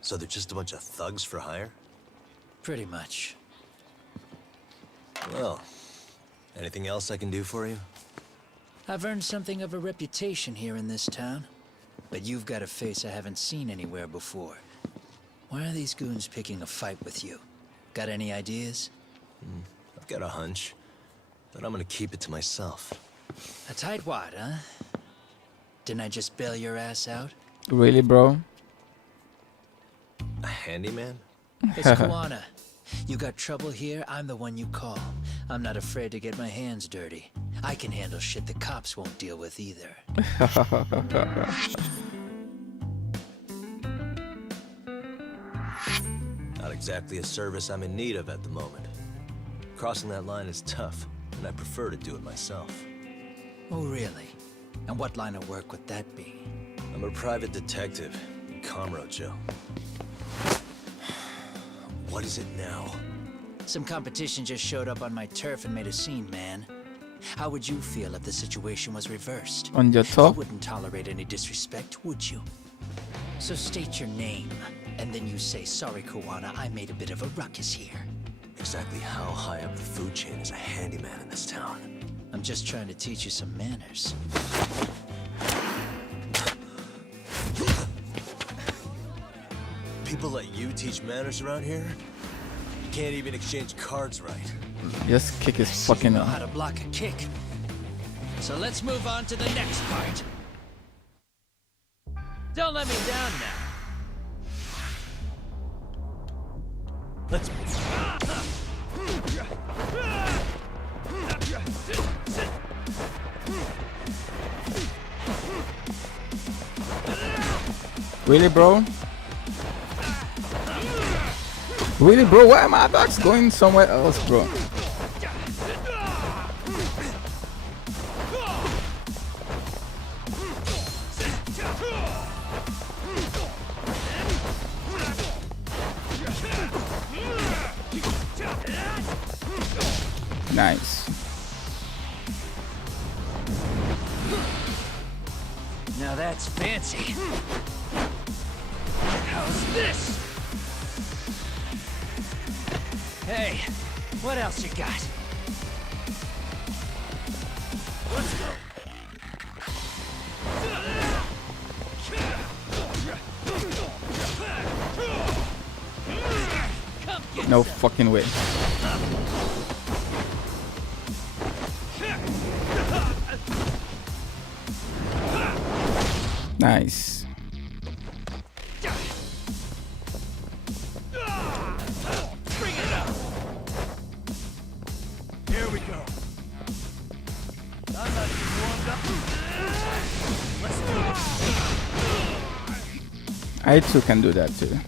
So they're just a bunch of thugs for hire? Pretty much. Well, anything else I can do for you? I've earned something of a reputation here in this town. But you've got a face I haven't seen anywhere before. Why are these goons picking a fight with you? Got any ideas? I've got a hunch, but I'm gonna keep it to myself. A tightwad, huh? Didn't I just bail your ass out? Really, bro? A handyman? It's Kuwana. You got trouble here, I'm the one you call. I'm not afraid to get my hands dirty. I can handle shit the cops won't deal with either. Not exactly a service I'm in need of at the moment. Crossing that line is tough, and I prefer to do it myself. Oh, really? And what line of work would that be? I'm a private detective in Kamurocho. What is it now? Some competition just showed up on my turf and made a scene, man. How would you feel if the situation was reversed? On your top? You wouldn't tolerate any disrespect, would you? So state your name, and then you say, sorry, Kuwana, I made a bit of a ruckus here. Exactly how high up the food chain is a handyman in this town? I'm just trying to teach you some manners. People let you teach manners around here? You can't even exchange cards right. Just kick his So fucking you know how to block a kick. So let's move on to the next part. Don't let me down now. Let's... Really, bro? Really, bro? Why are my attacks going somewhere else, bro? Nice. Now that's fancy. How's this? Hey, what else you got? Let's go. No fucking way. Nice. Bring it up. Here we go. I'm not even warmed up. Let's do this. I too can do that too.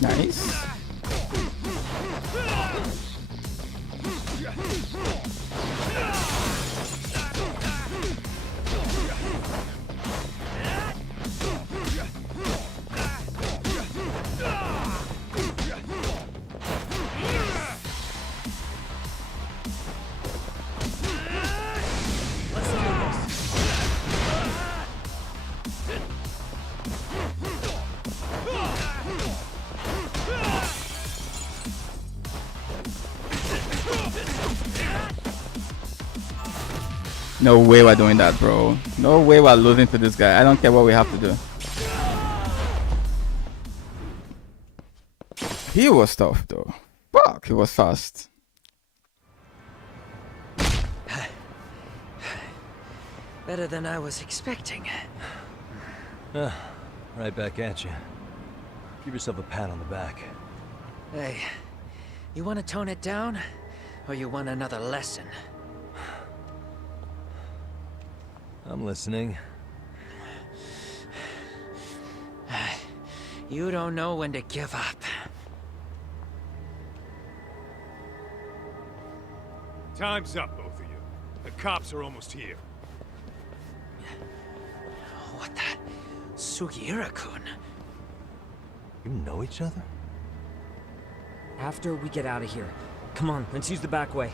Nice. No way we're doing that, bro. No way we're losing to this guy. I don't care what we have to do. He was tough, though. Fuck, he was fast. Better than I was expecting. Right back at you. Give yourself a pat on the back. Hey, you want to tone it down? Or you want another lesson? I'm listening. You don't know when to give up. Time's up, both of you. The cops are almost here. What the? Sugiura-kun. You know each other? After we get out of here. Come on, let's use the back way.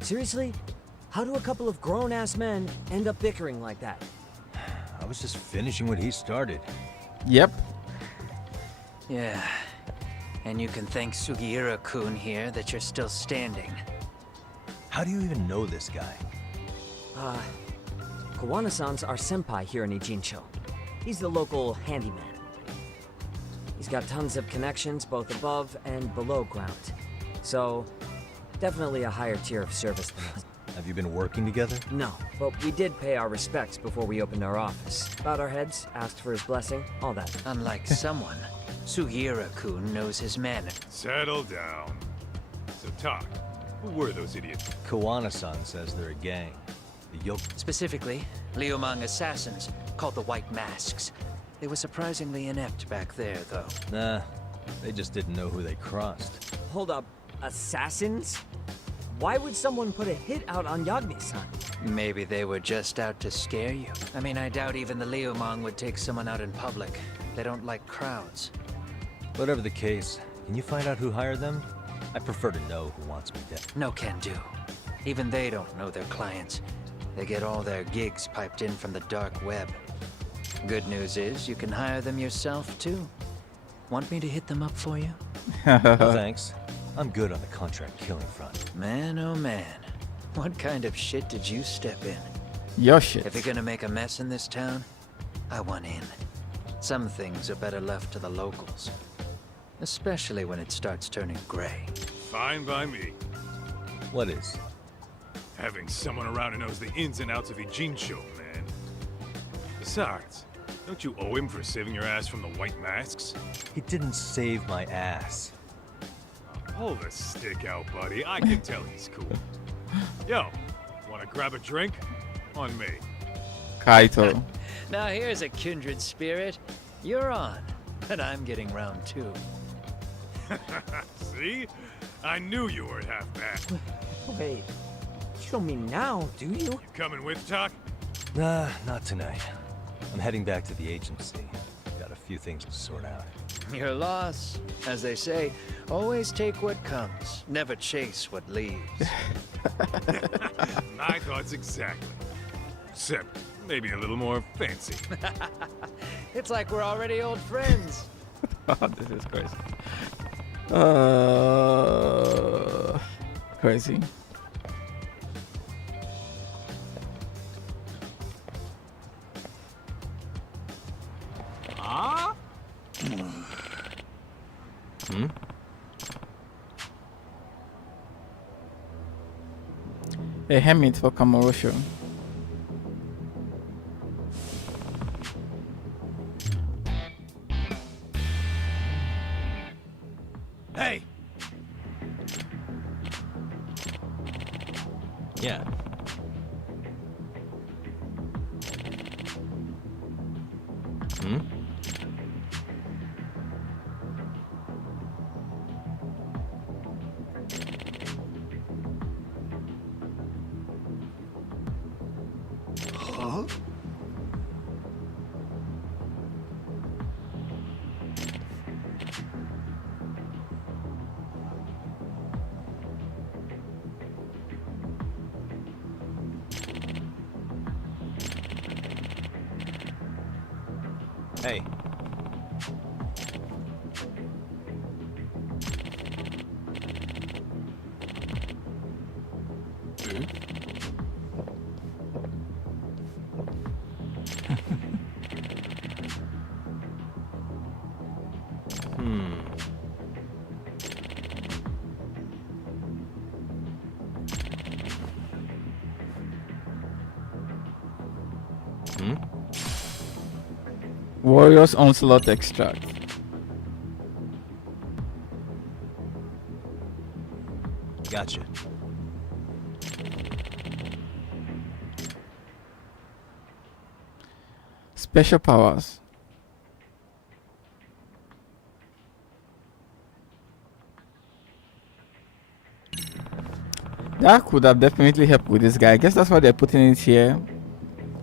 Seriously? How do a couple of grown-ass men end up bickering like that? I was just finishing what he started. Yep. Yeah. And you can thank Sugiura-kun here that you're still standing. How do you even know this guy? Kawana-san's our senpai here in Ijincho. He's the local handyman. He's got tons of connections both above and below ground. So, definitely a higher tier of service than us. Have you been working together? No, but we did pay our respects before we opened our office. Bowed our heads, asked for his blessing, all that. Unlike someone, Sugiura-kun knows his manner. Settle down. So, talk. Who were those idiots? Kawana-san says they're a gang. The Yoke. Specifically, Liumang assassins, called the White Masks. They were surprisingly inept back there, though. Nah, they just didn't know who they crossed. Hold up, assassins? Why would someone put a hit out on Yagami-san? Maybe they were just out to scare you. I mean, I doubt even the Liumang would take someone out in public. They don't like crowds. Whatever the case, can you find out who hired them? I prefer to know who wants me dead. No can do. Even they don't know their clients. They get all their gigs piped in from the dark web. Good news is, you can hire them yourself, too. Want me to hit them up for you? No thanks. I'm good on the contract killing front. Man, oh man. What kind of shit did you step in? Your shit. If you're gonna make a mess in this town, I want in. Some things are better left to the locals. Especially when it starts turning gray. Fine by me. What is? Having someone around who knows the ins and outs of Ijincho, man. Besides, don't you owe him for saving your ass from the White Masks? He didn't save my ass. Pull the stick out, buddy. I can tell he's cool. Yo, wanna grab a drink? On me. Kaito. Now here's a kindred spirit. You're on, and I'm getting round two. See? I knew you were half bad. Wait, you don't mean now, do you? You coming with, Doc? Nah, not tonight. I'm heading back to the agency. Got a few things to sort out. Your loss. As they say, always take what comes, never chase what leaves. My thoughts exactly. Except maybe a little more fancy. It's like we're already old friends. This is crazy. Crazy. Hmm? A helmet for Kamorosho. Hey! Yeah. Hmm? Huh? Hey. Warriors Onslaught Extract. Gotcha. Special powers. That could have definitely helped with this guy. I guess that's why they're putting it here.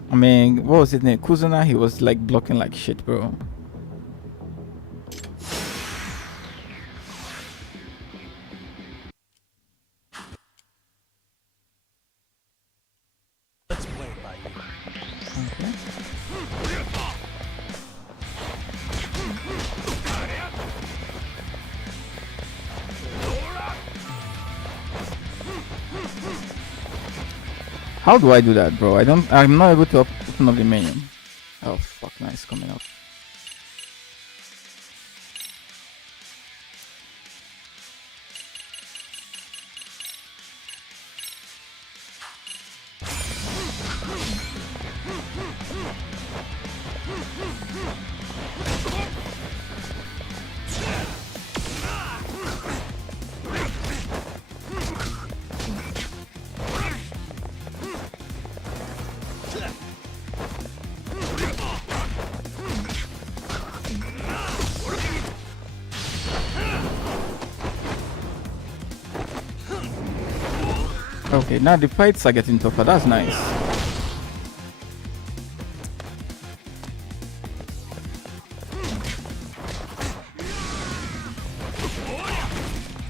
I mean, what was his name? Kuzuna, he was like blocking like shit, bro. Let's play it by ear. Okay. How do I do that, bro? I'm not able to open up the menu. Oh fuck, nice coming up. Okay, now the fights are getting tougher. That's nice.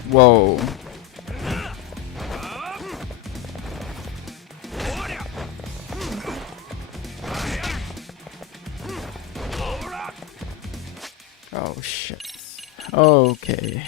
Whoa. Oh shit. Okay.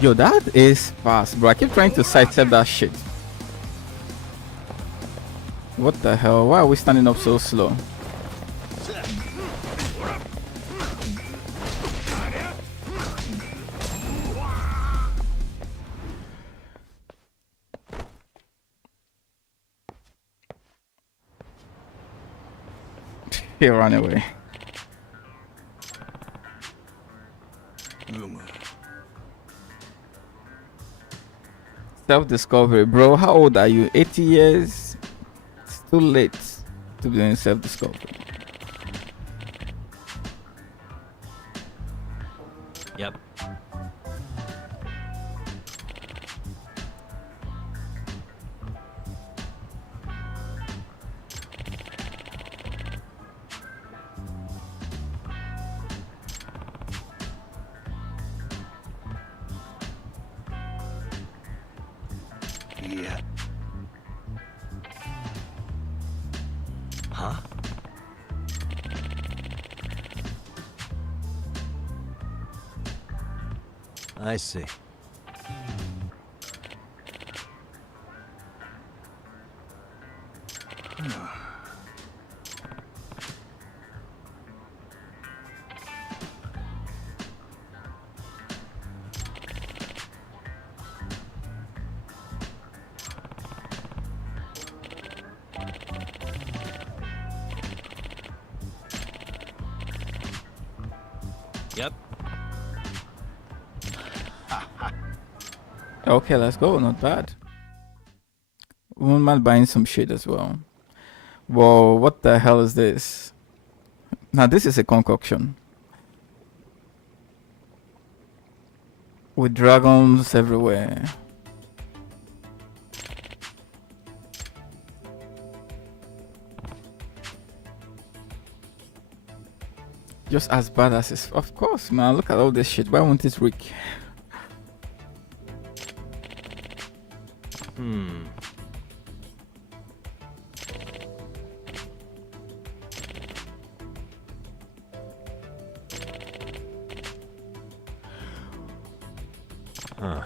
Yo, that is fast, bro. I keep trying to sidestep that shit. What the hell? Why are we standing up so slow? He ran away. Self-discovery, bro. How old are you? 80 years? It's too late to be doing self-discovery. Yep. Yeah. Huh? I see. Yep. Okay, let's go. Not bad. Woman buying some shit as well. Whoa, what the hell is this? Now this is a concoction. With dragons everywhere. Just as bad as it's, of course, man. Look at all this shit. Why won't it reek? Huh.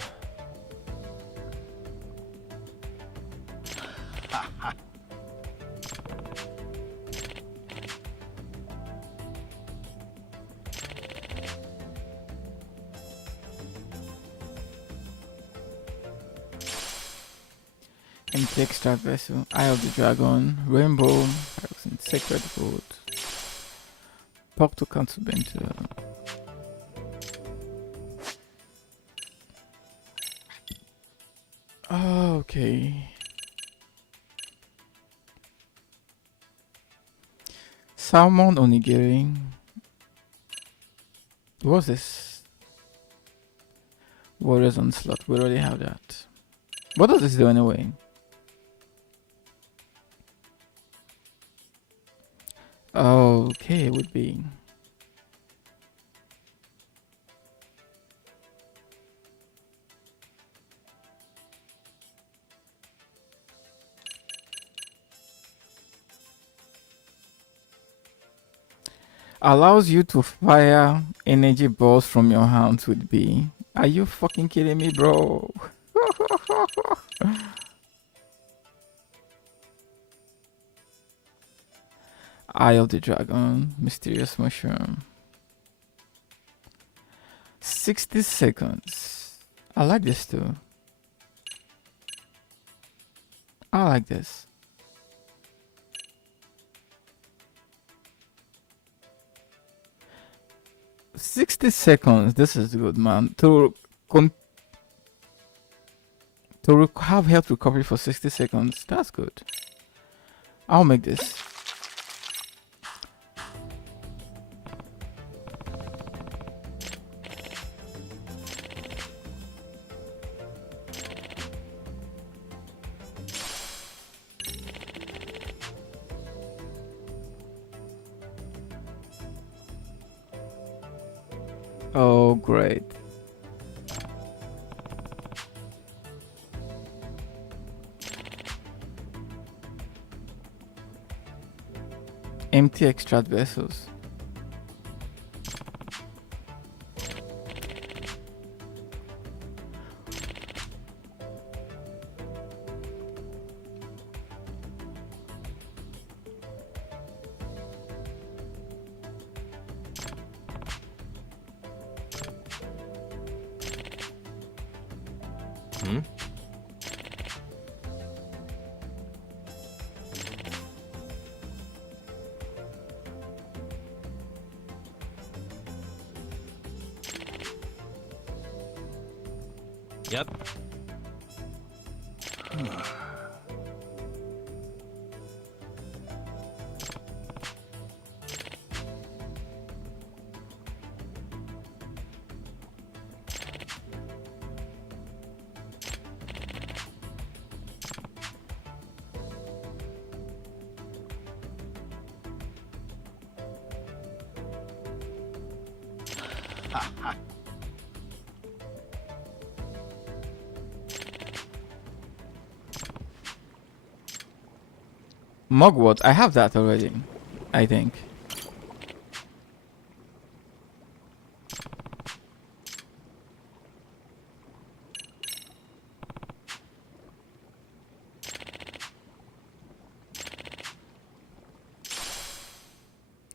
Empty extract vessel. Eye of the Dragon. Rainbow. Sacred Wood. Pork to Council Bento. Okay. Salmon onigiri. What's this? Warriors Onslaught. We already have that. What does this do anyway? Okay, it would be. Allows you to fire energy balls from your hands with B. Are you fucking kidding me, bro? Eye of the Dragon, Mysterious Mushroom. 60 seconds. I like this too. I like this. $60. This is good, man. Have health recovery for 60 seconds. That's good. I'll make this. Oh, great. Empty extract vessels. Yep. Mugwort, I have that already, I think.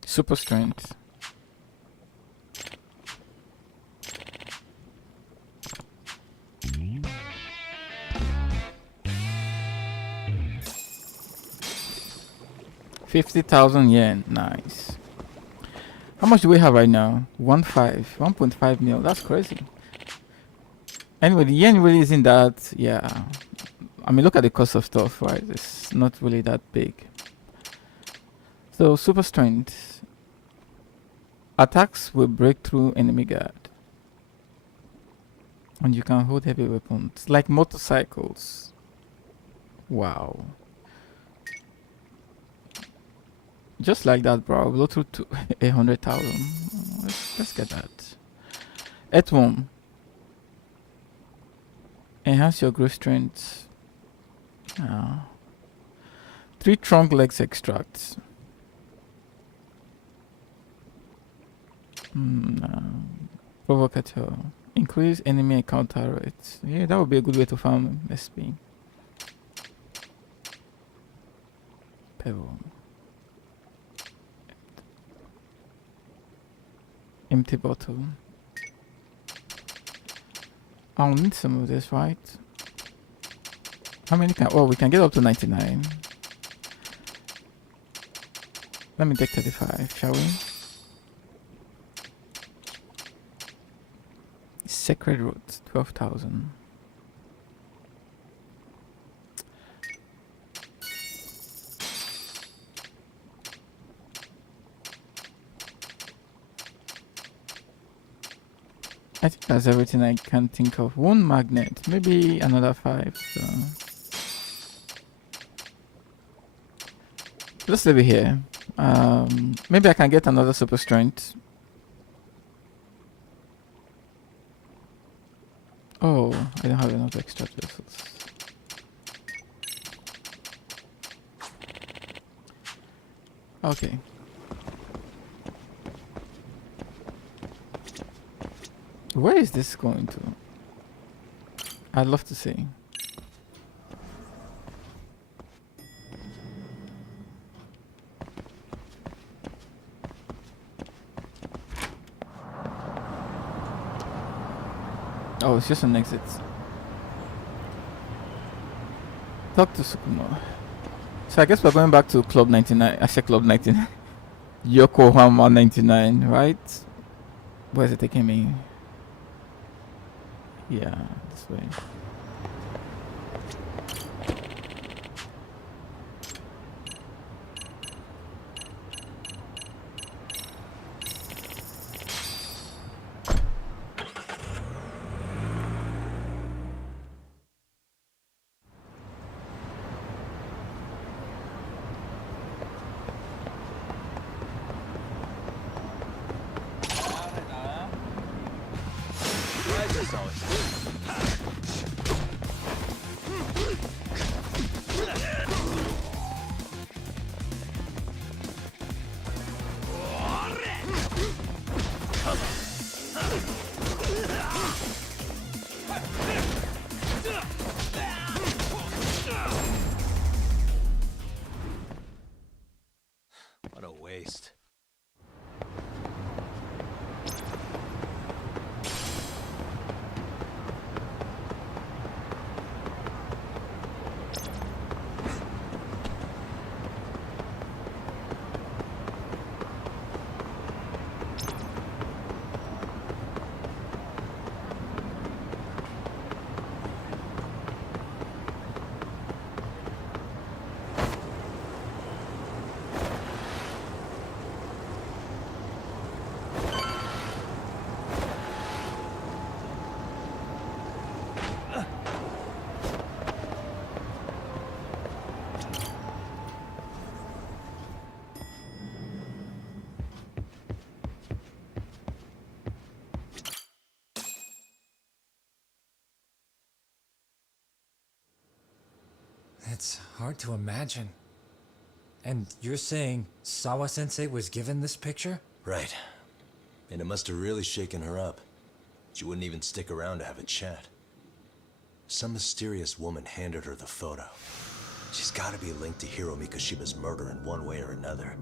Super strength. $50,000 yen. Nice. How much do we have right now? 1.5 mil. That's crazy. Anyway, the yen really isn't that. Yeah. I mean, look at the cost of stuff, right? It's not really that big. So, super strength. Attacks will break through enemy guard. And you can hold heavy weapons. Like motorcycles. Wow. Just like that, bro. Blow through to 100,000. Let's get that. Earthworm. Enhance your growth strength. 3 trunk legs extracts. Provocateur. Increase enemy encounter rates. Yeah, that would be a good way to farm SP. Pebble. Empty bottle. I'll need some of this, right? How many can... Oh, we can get up to 99. Let me take 35, shall we? Sacred Roots, 12,000. I think that's everything I can think of. One magnet, maybe another 5. So let's leave it here. Maybe I can get another super strength. Oh, I don't have enough extra vessels. Okay. Where is this going to? I'd love to see. Oh, it's just an exit. Talk to Sukumo. So I guess we're going back to Club 99. I said Club 99. Yokohama 99, right? Where's it taking me? Yeah, this way. What a waste. It's hard to imagine. And you're saying Sawa-sensei was given this picture? Right. And it must have really shaken her up. She wouldn't even stick around to have a chat. Some mysterious woman handed her the photo. She's got to be linked to Hiro Mikoshiba's murder in one way or another.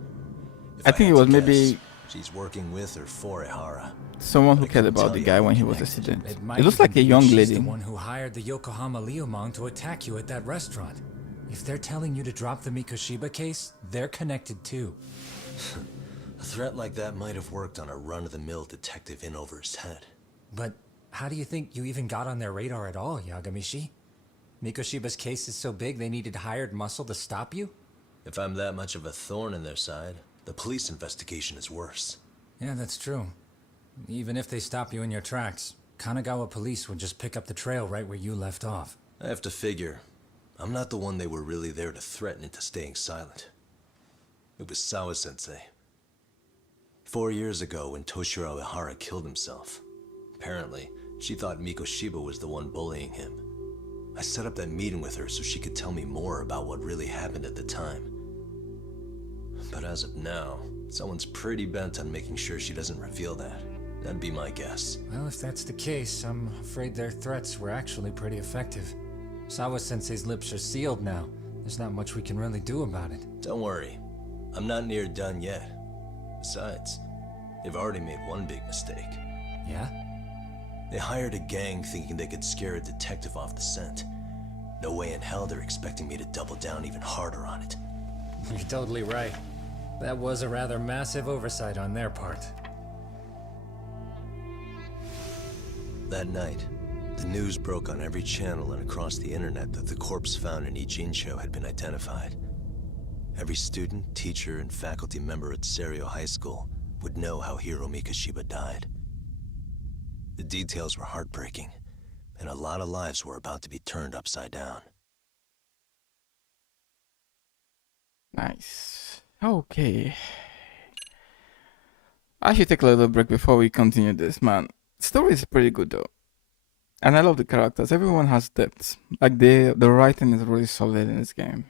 I think it was maybe she's working with or for Ehara. Someone who cared about the guy when he was a student. It It looks like a young She's lady. the one who hired the Yokohama Liumang to attack you at that restaurant. If they're telling you to drop the Mikoshiba case, they're connected too. A threat like that might have worked on a run-of-the-mill detective in over his head. But how do you think you even got on their radar at all, Yagamishi? Mikoshiba's case is so big they needed hired muscle to stop you? If I'm that much of a thorn in their side, the police investigation is worse. Yeah, that's true. Even if they stop you in your tracks, Kanagawa police would just pick up the trail right where you left off. I have to figure, I'm not the one they were really there to threaten into staying silent. It was Sawa-sensei. 4 years ago when Toshiro Ehara killed himself, apparently, she thought Mikoshiba was the one bullying him. I set up that meeting with her so she could tell me more about what really happened at the time. But as of now, someone's pretty bent on making sure she doesn't reveal that. That'd be my guess. Well, if that's the case, I'm afraid their threats were actually pretty effective. Sawa-sensei's lips are sealed now. There's not much we can really do about it. Don't worry. I'm not near done yet. Besides, they've already made one big mistake. Yeah? They hired a gang thinking they could scare a detective off the scent. No way in hell they're expecting me to double down even harder on it. You're totally right. That was a rather massive oversight on their part. That night, the news broke on every channel and across the internet that the corpse found in Ijincho had been identified. Every student, teacher, and faculty member at Serio High School would know how Hiro Mikashiba died. The details were heartbreaking, and a lot of lives were about to be turned upside down. Nice. Okay. I should take a little break before we continue this, man. The story is pretty good though. And I love the characters. Everyone has depth. Like the writing is really solid in this game.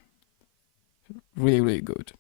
Really, really good.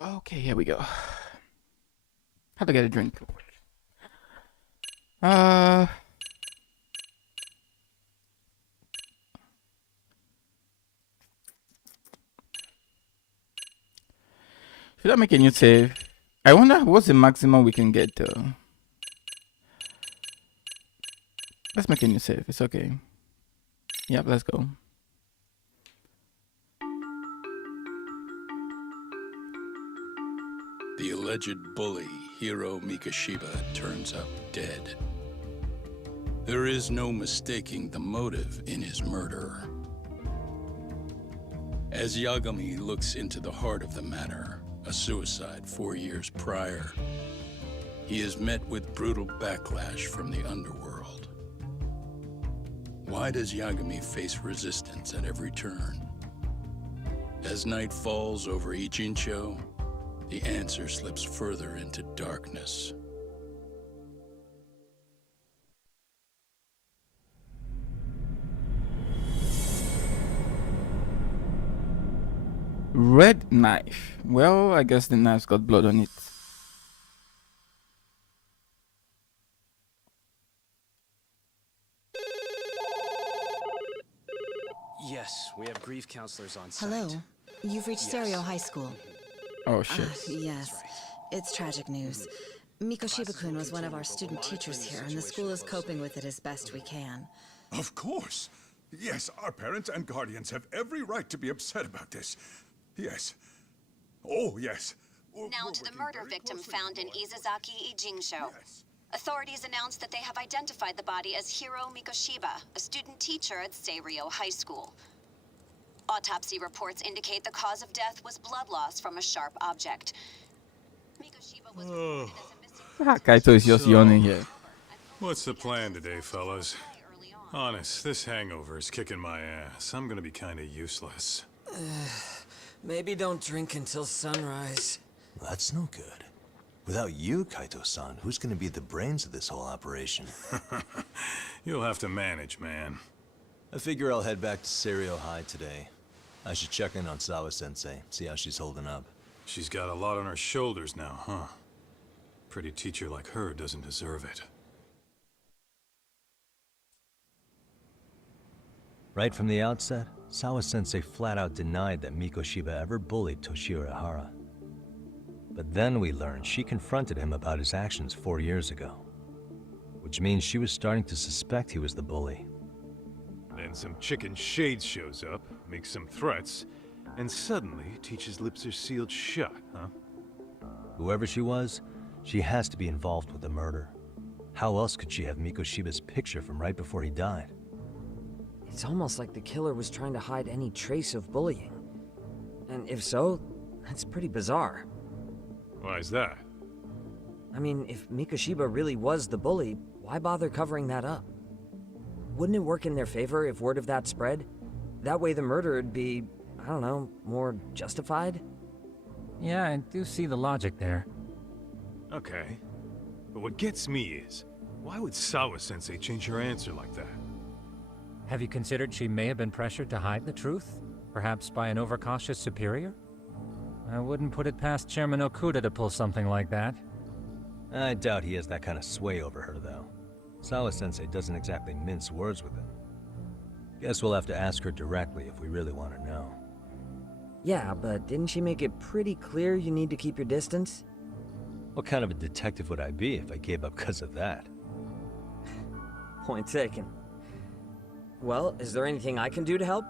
Okay, here we go. How to get a drink? Uh. Should I make a new save? I wonder what's the maximum we can get though. Let's make a new save. It's okay. Yep, let's go. The alleged bully, Hiro Mikashiba, turns up dead. There is no mistaking the motive in his murder. As Yagami looks into the heart of the matter, a suicide 4 years prior, he is met with brutal backlash from the underworld. Why does Yagami face resistance at every turn? As night falls over Ijincho, the answer slips further into darkness. Red knife. Well, I guess the knife's got blood on it. Yes, we have grief counselors on site. Hello. You've reached Stereo High School. Oh, shit. Yes. It's tragic news. Mikoshiba-kun was one of our student teachers here, and the school is coping with it as best we can. Of course. Yes, our parents and guardians have every right to be upset about this. Yes. Oh, yes. Now to the murder victim found in Izazaki Ijincho. Authorities announced that they have identified the body as Hiro Mikoshiba, a student teacher at Seiryo High School. Autopsy reports indicate the cause of death was blood loss from a sharp object. Mikoshiba was reported as a missing Kaito is just yawning here. What's the plan today, fellas? Honest, this hangover is kicking my ass. I'm gonna be kinda useless. Maybe don't drink until sunrise. That's no good. Without you, Kaito-san, who's gonna be the brains of this whole operation? You'll have to manage, man. I figure I'll head back to Seiryo High today. I should check in on Sawa-sensei, see how she's holding up. She's got a lot on her shoulders now, huh? Pretty teacher like her doesn't deserve it. Right from the outset, Sawa-sensei flat out denied that Mikoshiba ever bullied Toshiro Hara. But then we learned she confronted him about his actions 4 years ago. Which means she was starting to suspect he was the bully. Then some chicken shades shows up, makes some threats, and suddenly teacher's lips are sealed shut, huh? Whoever she was, she has to be involved with the murder. How else could she have Mikoshiba's picture from right before he died? It's almost like the killer was trying to hide any trace of bullying. And if so, that's pretty bizarre. Why is that? I mean, if Mikoshiba really was the bully, why bother covering that up? Wouldn't it work in their favor if word of that spread? That way the murder would be, I don't know, more justified? Yeah, I do see the logic there. Okay. But what gets me is, why would Sawa-sensei change her answer like that? Have you considered she may have been pressured to hide the truth? Perhaps by an overcautious superior? I wouldn't put it past Chairman Okuda to pull something like that. I doubt he has that kind of sway over her, though. Sawa-sensei doesn't exactly mince words with him. Guess we'll have to ask her directly if we really want to know. Yeah, but didn't she make it pretty clear you need to keep your distance? What kind of a detective would I be if I gave up because of that? Point taken. Well, is there anything I can do to help?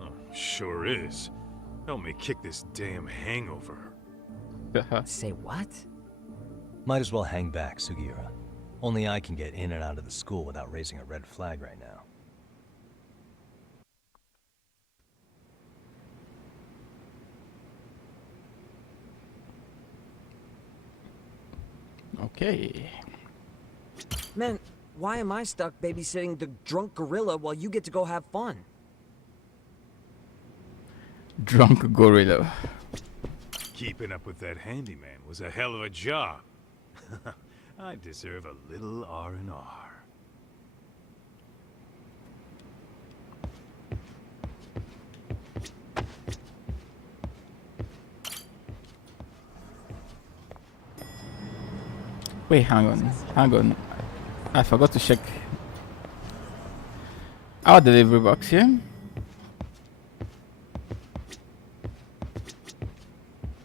Oh, sure is. Help me kick this damn hangover. Say what? Might as well hang back, Sugiura. Only I can get in and out of the school without raising a red flag right now. Okay. Man, why am I stuck babysitting the drunk gorilla while you get to go have fun? Drunk gorilla. Keeping up with that handyman was a hell of a job. I deserve a little R&R. Wait, hang on. I forgot to check our delivery box here.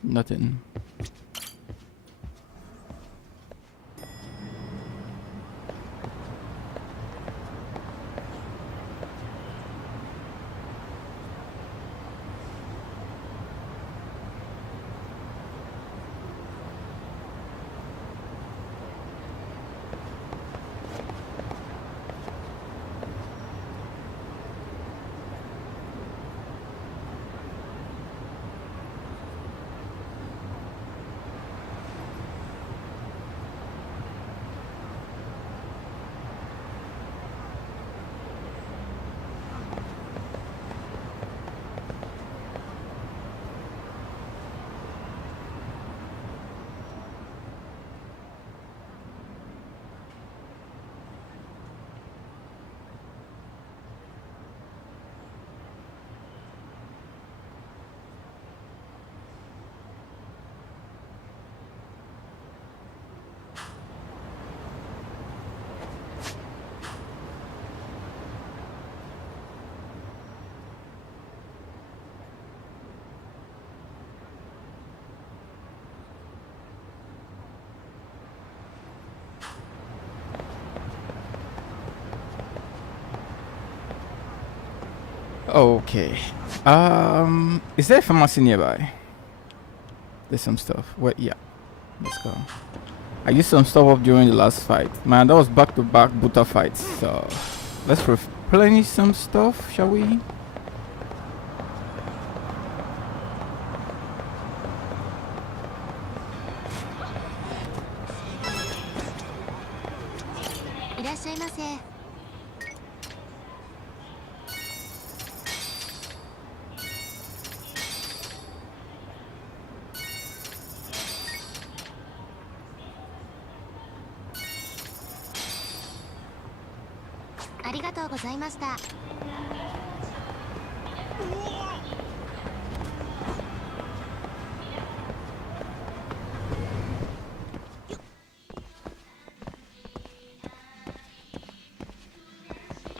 Nothing. Okay. Is there a pharmacy nearby? There's some stuff. Wait, yeah. Let's go. I used some stuff up during the last fight. Man, that was back-to-back Buta fights. So let's replenish some stuff, shall we?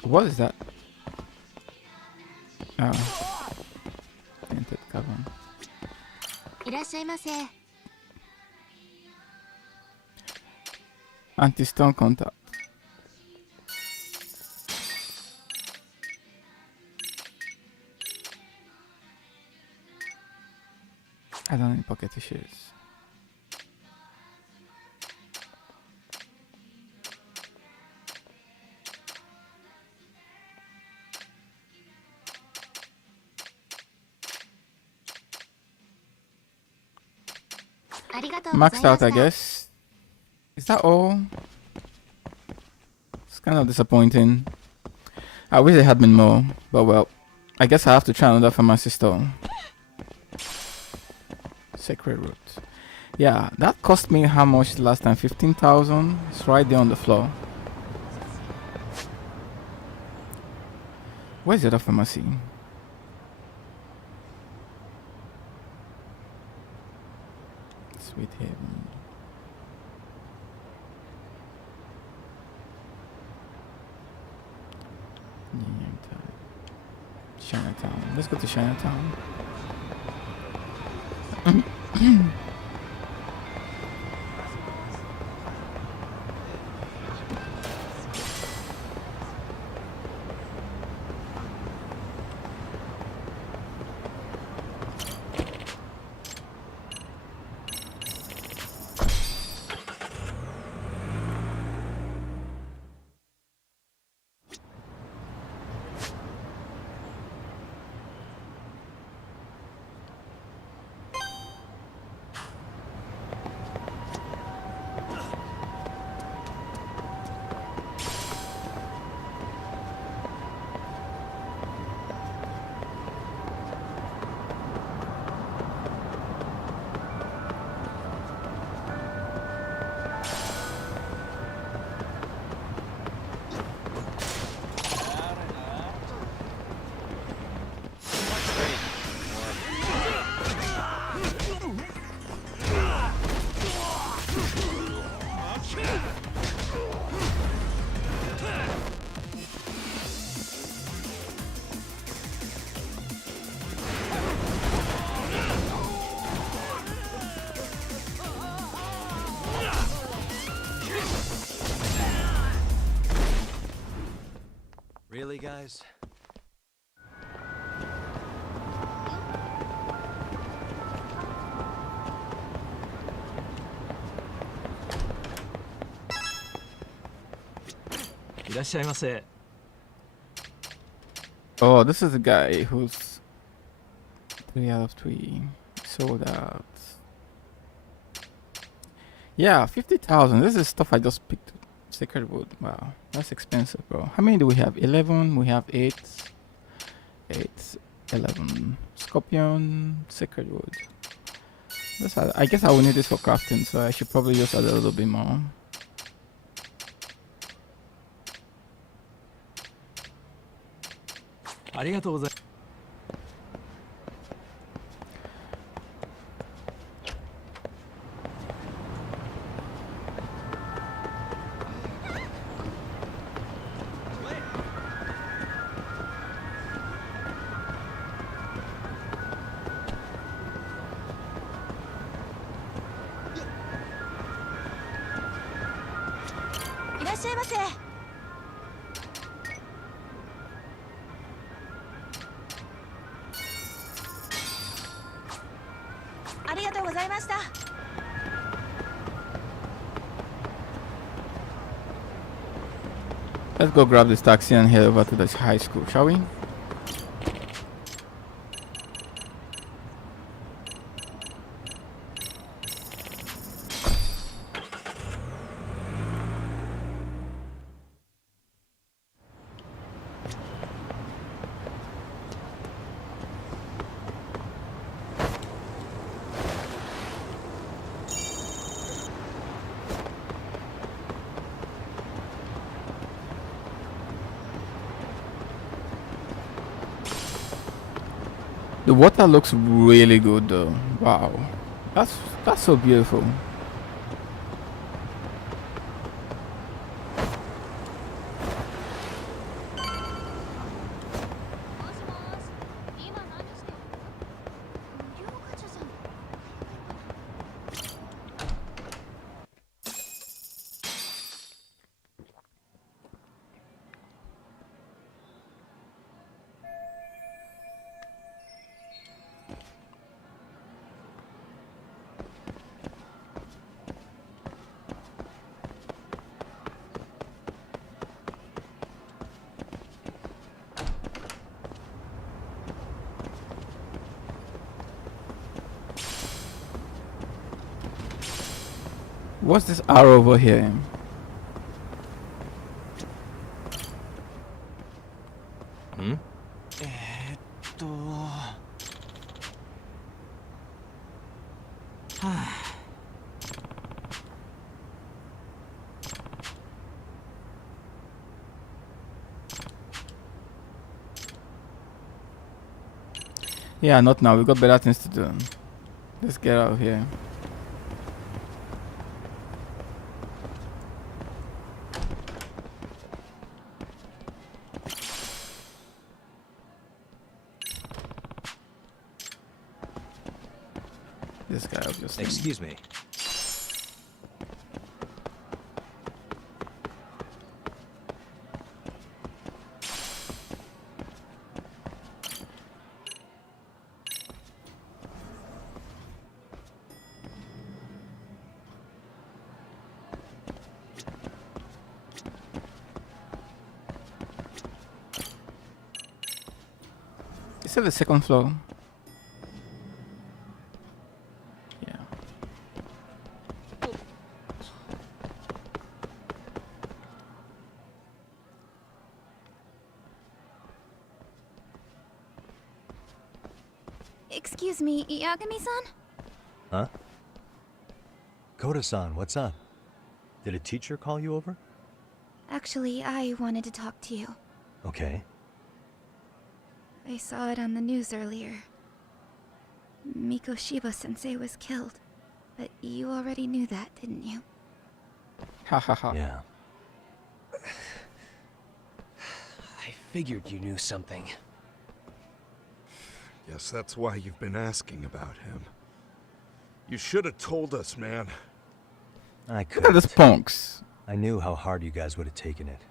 What is that? Oh. Tinted carbon. Anti-stone contact. I don't need pocket tissues. Maxed out, I guess. Is that all? It's kind of disappointing. I wish it had been more, but well, I guess I have to try another pharmacy store. Sacred Root. Yeah, that cost me how much last time? 15,000. It's right there on the floor. Where's the other pharmacy? Sweet Haven. Chinatown. Let's go to Chinatown. guys. Oh, this is a guy who's 3 out of 3 sold out. Yeah, 50,000. This is stuff I just picked. Sacred wood. Wow, that's expensive, bro. How many do we have? 11. We have 8. 11. Scorpion, sacred wood. I guess I will need this for crafting, so I should probably just add a little bit more. Let's go grab this taxi and head over to this high school, shall we? The water looks really good though. Wow. That's so beautiful. What's this arrow over here? Hmm? Yeah, not now. We got better things to do. Let's get out of here. This guy obviously. Excuse me. Is it the second floor? Yeah. Excuse me, Yagami-san? Huh? Koda-san, what's up? Did a teacher call you over? Actually, I wanted to talk to you. Okay. I saw it on the news earlier. Mikoshiba-sensei was killed. But you already knew that, didn't you? Ha ha ha. Yeah. I figured you knew something. Guess that's why you've been asking about him. You should have told us, man. I could. Look at this punks. I knew how hard you guys would have taken it.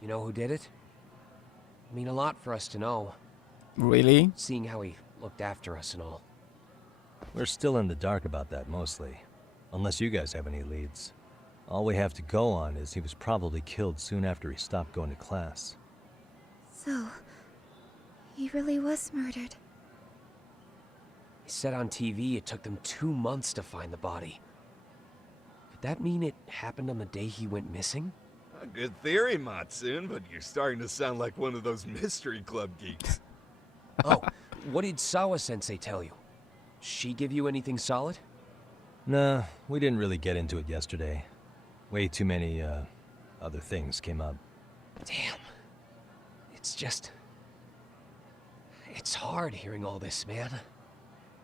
You know who did it? I mean a lot for us to know. Really? Seeing how he looked after us and all. We're still in the dark about that, mostly. Unless you guys have any leads. All we have to go on is he was probably killed soon after he stopped going to class. So, he really was murdered. He said on TV it took them 2 months to find the body. Could that mean it happened on the day he went missing? A good theory, Matsun, but you're starting to sound like one of those mystery club geeks. Oh, what did Sawa-sensei tell you? She give you anything solid? Nah, we didn't really get into it yesterday. Way too many, other things came up. Damn. It's just... It's hard hearing all this, man.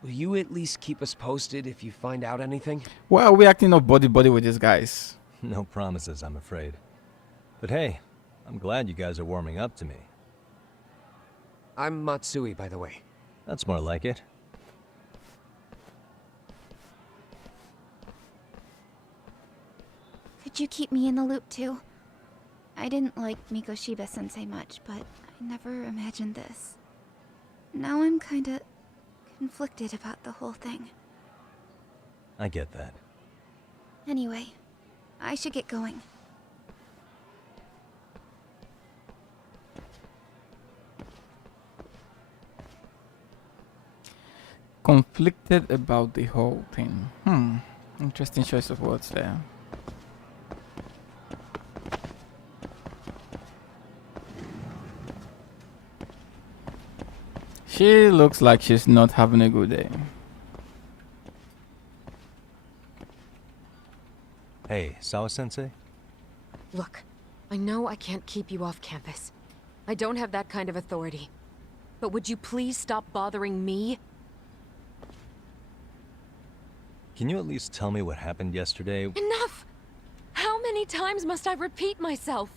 Will you at least keep us posted if you find out anything? Why are we acting all buddy-buddy with these guys? No promises, I'm afraid. But hey, I'm glad you guys are warming up to me. I'm Matsui, by the way. That's more like it. Could you keep me in the loop too? I didn't like Mikoshiba-sensei much, but I never imagined this. Now I'm kinda conflicted about the whole thing. I get that. Anyway, I should get going. Conflicted about the whole thing. Interesting choice of words there. She looks like she's not having a good day. Hey, Sawa-sensei? Look, I know I can't keep you off campus. I don't have that kind of authority. But would you please stop bothering me? Can you at least tell me what happened yesterday? Enough! How many times must I repeat myself?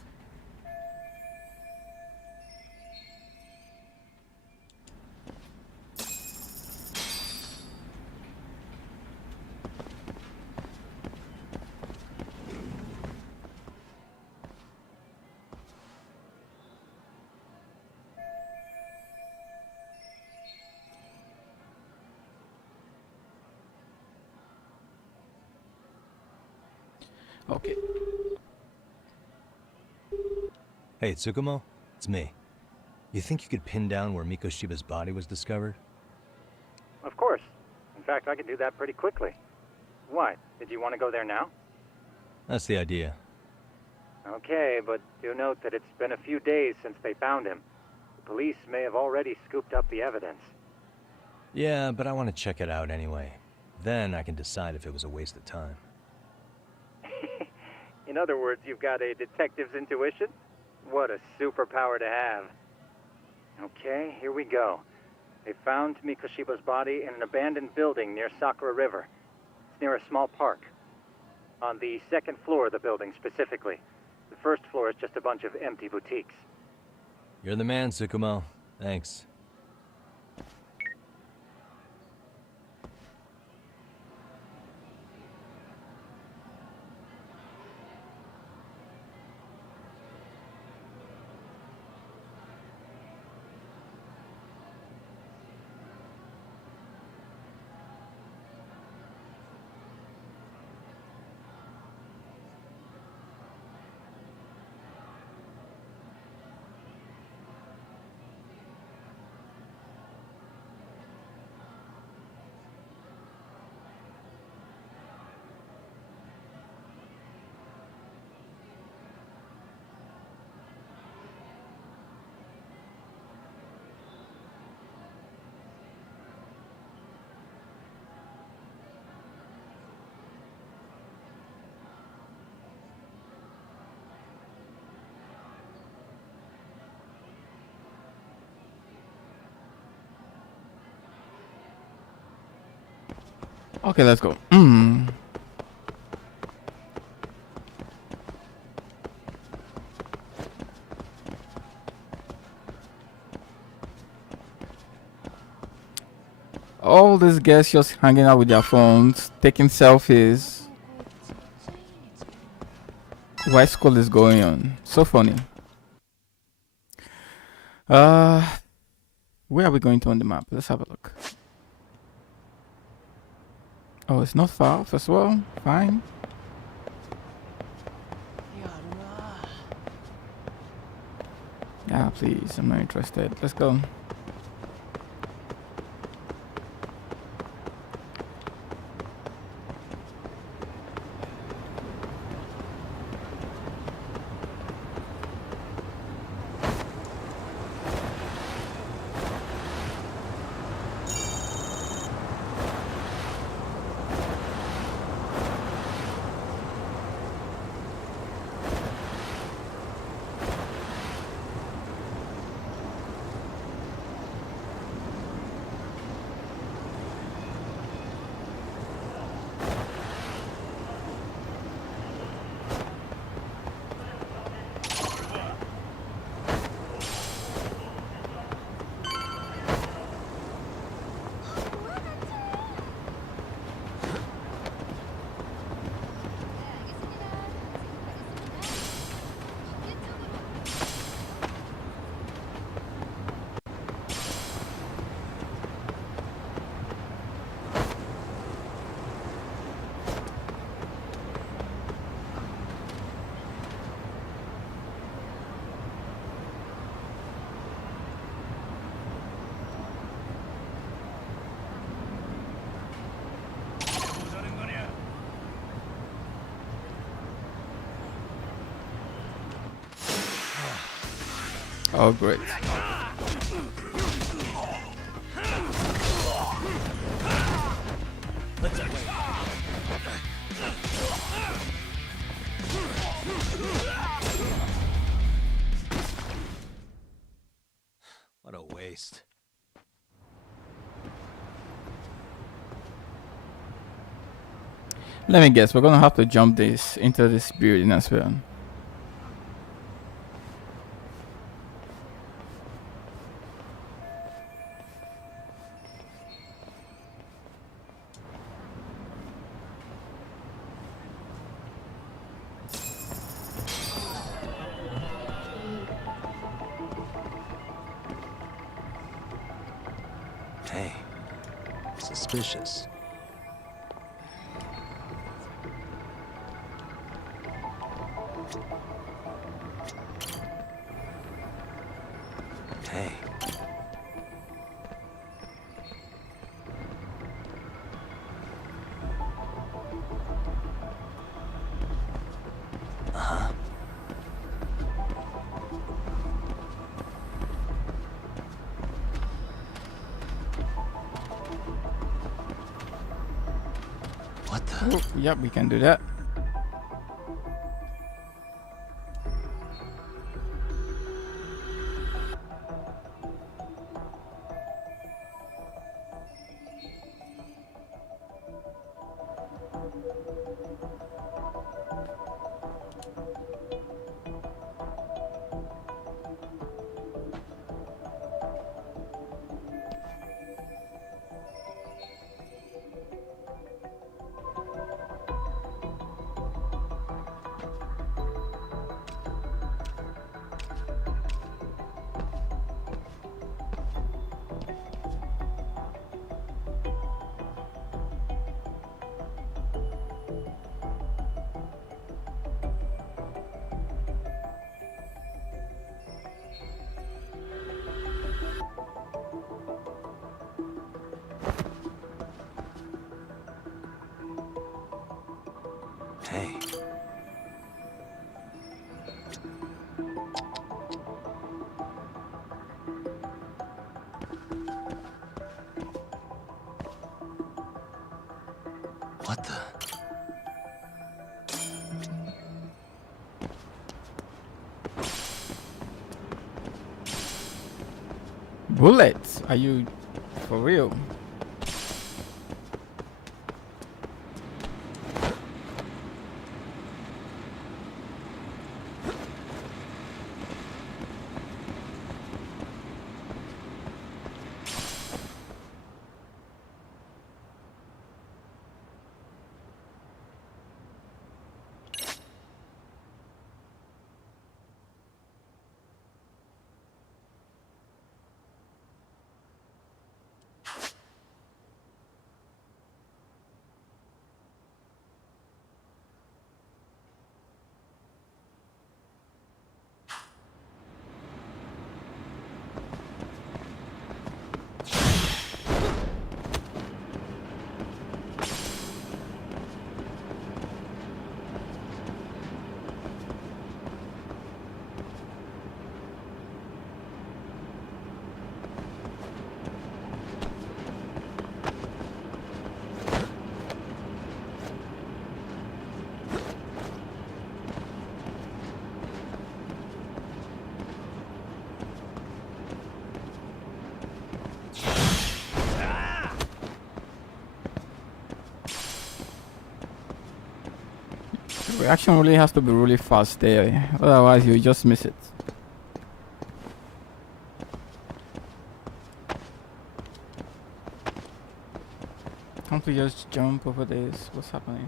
Okay. Hey, Tsukumo? It's me. You think you could pin down where Mikoshiba's body was discovered? Of course. In fact, I could do that pretty quickly. What? Did you want to go there now? That's the idea. Okay, but do note that it's been a few days since they found him. The police may have already scooped up the evidence. Yeah, but I want to check it out anyway. Then I can decide if it was a waste of time. In other words, you've got a detective's intuition? What a superpower to have. Okay, here we go. They found Mikoshiba's body in an abandoned building near Sakura River. It's near a small park. On the second floor of the building, specifically. The first floor is just a bunch of empty boutiques. You're the man, Tsukumo. Thanks. Okay, let's go. All these guys just hanging out with their phones, taking selfies. Why school is going on? So funny. Where are we going to on the map? Let's have a look. Oh, it's not far off as well. Fine. Yeah, please. I'm not interested. Let's go. Oh, great. What a waste. Let me guess. We're gonna have to jump this into this building as well. Hey, suspicious. Hey. Uh-huh. What the? Oh, yep, we can do that. Hey. What the? Bullets? Are you for real? Reaction really has to be really fast there, otherwise you just miss it. Can't we just jump over this? What's happening?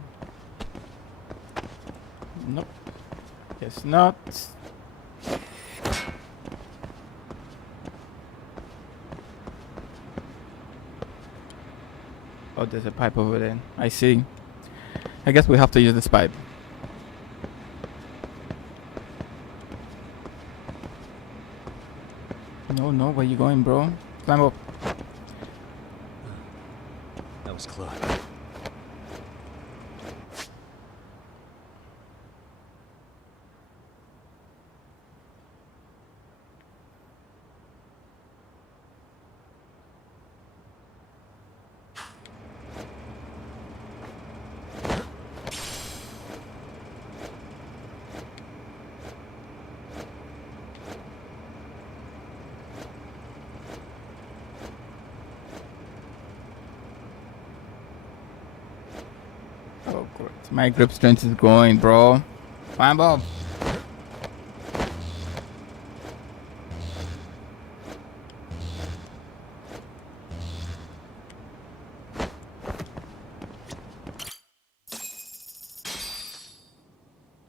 Nope. Guess not. Oh, there's a pipe over there. I see. I guess we have to use this pipe. No, where you going, bro? Climb up. That was close. Oh, great. My grip strength is going, bro. Climb up.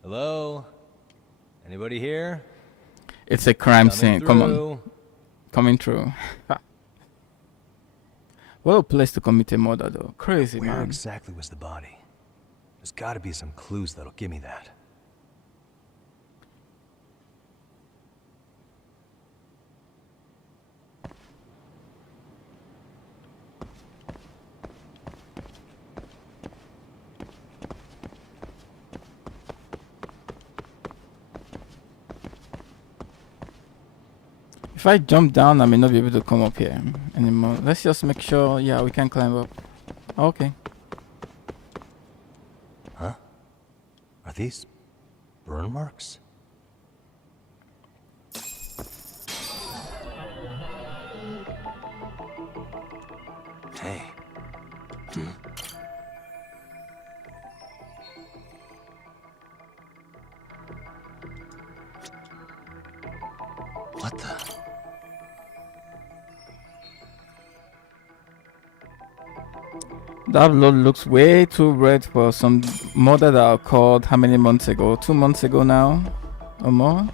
Hello? Anybody here? It's a crime Coming scene. Come on. through. Coming through. What a place to commit a murder, though. Crazy, Where man. exactly was the body? There's gotta be some clues that'll give me that. If I jump down, I may not be able to come up here anymore. Let's just make sure, yeah, we can climb up. Okay. Huh? Are these burn marks? Hey. What the? That blood looks way too red for some murder that occurred how many months ago? 2 months ago now? Or more?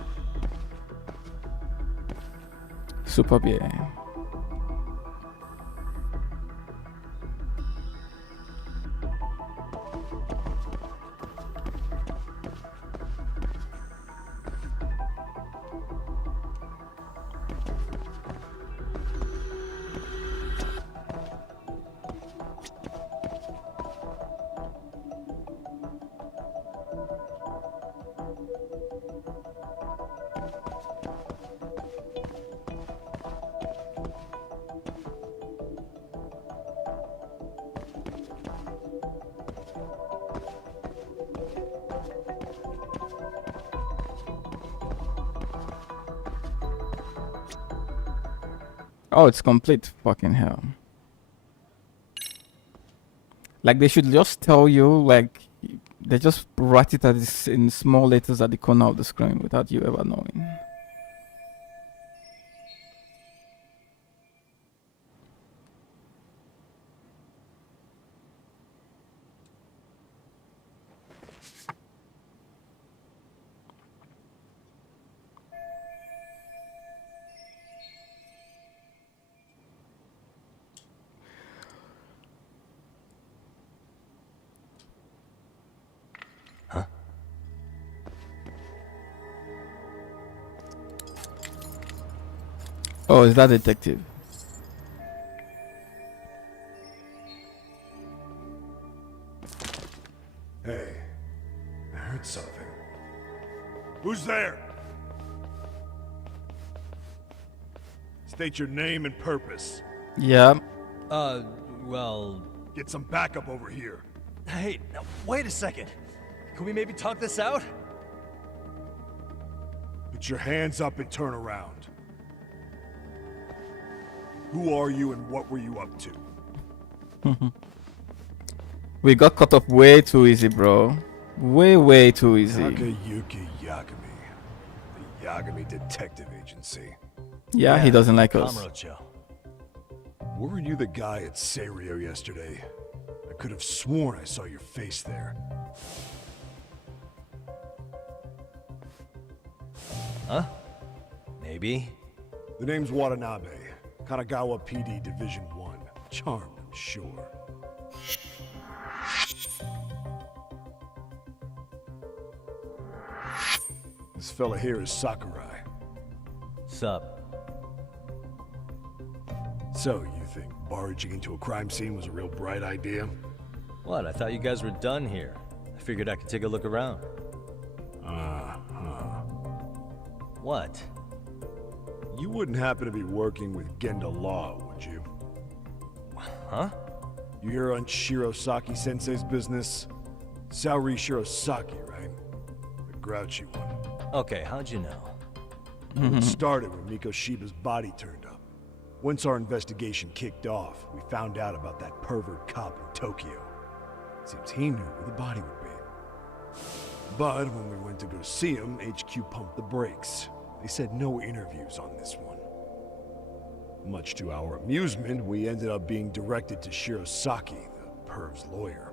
Superb, yeah. Oh, it's complete. Fucking hell. Like, they should just tell you, like, they just write it as in small letters at the corner of the screen without you ever knowing. Oh, is that detective? Hey, I heard something. Who's there? State your name and purpose. Yeah. Well... Get some backup over here. Hey, now, wait a second. Can we maybe talk this out? Put your hands up and turn around. Who are you and what were you up to? We got caught up way too easy, bro. Way too easy. Takayuki Yagami. The Yagami Detective Agency. Yeah, he doesn't like us. Kamurocho. Weren't you the guy at Seirio yesterday? I could have sworn I saw your face there. Huh? Maybe. The name's Watanabe. Kanagawa PD Division 1. Charmed, I'm sure. This fella here is Sakurai. Sup? So, you think barging into a crime scene was a real bright idea? What? I thought you guys were done here. I figured I could take a look around. What? You wouldn't happen to be working with Genda Law, would you? Huh? You hear on Shirosaki-sensei's business? Saori Shirosaki, right? The grouchy one. Okay, how'd you know? It started when Miko Shiba's body turned up. Once our investigation kicked off, we found out about that pervert cop in Tokyo. Seems he knew where the body would be. But when we went to go see him, HQ pumped the brakes. They said no interviews on this one. Much to our amusement, we ended up being directed to Shirosaki, the perv's lawyer.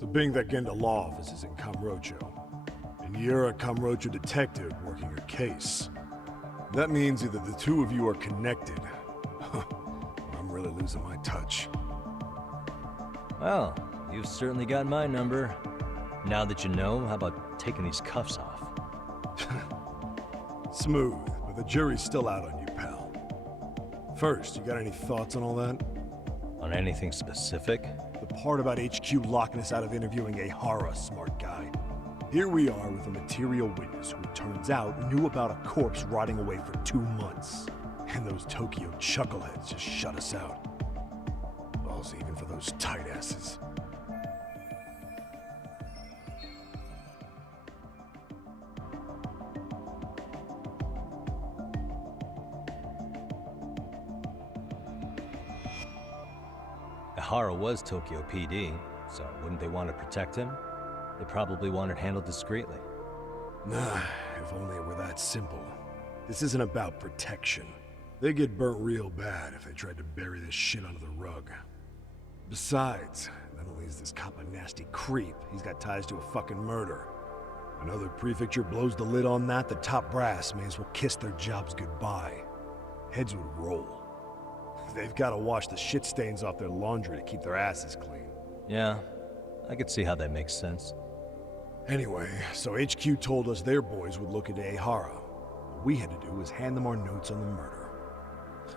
So being that Genda Law office is in Kamurocho, and you're a Kamurocho detective working your case, that means either the two of you are connected. I'm really losing my touch. Well, you've certainly got my number. Now that you know, how about taking these cuffs off? Smooth, but the jury's still out on you, pal. First, you got any thoughts on all that? On anything specific? The part about HQ locking us out of interviewing Ehara, smart guy. Here we are with a material witness who it turns out knew about a corpse rotting away for 2 months. And those Tokyo chuckleheads just shut us out. Balls even for those tight asses. Ehara was Tokyo PD, so wouldn't they want to protect him? They probably want it handled discreetly. Nah, if only it were that simple. This isn't about protection. They get burnt real bad if they tried to bury this shit under the rug. Besides, not only is this cop a nasty creep, he's got ties to a fucking murder. Another prefecture blows the lid on that, the top brass may as well kiss their jobs goodbye. Heads would roll. They've got to wash the shit stains off their laundry to keep their asses clean. Yeah, I could see how that makes sense. Anyway, so HQ told us their boys would look into Ehara. What we had to do was hand them our notes on the murder.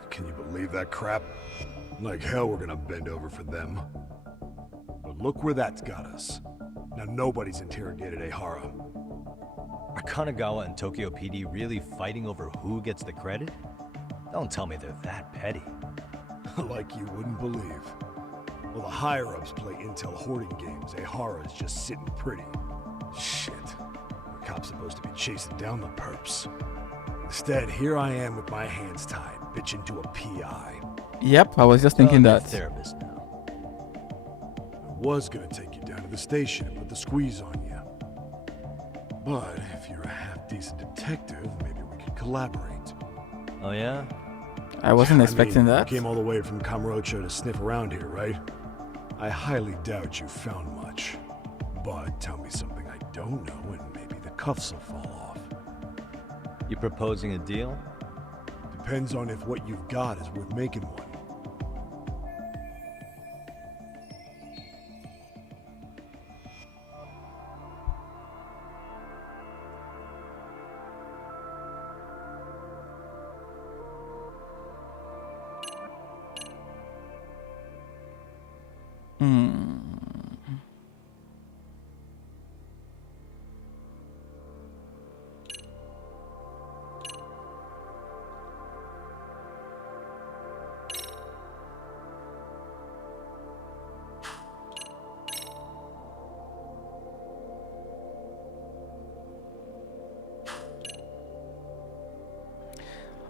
Can you believe that crap? Like hell we're gonna bend over for them. But look where that's got us. Now nobody's interrogated Ehara. Are Kanagawa and Tokyo PD really fighting over who gets the credit? Don't tell me they're that petty. Like you wouldn't believe. Well, the higher-ups play intel hoarding games. Ehara is just sitting pretty. Shit. The cop's supposed to be chasing down the perps. Instead, here I am with my hands tied, bitching to a PI. Yep, I was just thinking that. Therapist now. I was gonna take you down to the station and put the squeeze on you. But if you're a half-decent detective, maybe we could collaborate. Oh yeah? I wasn't expecting You that. came all the way from Kamurocho to sniff around here, right? I highly doubt you found much. But tell me something I don't know and maybe the cuffs will fall off. You proposing a deal? Depends on if what you've got is worth making one.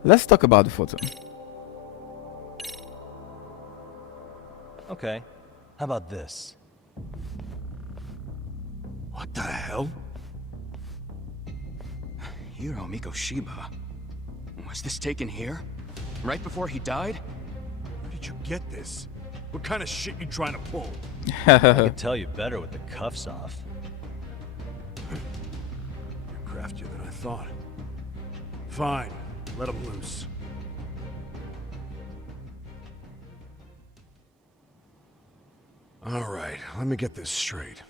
Let's talk about the photo. Okay. How about this? What the hell? Hiro Mikoshiba. Was this taken here? Right before he died? Where did you get this? What kind of shit you trying to pull? I could tell you better with the cuffs off. You're craftier than I thought. Fine, let him loose. All right, let me get this straight.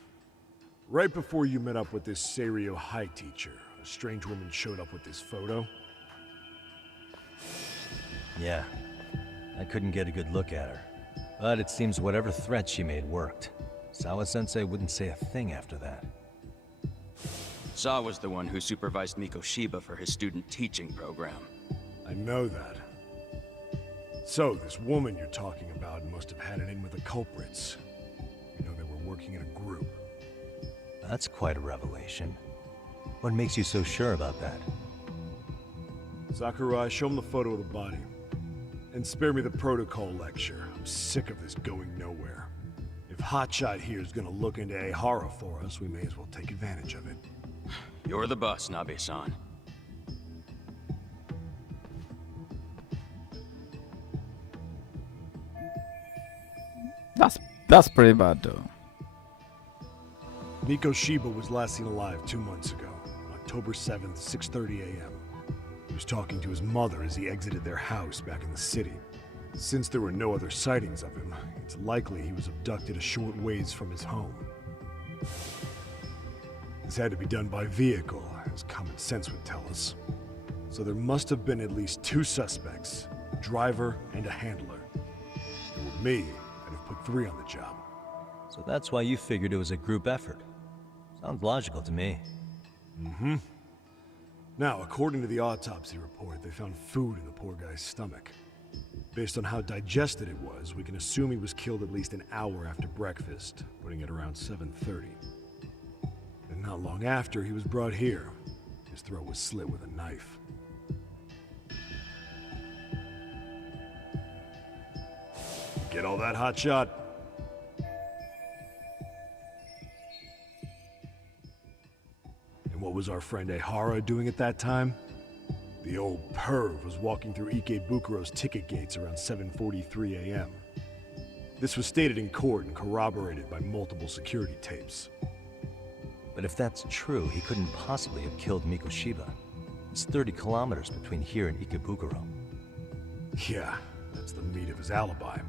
Right before you met up with this Seiryo High teacher, a strange woman showed up with this photo? Yeah. I couldn't get a good look at her. But it seems whatever threat she made worked. Sawa-sensei wouldn't say a thing after that. Saw was the one who supervised Mikoshiba for his student teaching program. I know that. So, this woman you're talking about must have had it in with the culprits. You know, they were working in a group. That's quite a revelation. What makes you so sure about that? Sakurai, show him the photo of the body. And spare me the protocol lecture. I'm sick of this going nowhere. If Hotshot here is gonna look into Ehara for us, we may as well take advantage of it. You're the boss, Nabe-san. That's pretty bad though. Mikoshiba was last seen alive 2 months ago, October 7th, 6:30 a.m. He was talking to his mother as he exited their house back in the city. Since there were no other sightings of him, it's likely he was abducted a short ways from his home. This had to be done by vehicle, as common sense would tell us. So there must have been at least 2 suspects, a driver and a handler. If it were me, I'd have put 3 on the job. So that's why you figured it was a group effort. Sounds logical to me. Mm-hmm. Now, according to the autopsy report, they found food in the poor guy's stomach. Based on how digested it was, we can assume he was killed at least an hour after breakfast, putting it around 7:30. And not long after, he was brought here. His throat was slit with a knife. Get all that, Hotshot? And what was our friend Ehara doing at that time? The old perv was walking through Ikebukuro's ticket gates around 7:43 a.m. This was stated in court and corroborated by multiple security tapes. But if that's true, he couldn't possibly have killed Mikoshiba. It's 30 kilometers between here and Ikebukuro. Yeah, that's the meat of his alibi.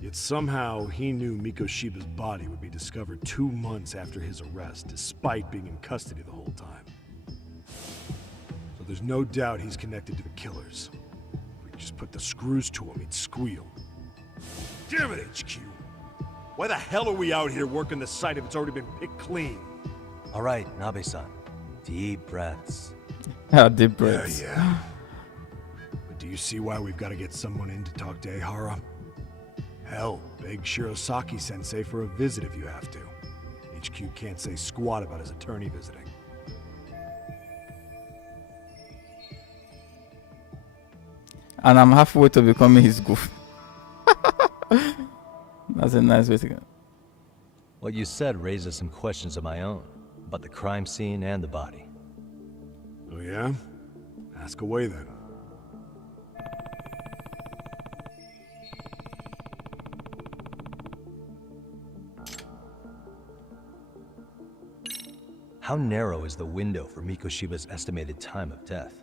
Yet somehow he knew Mikoshiba's body would be discovered 2 months after his arrest, despite being in custody the whole time. So there's no doubt he's connected to the killers. If we could just put the screws to him, he'd squeal. Damn it, HQ! Why the hell are we out here working the site if it's already been picked clean? All right, Nabe-san. Deep breaths. Deep breaths. Yeah. But do you see why we've got to get someone in to talk to Ehara? Hell, beg Shirosaki-sensei for a visit if you have to. HQ can't say squat about his attorney visiting. And I'm halfway to becoming his goof. That's a nice way to go. What you said raises some questions of my own, about the crime scene and the body. Oh yeah? Ask away then. How narrow is the window for Mikoshiba's estimated time of death?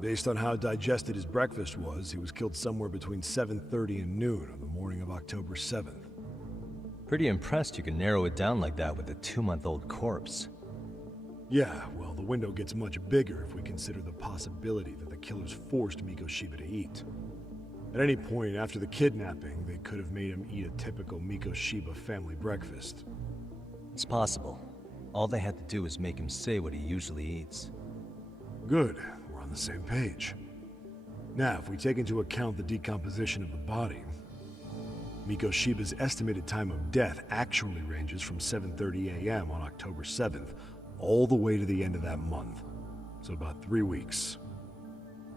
Based on how digested his breakfast was, he was killed somewhere between 7:30 and noon on the morning of October 7th. Pretty impressed you can narrow it down like that with a 2-month-old corpse. Yeah, well, the window gets much bigger if we consider the possibility that the killers forced Mikoshiba to eat. At any point after the kidnapping, they could have made him eat a typical Mikoshiba family breakfast. It's possible. All they had to do was make him say what he usually eats. Good. We're on the same page. Now, if we take into account the decomposition of the body, Mikoshiba's estimated time of death actually ranges from 7:30 a.m. on October 7th all the way to the end of that month. So about 3 weeks.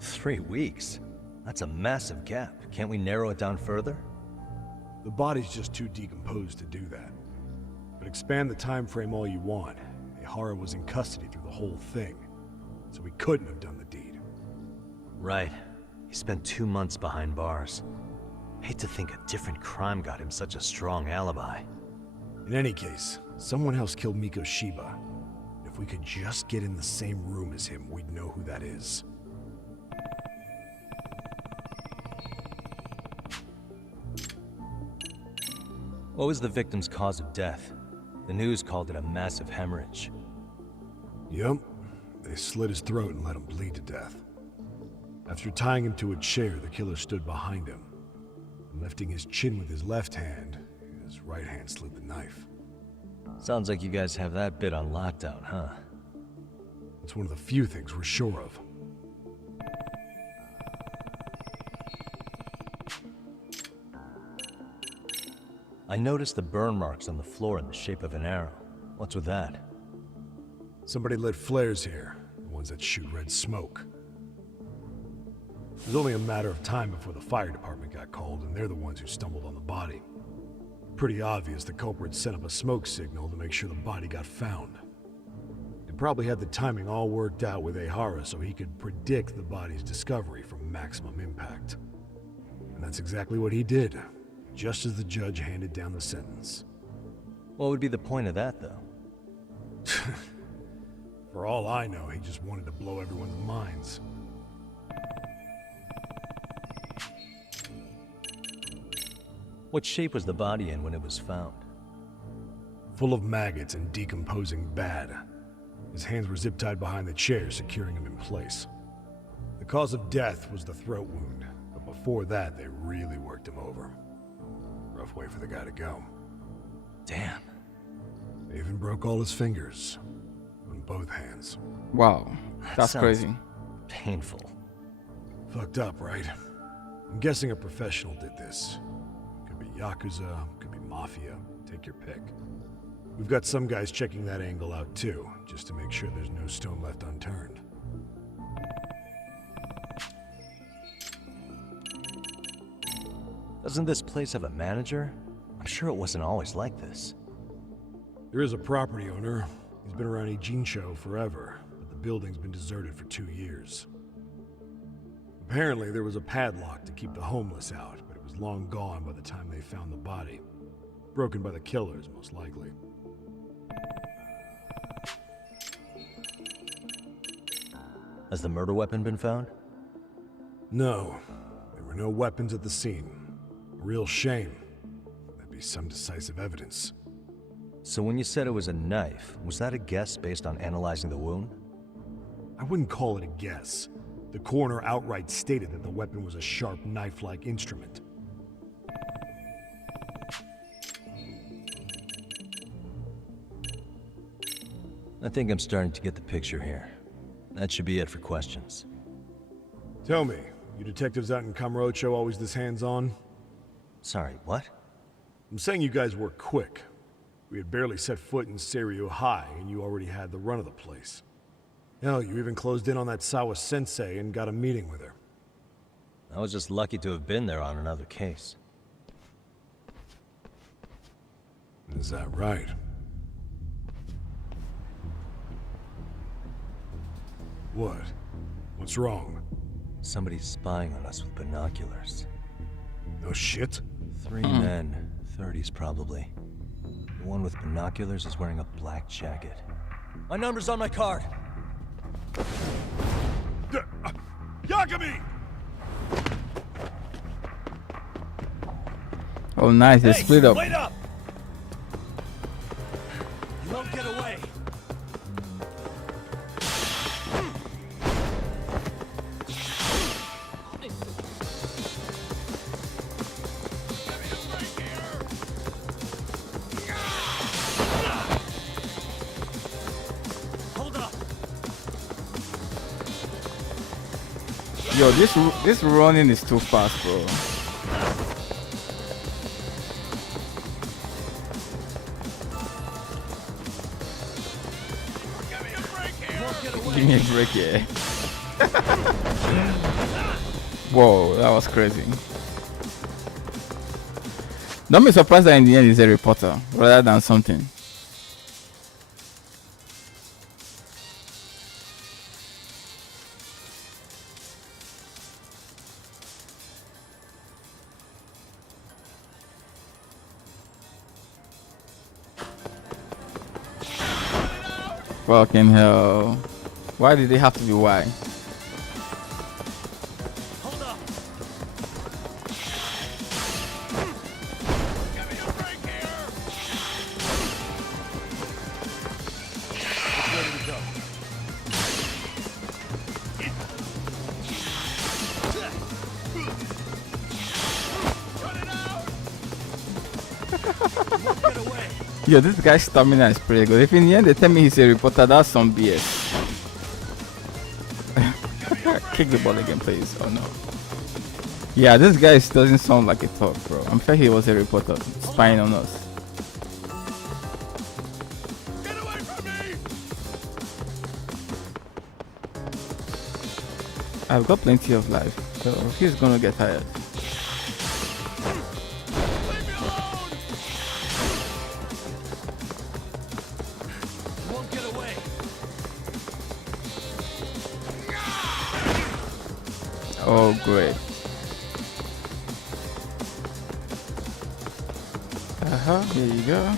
3 weeks? That's a massive gap. Can't we narrow it down further? The body's just too decomposed to do that. But expand the time frame all you want. Ihara was in custody through the whole thing, so he couldn't have done the deed. Right. He spent 2 months behind bars. Hate to think a different crime got him such a strong alibi. In any case, someone else killed Miko Shiba. If we could just get in the same room as him, we'd know who that is. What was the victim's cause of death? The news called it a massive hemorrhage. Yup. They slit his throat and let him bleed to death. After tying him to a chair, the killer stood behind him. And lifting his chin with his left hand, his right hand slid the knife. Sounds like you guys have that bit on lockdown, huh? It's one of the few things we're sure of. I noticed the burn marks on the floor in the shape of an arrow. What's with that? Somebody lit flares here, the ones that shoot red smoke. It was only a matter of time before the fire department got called, and they're the ones who stumbled on the body. Pretty obvious the culprit set up a smoke signal to make sure the body got found. They probably had the timing all worked out with Ihara so he could predict the body's discovery from maximum impact. And that's exactly what he did, just as the judge handed down the sentence. What would be the point of that, though? For all I know, he just wanted to blow everyone's minds. What shape was the body in when it was found? Full of maggots and decomposing bad. His hands were zip-tied behind the chair, securing him in place. The cause of death was the throat wound, but before that, they really worked him over. Rough way for the guy to go. Damn. They even broke all his fingers. On both hands. Wow, that's crazy. Painful. Fucked up, right? I'm guessing a professional did this. Could be Yakuza, could be Mafia, take your pick. We've got some guys checking that angle out too, just to make sure there's no stone left unturned. Doesn't this place have a manager? I'm sure it wasn't always like this. There is a property owner. He's been around Ijincho forever, but the building's been deserted for 2 years. Apparently, there was a padlock to keep the homeless out, but it was long gone by the time they found the body. Broken by the killers, most likely. Has the murder weapon been found? No. There were no weapons at the scene. A real shame. That'd be some decisive evidence. So when you said it was a knife, was that a guess based on analyzing the wound? I wouldn't call it a guess. The coroner outright stated that the weapon was a sharp knife-like instrument. I think I'm starting to get the picture here. That should be it for questions. Tell me, you detectives out in Kamurocho always this hands-on? Sorry, what? I'm saying you guys work quick. We had barely set foot in Seiryo High, and you already had the run of the place. Hell, you even closed in on that Sawa-sensei and got a meeting with her. I was just lucky to have been there on another case. Is that right? What? What's wrong? Somebody's spying on us with binoculars. No shit? 3 men, 30s probably. The one with binoculars is wearing a black jacket. My number's on my card! Yagami! Oh nice, they split up. Wait up! You won't get away! Yo, this running is too fast, bro. Give me a break, yeah. Whoa, that was crazy. Don't be surprised that in the end he's a reporter rather than something. Fucking hell. Why did they have to be why? Yo, this guy's stamina is pretty good. If in the end they tell me he's a reporter, that's some BS. Kick the ball again, please. Oh no. Yeah, this guy doesn't sound like a talk, bro. I'm sure he was a reporter spying on us. Get away from me! I've got plenty of life, so he's gonna get tired. Oh, great. Here you go.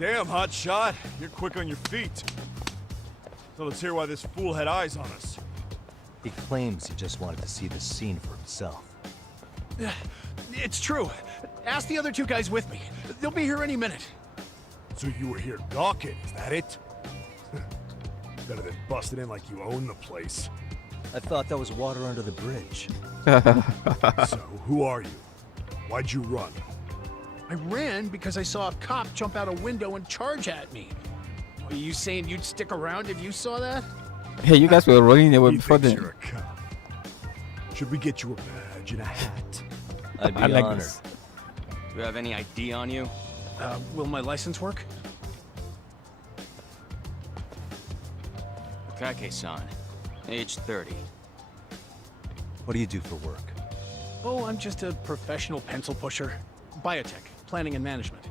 Damn, hot shot. You're quick on your feet. So let's hear why this fool had eyes on us. He claims he just wanted to see the scene for himself. It's true. Ask the other two guys with me. They'll be here any minute. So you were here gawking, is that it? Better than busting in like you own the place. I thought that was water under the bridge. So, who are you? Why'd you run? I ran because I saw a cop jump out a window and charge at me. Are you saying you'd stick around if you saw that? Hey, you guys were rolling away before You're then. a cop. Should we get you a badge and a hat? I'd be I like honored. this. Do you have any ID on you? Will my license work? Kake-san, age 30. What do you do for work? Oh, I'm just a professional pencil pusher. Biotech, planning and management.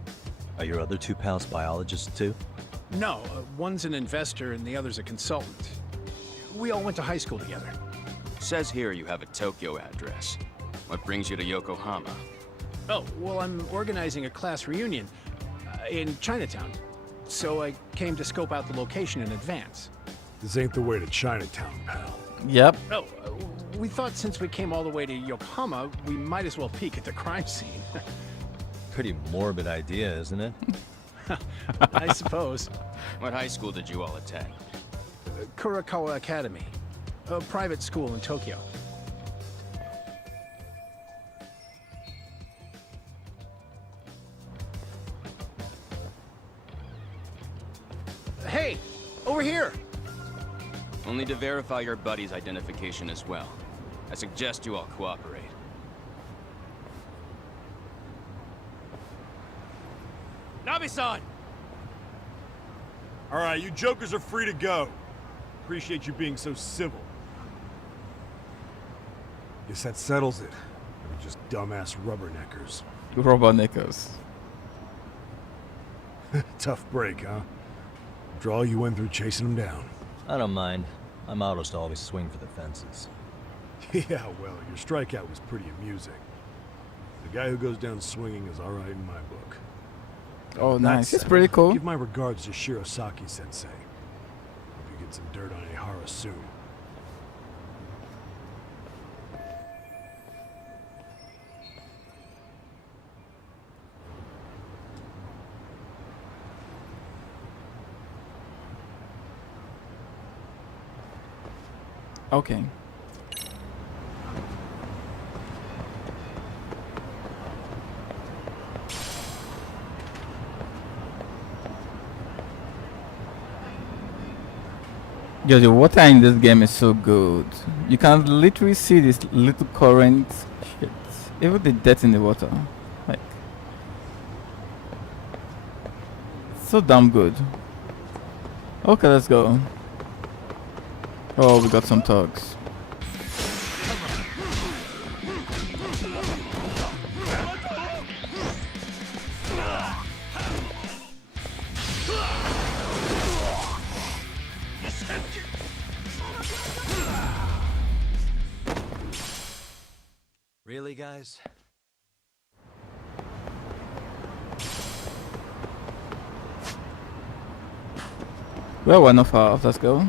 Are your other two pals biologists too? No, one's an investor and the other's a consultant. We all went to high school together. Says here you have a Tokyo address. What brings you to Yokohama? Oh, well, I'm organizing a class reunion in Chinatown. So I came to scope out the location in advance. This ain't the way to Chinatown, pal. Yep. Oh, we thought since we came all the way to Yokohama, we might as well peek at the crime scene. Pretty morbid idea, isn't it? I suppose. What high school did you all attend? Kurakawa Academy, a private school in Tokyo. Hey, over here! Only to verify your buddy's identification as well. I suggest you all cooperate. Nabe-san! All right, you jokers are free to go. Appreciate you being so civil. Guess that settles it. We're just dumbass rubberneckers. Rubberneckers. Tough break, huh? After all you went through chasing them down. I don't mind. My motto's to always swing for the fences. Yeah, well, your strikeout was pretty amusing. The guy who goes down swinging is all right in my book. Oh, That nice. It's said, pretty cool. Give my regards to Shirosaki-sensei. Hope you get some dirt on Ehara soon. Okay. Yo, the water in this game is so good. You can literally see this little current shit. Even the dirt in the water. Like, so damn good. Okay, let's go. Oh, we got some thugs. Really, guys? Well, we're not far off. Let's go.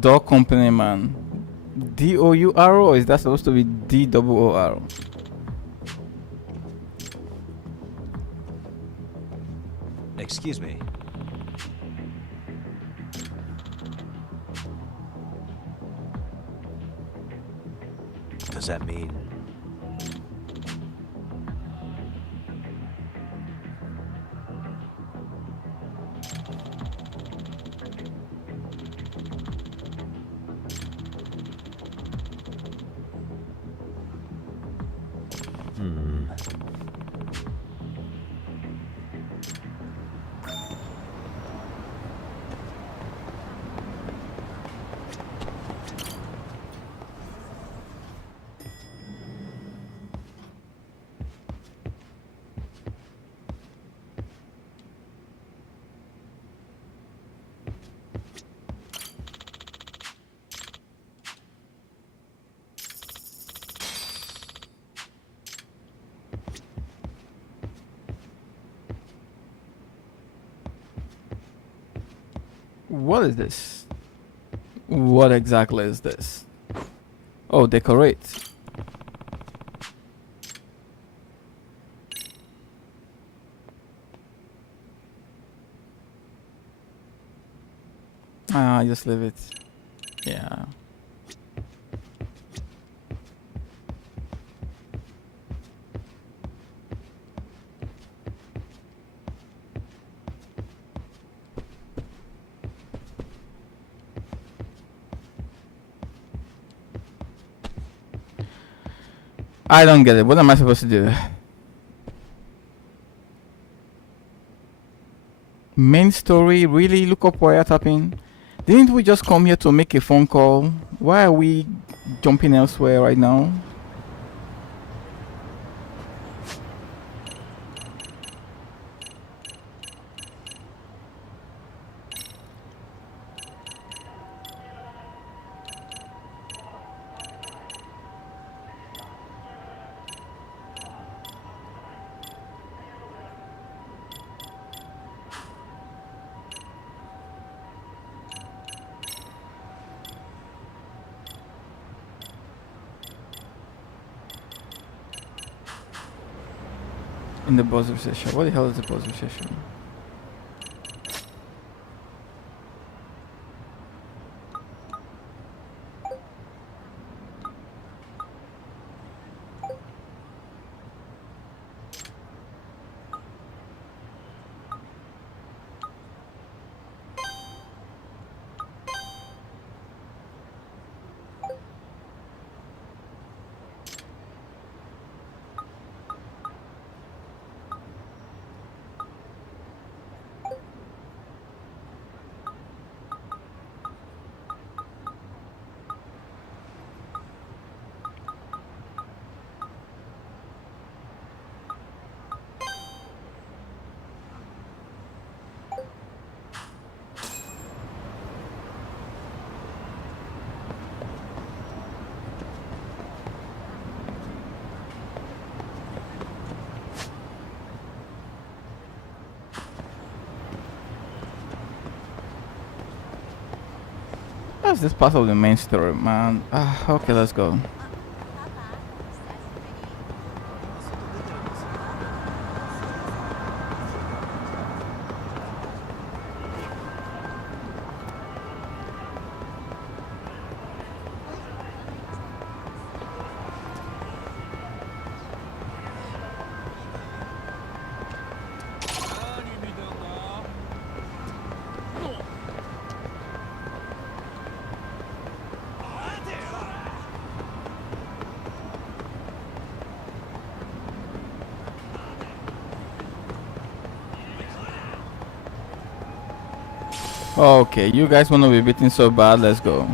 Dog company man. DOUR or is that supposed to be DOOR? Excuse me. Does that mean... What is this? What exactly is this? Oh, decorate. Ah, just leave it. Yeah. I don't get it. What am I supposed to do? Main story? Really? Look up wiretapping? Didn't we just come here to make a phone call? Why are we jumping elsewhere right now? In the buzzer session. What the hell is the buzzer session? How's this part of the main story, man? Okay, let's go. Okay, you guys wanna be beaten so bad, let's go.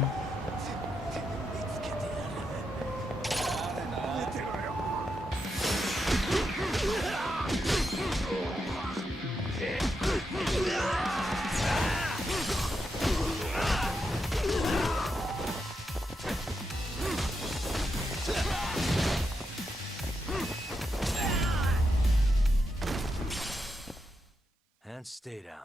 And stay down.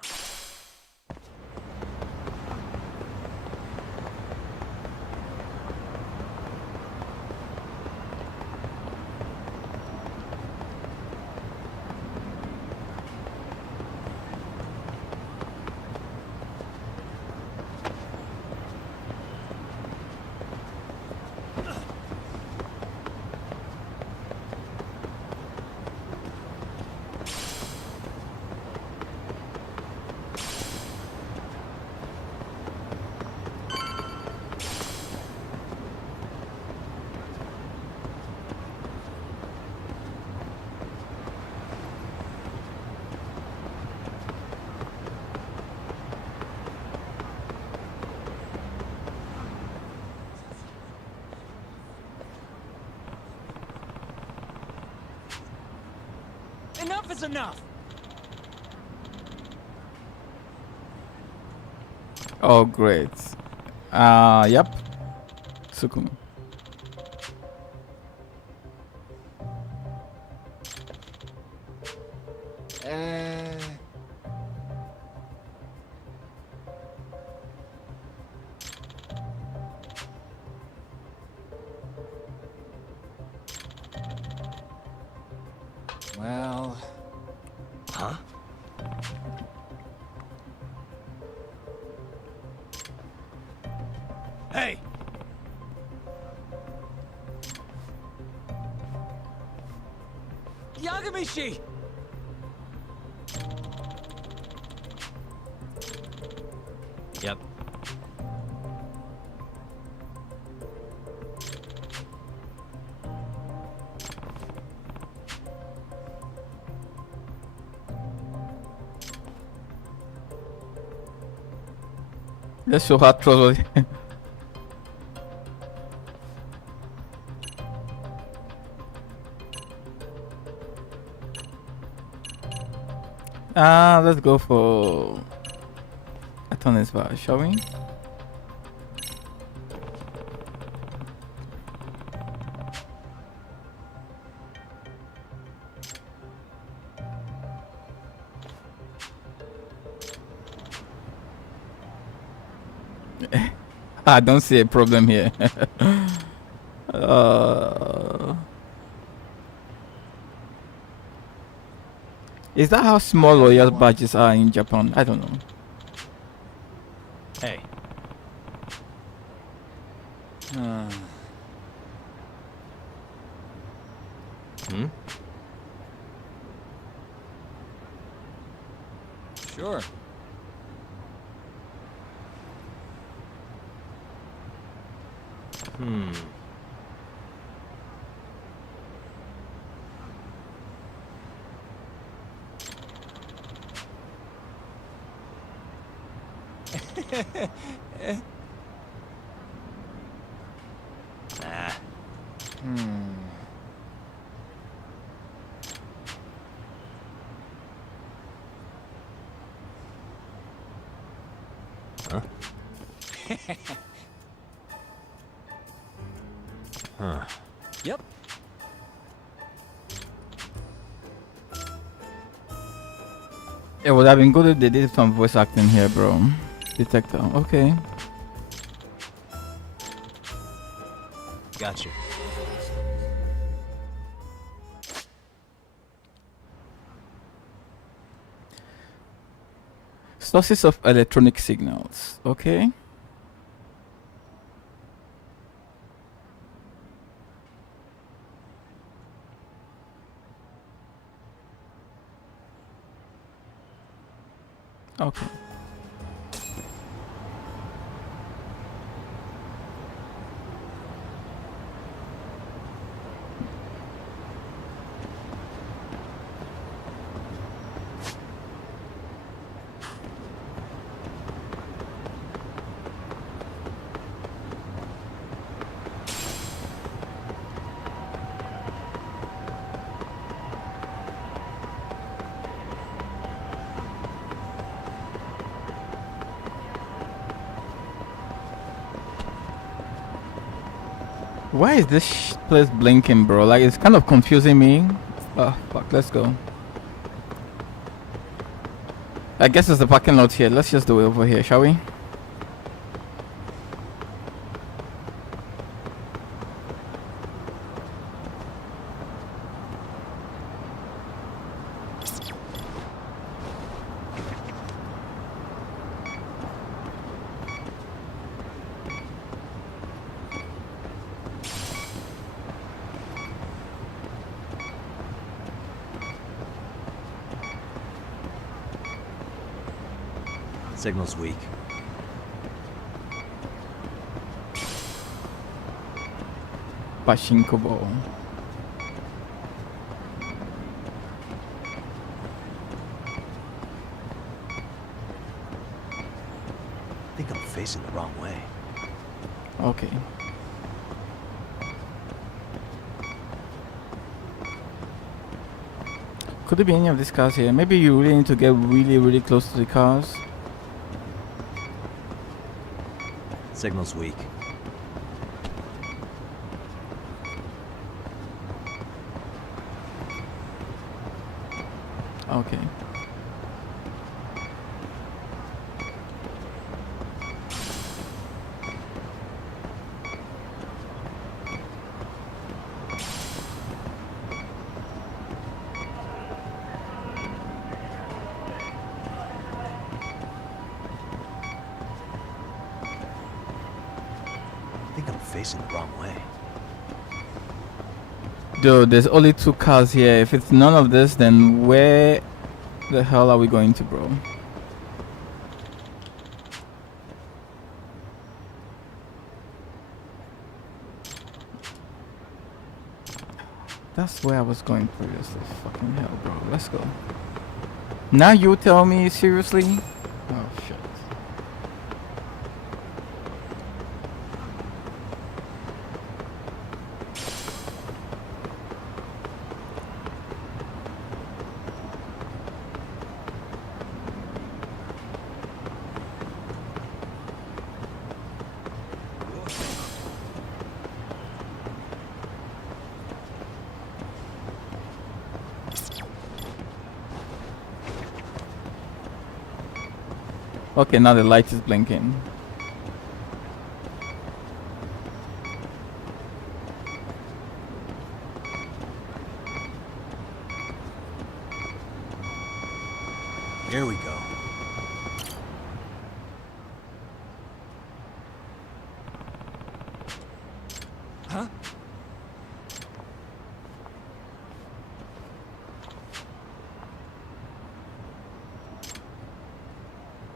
Enough is enough! Oh, great. Yep. Sukumi. Well... Huh? Hey! Yagamishi! Yep. That's so hard, trustworthy. Let's go for Atonis bar, shall we? I don't see a problem here. Is that how small royal badges are in Japan? I don't know. Hey. Sure. Nah. Huh? Huh. Yep. It would have been good if they did some voice acting here, bro. Detector, okay. Gotcha. Sources of electronic signals. Okay. Okay. Why is this place blinking, bro? Like, it's kind of confusing me. Oh, fuck. Let's go. I guess it's the parking lot here. Let's just do it over here, shall we? Signal's weak. Pachinko ball. I think I'm facing the wrong way. Okay. Could it be any of these cars here? Maybe you really need to get really close to the cars. Signal's weak. Okay. I think I'm facing the wrong way. Dude, there's only 2 cars here. If it's none of this, then where the hell are we going to, bro? That's where I was going previously. Fucking hell, bro. Let's go. Now you tell me, seriously? Oh, shit. Okay, now the light is blinking. Here we go. Huh?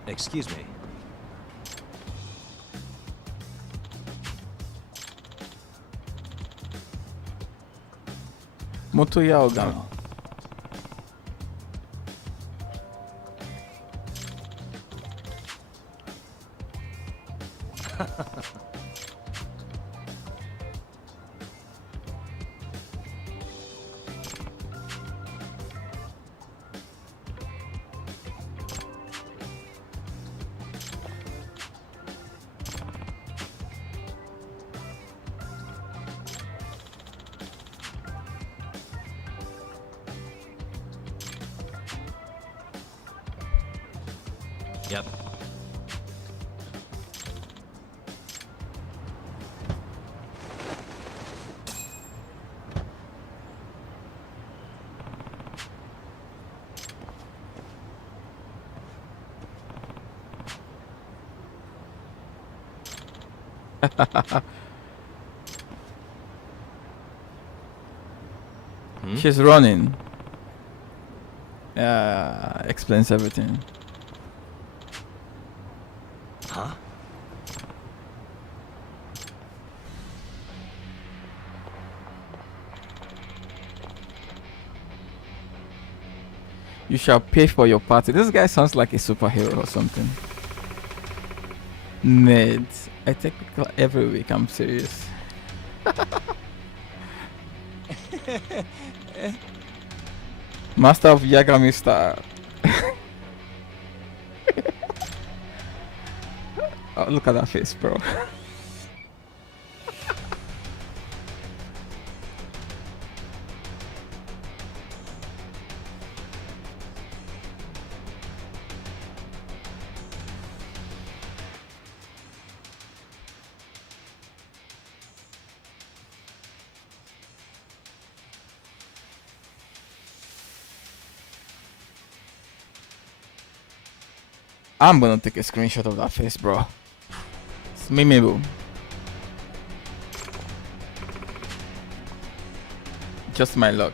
Excuse me. Moto yao gan. Yep. She's running. Explains everything. Huh? You shall pay for your party. This guy sounds like a superhero or something. Ned, I take pickle every week. I'm serious. Master of Yagami style. Oh, look at that face, bro. I'm gonna take a screenshot of that face, bro. It's memeable. Just my luck.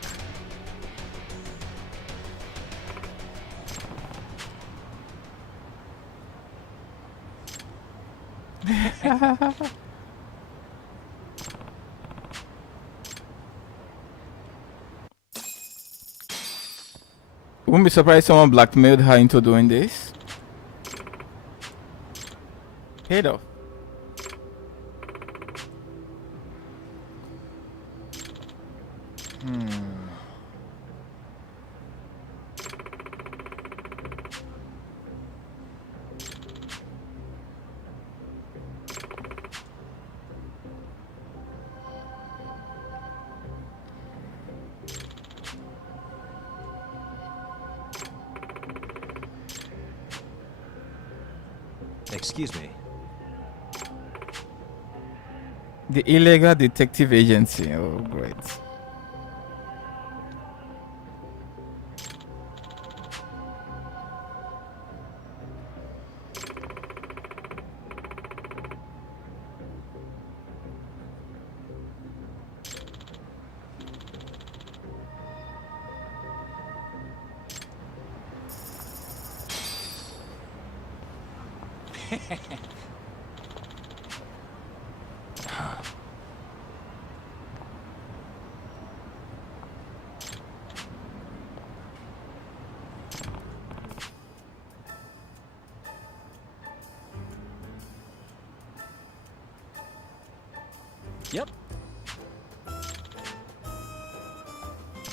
Wouldn't be surprised someone blackmailed her into doing this. Paid off. Excuse me. The illegal detective agency. Oh, great. Yep.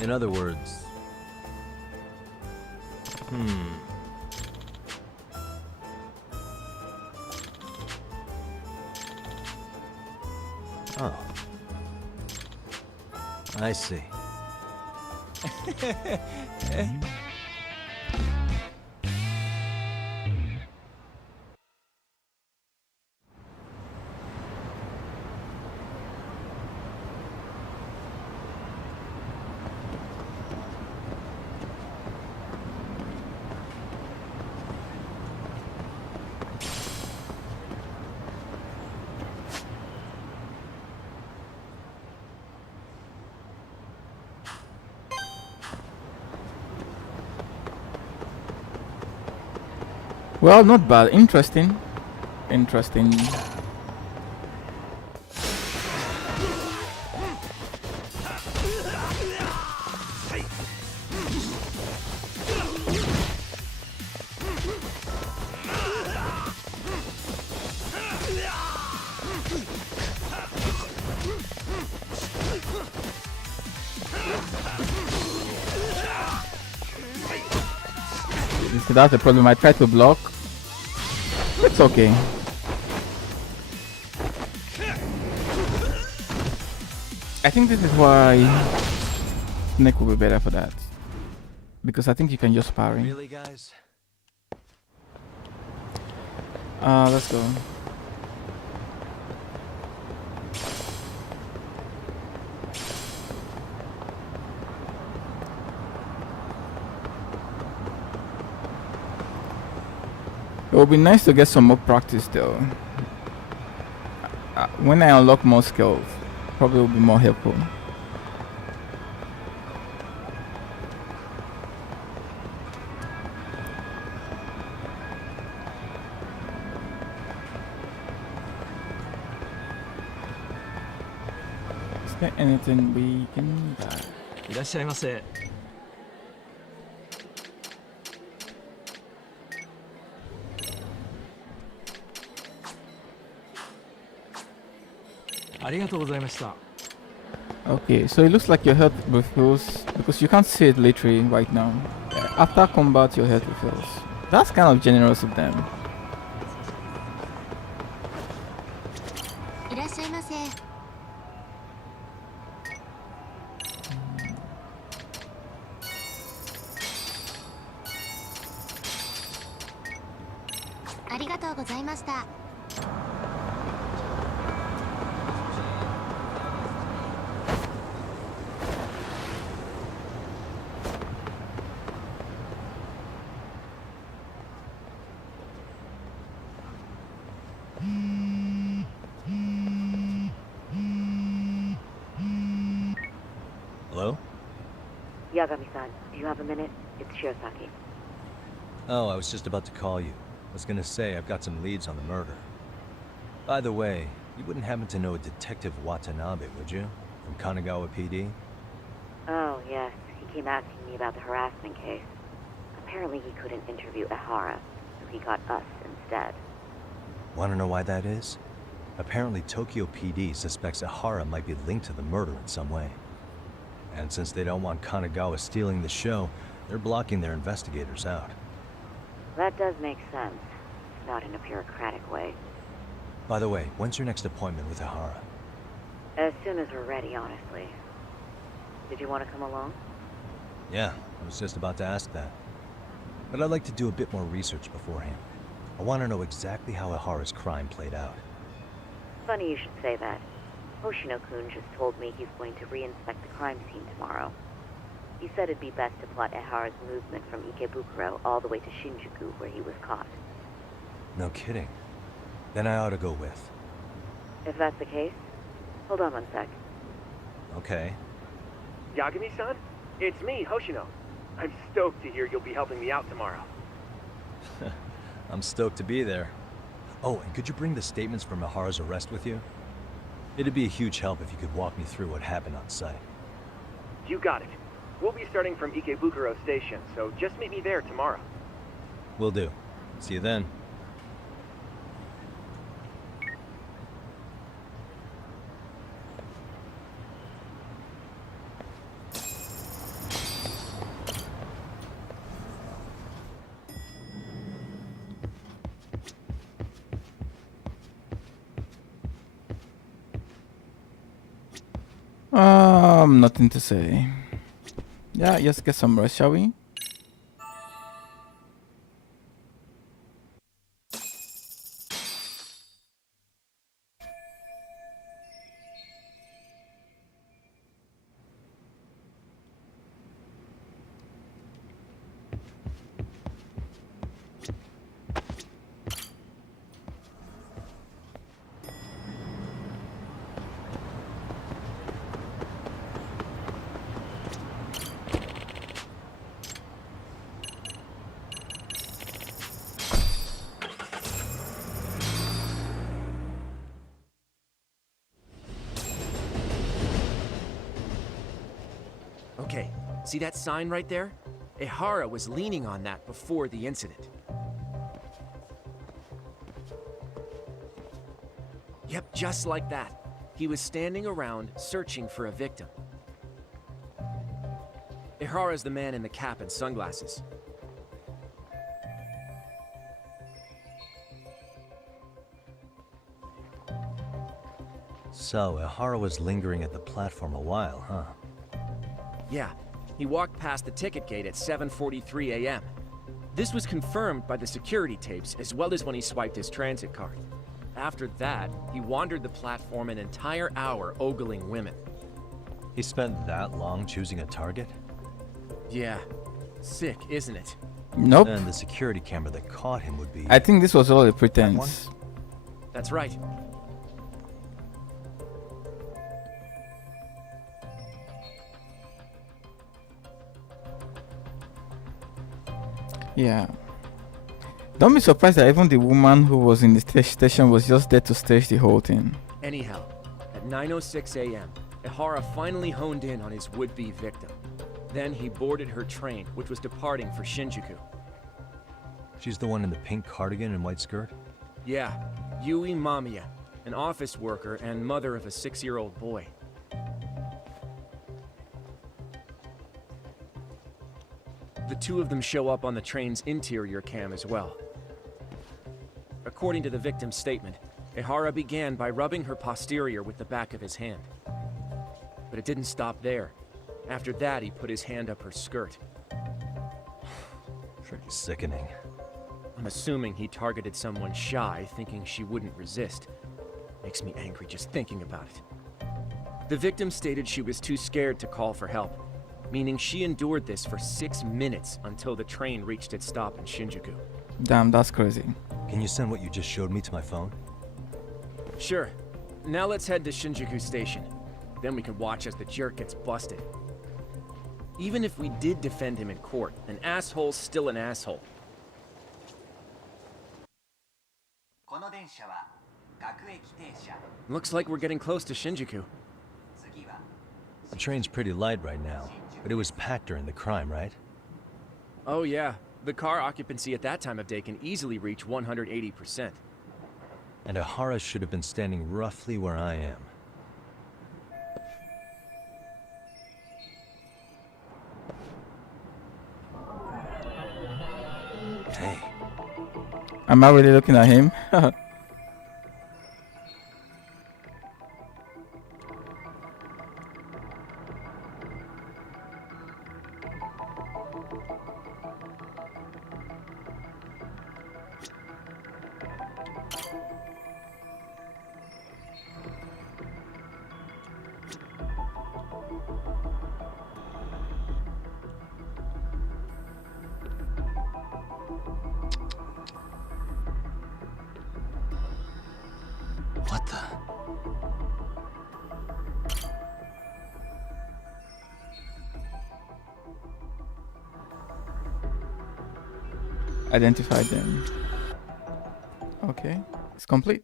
In other words... Oh. I see. Well, not bad. Interesting. Interesting. That's the problem. I tried to block. It's okay. I think this is why Snake will be better for that. Because I think you can just parry. Really, guys? Let's go. It would be nice to get some more practice though. when I unlock more skills, probably will be more helpful. Is there anything we can buy? いらっしゃいませ。ありがとうございました。 Okay, so it looks like your health refills because you can't see it literally right now. After combat, your health refills. That's kind of generous of them. いらっしゃいませ。ありがとうございました。 Hello? Yagami-san, do you have a minute? It's Shirosaki. Oh, I was just about to call you. I was gonna say I've got some leads on the murder. By the way, you wouldn't happen to know a Detective Watanabe, would you? From Kanagawa PD? Oh, yes. He came asking me about the harassment case. Apparently he couldn't interview Ehara, so he got us instead. Wanna know why that is? Apparently Tokyo PD suspects Ehara might be linked to the murder in some way. And since they don't want Kanagawa stealing the show, they're blocking their investigators out. That does make sense. Not in a bureaucratic way. By the way, when's your next appointment with Ehara? As soon as we're ready, honestly. Did you want to come along? Yeah, I was just about to ask that. But I'd like to do a bit more research beforehand. I want to know exactly how Ehara's crime played out. Funny you should say that. Hoshino-kun just told me he's going to re-inspect the crime scene tomorrow. He said it'd be best to plot Ehara's movement from Ikebukuro all the way to Shinjuku, where he was caught. No kidding. Then I ought to go with. If that's the case, hold on one sec. Okay. Yagami-san? It's me, Hoshino. I'm stoked to hear you'll be helping me out tomorrow. I'm stoked to be there. Oh, and could you bring the statements from Ehara's arrest with you? It'd be a huge help if you could walk me through what happened on site. You got it. We'll be starting from Ikebukuro Station, so just meet me there tomorrow. Will do. See you then. Nothing to say. Yeah, let's get some rest, shall we? Okay, see that sign right there? Ehara was leaning on that before the incident. Yep, just like that. He was standing around searching for a victim. Ehara's the man in the cap and sunglasses. So, Ehara was lingering at the platform a while, huh? Yeah, he walked past the ticket gate at 7:43 a.m. This was confirmed by the security tapes as well as when he swiped his transit card. After that, he wandered the platform an entire hour ogling women. He spent that long choosing a target? Yeah, sick, isn't it? Nope. And the security camera that caught him would be... I think this was all a pretense. That's right. Yeah. Don't be surprised that even the woman who was in the station was just there to stage the whole thing. Anyhow, at 9:06 a.m., Ihara finally honed in on his would-be victim. Then he boarded her train, which was departing for Shinjuku. She's the one in the pink cardigan and white skirt? Yeah, Yui Mamiya, an office worker and mother of a 6-year-old boy. The two of them show up on the train's interior cam as well. According to the victim's statement, Ihara began by rubbing her posterior with the back of his hand. But it didn't stop there. After that, he put his hand up her skirt. Pretty sickening. I'm assuming he targeted someone shy, thinking she wouldn't resist. Makes me angry just thinking about it. The victim stated she was too scared to call for help, meaning she endured this for 6 minutes until the train reached its stop in Shinjuku. Damn, that's crazy. Can you send what you just showed me to my phone? Sure. Now let's head to Shinjuku Station. Then we can watch as the jerk gets busted. Even if we did defend him in court, an asshole's still an asshole. Looks like we're getting close to Shinjuku. The train's pretty light right now, but it was packed during the crime, right? Oh yeah, the car occupancy at that time of day can easily reach 180%. And Ihara should have been standing roughly where I am. Hey. Am I really looking at him? What the? Identify them. Okay, it's complete.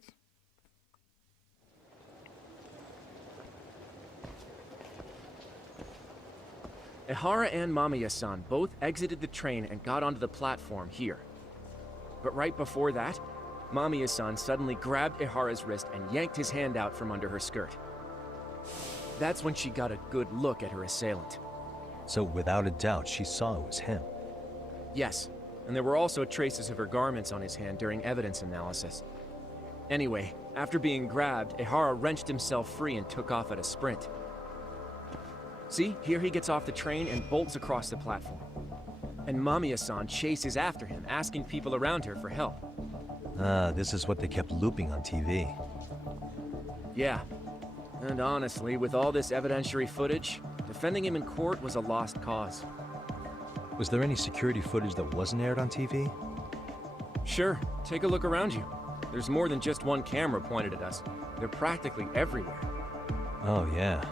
Ihara and Mamiya-san both exited the train and got onto the platform here. But right before that, Mamiya-san suddenly grabbed Ihara's wrist and yanked his hand out from under her skirt. That's when she got a good look at her assailant. So without a doubt, she saw it was him. Yes, and there were also traces of her garments on his hand during evidence analysis. Anyway, after being grabbed, Ihara wrenched himself free and took off at a sprint. See, here he gets off the train and bolts across the platform. And Mamiya-san chases after him, asking people around her for help. Ah, this is what they kept looping on TV. Yeah. And honestly, with all this evidentiary footage, defending him in court was a lost cause. Was there any security footage that wasn't aired on TV? Sure, take a look around you. There's more than just one camera pointed at us. They're practically everywhere. Oh, yeah.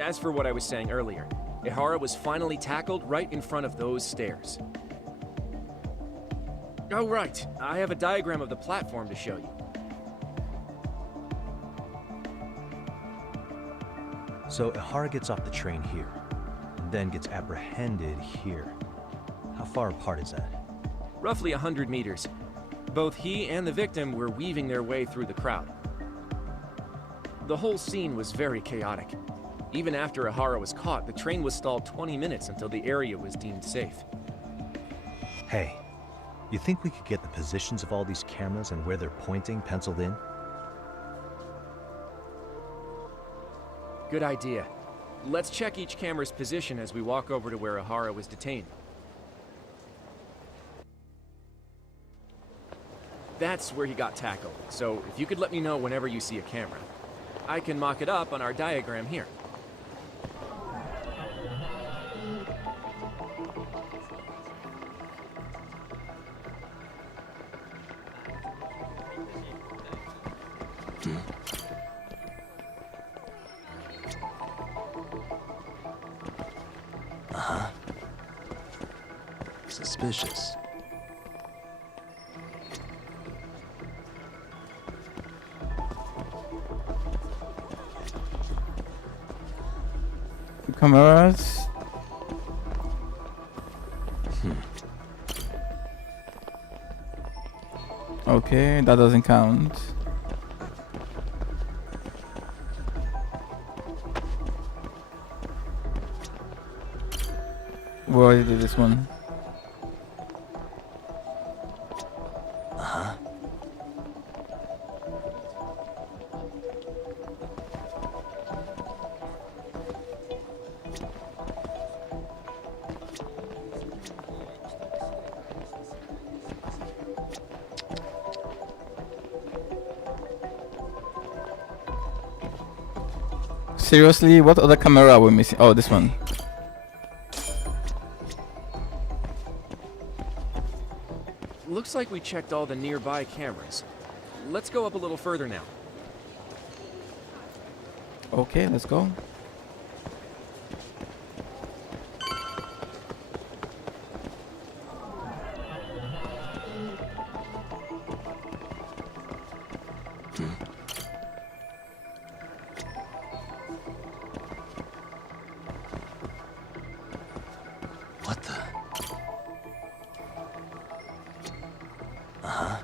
As for what I was saying earlier, Ihara was finally tackled right in front of those stairs. Oh, right. I have a diagram of the platform to show you. So Ihara gets off the train here, and then gets apprehended here. How far apart is that? Roughly 100 meters. Both he and the victim were weaving their way through the crowd. The whole scene was very chaotic. Even after Ihara was caught, the train was stalled 20 minutes until the area was deemed safe. Hey, you think we could get the positions of all these cameras and where they're pointing penciled in? Good idea. Let's check each camera's position as we walk over to where Ihara was detained. That's where he got tackled, so if you could let me know whenever you see a camera. I can mock it up on our diagram here. Suspicious. Cameras. Okay, that doesn't count. We already did this one. Uh-huh. Seriously, what other camera are we missing? Oh, this one. Looks like we checked all the nearby cameras. Let's go up a little further now. Okay, let's go. What the? Uh-huh.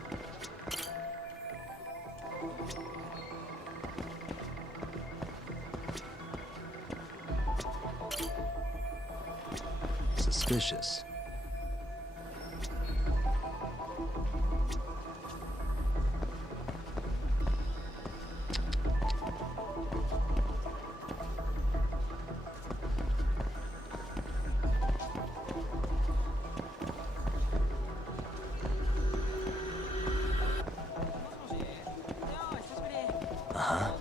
Suspicious. Uh-huh.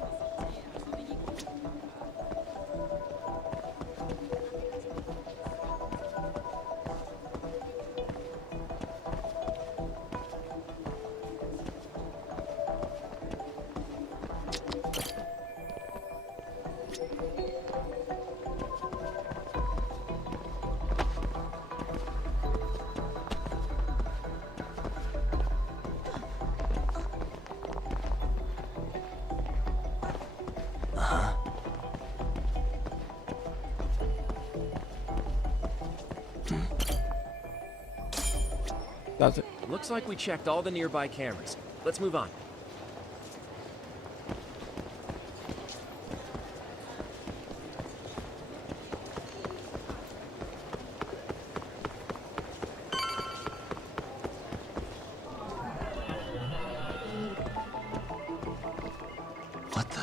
Uh-huh. That's it. Looks like we checked all the nearby cameras. Let's move on. What the?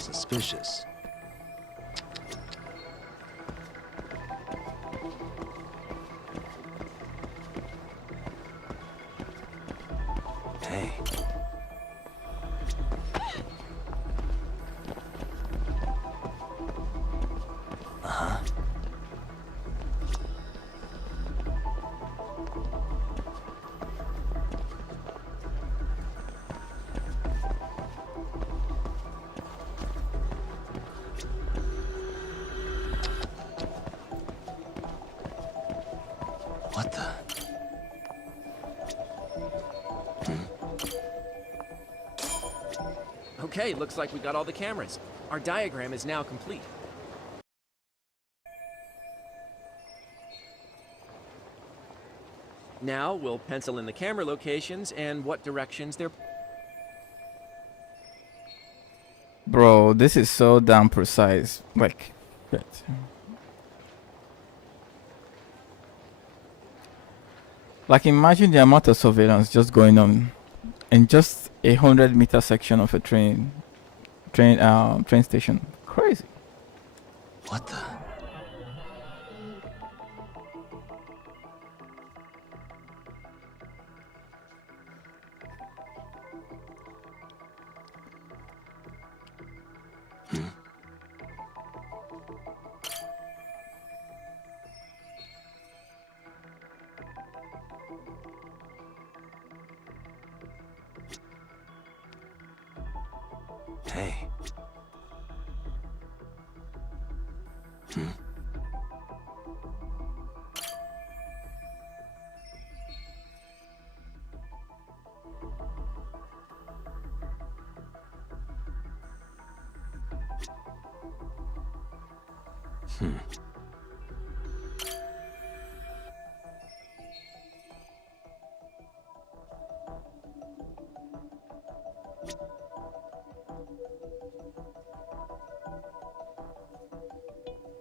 Suspicious. Hey. Uh-huh. What the? Okay, looks like we got all the cameras. Our diagram is now complete. Now we'll pencil in the camera locations and what directions they're... Bro, this is so damn precise. Like, shit. Like, imagine the amount of surveillance just going on in just 100-meter section of a train station. Crazy. What the? Hey.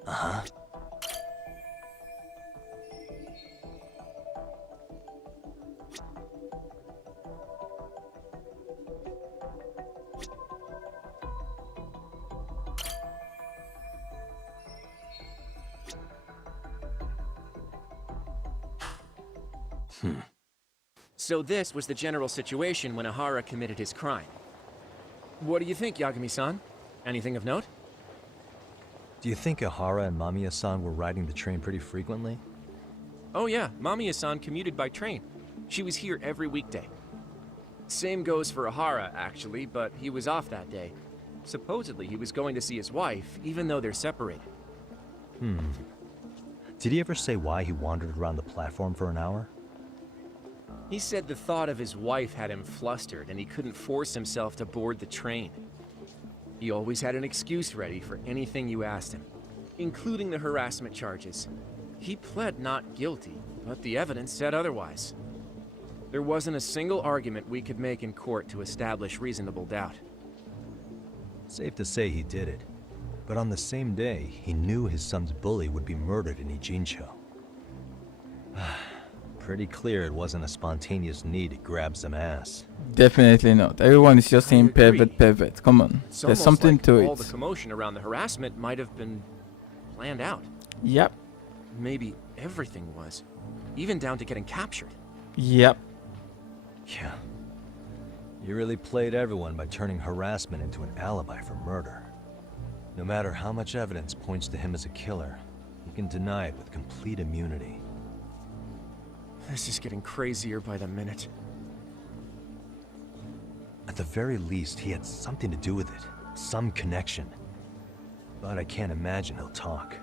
Uh-huh. So this was the general situation when Ahara committed his crime. What do you think, Yagami-san? Anything of note? Do you think Ahara and Mamiya-san were riding the train pretty frequently? Oh yeah, Mamiya-san commuted by train. She was here every weekday. Same goes for Ahara, actually, but he was off that day. Supposedly he was going to see his wife, even though they're separated. Did he ever say why he wandered around the platform for an hour? He said the thought of his wife had him flustered and he couldn't force himself to board the train. He always had an excuse ready for anything you asked him, including the harassment charges. He pled not guilty, but the evidence said otherwise. There wasn't a single argument we could make in court to establish reasonable doubt. Safe to say he did it. But on the same day, he knew his son's bully would be murdered in Ijincho. Pretty clear it wasn't a spontaneous need to grab some ass. Definitely not. Everyone is just saying pivot. Come on. It's There's almost something like to all it. the commotion around the harassment might have been planned out. Yep. Maybe everything was. Even down to getting captured. Yep. Yeah. You really played everyone by turning harassment into an alibi for murder. No matter how much evidence points to him as a killer, he can deny it with complete immunity. This is getting crazier by the minute. At the very least, he had something to do with it. Some connection. But I can't imagine he'll talk.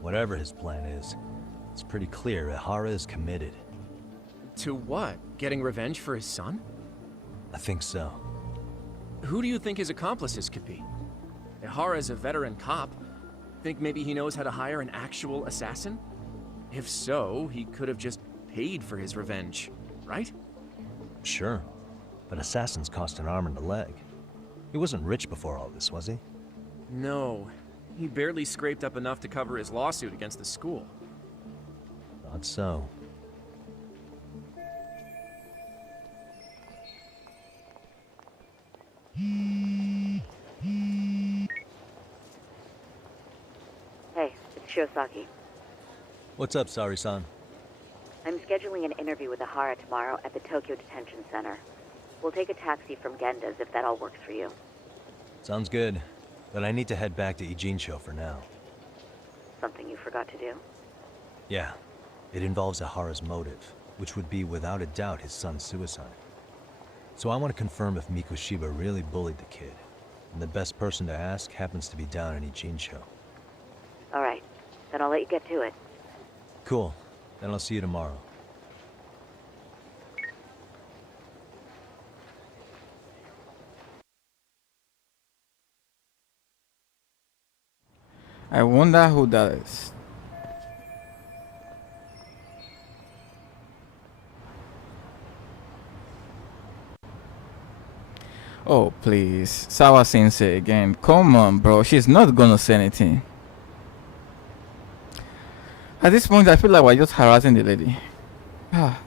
Whatever his plan is, it's pretty clear Ahara is committed. To what? Getting revenge for his son? I think so. Who do you think his accomplices could be? Ahara is a veteran cop. Think maybe he knows how to hire an actual assassin? If so, he could have just paid for his revenge, right? Sure. But assassins cost an arm and a leg. He wasn't rich before all this, was he? No. He barely scraped up enough to cover his lawsuit against the school. Thought so. Hey, it's Shiosaki. What's up, Sari-san? I'm scheduling an interview with Ahara tomorrow at the Tokyo Detention Center. We'll take a taxi from Genda's if that all works for you. Sounds good. But I need to head back to Ijincho for now. Something you forgot to do? Yeah. It involves Ahara's motive, which would be without a doubt his son's suicide. So I want to confirm if Mikoshiba really bullied the kid. And the best person to ask happens to be down in Ijincho. All right. Then I'll let you get to it. Cool. Then I'll see you tomorrow. I wonder who that is. Oh, please. Sawa Sensei again. Come on, bro. She's not gonna say anything. At this point, I feel like we're just harassing the lady. Ah.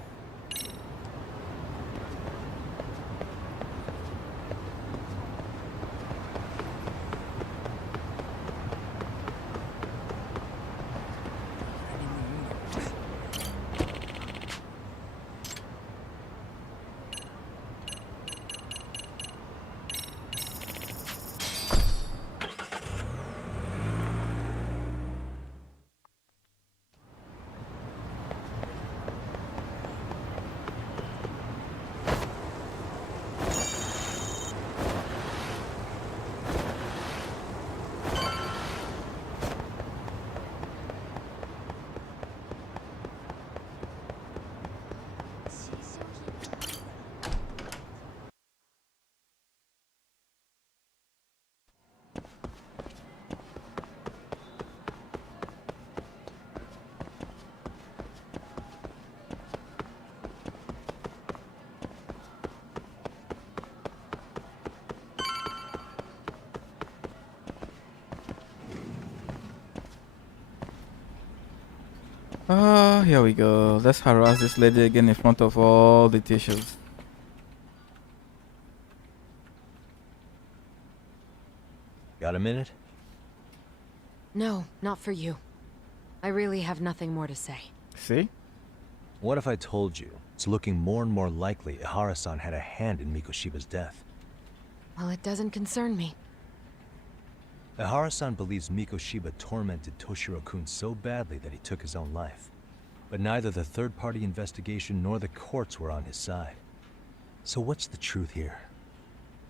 Oh, here we go. Let's harass this lady again in front of all the teachers. Got a minute? No, not for you. I really have nothing more to say. See? What if I told you it's looking more and more likely Ihara-san had a hand in Mikoshiba's death? Well, it doesn't concern me. Ihara-san believes Mikoshiba tormented Toshiro-kun so badly that he took his own life. But neither the third-party investigation nor the courts were on his side. So what's the truth here?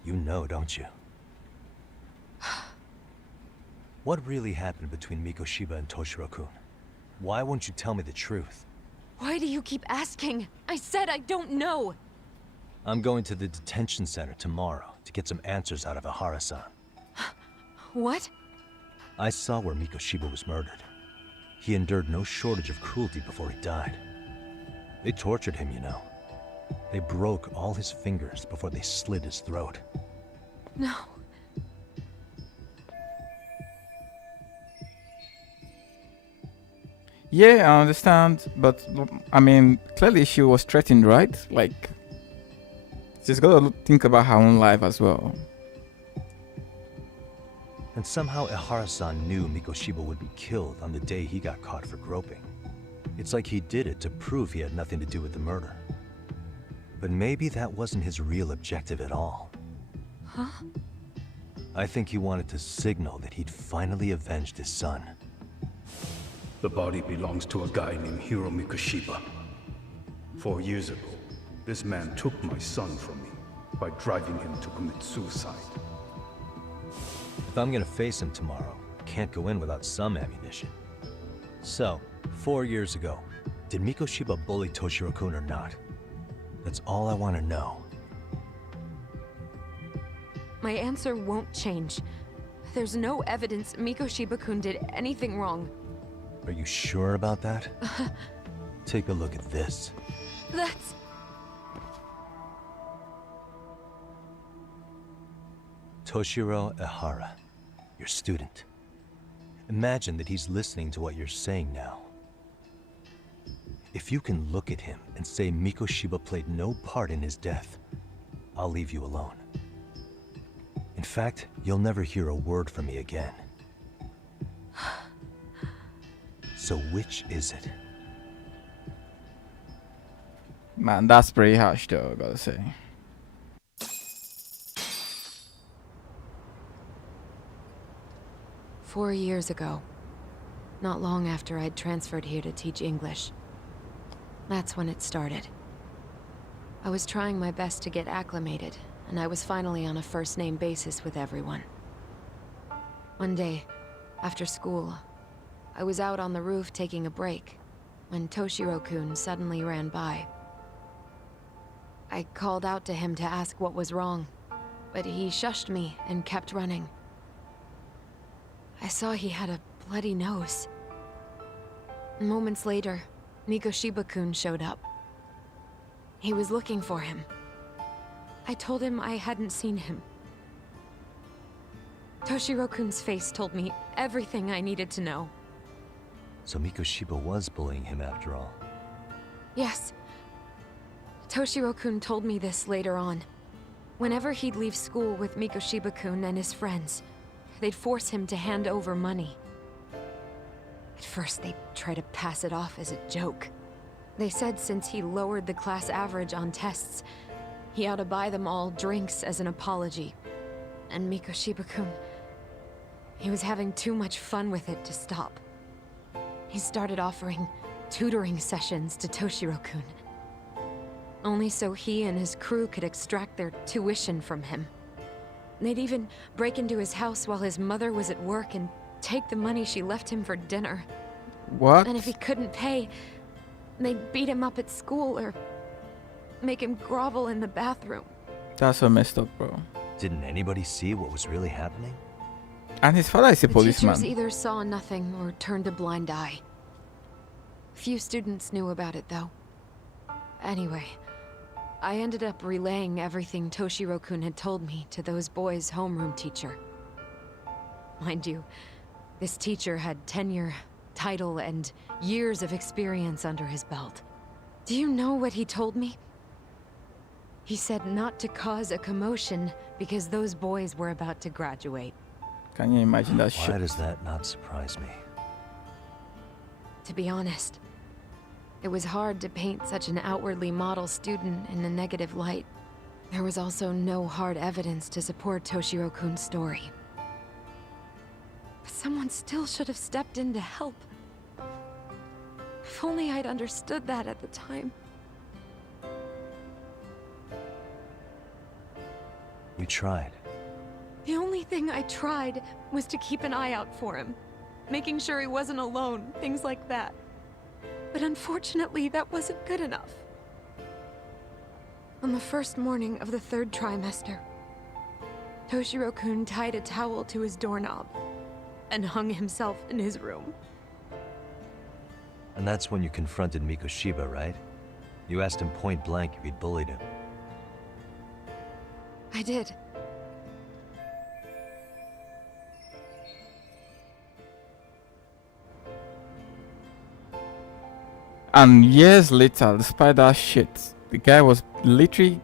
You know, don't you? What really happened between Mikoshiba and Toshiro-kun? Why won't you tell me the truth? Why do you keep asking? I said I don't know! I'm going to the detention center tomorrow to get some answers out of Ihara-san. What? I saw where Mikoshiba was murdered. He endured no shortage of cruelty before he died. They tortured him, you know. They broke all his fingers before they slit his throat. No. Yeah, I understand, but I mean, clearly she was threatened, right? Like, she's got to think about her own life as well. And somehow Ihara-san knew Mikoshiba would be killed on the day he got caught for groping. It's like he did it to prove he had nothing to do with the murder. But maybe that wasn't his real objective at all. Huh? I think he wanted to signal that he'd finally avenged his son. The body belongs to a guy named Hiro Mikoshiba. 4 years ago, this man took my son from me by driving him to commit suicide. If I'm gonna face him tomorrow, I can't go in without some ammunition. So, 4 years ago, did Mikoshiba bully Toshiro-kun or not? That's all I want to know. My answer won't change. There's no evidence Mikoshiba-kun did anything wrong. Are you sure about that? Take a look at this. That's... Toshiro Ihara, your student. Imagine that he's listening to what you're saying now. If you can look at him and say Mikoshiba played no part in his death, I'll leave you alone. In fact, you'll never hear a word from me again. So which is it? Man, that's pretty harsh though, I gotta say. "4 years ago, not long after I'd transferred here to teach English. That's when it started. I was trying my best to get acclimated, and I was finally on a first-name basis with everyone. One day, after school, I was out on the roof taking a break, when Toshiro-kun suddenly ran by. I called out to him to ask what was wrong, but he shushed me and kept running. I saw he had a bloody nose. Moments later, Mikoshiba-kun showed up. He was looking for him. I told him I hadn't seen him. Toshiro-kun's face told me everything I needed to know. So Mikoshiba was bullying him after all. Yes. Toshiro-kun told me this later on. Whenever he'd leave school with Mikoshiba-kun and his friends, they'd force him to hand over money. At first, they'd try to pass it off as a joke. They said since he lowered the class average on tests, he ought to buy them all drinks as an apology. And Mikoshiba-kun, he was having too much fun with it to stop. He started offering tutoring sessions to Toshiro-kun. Only so he and his crew could extract their tuition from him. They'd even break into his house while his mother was at work and take the money she left him for dinner. What? And if he couldn't pay, they'd beat him up at school or make him grovel in the bathroom. That's so messed up, bro. Didn't anybody see what was really happening? And his father is a The policeman. teachers either saw nothing or turned a blind eye. Few students knew about it, though. Anyway, I ended up relaying everything Toshiro-kun had told me to those boys' homeroom teacher. Mind you, this teacher had tenure title and years of experience under his belt. Do you know what he told me? He said not to cause a commotion because those boys were about to graduate. Can you imagine that shit? Why does that not surprise me? To be honest, it was hard to paint such an outwardly model student in a negative light. There was also no hard evidence to support Toshiro-kun's story. But someone still should have stepped in to help. If only I'd understood that at the time. You tried. The only thing I tried was to keep an eye out for him, making sure he wasn't alone, things like that. But unfortunately, that wasn't good enough. On the first morning of the 3rd trimester, Toshiro-kun tied a towel to his doorknob and hung himself in his room. And that's when you confronted Mikoshiba, right? You asked him point blank if he'd bullied him. I did. And years later, despite that shit, the guy was literally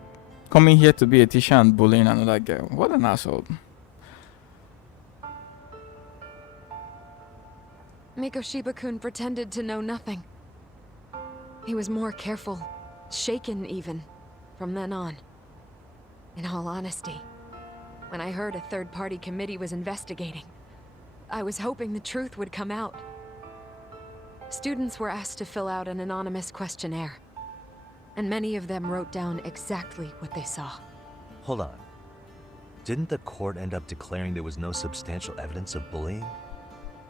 coming here to be a teacher and bullying another girl. What an asshole. Mikoshiba-kun pretended to know nothing. He was more careful, shaken even, from then on. In all honesty, when I heard a third-party committee was investigating, I was hoping the truth would come out. Students were asked to fill out an anonymous questionnaire, and many of them wrote down exactly what they saw. Hold on. Didn't the court end up declaring there was no substantial evidence of bullying?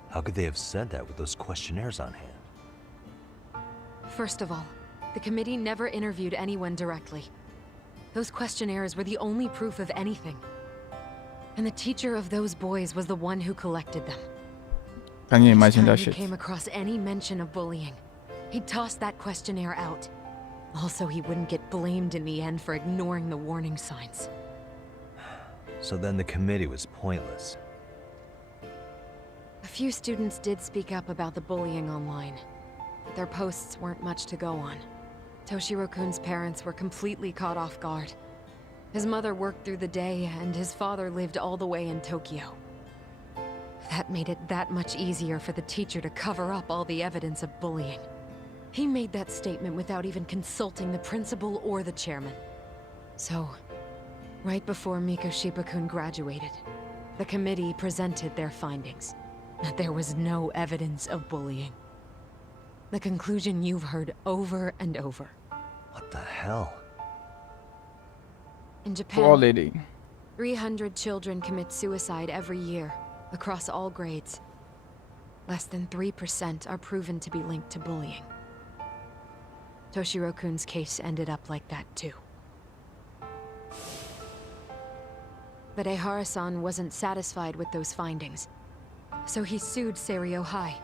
How could they have said that with those questionnaires on hand? First of all, the committee never interviewed anyone directly. Those questionnaires were the only proof of anything. And the teacher of those boys was the one who collected them. Can you imagine that Each shit? time he came across any mention of bullying, he'd toss that questionnaire out. Also, he wouldn't get blamed in the end for ignoring the warning signs. So then the committee was pointless. A few students did speak up about the bullying online, but their posts weren't much to go on. Toshiro-kun's parents were completely caught off guard. His mother worked through the day, and his father lived all the way in Tokyo. That made it that much easier for the teacher to cover up all the evidence of bullying. He made that statement without even consulting the principal or the chairman. So, right before Mikoshiba-kun graduated, the committee presented their findings. That there was no evidence of bullying. The conclusion you've heard over and over. What the hell? In Japan, Poor lady. 300 children commit suicide every year, across all grades. Less than 3% are proven to be linked to bullying. Toshiro-kun's case ended up like that too. But Ehara-san wasn't satisfied with those findings. So he sued Seiryo High,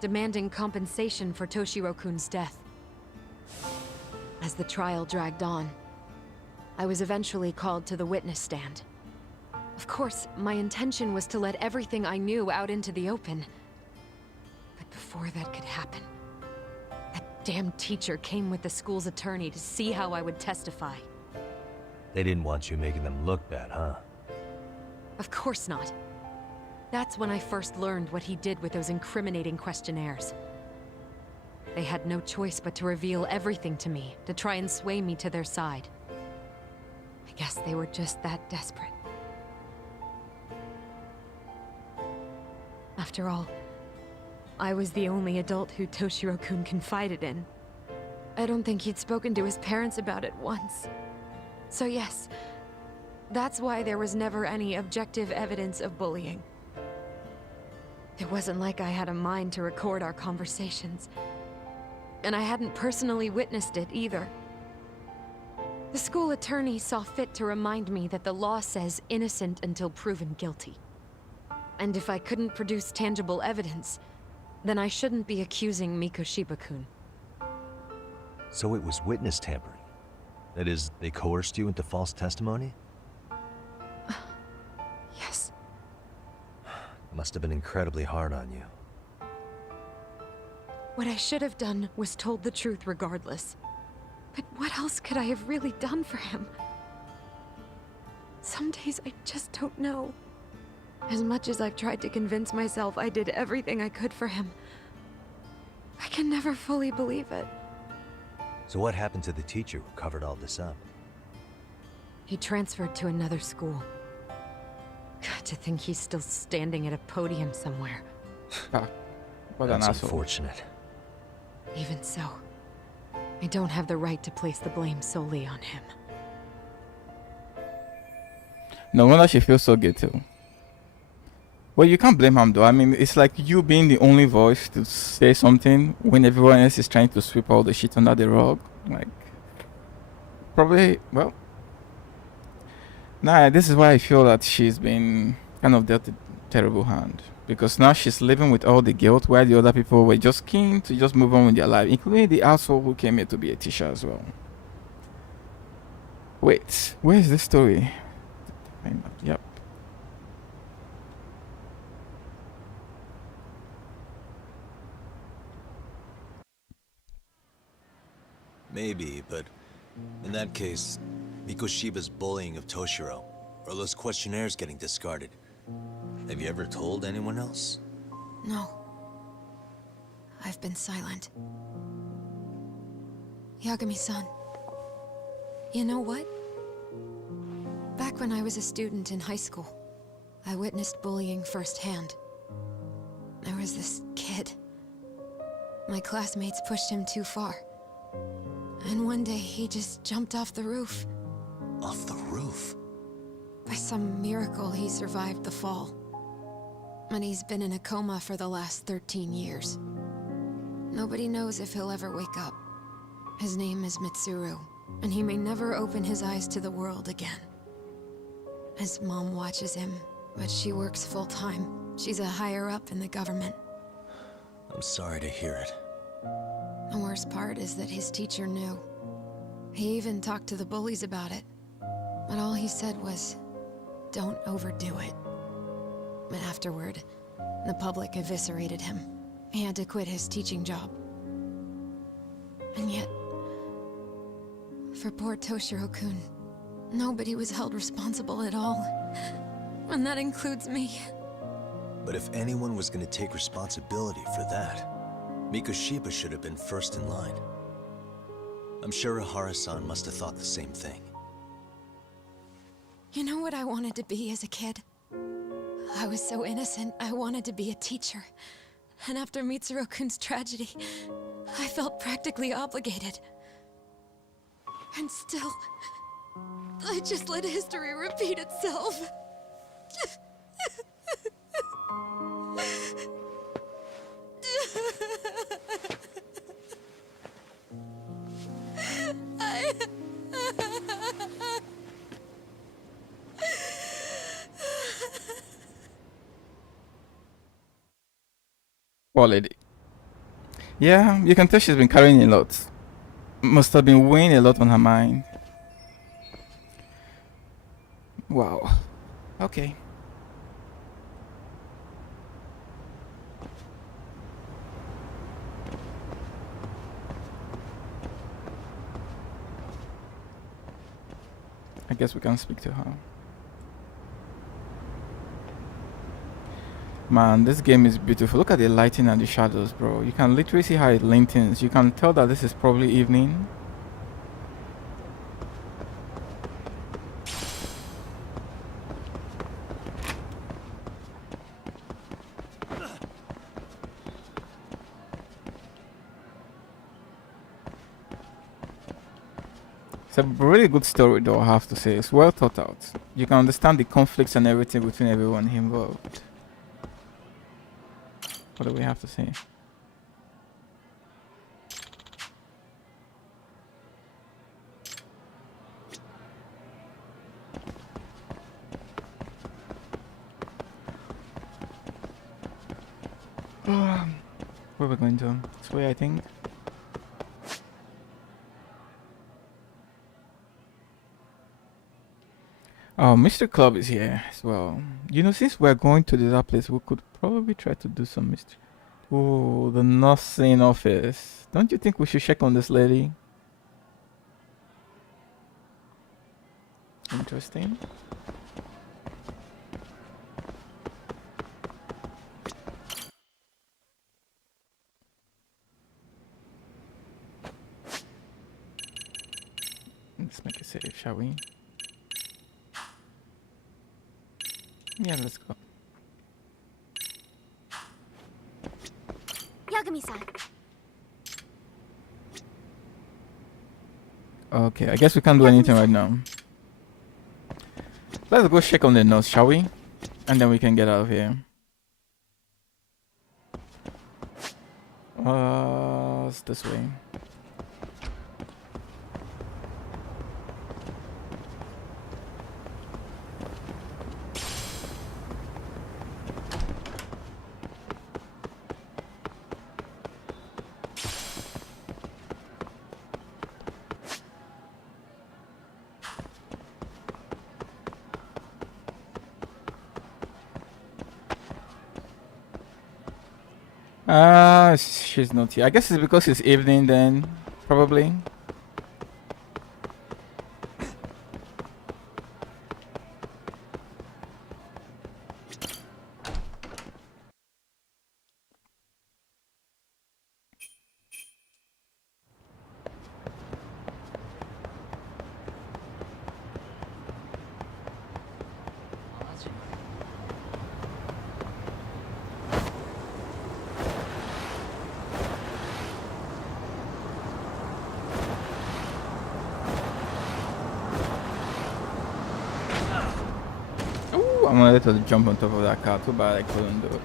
demanding compensation for Toshiro-kun's death. As the trial dragged on, I was eventually called to the witness stand. Of course, my intention was to let everything I knew out into the open. But before that could happen, that damn teacher came with the school's attorney to see how I would testify. They didn't want you making them look bad, huh? Of course not. That's when I first learned what he did with those incriminating questionnaires. They had no choice but to reveal everything to me, to try and sway me to their side. I guess they were just that desperate. After all, I was the only adult who Toshiro-kun confided in. I don't think he'd spoken to his parents about it once. So yes, that's why there was never any objective evidence of bullying. It wasn't like I had a mind to record our conversations. And I hadn't personally witnessed it either. The school attorney saw fit to remind me that the law says innocent until proven guilty. And if I couldn't produce tangible evidence, then I shouldn't be accusing Mikoshiba-kun. So it was witness tampering. That is, they coerced you into false testimony? Yes. It must have been incredibly hard on you. What I should have done was told the truth regardless. But what else could I have really done for him? Some days I just don't know. As much as I've tried to convince myself I did everything I could for him, I can never fully believe it. So what happened to the teacher who covered all this up? He transferred to another school. God, to think he's still standing at a podium somewhere. What an That's asshole. unfortunate. Even so, I don't have the right to place the blame solely on him. No wonder she feels so guilty. Well, you can't blame him though. I mean, it's like you being the only voice to say something when everyone else is trying to sweep all the shit under the rug. Like, probably, well. Nah, this is why I feel that she's been kind of dealt a terrible hand. Because now she's living with all the guilt while the other people were just keen to just move on with their life, including the asshole who came here to be a teacher as well. Wait, where is this story? Yep. Maybe, but in that case, Mikoshiba's bullying of Toshiro, or those questionnaires getting discarded. Have you ever told anyone else? No. I've been silent. Yagami-san. You know what? Back when I was a student in high school, I witnessed bullying firsthand. There was this kid. My classmates pushed him too far. And one day he just jumped off the roof. Off the roof? By some miracle, he survived the fall. And he's been in a coma for the last 13 years. Nobody knows if he'll ever wake up. His name is Mitsuru, and he may never open his eyes to the world again. His mom watches him, but she works full-time. She's a higher-up in the government. I'm sorry to hear it. The worst part is that his teacher knew. He even talked to the bullies about it. But all he said was, don't overdo it. But afterward, the public eviscerated him. He had to quit his teaching job. And yet, for poor Toshiro-kun, nobody was held responsible at all. And that includes me. But if anyone was going to take responsibility for that, Mikoshiba should have been first in line. I'm sure Ihara-san must have thought the same thing. You know what I wanted to be as a kid? I was so innocent, I wanted to be a teacher. And after Mitsuru-kun's tragedy, I felt practically obligated. And still, I just let history repeat itself. Poor lady. Yeah, you can tell she's been carrying a lot. Must have been weighing a lot on her mind. Wow. Okay. I guess we can speak to her. Man, this game is beautiful. Look at the lighting and the shadows, bro. You can literally see how it lengthens. You can tell that this is probably evening. It's a really good story though, I have to say. It's well thought out. You can understand the conflicts and everything between everyone involved. What do we have to say? Where are we going to? This way, I think. Oh, Mr. Club is here as well. You know, since we're going to the other place, we could probably try to do some mystery. Ooh, the nursing office. Don't you think we should check on this lady? Interesting. Let's make it safe, shall we? Yeah, let's go. Yagami-san. Okay, I guess we can't do anything right now. Let's go check on the nurse, shall we? And then we can get out of here. It's this way. She's not here. I guess it's because it's evening then, probably. I wanted to jump on top of that car, too bad I couldn't do it.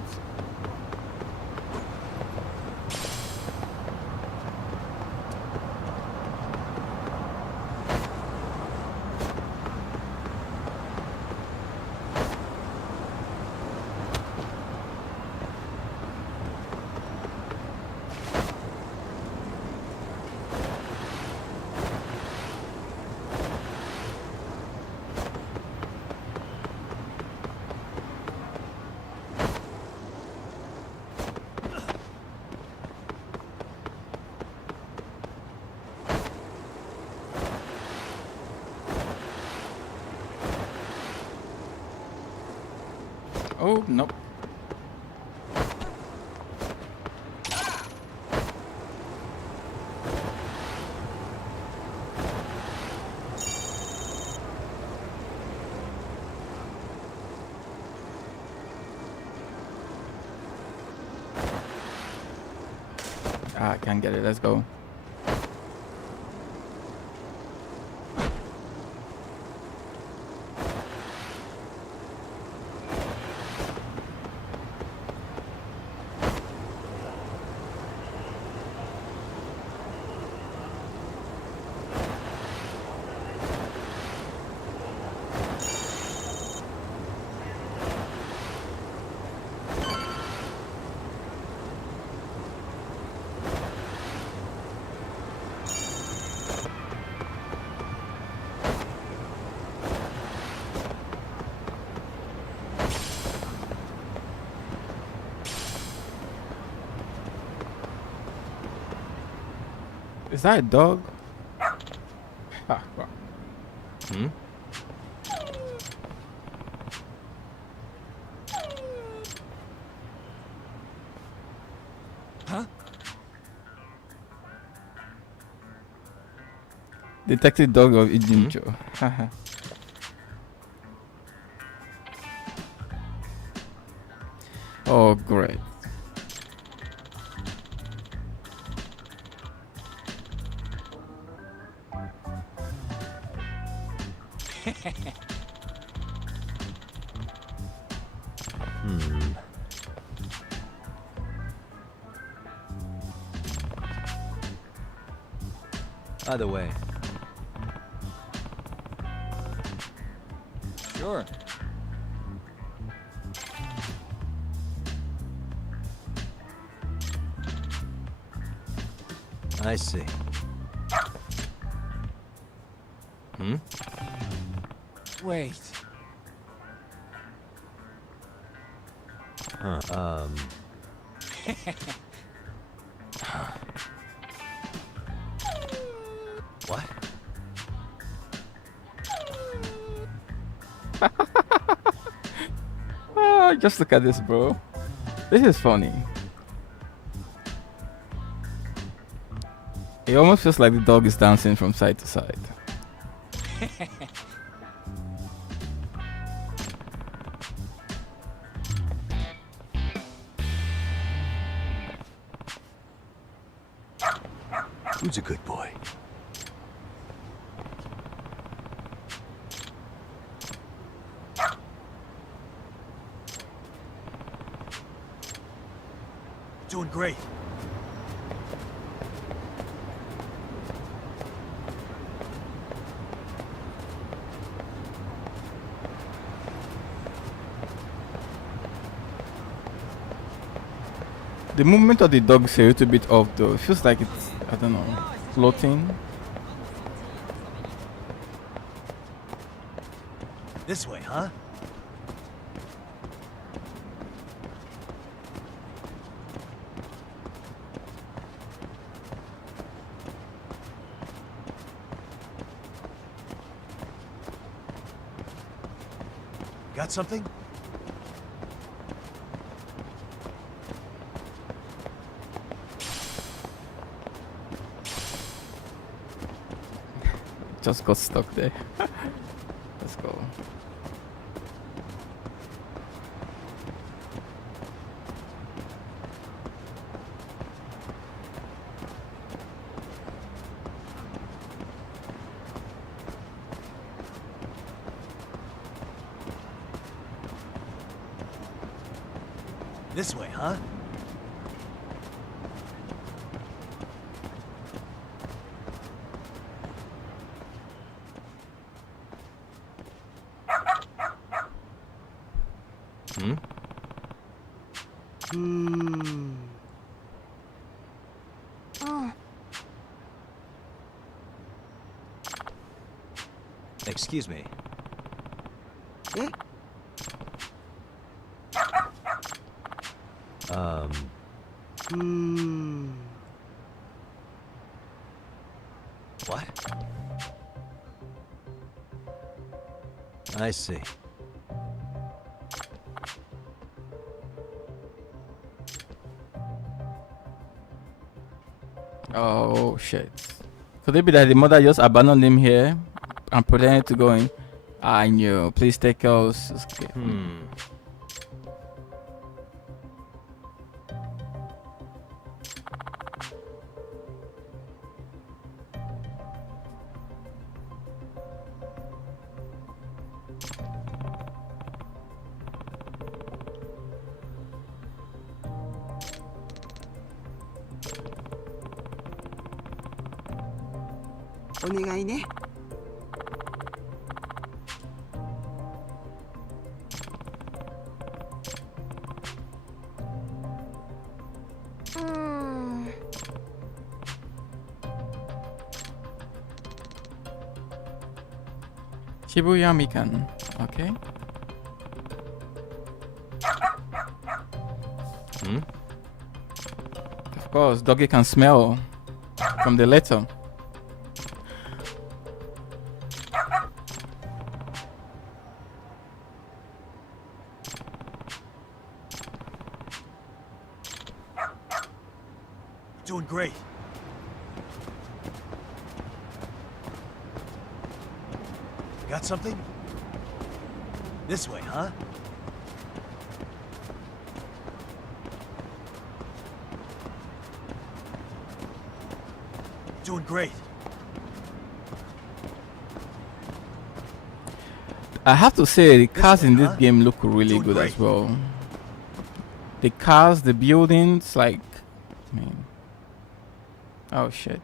Oh, nope. I can't get it. Let's go. Is that a dog? Ah, wow. Hmm? Huh? Detective dog of Ijincho. Haha. Oh, great. Either way. Sure. I see. Hmm? Wait. Huh. What? Just look at this, bro. This is funny. It almost feels like the dog is dancing from side to side. Who's a good boy? Doing great. The movement of the dog is a little bit off though. It feels like it's, I don't know, floating. This way, huh? Got something? Just got stuck there. Let's go. This way, huh? Excuse me. What? I see. Oh shit. Could it be that the mother just abandoned him here and pretended to go in? I knew. Please take us. Okay. Shibuya Mikan. Okay. Of course, doggy can smell from the letter. Doing great. Got something? This way, huh? Doing great. I have to say the cars in this game look really good as well. The cars, the buildings, like, I mean, oh shit.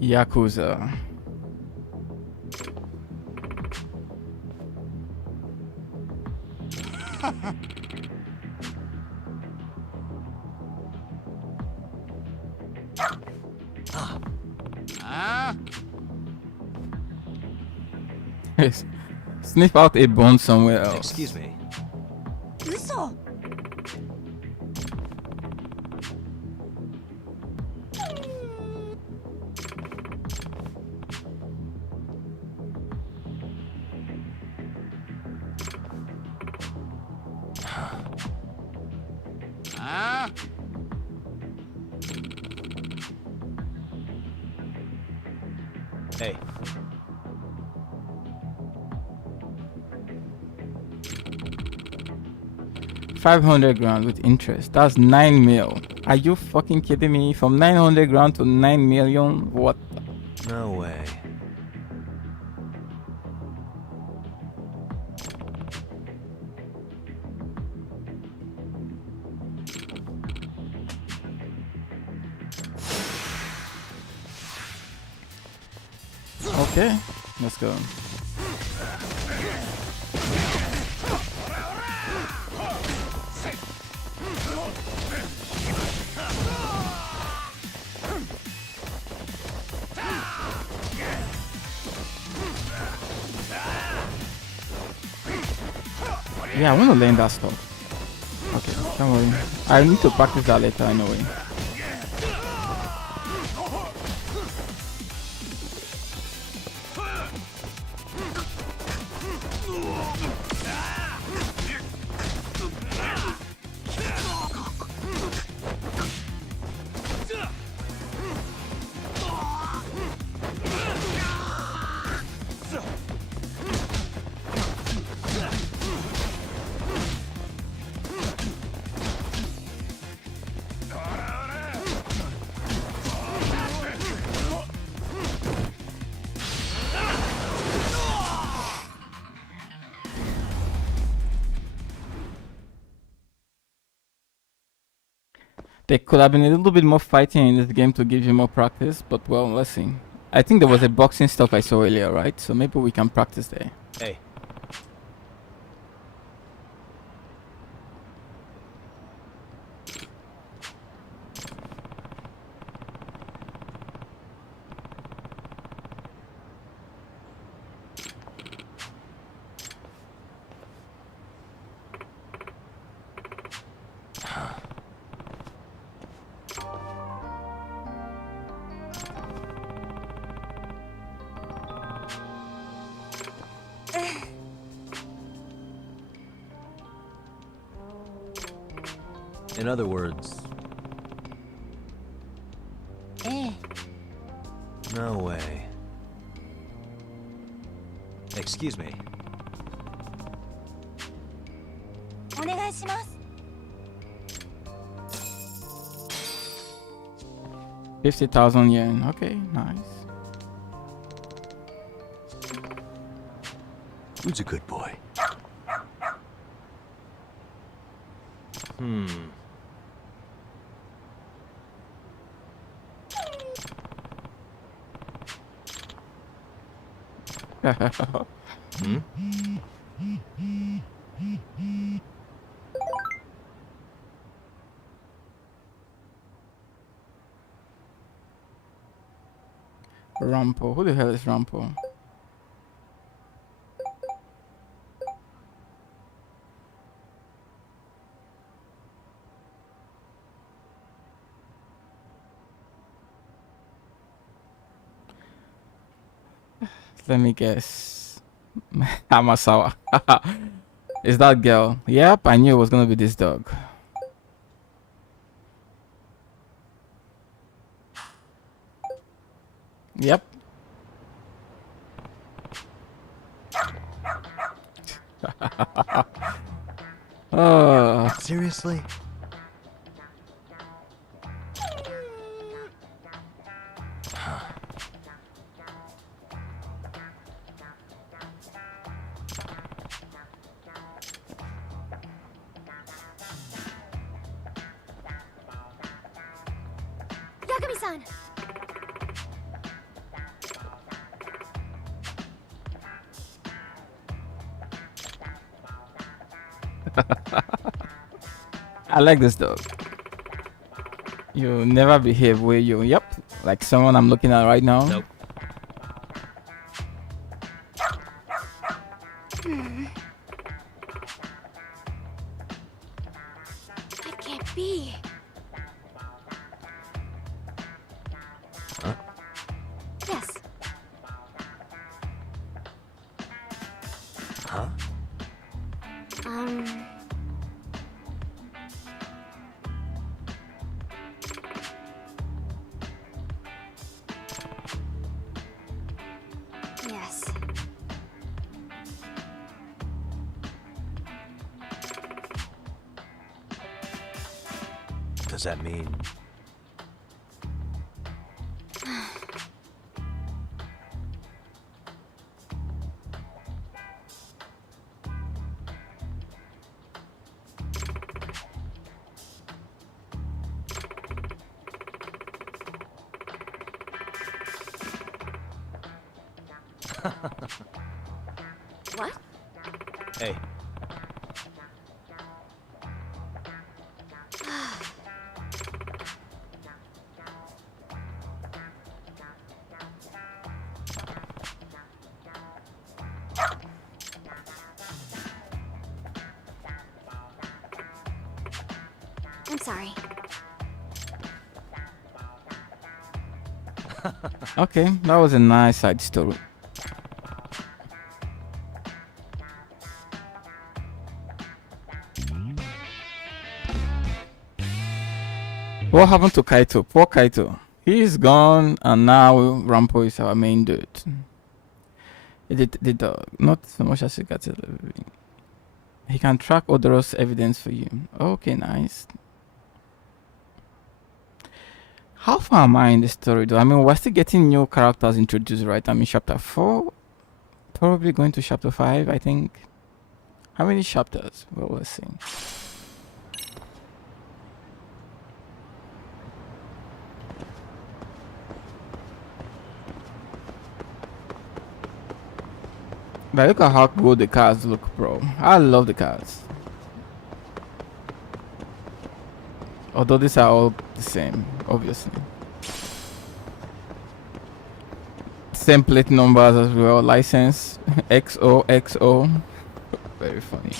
Yakuza. Sniff out a bone somewhere else. Excuse me. 嘘 Hey. $500,000 with interest. That's 9 mil. Are you fucking kidding me? From 900,000 to 9 million? What? No way. Okay, let's go. Yeah, I want to learn that stuff. Okay, don't worry. I need to practice that later anyway. There could have been a little bit more fighting in this game to give you more practice, but well, let's see. I think there was a boxing stuff I saw earlier, right? So maybe we can practice there. Hey. In other words... No way. Excuse me. お願いします 50,000 yen. Okay, nice. Who's a good boy? Rampo. Who the hell is Rampo? Let me guess. Hamasawa. Is that girl? Yep, I knew it was gonna be this dog. Yep. Seriously? Yagami-san! I like this dog. You never behave where you. Yep, like someone I'm looking at right now. Nope. It can't be. Huh? Yes. Huh? Yes. Does that mean... What? Hey. I'm sorry. Okay, that was a nice side story. What happened to Kaito? Poor Kaito. He's gone, and now Rampo is our main dude. The dog, not so much as he got it. He can track odorous evidence for you. Okay, nice. How far am I in the story though? I mean, we're still getting new characters introduced, right? I'm in chapter 4. Probably going to chapter 5, I think. How many chapters? Well, let's see. But look at how good the cars look, bro. I love the cars. Although these are all the same, obviously. Same plate numbers as well. License XOXO. Very funny.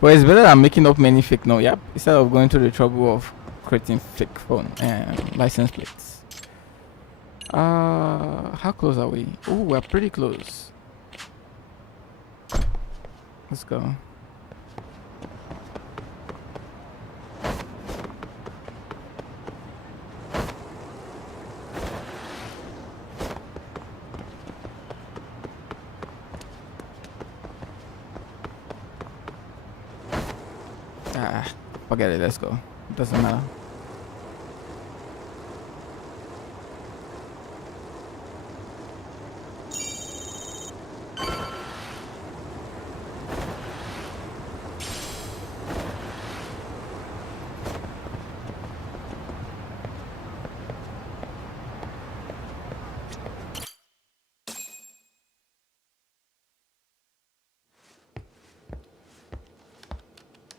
But it's better than making up many fake no. Yep. Instead of going to the trouble of creating fake phone and license plates. How close are we? Oh, we're pretty close. Let's go. Forget it, let's go. Doesn't matter.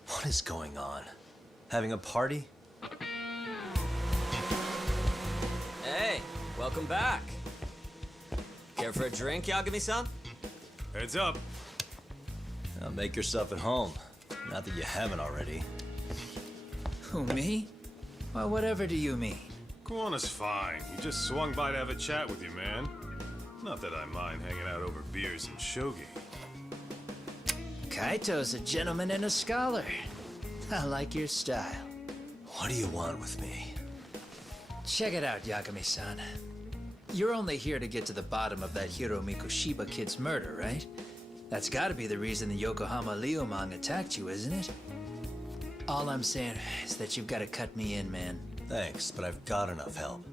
What is going on? Having a party? Hey, welcome back. Care for a drink, Yagami-san? Heads up. Now make yourself at home. Not that you haven't already. Who, me? Well, whatever do you mean? Kuwana's fine. He just swung by to have a chat with you, man. Not that I mind hanging out over beers and shogi. Kaito's a gentleman and a scholar. I like your style. What do you want with me? Check it out, Yagami-san. You're only here to get to the bottom of that Hiro Mikoshiba kid's murder, right? That's gotta be the reason the Yokohama Liumang attacked you, isn't it? All I'm saying is that you've gotta cut me in, man. Thanks, but I've got enough help.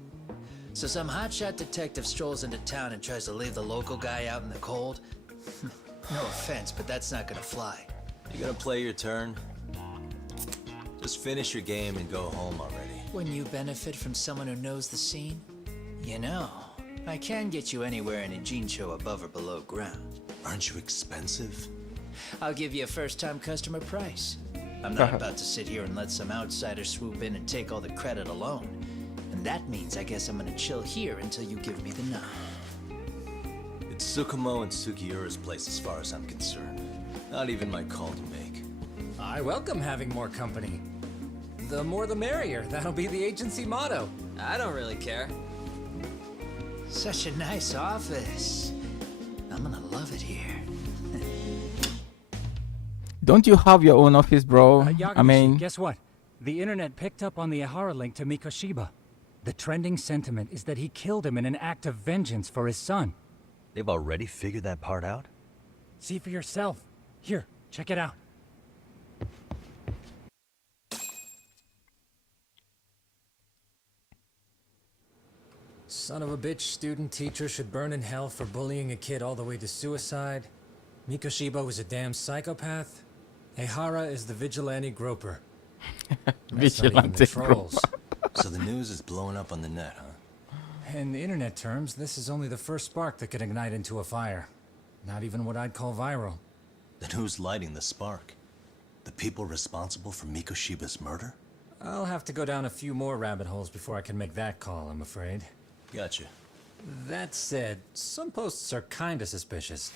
So some hotshot detective strolls into town and tries to leave the local guy out in the cold? No offense, but that's not gonna fly. You gonna play your turn? Just finish your game and go home already. When you benefit from someone who knows the scene? You know, I can get you anywhere in a Ijincho above or below ground. Aren't you expensive? I'll give you a first-time customer price. I'm not about to sit here and let some outsider swoop in and take all the credit alone. And that means I guess I'm gonna chill here until you give me the nod. It's Tsukumo and Sugiura's place as far as I'm concerned. Not even my call to make. I welcome having more company. The more the merrier. That'll be the agency motto. I don't really care. Such a nice office. I'm gonna love it here. Don't you have your own office, bro? I Yagamishi, mean, guess what? The internet picked up on the Ihara link to Mikoshiba. The trending sentiment is that he killed him in an act of vengeance for his son. They've already figured that part out? See for yourself. Here, check it out. Son of a bitch student teacher should burn in hell for bullying a kid all the way to suicide. Mikoshiba was a damn psychopath. Ehara is the vigilante groper. vigilante trolls. So the news is blowing up on the net, huh? In internet terms, this is only the first spark that could ignite into a fire. Not even what I'd call viral. Then who's lighting the spark? The people responsible for Mikoshiba's murder? I'll have to go down a few more rabbit holes before I can make that call, I'm afraid. Gotcha. That said, some posts are kinda suspicious.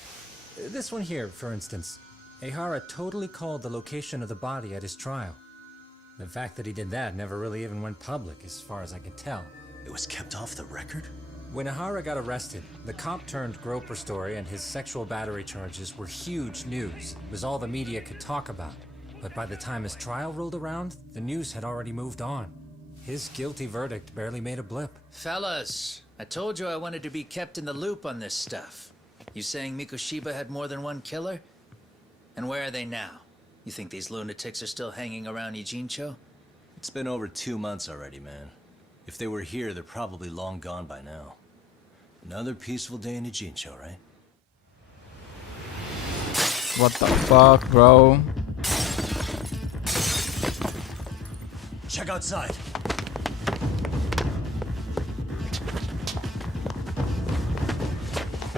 This one here, for instance. Ehara totally called the location of the body at his trial. The fact that he did that never really even went public, as far as I can tell. It was kept off the record? When Ehara got arrested, the cop-turned-groper story and his sexual battery charges were huge news. It was all the media could talk about. But by the time his trial rolled around, the news had already moved on. His guilty verdict barely made a blip. Fellas, I told you I wanted to be kept in the loop on this stuff. You saying Mikoshiba had more than one killer? And where are they now? You think these lunatics are still hanging around Ijincho? It's been over 2 months already, man. If they were here, they're probably long gone by now. Another peaceful day in Ijincho, right? what the fuck, bro? Check outside.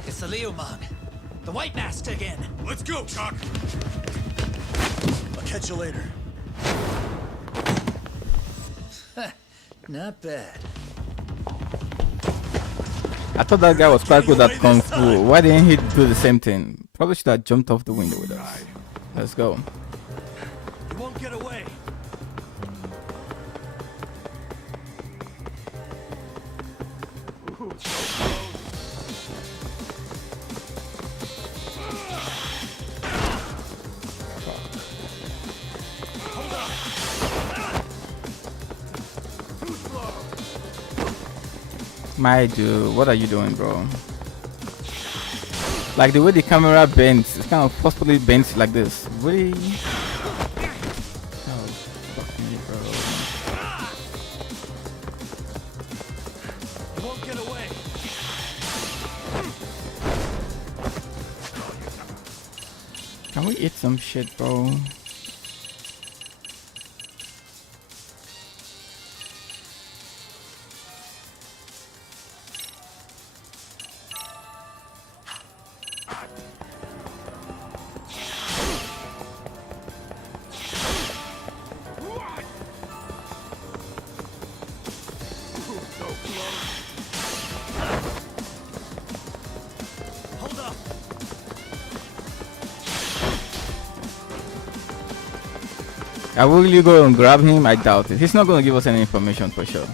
It's the Leomon. The White Mask again. Let's go, Chuck. I'll catch you later. Not bad. I thought that guy was quite good at Kung Fu. Why didn't he do the same thing? Probably should have jumped off the window with us. Let's go. You won't get away. My dude, what are you doing, bro? Like the way the camera bends, it's kind of forcefully bends like this. Really? Oh, fuck me, bro. You won't get away. Can we eat some shit, bro? Will you go and grab him? I doubt it. He's not going to give us any information for sure.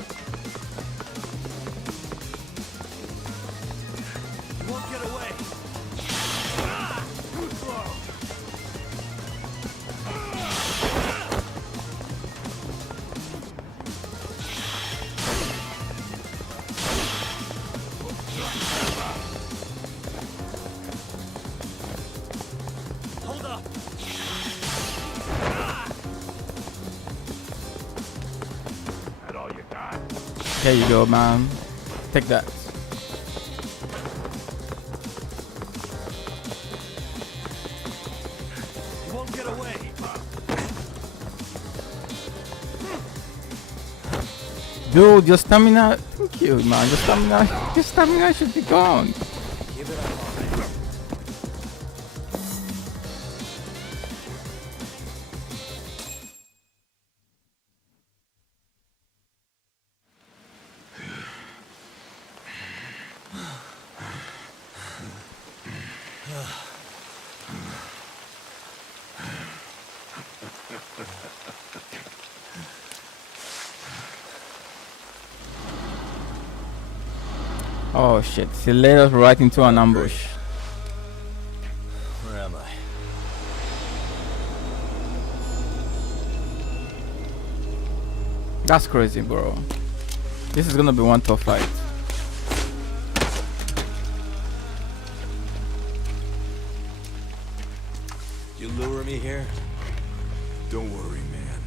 There you go, man. Take that. You won't get away. Dude, your stamina. Thank you, man. Your stamina should be gone. Oh shit, he led us right into an ambush. Where am I? That's crazy, bro. This is gonna be one tough fight. You lure me here? Don't worry, man.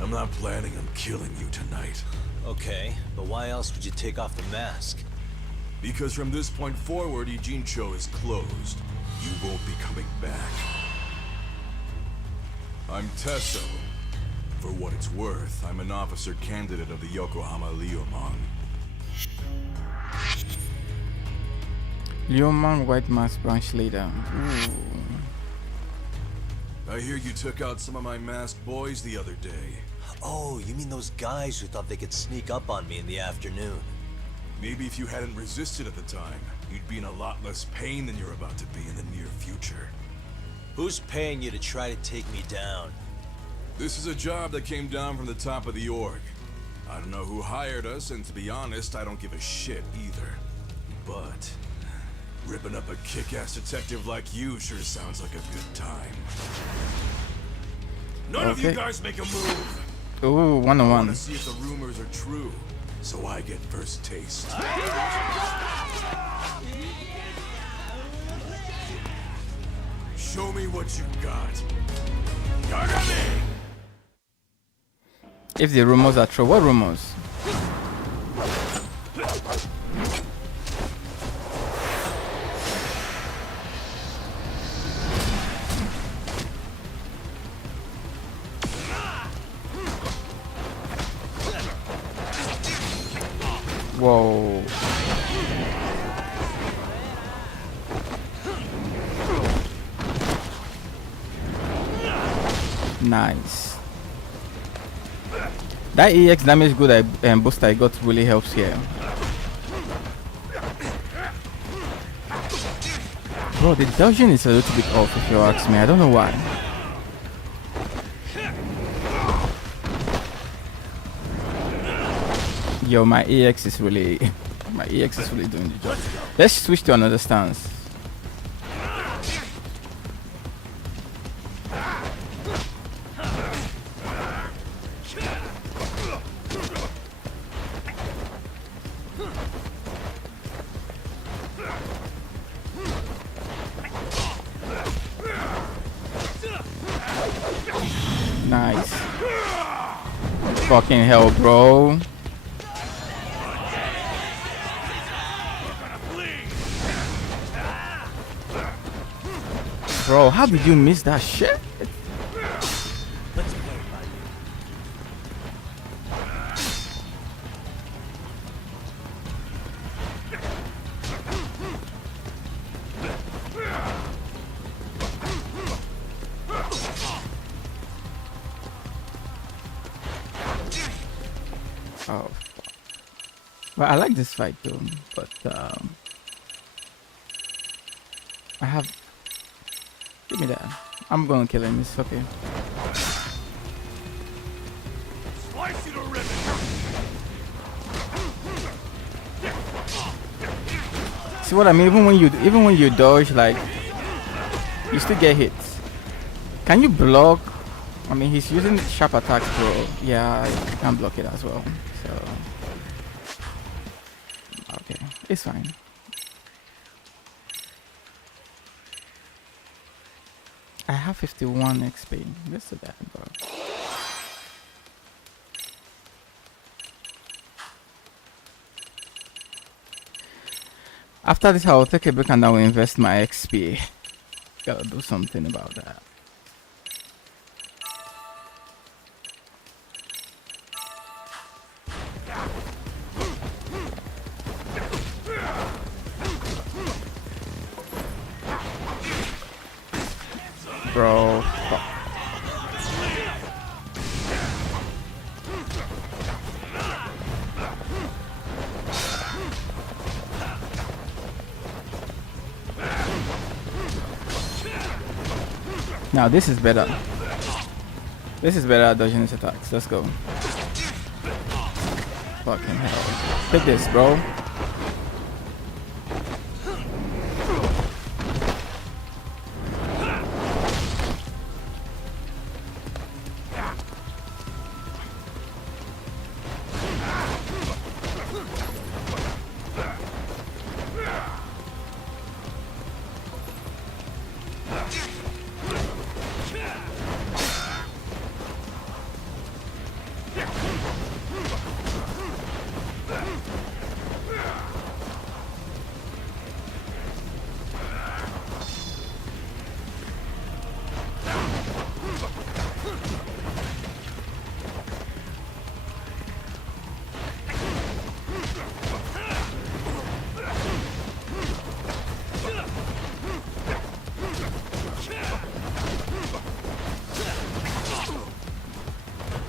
I'm not planning on killing you tonight. Okay, but why else would you take off the mask? Because from this point forward, Ijincho is closed. You won't be coming back. I'm Tesso. For what it's worth, I'm an officer candidate of the Yokohama Liumang. Liumang White Mask Branch Leader. Ooh. I hear you took out some of my masked boys the other day. Oh, you mean those guys who thought they could sneak up on me in the afternoon? Maybe if you hadn't resisted at the time, you'd be in a lot less pain than you're about to be in the near future. Who's paying you to try to take me down? This is a job that came down from the top of the org. I don't know who hired us, and to be honest, I don't give a shit either. But ripping up a kick-ass detective like you sure sounds like a good time. None of you guys make a move! Ooh, one on I one. want to see if the rumors are true, so I get first taste. Show me what you got. Yagami! If the rumors are true, what rumors? Whoa. Nice. That EX damage good booster I got really helps here. Bro, the dodging is a little bit off if you ask me. I don't know why. Yo, my EX is really doing the job. Let's switch to another stance. Nice. Fucking hell, bro. Bro, how did you miss that shit? Oh, well, I like this fight though, but I have. Give me that. I'm gonna kill him. It's okay. Slice you to ribbon. See what I mean? Even when you dodge, like you still get hits. Can you block? I mean, he's using sharp attacks, bro. Yeah, I can block it as well. So okay, it's fine. I have 51 XP. That's so bad, bro. After this, I will take a break and I will invest my XP. Gotta do something about that. Bro, fuck. Now this is better. This is better at dodging his attacks. Let's go. Fucking hell. Take this, bro.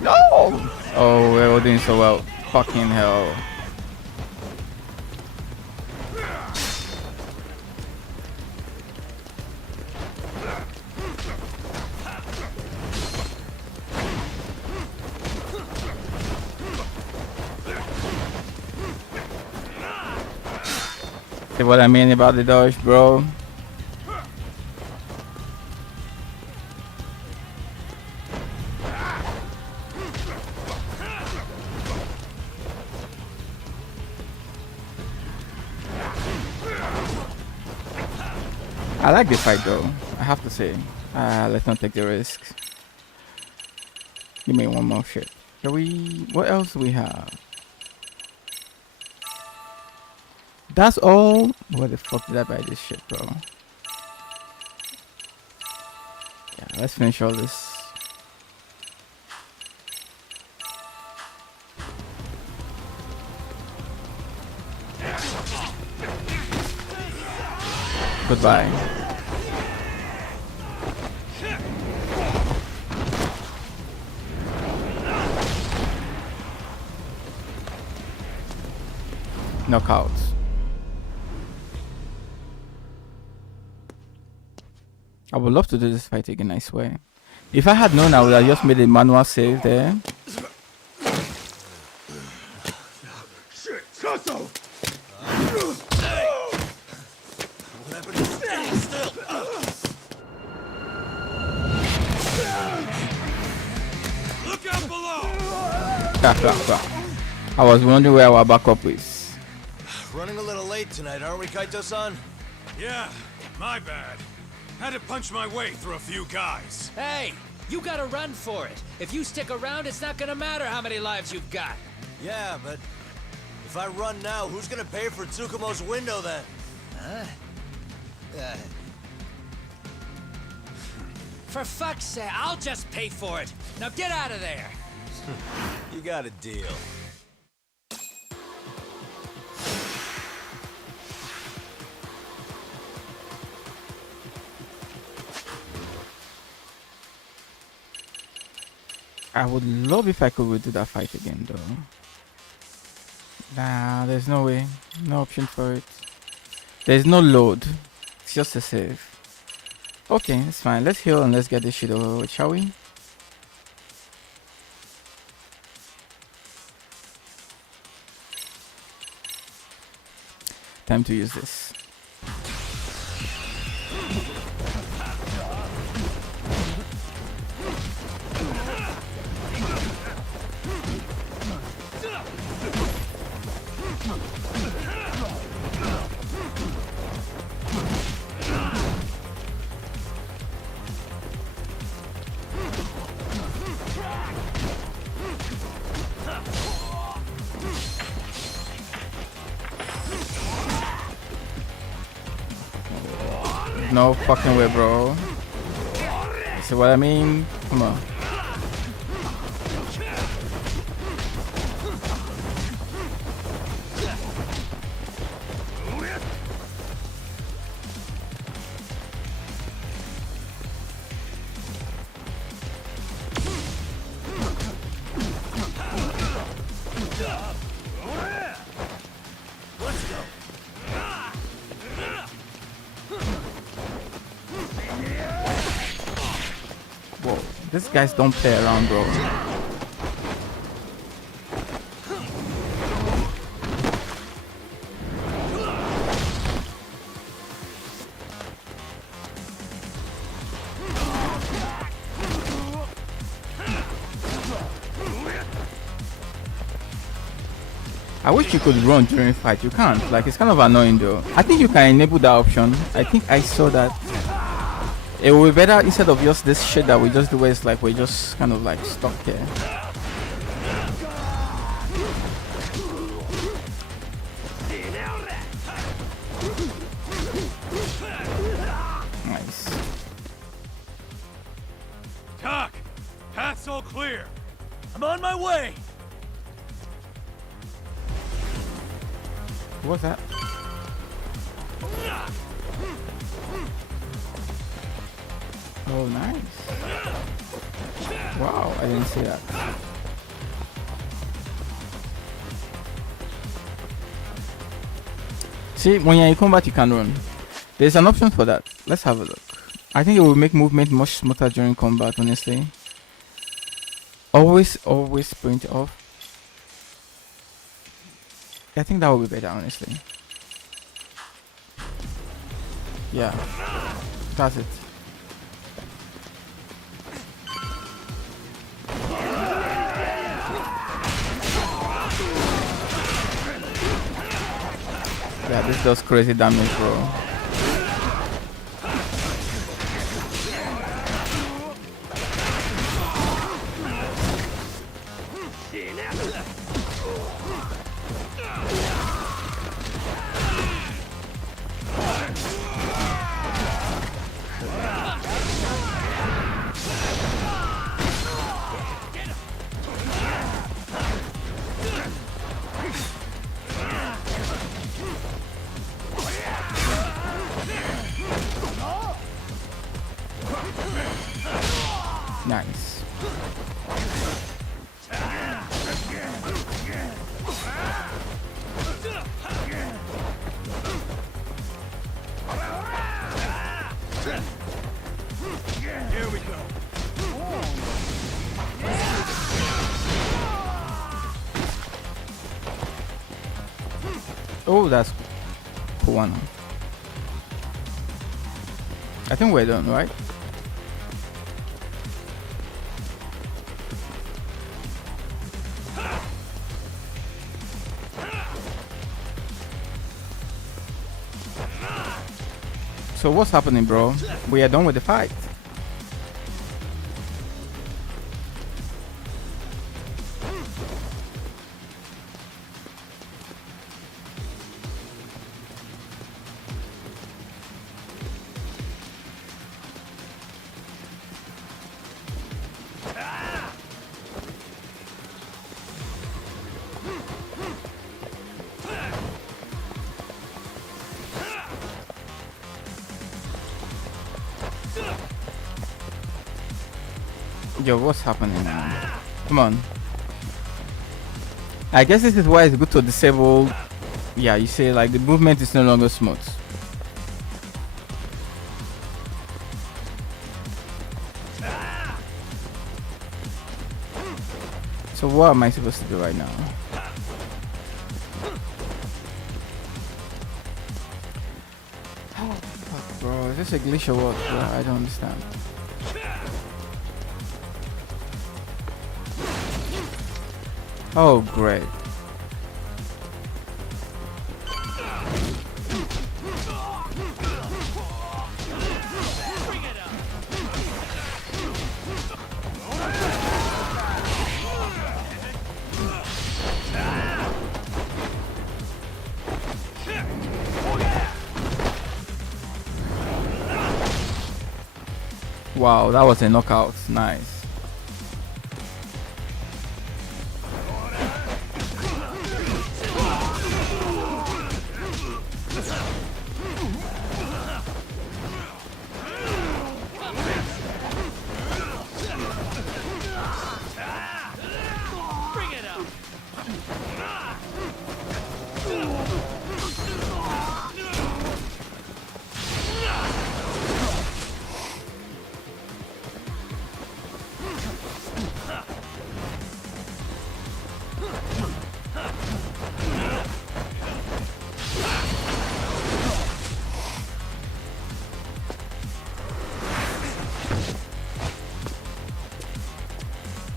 No! Oh, we're all doing so well. Fucking hell. See what I mean about the dodge, bro? I like this fight though, I have to say. Let's not take the risks. Give me one more shit. Shall we? What else do we have? That's all? Where the fuck did I buy this shit, bro? Yeah, let's finish all this. Goodbye. Knockouts. I would love to do this fight again, I swear. If I had known, I would have just made a manual save there. Shit, Sasso! Look out below! I was wondering where our backup is. Running a little late tonight, aren't we, Kaito-san? Yeah, my bad. Had to punch my way through a few guys. Hey, you gotta run for it. If you stick around, it's not gonna matter how many lives you've got. Yeah, but if I run now, who's gonna pay for Tsukumo's window then? Huh? For fuck's sake, I'll just pay for it. Now get out of there. You got a deal. I would love if I could redo that fight again though. Nah, there's no way. No option for it. There's no load. It's just a save. Okay, it's fine. Let's heal and let's get this shit over with, shall we? Time to use this. No fucking way, bro. See what I mean? Come on. These guys don't play around, bro. I wish you could run during fight. You can't. Like, it's kind of annoying though. I think you can enable that option. I think I saw that. It will be better instead of just this shit that we just do where it's like we're just kind of like stuck here. Nice. Talk! Path's all clear. I'm on my way. What's that? Oh, nice. Wow, I didn't see that. See, when you're in combat, you can run. There's an option for that. Let's have a look. I think it will make movement much smoother during combat, honestly. Always sprint off. I think that would be better, honestly. Yeah, that's it. Yeah, this does crazy damage, bro. Nice. Here we go. Oh, that's cool one. I think we're done, right? So what's happening, bro? We are done with the fight. Yo, what's happening now? Come on. I guess this is why it's good to disable. Yeah, you say like the movement is no longer smooth. So what am I supposed to do right now? Oh fuck, bro, is this a glitch or what? Bro, I don't understand. Oh, great. Wow, that was a knockout. Nice.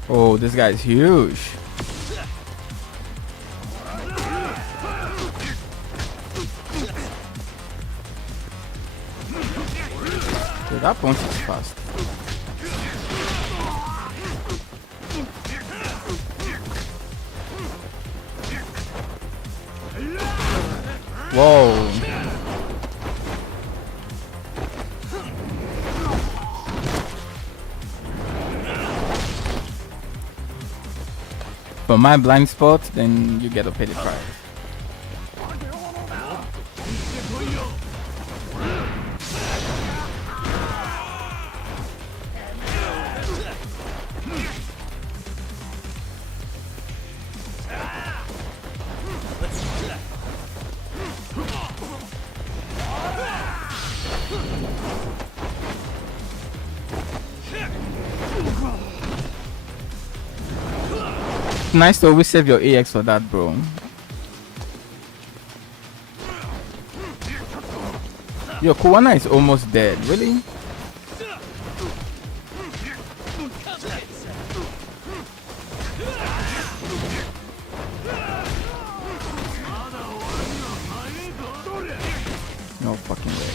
Oh, this guy's huge. Dude, that punch is fast. Whoa. For my blind spot, then you get to pay the price. Nice to always save your AX for that, bro. Yo, Kuwana is almost dead. Really? No fucking way.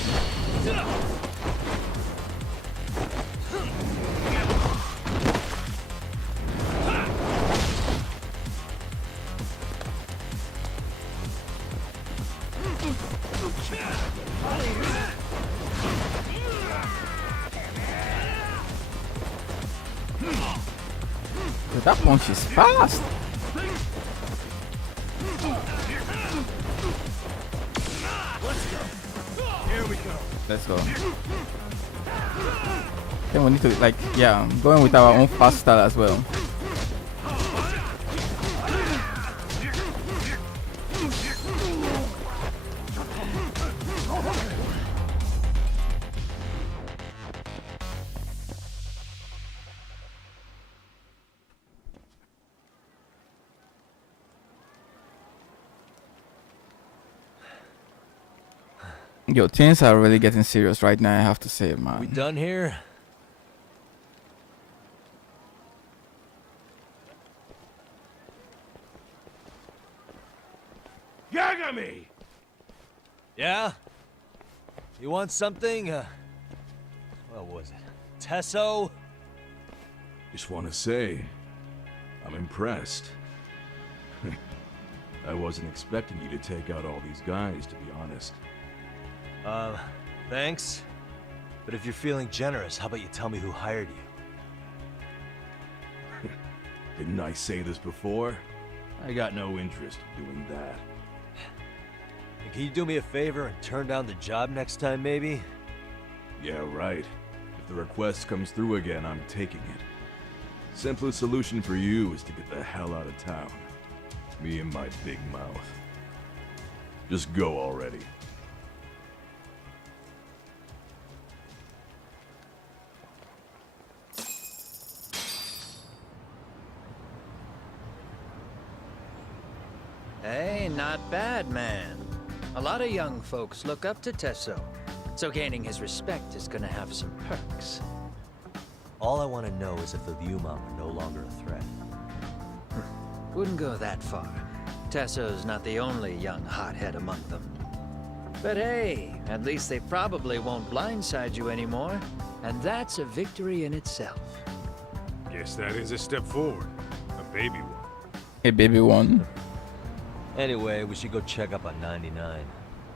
Dude, that punch is fast. Here we go. Let's go. Then we need to like, yeah, going with our own fast style as well. Yo, things are really getting serious right now, I have to say, man. We done here? Yagami! Yeah? You want something? What was it? Tesso? Just want to say, I'm impressed. I wasn't expecting you to take out all these guys, to be honest. Thanks. But if you're feeling generous, how about you tell me who hired you? Didn't I say this before? I got no interest in doing that. And can you do me a favor and turn down the job next time, maybe? Yeah, right. If the request comes through again, I'm taking it. Simplest solution for you is to get the hell out of town. Me and my big mouth. Just go already. Hey, not bad, man. A lot of young folks look up to Tesso, so gaining his respect is gonna have some perks. All I want to know is if the Liumang are no longer a threat. Wouldn't go that far. Tesso's not the only young hothead among them. But hey, at least they probably won't blindside you anymore, and that's a victory in itself. Guess that is a step forward. A baby one. A baby one. Anyway, we should go check up on 99.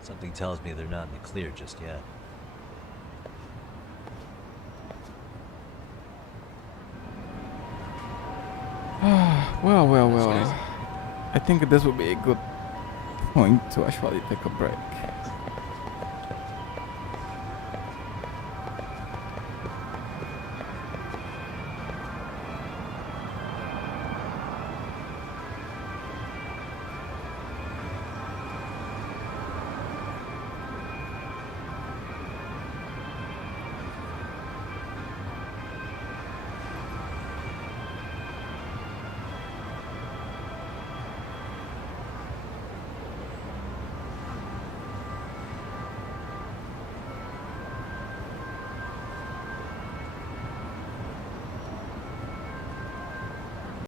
Something tells me they're not in the clear just yet. Well. I think this would be a good point to actually take a break.